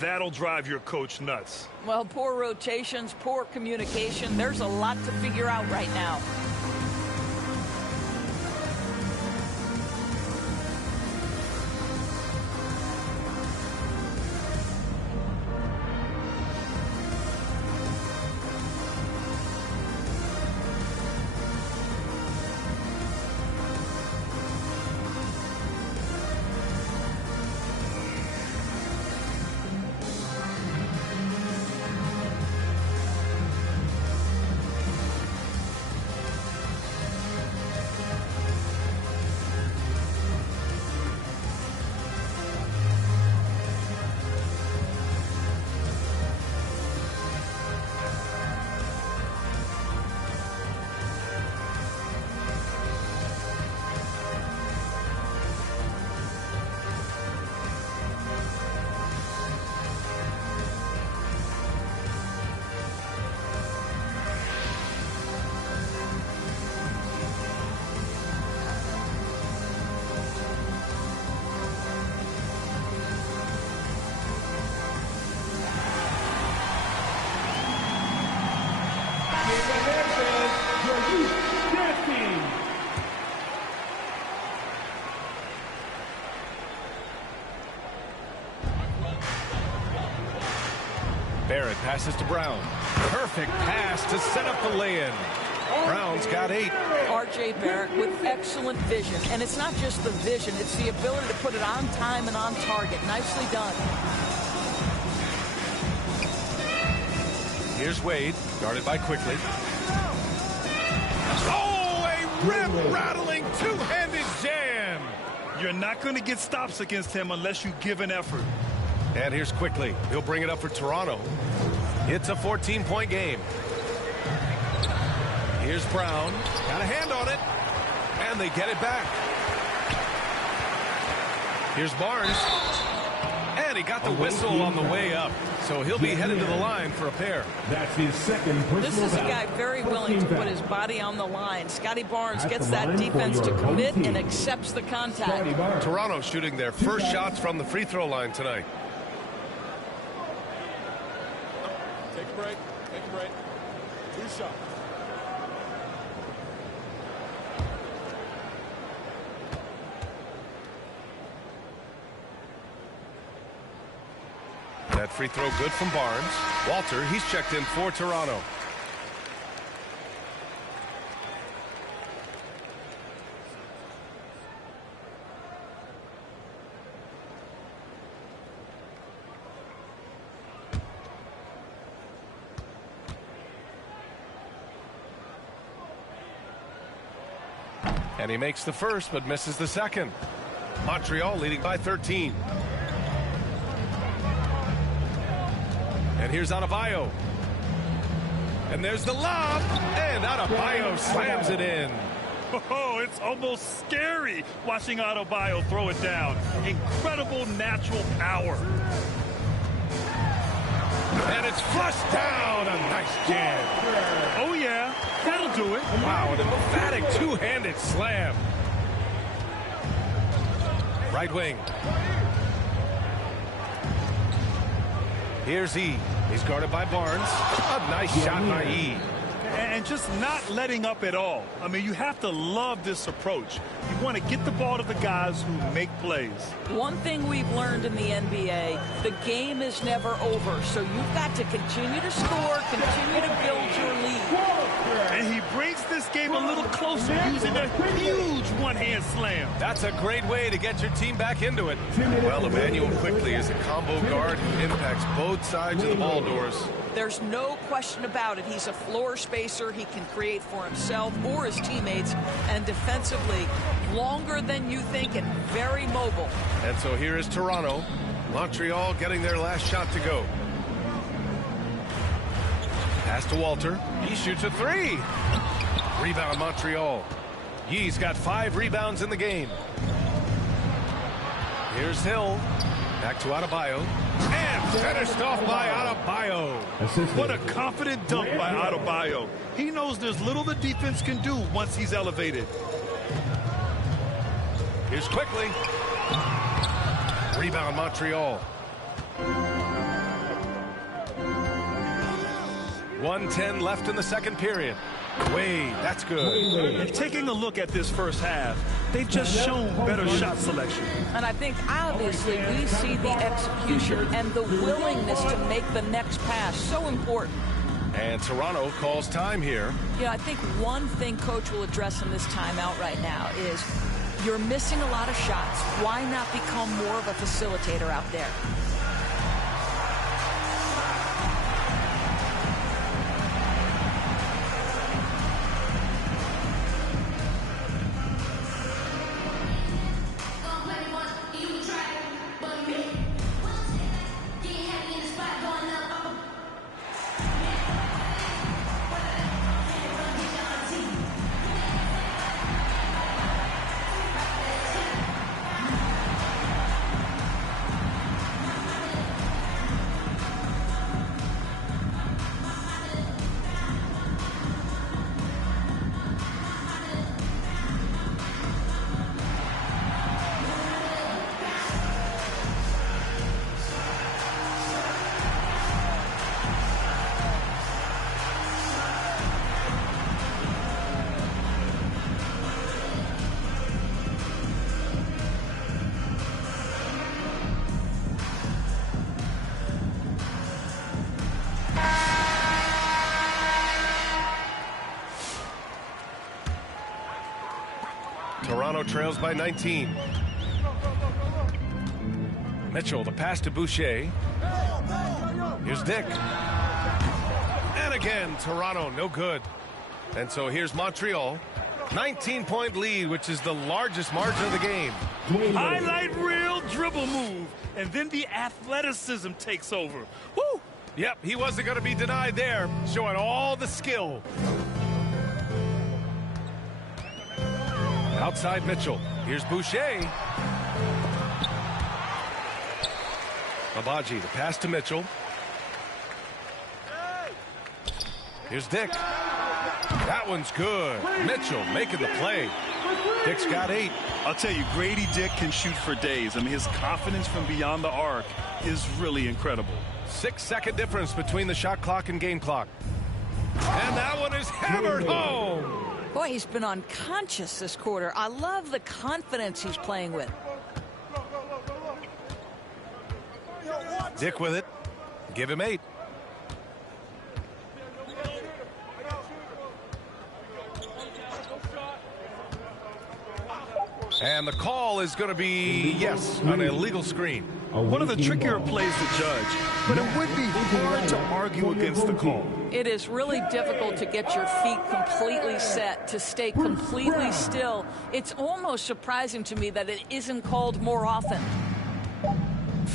That'll drive your coach nuts. Well, poor rotations, poor communication. There's a lot to figure out right now. Barrett passes to Brown. Perfect pass to set up the lay-in. Brown's got 8. R.J. Barrett with excellent vision. And it's not just the vision, it's the ability to put it on time and on target. Nicely done. Here's Wade, guarded by Quickly. Oh, a rip-rattling two-handed jam. You're not going to get stops against him unless you give an effort. And here's Quickly. He'll bring it up for Toronto. It's a 14-point game. Here's Brown. Got a hand on it. And they get it back. Here's Barnes. And he got the whistle on the way up. So he'll be headed to the line for a pair. That's his second personal This is a foul. guy very willing to put his body on the line. Scotty Barnes gets that defense to commit and accepts the contact. Toronto shooting their first shots from the free throw line tonight. Take a break. Take a break. 2 shots. That free throw good from Barnes. Walter, he's checked in for Toronto. And he makes the first, but misses the second. Montreal leading by 13. And here's Adebayo. And there's the lob. And Adebayo slams it in. Oh, it's almost scary watching Adebayo throw it down. Incredible natural power. And it's flushed down. A nice jam. Oh, yeah. That'll do it. Wow, an emphatic two-handed slam. Right wing. Here's E. He's guarded by Barnes. A nice shot by E. And just not letting up at all. I mean, you have to love this approach. You want to get the ball to the guys who make plays. One thing we've learned in the NBA, the game is never over. So you've got to continue to score, continue to build your lead. And he brings this game a little closer using a huge one-hand slam. That's a great way to get your team back into it. Well, Emmanuel quickly is a combo guard who impacts both sides of the ball doors. There's no question about it. He's a floor spacer. He can create for himself or his teammates. And defensively, longer than you think and very mobile. And so here is Toronto. Montreal getting their last shot to go. Pass to Walter. He shoots a three. Rebound Montreal. Yee's got 5 rebounds in the game. Here's Hill. Back to Adebayo. And finished off by Adebayo. What a confident dunk by Adebayo. He knows there's little the defense can do once he's elevated. Here's quickly. Rebound Montreal. 1:10 left in the second period. Wade, that's good. And taking a look at this first half, they've just shown better shot selection. And I think obviously we see the execution and the willingness to make the next pass so important. And Toronto calls time here. You know, I think one thing Coach will address in this timeout right now is you're missing a lot of shots. Why not become more of a facilitator out there? Toronto trails by 19. Mitchell, the pass to Boucher. Here's Dick. And again, Toronto, no good. And so here's Montreal. 19-point lead, which is the largest margin of the game. Highlight reel dribble move. And then the athleticism takes over. Woo! Yep, he wasn't going to be denied there, showing all the skill. Outside Mitchell. Here's Boucher. Abaji, the pass to Mitchell. Here's Dick. That one's good. Mitchell making the play. Dick's got 8. I'll tell you, Grady Dick can shoot for days. I mean, his confidence from beyond the arc is really incredible. 6-second difference between the shot clock and game clock. And that one is hammered home. Boy, he's been unconscious this quarter. I love the confidence he's playing with. Dick with it. Give him 8. And the call is going to be, yes, an illegal screen. One of the trickier plays to judge, but it would be hard to argue against the call. It is really difficult to get your feet completely set, to stay completely still. It's almost surprising to me that it isn't called more often.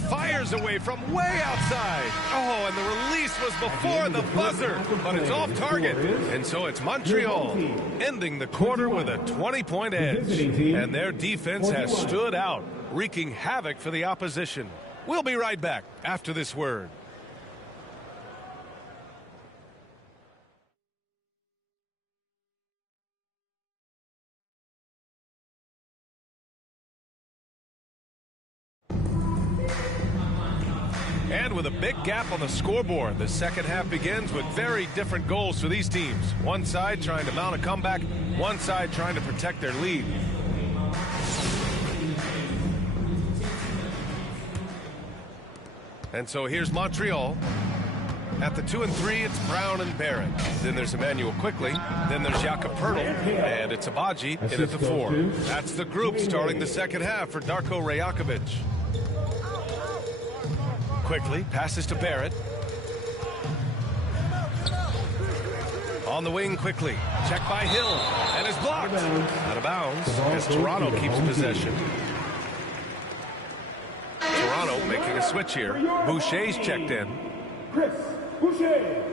Fires away from way outside. Oh, and the release was before the buzzer, but it's off target. And so it's Montreal ending the quarter with a 20-point edge. And their defense has stood out, wreaking havoc for the opposition. We'll be right back after this word. And with a big gap on the scoreboard, the second half begins with very different goals for these teams. One side trying to mount a comeback, one side trying to protect their lead. And so here's Montreal. At the 2 and 3, it's Brown and Barrett. Then there's Emmanuel Quickly. Then there's Jakob Pertl. And it's Abaji in at the 4. That's the group starting the second half for Darko Rajakovic. Quickly passes to Barrett. On the wing quickly. Check by Hill. And is blocked. Out of bounds as Toronto keeps possession. Toronto making a switch here. Boucher's checked in. Chris Boucher.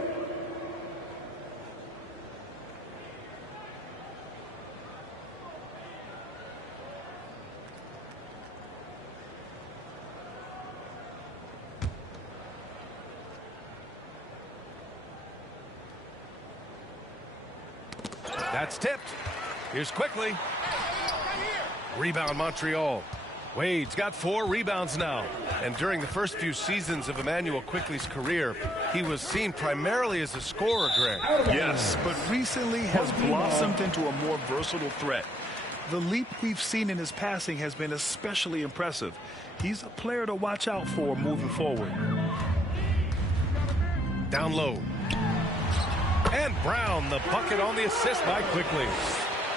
That's tipped. Here's Quickly. Rebound Montreal. Wade's got 4 rebounds now. And during the first few seasons of Emmanuel Quickly's career, he was seen primarily as a scorer, Greg. Yes, but recently has blossomed into a more versatile threat. The leap we've seen in his passing has been especially impressive. He's a player to watch out for moving forward. Down low. And Brown, the bucket on the assist by Quickly.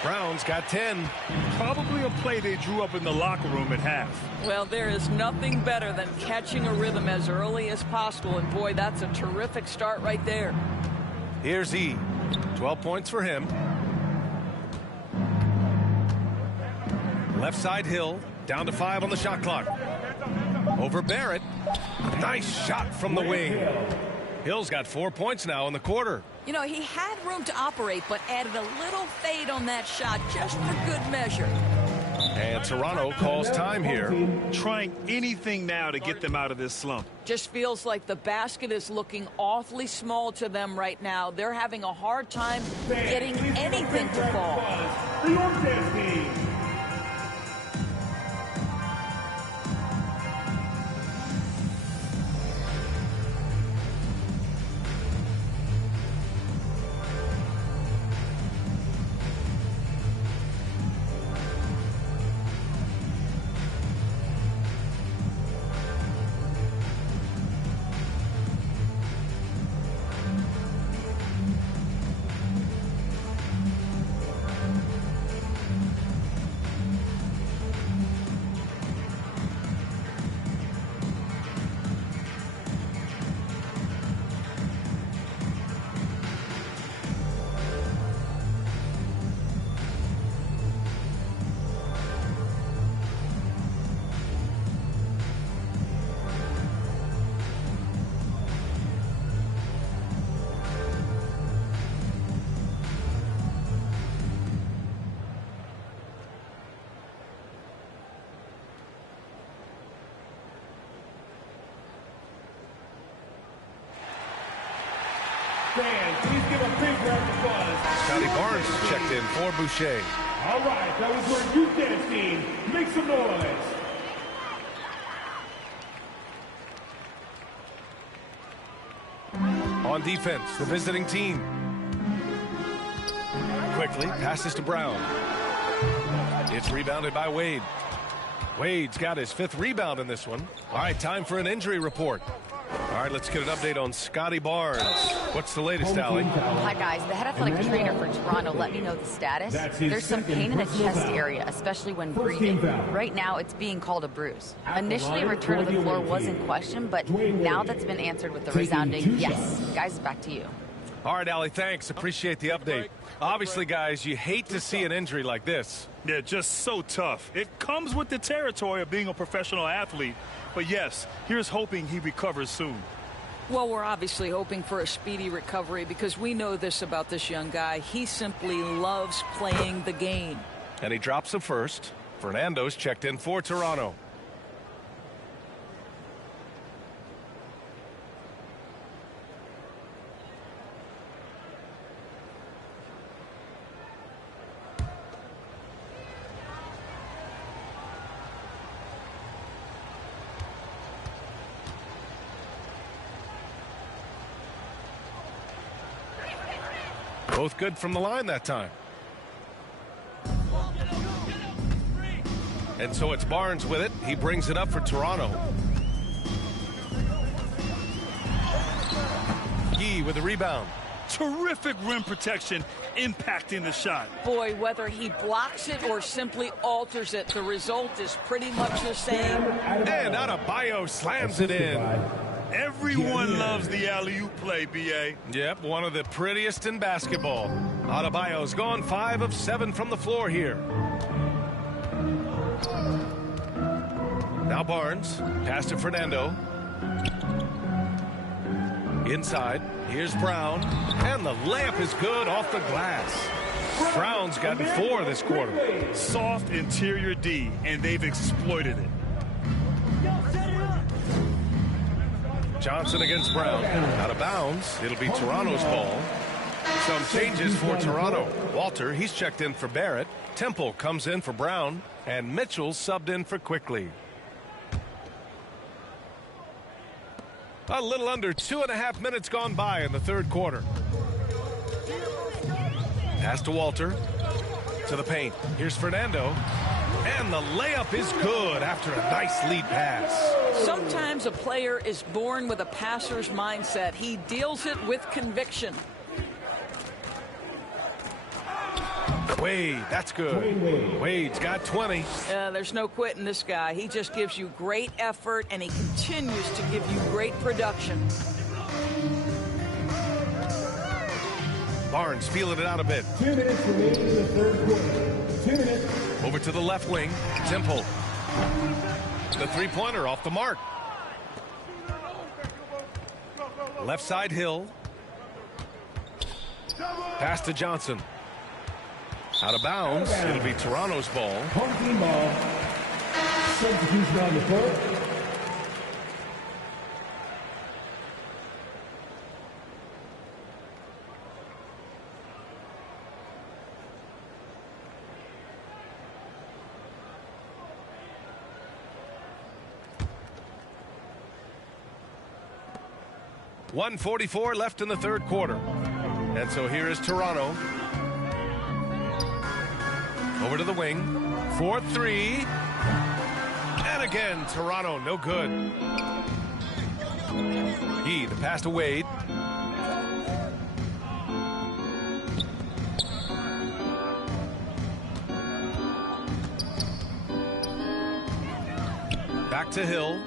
Brown's got 10. Probably a play they drew up in the locker room at half. Well, there is nothing better than catching a rhythm as early as possible. And boy, that's a terrific start right there. Here's E. 12 points for him. Left side Hill. Down to 5 on the shot clock. Over Barrett. Nice shot from the wing. Hill's got 4 points now in the quarter. You know, he had room to operate, but added a little fade on that shot just for good measure. And Toronto calls time here. Trying anything now to get them out of this slump. Just feels like the basket is looking awfully small to them right now. They're having a hard time getting anything to fall. Fans, please give a big round of applause. Scotty Barnes checked in for Boucher. All right, that was your youth dance team. Make some noise. On defense, the visiting team. Quickly passes to Brown. It's rebounded by Wade. Wade's got his 5th rebound in this one. All right, time for an injury report. All All right, let's get an update on Scotty Barnes. What's the latest, Allie? Hi, guys. The head athletic trainer for Toronto let me know the status. There's some pain in the chest area, especially when breathing. Right now, it's being called a bruise. Initially, a return to the floor was in question, but now that's been answered with the resounding yes. Guys, back to you. All right, Allie, thanks. Appreciate the update. Obviously, guys, you hate to see an injury like this. Yeah, just so tough. It comes with the territory of being a professional athlete. But yes, here's hoping he recovers soon. Well, we're obviously hoping for a speedy recovery because we know this about this young guy. He simply loves playing the game. And he drops the first. Fernando's checked in for Toronto. Both good from the line that time. And so it's Barnes with it. He brings it up for Toronto. Yee with the rebound. Terrific rim protection impacting the shot. Boy, whether he blocks it or simply alters it, the result is pretty much the same. And Adebayo slams it in. Everyone loves the alley-oop play, B.A. Yep, one of the prettiest in basketball. Adebayo's gone 5 of 7 from the floor here. Now Barnes, pass to Fernando. Inside, here's Brown, and the layup is good off the glass. Brown's gotten 4 this quarter. Soft interior D, and they've exploited it. Johnson against Brown. Out of bounds. It'll be Toronto's ball. Some changes for Toronto. Walter, he's checked in for Barrett. Temple comes in for Brown. And Mitchell subbed in for Quickly. A little under 2.5 minutes gone by in the third quarter. Pass to Walter. To the paint. Here's Fernando. And the layup is good after a nice lead pass. Sometimes a player is born with a passer's mindset. He deals it with conviction. Wade, that's good. Wade's got 20. There's no quitting this guy. He just gives you great effort, and he continues to give you great production. Barnes feeling it out a bit. 2 minutes remaining in the third quarter. 2 minutes. Over to the left wing. Temple. The three-pointer off the mark. Left side Hill. Pass to Johnson. Out of bounds. It'll be Toronto's ball. Home team ball. Substitution on the court. .144 left in the third quarter. And so here is Toronto. Over to the wing. 4-3. And again, Toronto, no good. He, the pass to Wade. Back to Hill.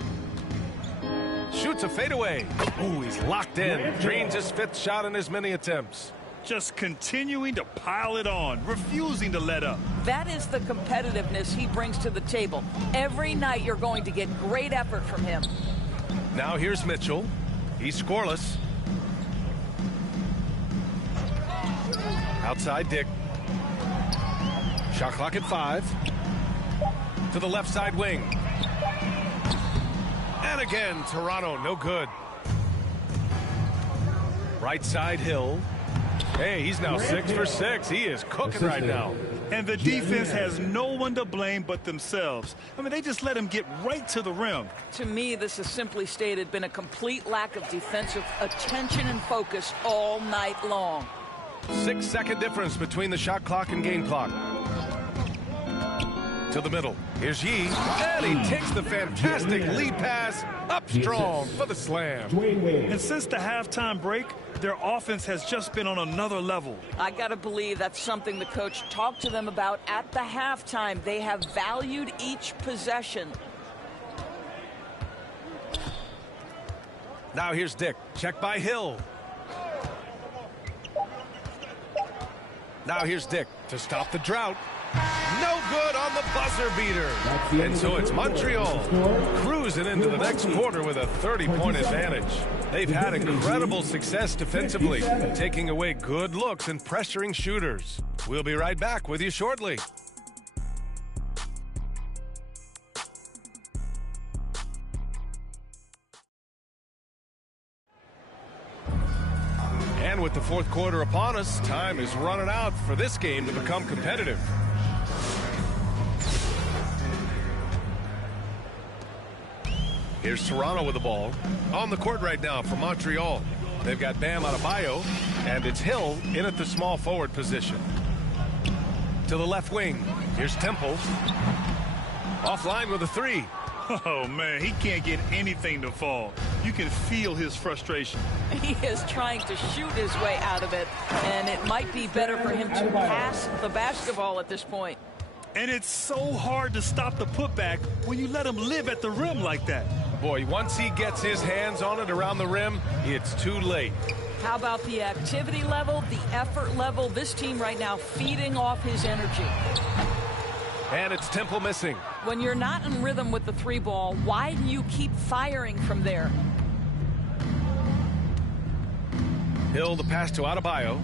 Shoots a fadeaway. Ooh, he's locked in. Drains his 5th shot in as many attempts. Just continuing to pile it on, refusing to let up. That is the competitiveness he brings to the table. Every night you're going to get great effort from him. Now here's Mitchell. He's scoreless. Outside Dick. Shot clock at 5. To the left side wing. And again, Toronto, no good. Right side Hill. Hey, he's now 6 for 6. He is cooking right now. And the defense has no one to blame but themselves. I mean, they just let him get right to the rim. To me, this has simply stated been a complete lack of defensive attention and focus all night long. 6-second difference between the shot clock and game clock. To the middle. Here's Yee. And he takes the fantastic lead pass up strong for the slam. And since the halftime break, their offense has just been on another level. I got to believe that's something the coach talked to them about at the halftime. They have valued each possession. Now here's Dick. Check by Hill. Now here's Dick to stop the drought. No good on the buzzer beater. And so it's Montreal cruising into the next quarter with a 30-point advantage. They've had incredible success defensively, taking away good looks and pressuring shooters. We'll be right back with you shortly. And with the fourth quarter upon us, time is running out for this game to become competitive. Here's Toronto with the ball. On the court right now for Montreal. They've got Bam Adebayo, and it's Hill in at the small forward position. To the left wing. Here's Temple. Offline with a three. Oh, man, he can't get anything to fall. You can feel his frustration. He is trying to shoot his way out of it, and it might be better for him to pass the basketball at this point. And it's so hard to stop the putback when you let him live at the rim like that. Boy, once he gets his hands on it around the rim, it's too late. How about the activity level, the effort level? This team right now feeding off his energy. And it's Temple missing. When you're not in rhythm with the three ball, why do you keep firing from there? Hill the pass to Adebayo.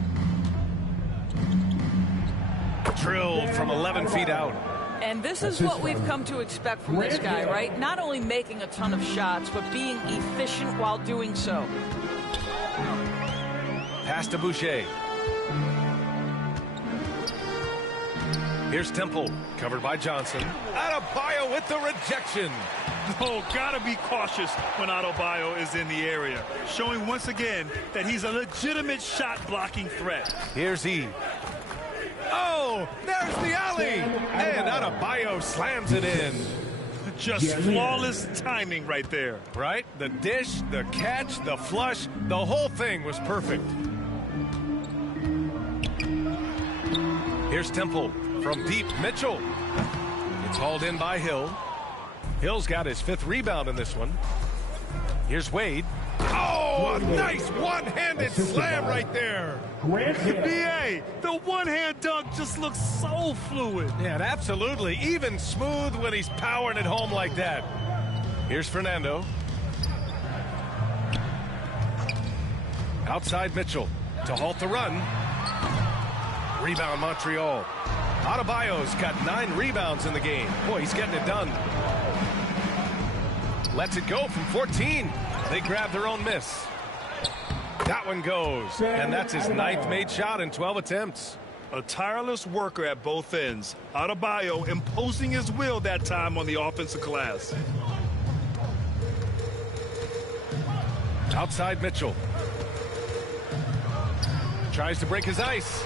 Drilled from 11 feet out. And this is what we've come to expect from this guy, right? Not only making a ton of shots, but being efficient while doing so. Pass to Boucher. Here's Temple, covered by Johnson. Adebayo with the rejection. Oh, gotta be cautious when Adebayo is in the area, showing once again that he's a legitimate shot-blocking threat. Here's E. Oh, there's the alley. And Adebayo slams it in. Just flawless timing right there. Right? The dish, the catch, the flush, the whole thing was perfect. Here's Temple from deep. Mitchell. It's hauled in by Hill. Hill's got his 5th rebound in this one. Here's Wade. Oh, a nice one-handed slam right there. BA, the one-hand dunk just looks so fluid. Yeah, absolutely. Even smooth when he's powering it home like that. Here's Fernando. Outside Mitchell to halt the run. Rebound Montreal. Adebayo's got 9 rebounds in the game. Boy, he's getting it done. Lets it go from 14. They grab their own miss. That one goes. And that's his 9th made shot in 12 attempts. A tireless worker at both ends. Adebayo imposing his will that time on the offensive glass. Outside Mitchell. Tries to break his ice.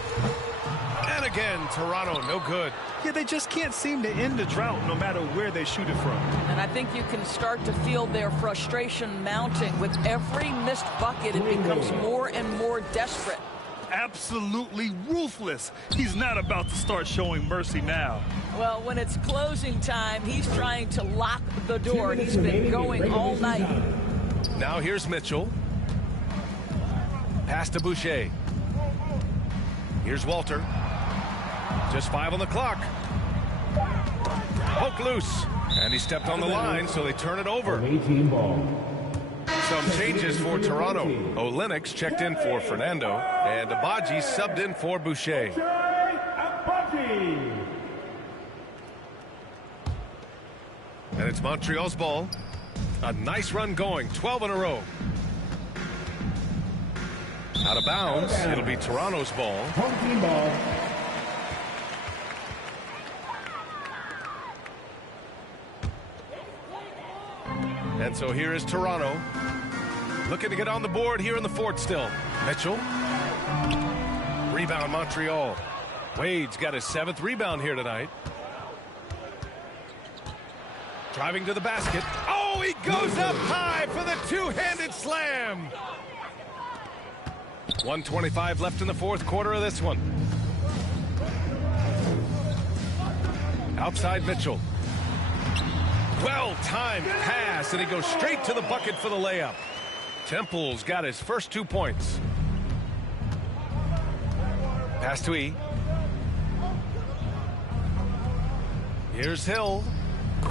And again, Toronto, no good. Yeah, they just can't seem to end the drought no matter where they shoot it from. And I think you can start to feel their frustration mounting. With every missed bucket, it becomes more and more desperate. Absolutely ruthless. He's not about to start showing mercy now. Well, when it's closing time, he's trying to lock the door. He's been going all night. Now here's Mitchell. Pass to Boucher. Here's Walter. Just 5 on the clock. Poke loose. And he stepped on the line, so they turn it over. Some changes for Toronto. Olenek checked in for Fernando. And Abaji subbed in for Boucher. And it's Montreal's ball. A nice run going. 12 in a row. Out of bounds. It'll be Toronto's ball. Home team ball. And so here is Toronto. Looking to get on the board here in the fourth still. Mitchell. Rebound Montreal. Wade's got his 7th rebound here tonight. Driving to the basket. Oh, he goes up high for the two-handed slam. 1:25 left in the fourth quarter of this one. Outside Mitchell. Well-timed pass, and he goes straight to the bucket for the layup. Temple's got his first 2 points. Pass to E. Here's Hill.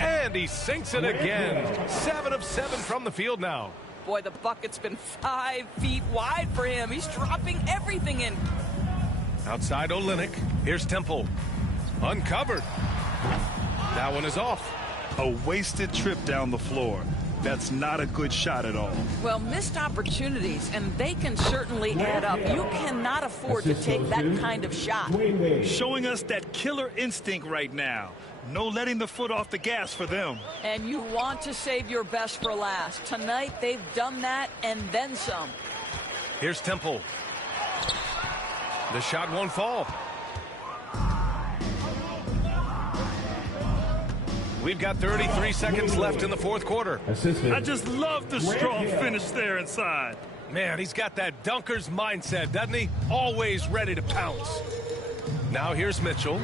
And he sinks it again. 7 of 7 from the field now. Boy, the bucket's been 5 feet wide for him. He's dropping everything in. Outside Olynyk. Here's Temple. Uncovered. That one is off. A wasted trip down the floor. That's not a good shot at all. Well, missed opportunities, and they can certainly add up. You cannot afford to take that kind of shot. Showing us that killer instinct right now. No letting the foot off the gas for them. And you want to save your best for last. Tonight, they've done that and then some. Here's Temple. The shot won't fall. We've got 33 seconds left in the fourth quarter. I just love the strong finish there inside. Man, he's got that dunker's mindset, doesn't he? Always ready to pounce. Now here's Mitchell.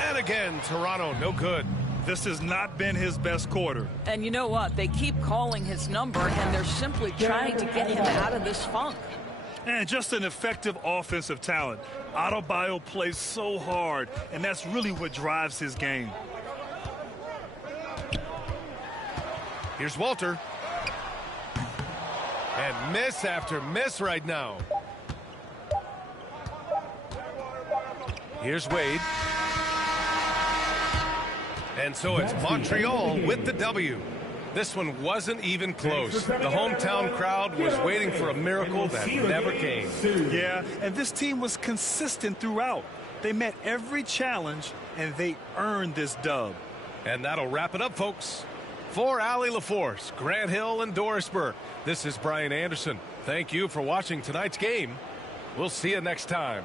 And again, Toronto, no good. This has not been his best quarter. And you know what? They keep calling his number, and they're simply trying to get him out of this funk. And just an effective offensive talent. Adebayo plays so hard, and that's really what drives his game. Here's Walter. And miss after miss right now. Here's Wade. And so it's Montreal with the W. This one wasn't even close. The hometown crowd was waiting for a miracle that never came. Yeah, and this team was consistent throughout. They met every challenge, and they earned this dub. And that'll wrap it up, folks. For Allie LaForce, Grant Hill, and Doris Burke, this is Brian Anderson. Thank you for watching tonight's game. We'll see you next time.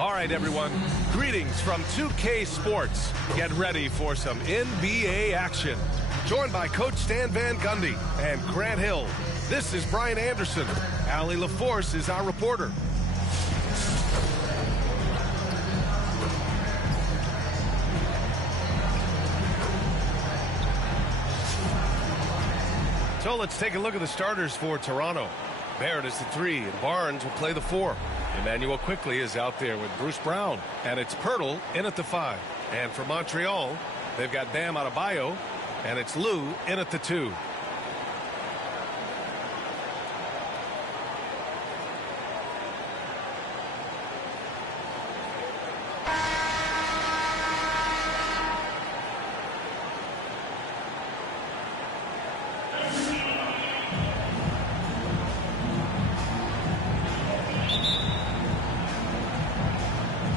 All right, everyone. Greetings from 2K Sports. Get ready for some NBA action. Joined by Coach Stan Van Gundy and Grant Hill. This is Brian Anderson. Allie LaForce is our reporter. So let's take a look at the starters for Toronto. Barrett is the 3, and Barnes will play the 4. Emmanuel Quickly is out there with Bruce Brown, and it's Pirtle in at the 5. And for Montreal, they've got Bam Adebayo, and it's Lou in at the 2.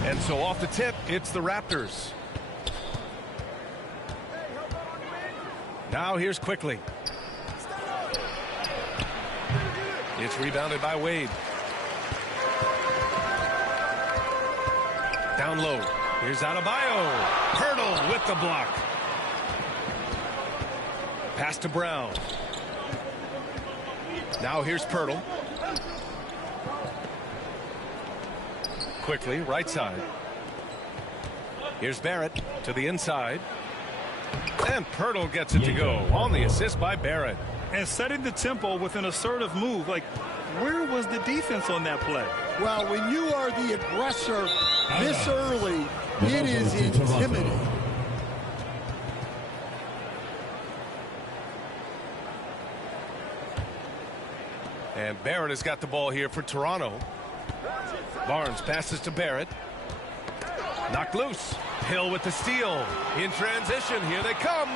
And so off the tip, it's the Raptors. Now here's Quickly. It's rebounded by Wade. Down low. Here's Adebayo. Pirtle with the block. Pass to Brown. Now here's Pirtle. Quickly, right side. Here's Barrett to the inside. And Pirtle gets it to go on the assist by Barrett. And setting the tempo with an assertive move. Like, where was the defense on that play? Well, when you are the aggressor this early, it is intimidating. And Barrett has got the ball here for Toronto. Barnes passes to Barrett. Knocked loose. Hill with the steal. In transition, here they come.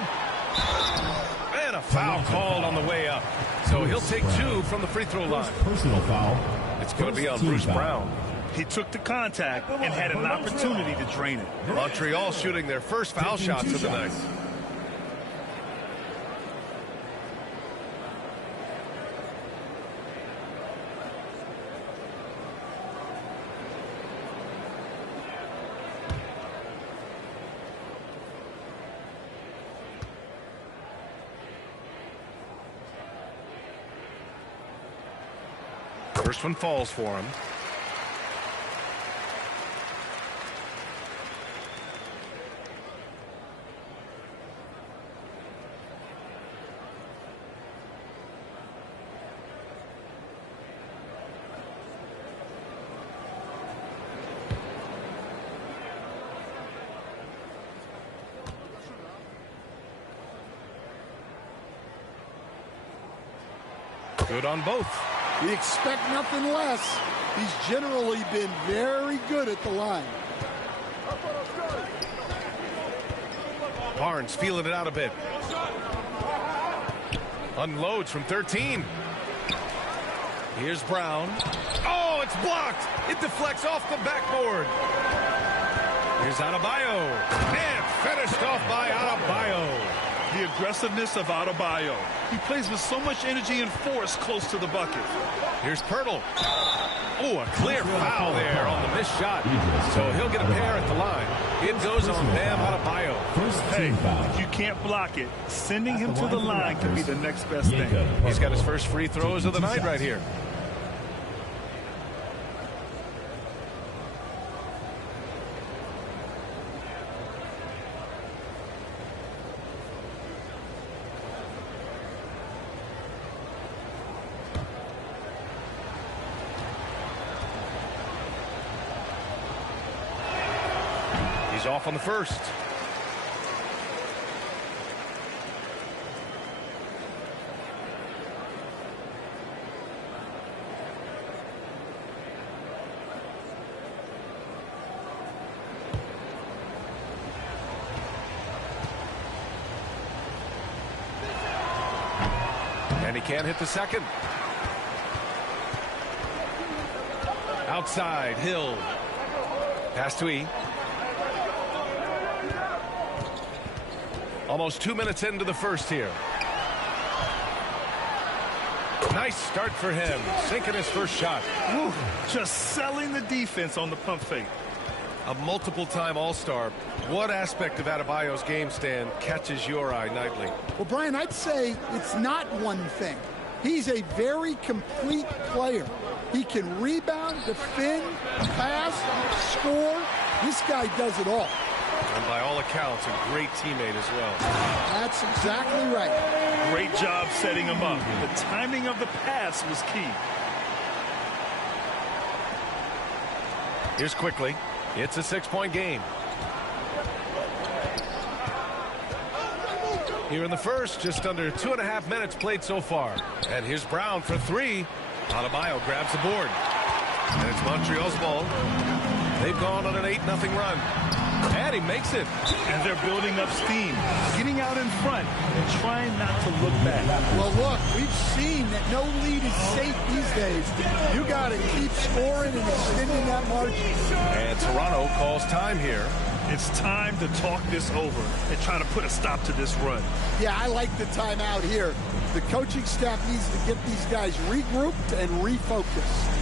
And a foul called on the way up. So he'll take 2 from the free throw line. Personal foul. It's going to be on Bruce Brown. He took the contact and had an opportunity to drain it. Montreal shooting their first foul shots of the night. First one falls for him. Good on both. We expect nothing less. He's generally been very good at the line. Barnes feeling it out a bit. Unloads from 13. Here's Brown. Oh, it's blocked. It deflects off the backboard. Here's Adebayo. And finished off by Adebayo. The aggressiveness of Adebayo. He plays with so much energy and force close to the bucket. Here's Pirtle. Oh, a clear foul there on the missed shot. So he'll get a pair at the line. It goes on Bam Adebayo. Hey, if you can't block it, sending him to the line can be the next best thing. He's got his first free throws of the night right here. He's off on the first. And he can't hit the second. Outside, Hill. Pass to E. Almost 2 minutes into the first here. Nice start for him, sinking his first shot. Woo, just selling the defense on the pump fake. a multiple-time All-Star. What aspect of Adebayo's game, Stan, catches your eye nightly? Well, Brian, I'd say it's not one thing. He's a very complete player. He can rebound, defend, pass, score. This guy does it all. And by all accounts, a great teammate as well. That's exactly right. Great job setting him up. The timing of the pass was key. Here's quickly. It's a 6-point game. Here in the first, just under 2.5 minutes played so far. And here's Brown for 3. Adebayo grabs the board. And it's Montreal's ball. They've gone on an 8-0 run. And he makes it. And they're building up steam, getting out in front and trying not to look back. Well, look, we've seen that no lead is safe these days. You got to keep scoring and extending that margin. And Toronto calls time here. It's time to talk this over and try to put a stop to this run. Yeah, I like the timeout here. The coaching staff needs to get these guys regrouped and refocused.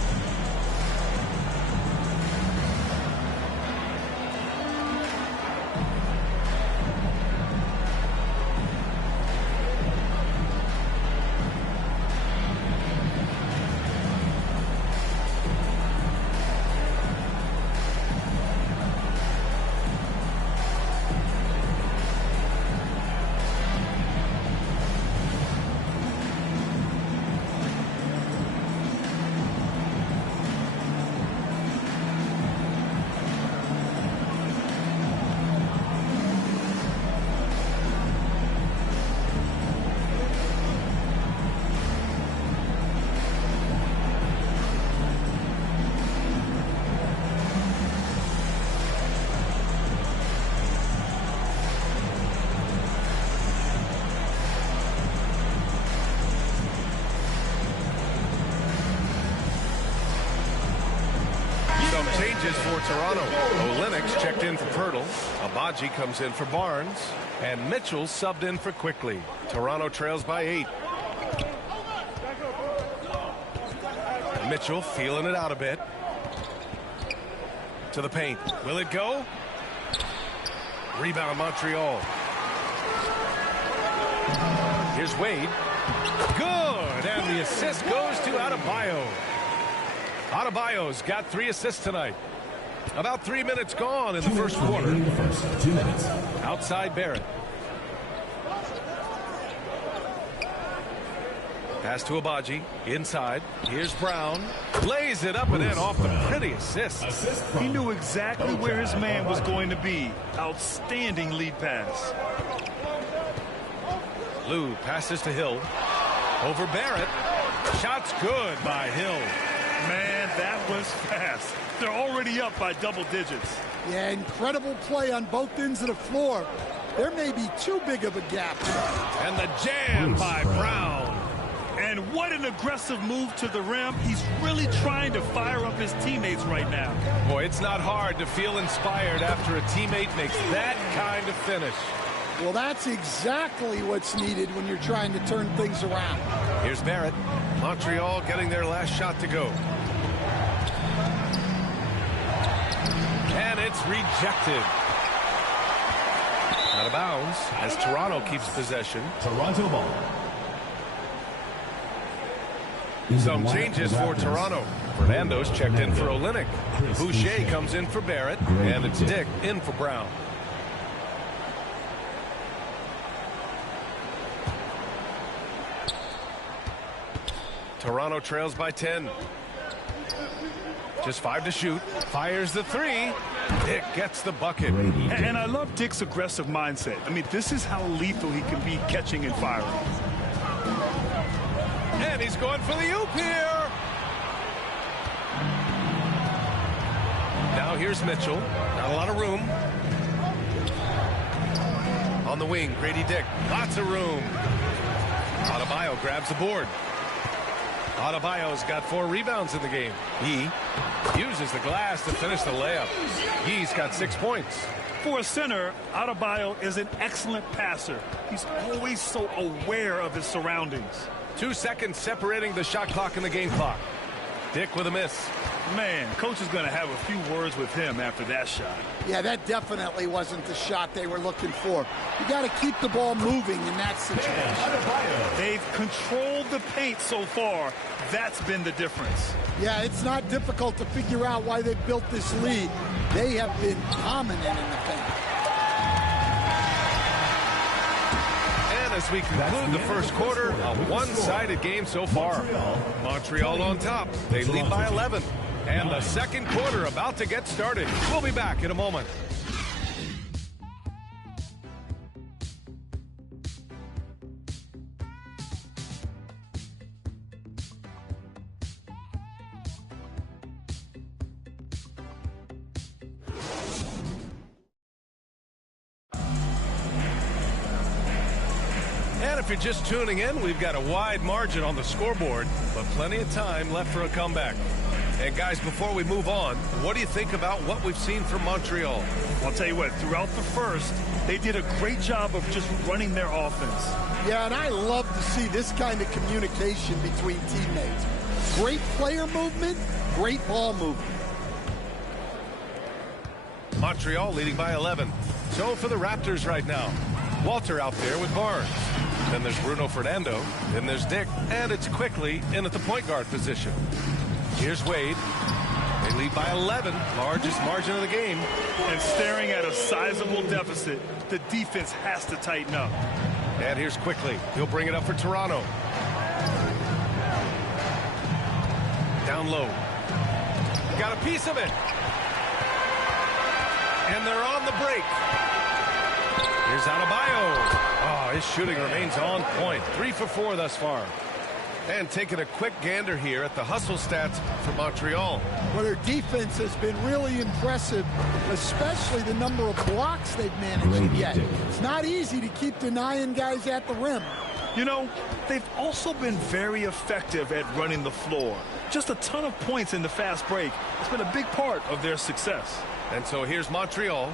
Changes for Toronto. Olenix checked in for Pirtle. Abaji comes in for Barnes. And Mitchell subbed in for Quickly. Toronto trails by 8. Mitchell feeling it out a bit. To the paint. Will it go? Rebound Montreal. Here's Wade. Good. And the assist goes to Adebayo. Adebayo's got 3 assists tonight. About 3 minutes gone in the first quarter. 2 minutes. Outside Barrett. Pass to Abaji. Inside. Here's Brown. Lays it up and in off the pretty assist. He knew exactly where his man was going to be. Outstanding lead pass. Lou passes to Hill. Over Barrett. Shot's good by Hill. Man, that was fast. They're already up by double digits. Yeah, incredible play on both ends of the floor. There may be too big of a gap. And the jam by Brown. And what an aggressive move to the rim. He's really trying to fire up his teammates right now. Boy, it's not hard to feel inspired after a teammate makes that kind of finish. Well, that's exactly what's needed when you're trying to turn things around. Here's Barrett. Montreal getting their last shot to go. And it's rejected. Out of bounds as Toronto keeps possession. Toronto ball. Some changes for Toronto. Fernando's checked in for Olynyk. Boucher comes in for Barrett. And it's Dick in for Brown. Toronto trails by 10. Just 5 to shoot. Fires the 3. Dick gets the bucket. And I love Dick's aggressive mindset. I mean, this is how lethal he can be catching and firing. And he's going for the oop here. Now here's Mitchell. Not a lot of room. On the wing, Grady Dick. Lots of room. Adebayo grabs the board. Adebayo's got 4 rebounds in the game. He uses the glass to finish the layup. He's got 6 points. For a center, Adebayo is an excellent passer. He's always so aware of his surroundings. 2 seconds separating the shot clock and the game clock. Dick with a miss. Man, coach is going to have a few words with him after that shot. Yeah, that definitely wasn't the shot they were looking for. You got to keep the ball moving in that situation. They've controlled the paint so far. That's been the difference. Yeah, it's not difficult to figure out why they've built this lead. They have been dominant in the paint. And as we conclude the first quarter, a one-sided game so far. Montreal on top. They lead by 11. And the second quarter about to get started. We'll be back in a moment. And if you're just tuning in, we've got a wide margin on the scoreboard, but plenty of time left for a comeback. And guys, before we move on, what do you think about what we've seen from Montreal? I'll tell you what, throughout the first, they did a great job of just running their offense. Yeah, and I love to see this kind of communication between teammates. Great player movement, great ball movement. Montreal leading by 11. So for the Raptors right now, Walter out there with Barnes. Then there's Bruno Fernando. Then there's Dick. And it's quickly in at the point guard position. Here's Wade. They lead by 11, largest margin of the game. And staring at a sizable deficit, the defense has to tighten up. And here's Quickly. He'll bring it up for Toronto. Down low. Got a piece of it. And they're on the break. Here's Adebayo. Oh, his shooting remains on point. 3 for 4 thus far. And taking a quick gander here at the hustle stats for Montreal. Well, their defense has been really impressive, especially the number of blocks they've managed to get. It's not easy to keep denying guys at the rim. You know, they've also been very effective at running the floor. Just a ton of points in the fast break. It's been a big part of their success. And so here's Montreal.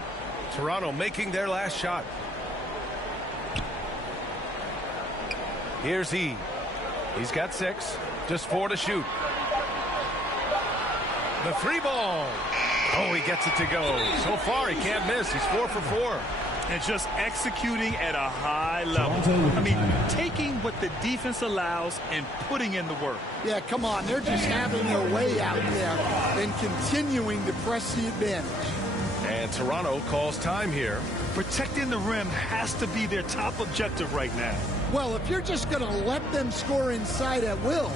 Toronto making their last shot. Here's he. He's got 6, just 4 to shoot. The 3 ball. Oh, he gets it to go. So far, he can't miss. He's 4 for 4. And just executing at a high level. I mean, taking what the defense allows and putting in the work. Yeah, come on. They're just having their way out there and continuing to press the advantage. And Toronto calls time here. Protecting the rim has to be their top objective right now. Well, if you're just going to let them score inside at will,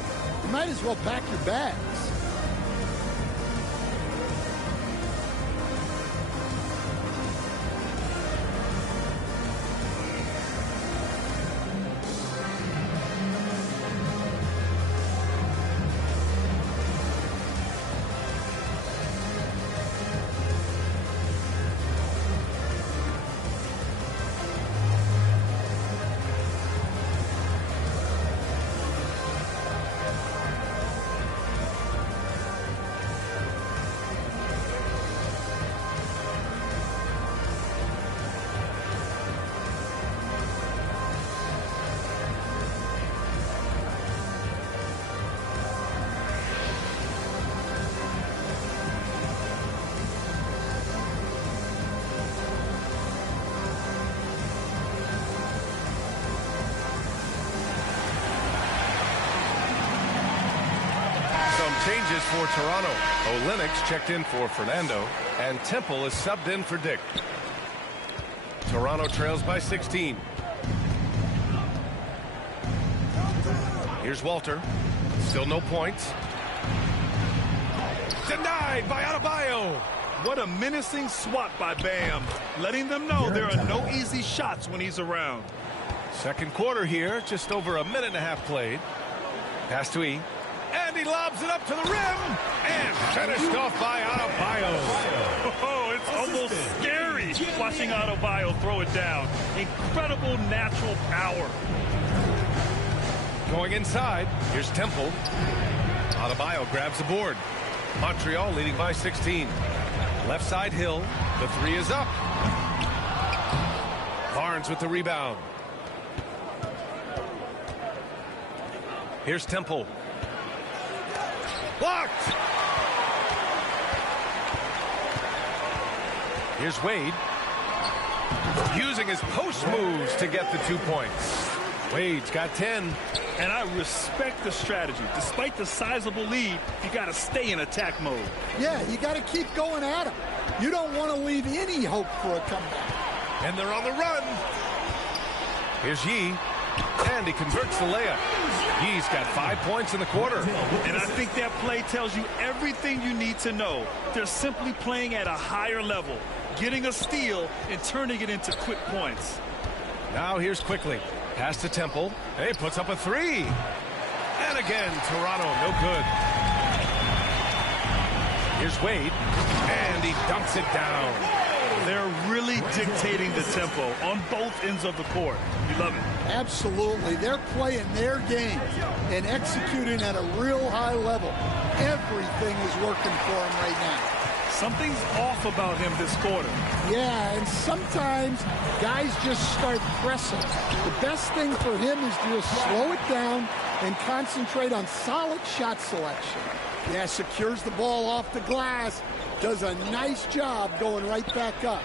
you might as well pack your bags. Changes for Toronto. Olenix checked in for Fernando, and Temple is subbed in for Dick. Toronto trails by 16. Here's Walter. Still no points. Denied by Adebayo. What a menacing swat by Bam, letting them know there are no easy shots when he's around. Second quarter here, just over a minute and a half played. Pass to E. And he lobs it up to the rim. And finished off by Adebayo. Oh, it's almost scary watching Adebayo throw it down. Incredible natural power. Going inside, here's Temple. Adebayo grabs the board. Montreal leading by 16. Left side Hill. The 3 is up. Barnes with the rebound. Here's Temple. Blocked. Here's Wade. Using his post moves to get the 2 points. Wade's got 10. And I respect the strategy. Despite the sizable lead, you got to stay in attack mode. Yeah, you got to keep going at him. You don't want to leave any hope for a comeback. And they're on the run. Here's Yee. And he converts the layup. Yee's got 5 points in the quarter. And I think that play tells you everything you need to know. They're simply playing at a higher level, getting a steal and turning it into quick points. Now here's Quickly. Pass to Temple. Hey, puts up a 3. And again, Toronto, no good. Here's Wade. And he dunks it down. They're really dictating the tempo on both ends of the court. You love it. Absolutely. They're playing their game and executing at a real high level. Everything is working for them right now. Something's off about him this quarter. Yeah, and sometimes guys just start pressing. The best thing for him is to just slow it down and concentrate on solid shot selection. Yeah, secures the ball off the glass. Does a nice job going right back up.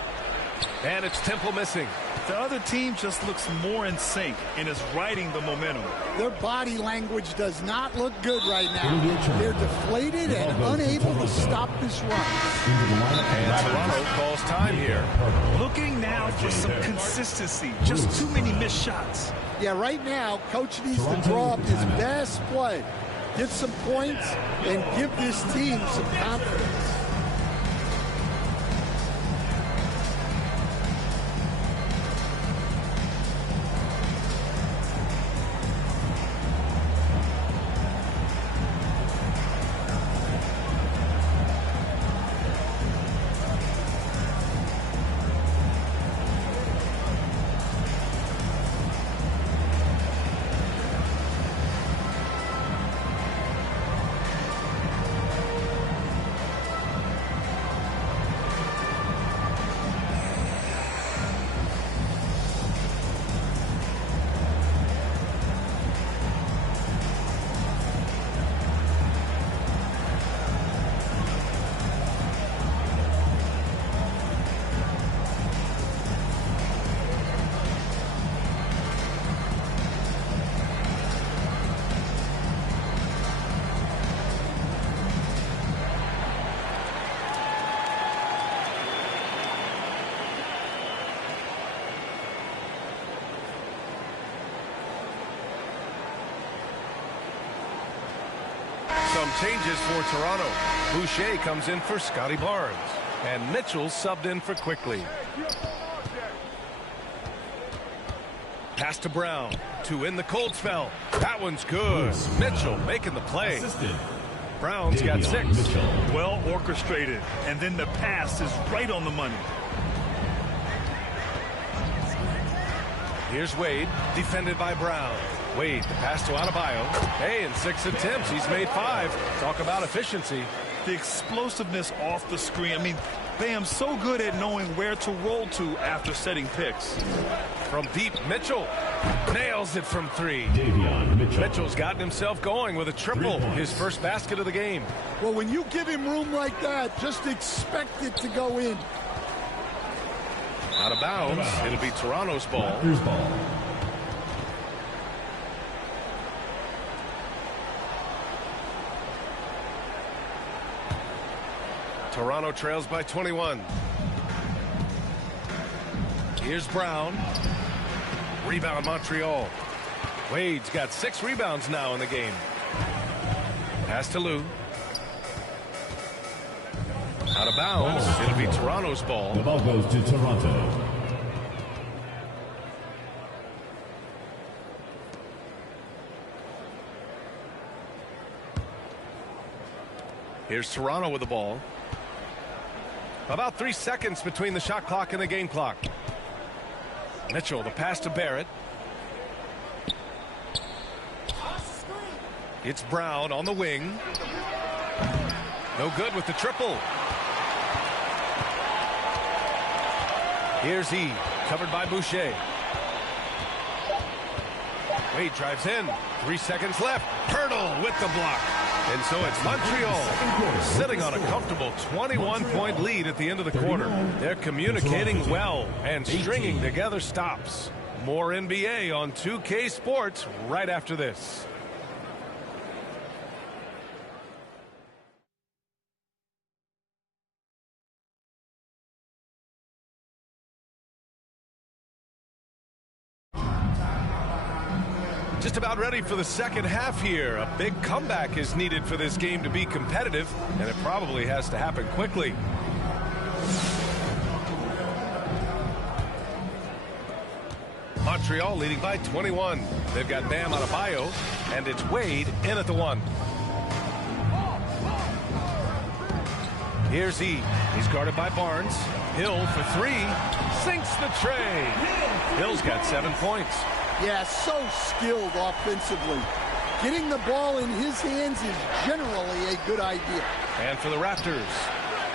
And it's Temple missing. The other team just looks more in sync and is riding the momentum. Their body language does not look good right now. They're deflated and unable to stop this run. And Toronto calls time here. Looking now for some consistency. Just too many missed shots. Yeah, right now, Coach needs to draw up his best play. Get some points and give this team some confidence. Some changes for Toronto. Boucher comes in for Scotty Barnes. And Mitchell subbed in for Quickly. Pass to Brown. To in the cold spell. That one's good. Mitchell making the play. Brown's got 6. Well orchestrated. And then the pass is right on the money. Here's Wade, defended by Brown. Wade, the pass to Adebayo. Hey, in 6 attempts, he's made 5. Talk about efficiency. The explosiveness off the screen. I mean, Bam's so good at knowing where to roll to after setting picks. From deep, Mitchell nails it from 3. Mitchell's gotten himself going with a triple, his first basket of the game. Well, when you give him room like that, just expect it to go in. Out of bounds. It'll be Toronto's ball. Toronto trails by 21. Here's Brown. Rebound Montreal. Wade's got 6 rebounds now in the game. Pass to Lou. Out of bounds. It'll be Toronto's ball. The ball goes to Toronto. Here's Toronto with the ball. About 3 seconds between the shot clock and the game clock. Mitchell, the pass to Barrett. It's Brown on the wing. No good with the triple. Here's E, covered by Boucher. Wade drives in. 3 seconds left. Hurdle with the block. And so it's Montreal sitting on a comfortable 21-point lead at the end of the quarter. They're communicating well and stringing together stops. More NBA on 2K Sports right after this. Just about ready for the second half here. A big comeback is needed for this game to be competitive, and it probably has to happen quickly. Montreal leading by 21. They've got Bam Adebayo, and it's Wade in at the 1. Here's E. He's guarded by Barnes. Hill for 3. Sinks the tray. Hill's got 7 points. Yeah, so skilled offensively. Getting the ball in his hands is generally a good idea. And for the Raptors,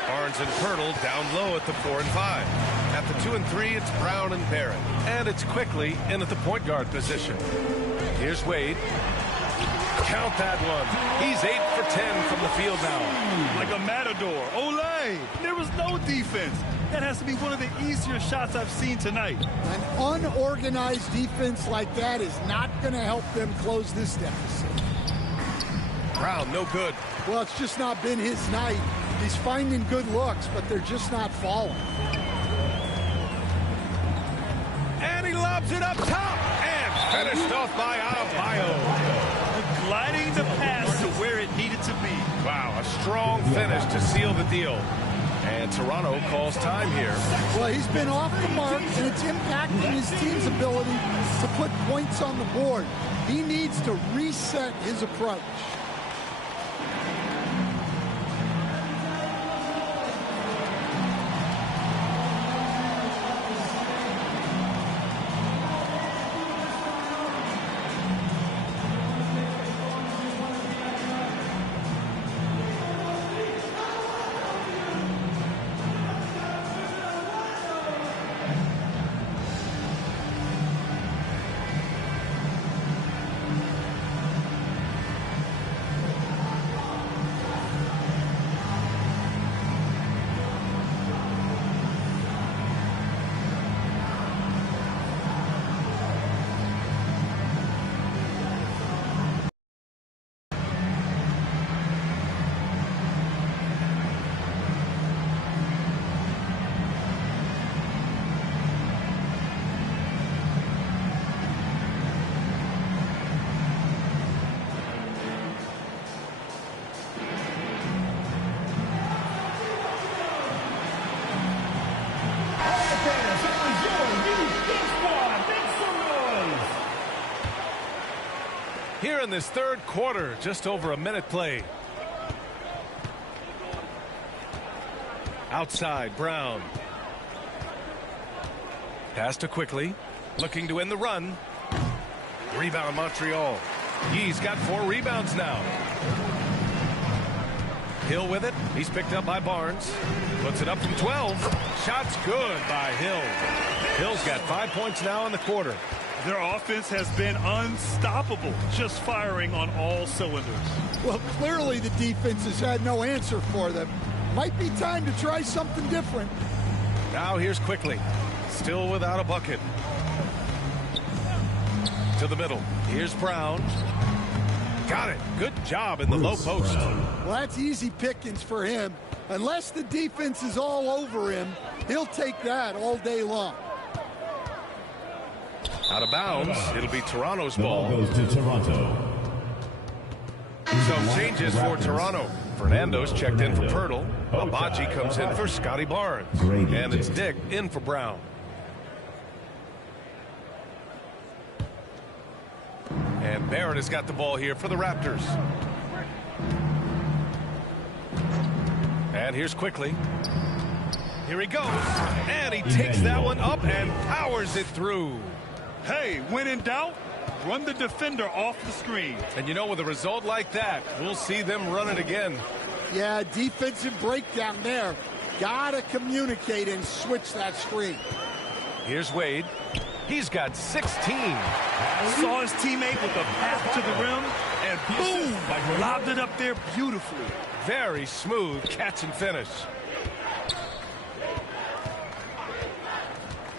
Barnes and Pirtle down low at the 4 and 5. At the 2 and 3, it's Brown and Barrett. And it's quickly in at the point guard position. Here's Wade. Count that one. He's 8 for 10 from the field now. Like a matador. Olay! There was no defense. That has to be one of the easier shots I've seen tonight. An unorganized defense like that is not going to help them close this deficit. Brown, no good. Well, it's just not been his night. He's finding good looks, but they're just not falling. And he lobs it up top. And finished off by Adebayo. Gliding the pass to where it needed to be. Wow, a strong finish to seal the deal. And Toronto calls time here. Well, he's been off the mark, and it's impacting his team's ability to put points on the board. He needs to reset his approach. Here in this third quarter, just over a minute played. Outside, Brown. Pass to Quickly. Looking to end the run. Rebound, Montreal. He's got 4 rebounds now. Hill with it. He's picked up by Barnes. Puts it up from 12. Shot's good by Hill. Hill's got 5 points now in the quarter. Their offense has been unstoppable, just firing on all cylinders. Well, clearly the defense has had no answer for them. Might be time to try something different. Now here's Quickly. Still without a bucket. To the middle. Here's Brown. Got it. Good job in the low post. Well, that's easy pickings for him. Unless the defense is all over him, he'll take that all day long. Out of bounds. It'll be Toronto's ball. Goes to Toronto. So changes for Toronto. Fernando's checked in for Pirtle. Abaji comes in for Scotty Barnes. And it's Dick in for Brown. And Barrett has got the ball here for the Raptors. And here's Quickly. Here he goes. And he takes that one up and powers it through. Hey, when in doubt, run the defender off the screen. And you know, with a result like that, we'll see them run it again. Yeah, defensive breakdown there. Gotta communicate and switch that screen. Here's Wade. He's got 16. Saw his teammate with a path to the rim And boom! Lobbed it up there beautifully. Very smooth catch and finish.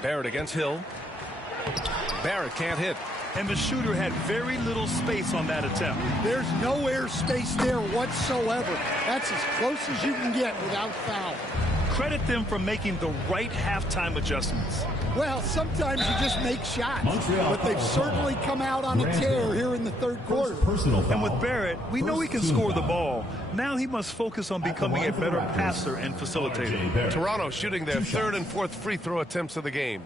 Barrett against Hill. Barrett can't hit. And the shooter had very little space on that attempt. There's no air space there whatsoever. That's as close as you can get without foul. Credit them for making the right halftime adjustments. Well, sometimes you just make shots, but they've certainly come out on a tear here in the third quarter. And with Barrett, we know he can score the ball. Now he must focus on becoming a better passer and facilitator. Toronto shooting their third and fourth free throw attempts of the game.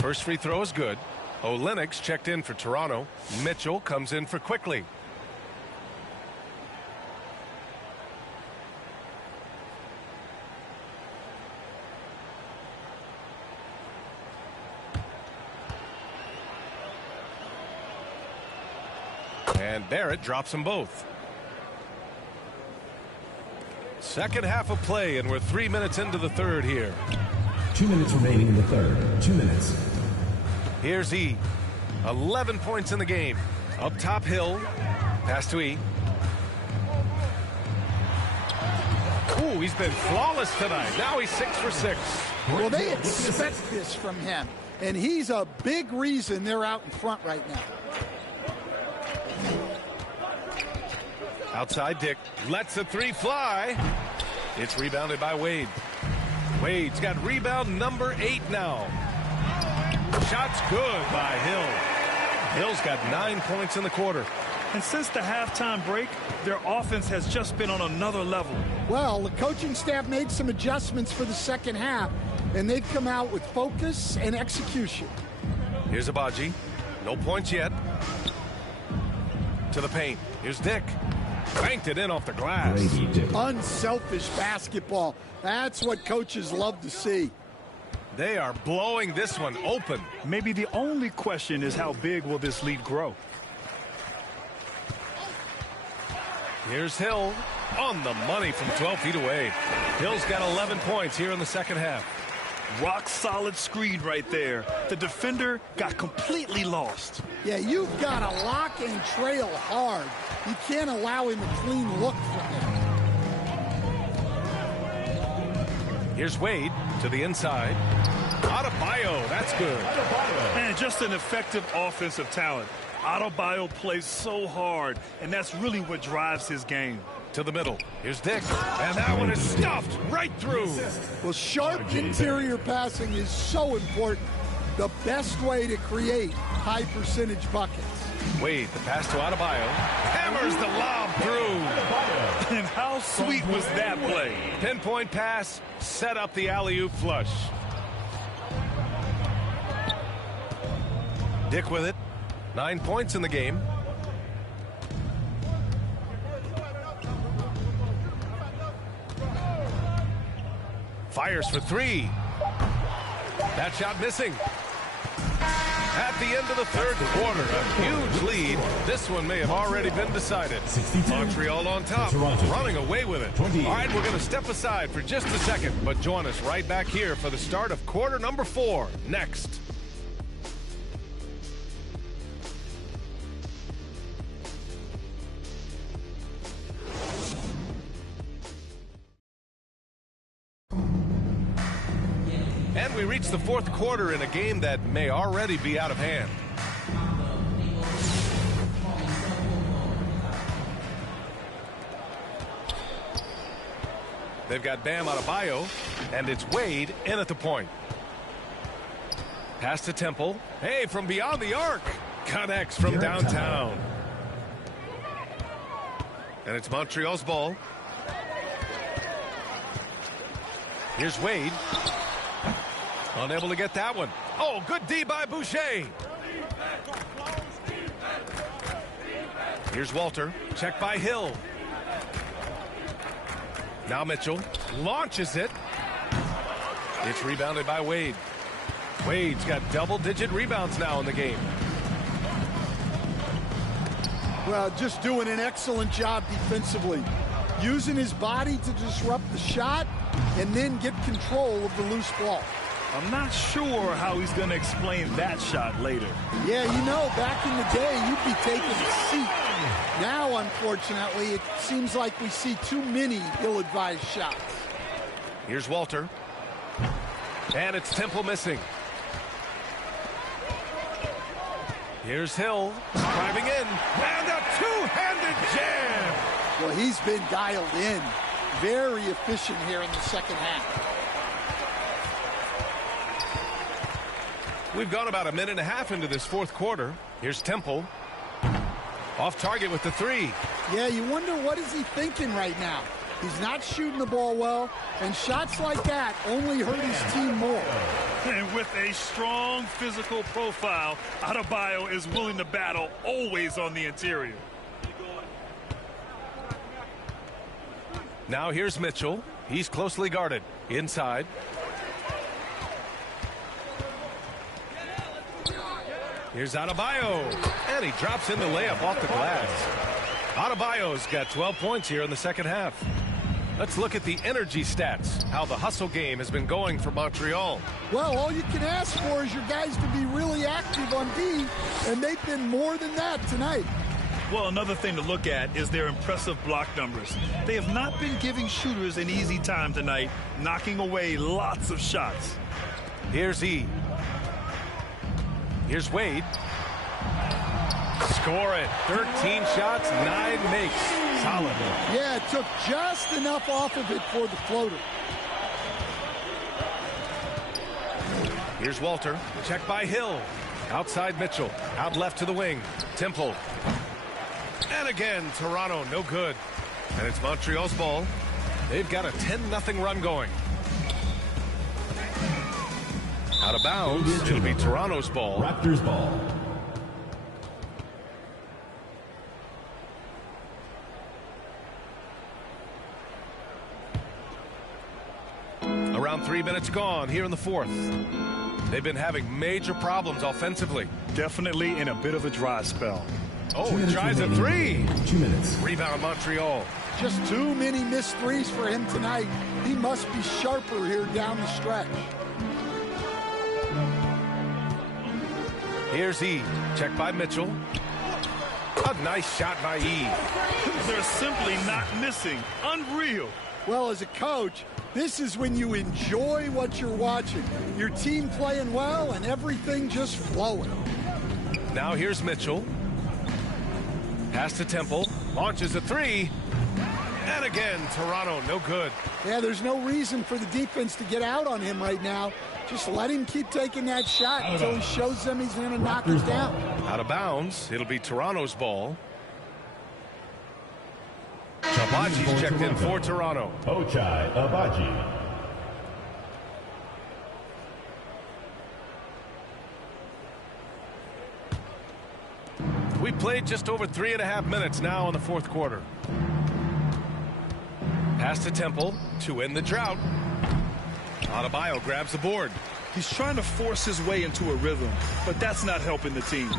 First free throw is good. Olenek's checked in for Toronto. Mitchell comes in for Quickly. And Barrett drops them both. Second half of play, and we're 3 minutes into the third here. 2 minutes remaining in the third. 2 minutes. Here's E. 11 points in the game. Up top, Hill. Pass to E. Ooh, he's been flawless tonight. Now he's 6 for 6. Well, they expect this from him, and he's a big reason they're out in front right now. Outside, Dick lets the three fly. It's rebounded by Wade. Wade's got rebound number 8 now. Shot's good by Hill. Hill's got 9 points in the quarter. And since the halftime break, their offense has just been on another level. Well, the coaching staff made some adjustments for the second half, and they've come out with focus and execution. Here's Abaji. No points yet. To the paint. Here's Dick. Banked it in off the glass. Unselfish basketball. That's what coaches love to see. They are blowing this one open. Maybe the only question is how big will this lead grow? Here's Hill on the money from 12 feet away. Hill's got 11 points here in the second half. Rock solid screen right there. The defender got completely lost. Yeah, you've got to lock and trail hard. You can't allow him a clean look from there. Here's Wade to the inside. Adebayo, that's good. And just an effective offensive talent. Adebayo plays so hard, and that's really what drives his game. To the middle. Here's Dick. And that one is stuffed right through. Well, sharp interior passing is so important. The best way to create high percentage buckets. Wade, the pass to Adebayo. Hammers the lob through. And how sweet was that play? Pinpoint pass, set up the alley-oop flush. Dick with it. 9 points in the game. Fires for 3. That shot missing. At the end of the third quarter, a huge lead. This one may have already been decided. Montreal on top, running away with it. All right, we're going to step aside for just a second, but join us right back here for the start of quarter number 4 next. And we reach the fourth quarter in a game that may already be out of hand. They've got Bam Adebayo, and it's Wade in at the point. Pass to Temple. Hey, from beyond the arc. Connects from downtown. And it's Montreal's ball. Here's Wade. Unable to get that one. Oh, good D by Boucher. Here's Walter. Check by Hill. Now Mitchell launches it. It's rebounded by Wade. Wade's got double-digit rebounds now in the game. Well, just doing an excellent job defensively. Using his body to disrupt the shot and then get control of the loose ball. I'm not sure how he's going to explain that shot later. Yeah, you know, back in the day, you'd be taking a seat. Now, unfortunately, it seems like we see too many ill-advised shots. Here's Walter. And it's Temple missing. Here's Hill driving in. And a two-handed jam. Well, he's been dialed in. Very efficient here in the second half. We've gone about a minute and a half into this fourth quarter. Here's Temple. Off target with the three. Yeah, you wonder what is he thinking right now. He's not shooting the ball well, and shots like that only hurt his team more. And with a strong physical profile, Adebayo is willing to battle always on the interior. Now here's Mitchell. He's closely guarded. Inside. Here's Adebayo. And he drops in the layup off the glass. Adebayo's got 12 points here in the second half. Let's look at the energy stats, how the hustle game has been going for Montreal. Well, all you can ask for is your guys to be really active on D, and they've been more than that tonight. Well, another thing to look at is their impressive block numbers. They have not been giving shooters an easy time tonight, knocking away lots of shots. Here's E. Here's Wade. Score it. 13 shots, 9 makes. Solid. Yeah, it took just enough off of it for the floater. Here's Walter. Checked by Hill. Outside Mitchell. Out left to the wing. Temple. And again, Toronto, no good. And it's Montreal's ball. They've got a 10-0 run going. Out of bounds. It'll be Toronto's ball. Raptors ball. Around 3 minutes gone here in the fourth. They've been having major problems offensively. Definitely in a bit of a dry spell. Oh, he tries a three. 2 minutes. Rebound Montreal. Just too many missed threes for him tonight. He must be sharper here down the stretch. Here's E. Checked by Mitchell. A nice shot by E. They're simply not missing. Unreal. Well, as a coach, this is when you enjoy what you're watching. Your team playing well and everything just flowing. Now here's Mitchell. Pass to Temple. Launches a three. And again, Toronto, no good. Yeah, there's no reason for the defense to get out on him right now. Just let him keep taking that shot until he shows them he's going to knock it down. Out of bounds. It'll be Toronto's ball. Abaji's checked in for Toronto. Ochai Abaji. We played just over 3.5 minutes now in the fourth quarter. Pass to Temple to end the drought. Adebayo grabs the board. He's trying to force his way into a rhythm, but that's not helping the team.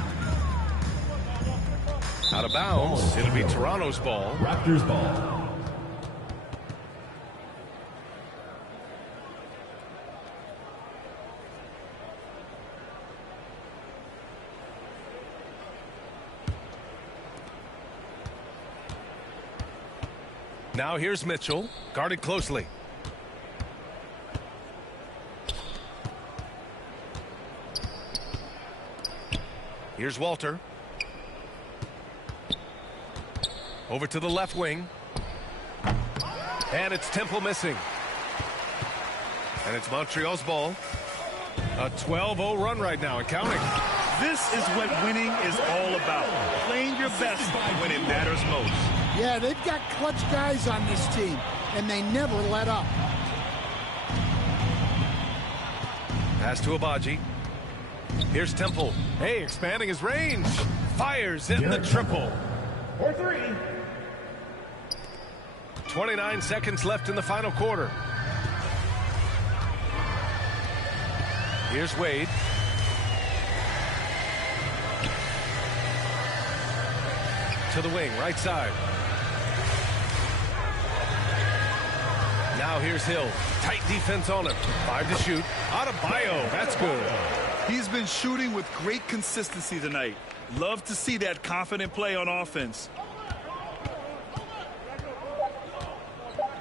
Out of bounds. It'll be Toronto's ball. Raptors ball. Now here's Mitchell, guarded closely. Here's Walter. Over to the left wing. And it's Temple missing. And it's Montreal's ball. A 12-0 run right now and counting. This is what winning is all about. Playing your best when it matters most. Yeah, they've got clutch guys on this team, and they never let up. Pass to Abaji. Here's Temple. Hey, expanding his range. Fires in the triple. For three. 29 seconds left in the final quarter. Here's Wade. to the wing, right side. Now here's Hill. Tight defense on him. 5 to shoot. Adebayo, that's good. He's been shooting with great consistency tonight. Love to see that confident play on offense.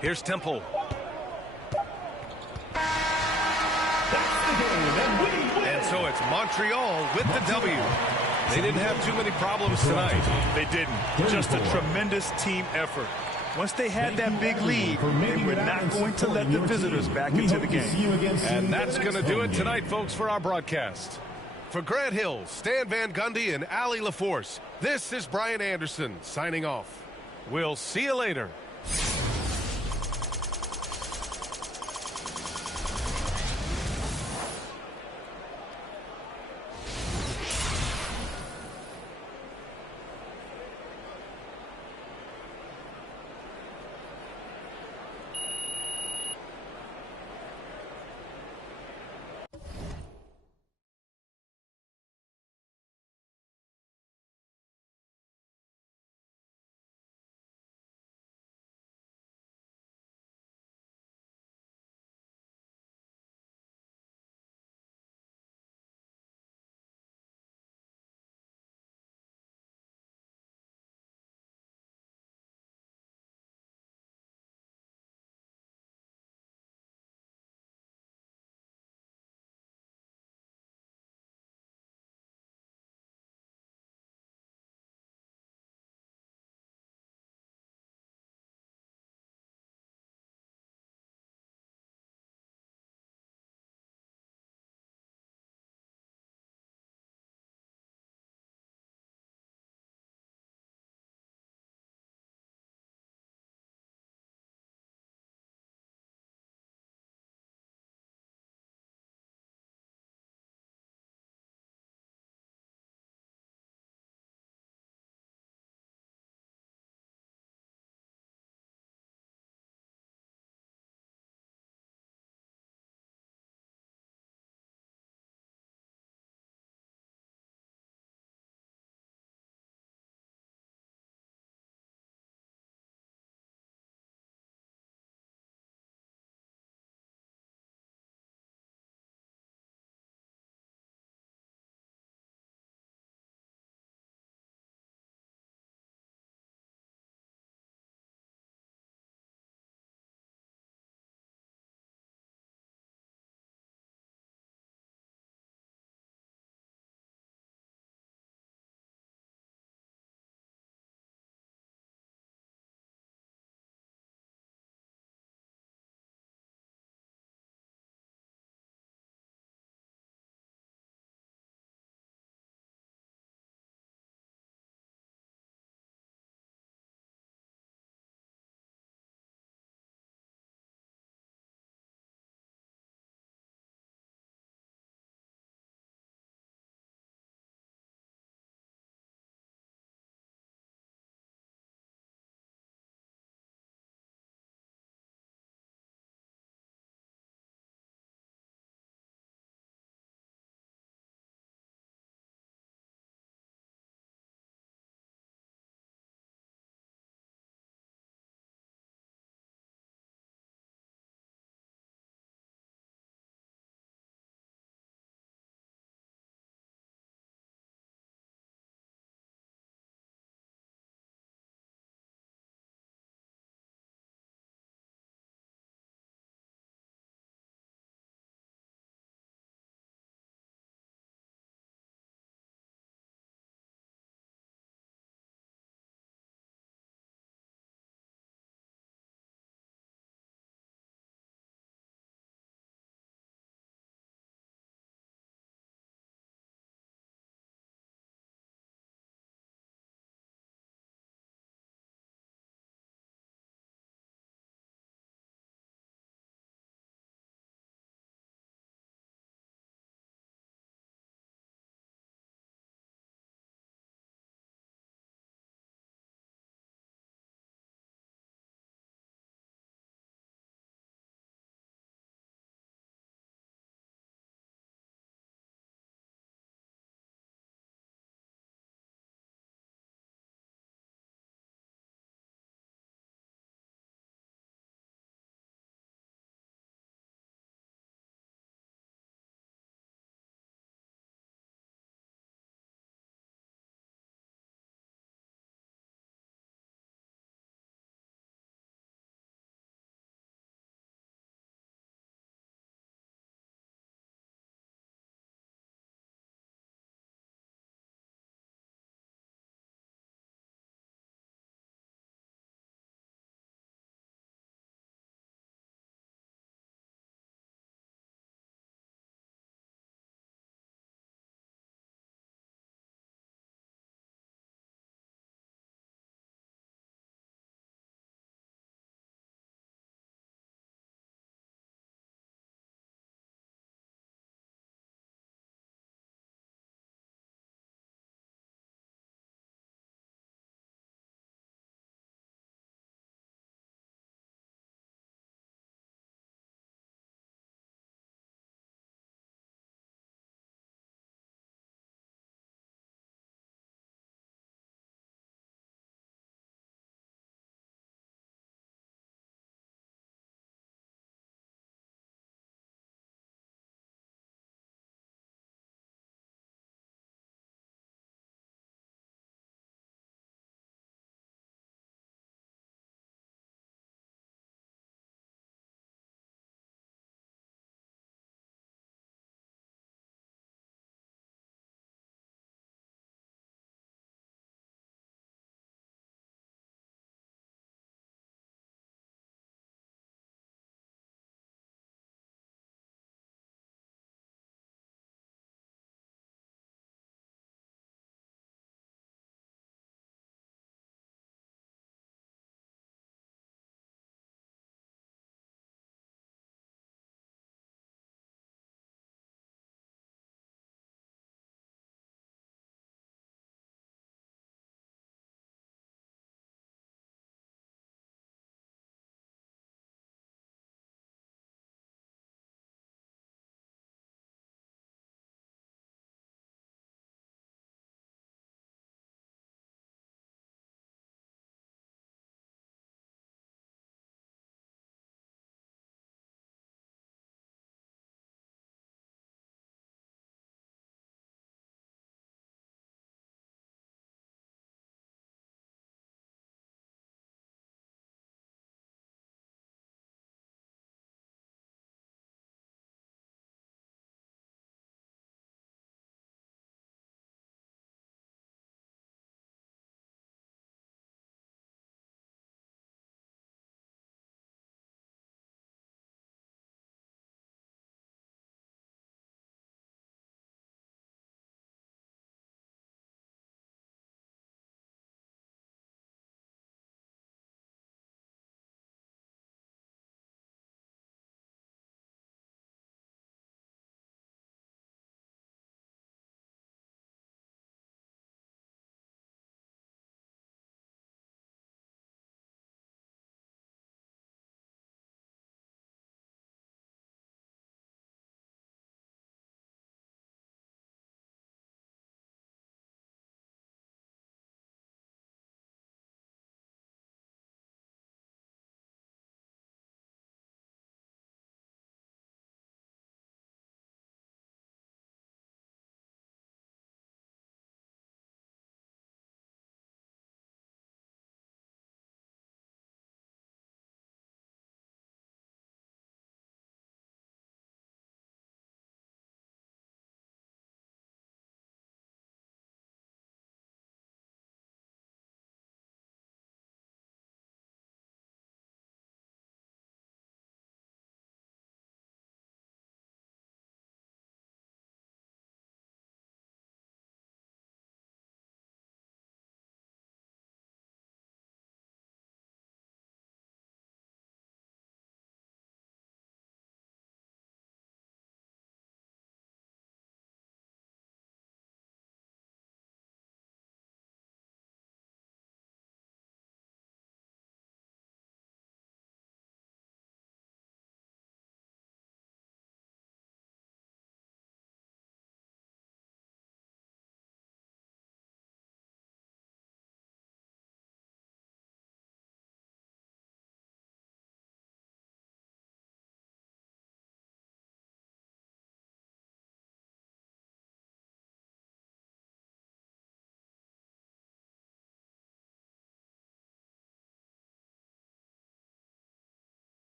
Here's Temple. And so it's Montreal with the W. They didn't have too many problems tonight. They didn't. Just a tremendous team effort. Once they had that big lead, they were not going to let the visitors back into the game. And that's going to do it tonight, folks, for our broadcast. For Grant Hill, Stan Van Gundy, and Allie LaForce, this is Brian Anderson signing off. We'll see you later.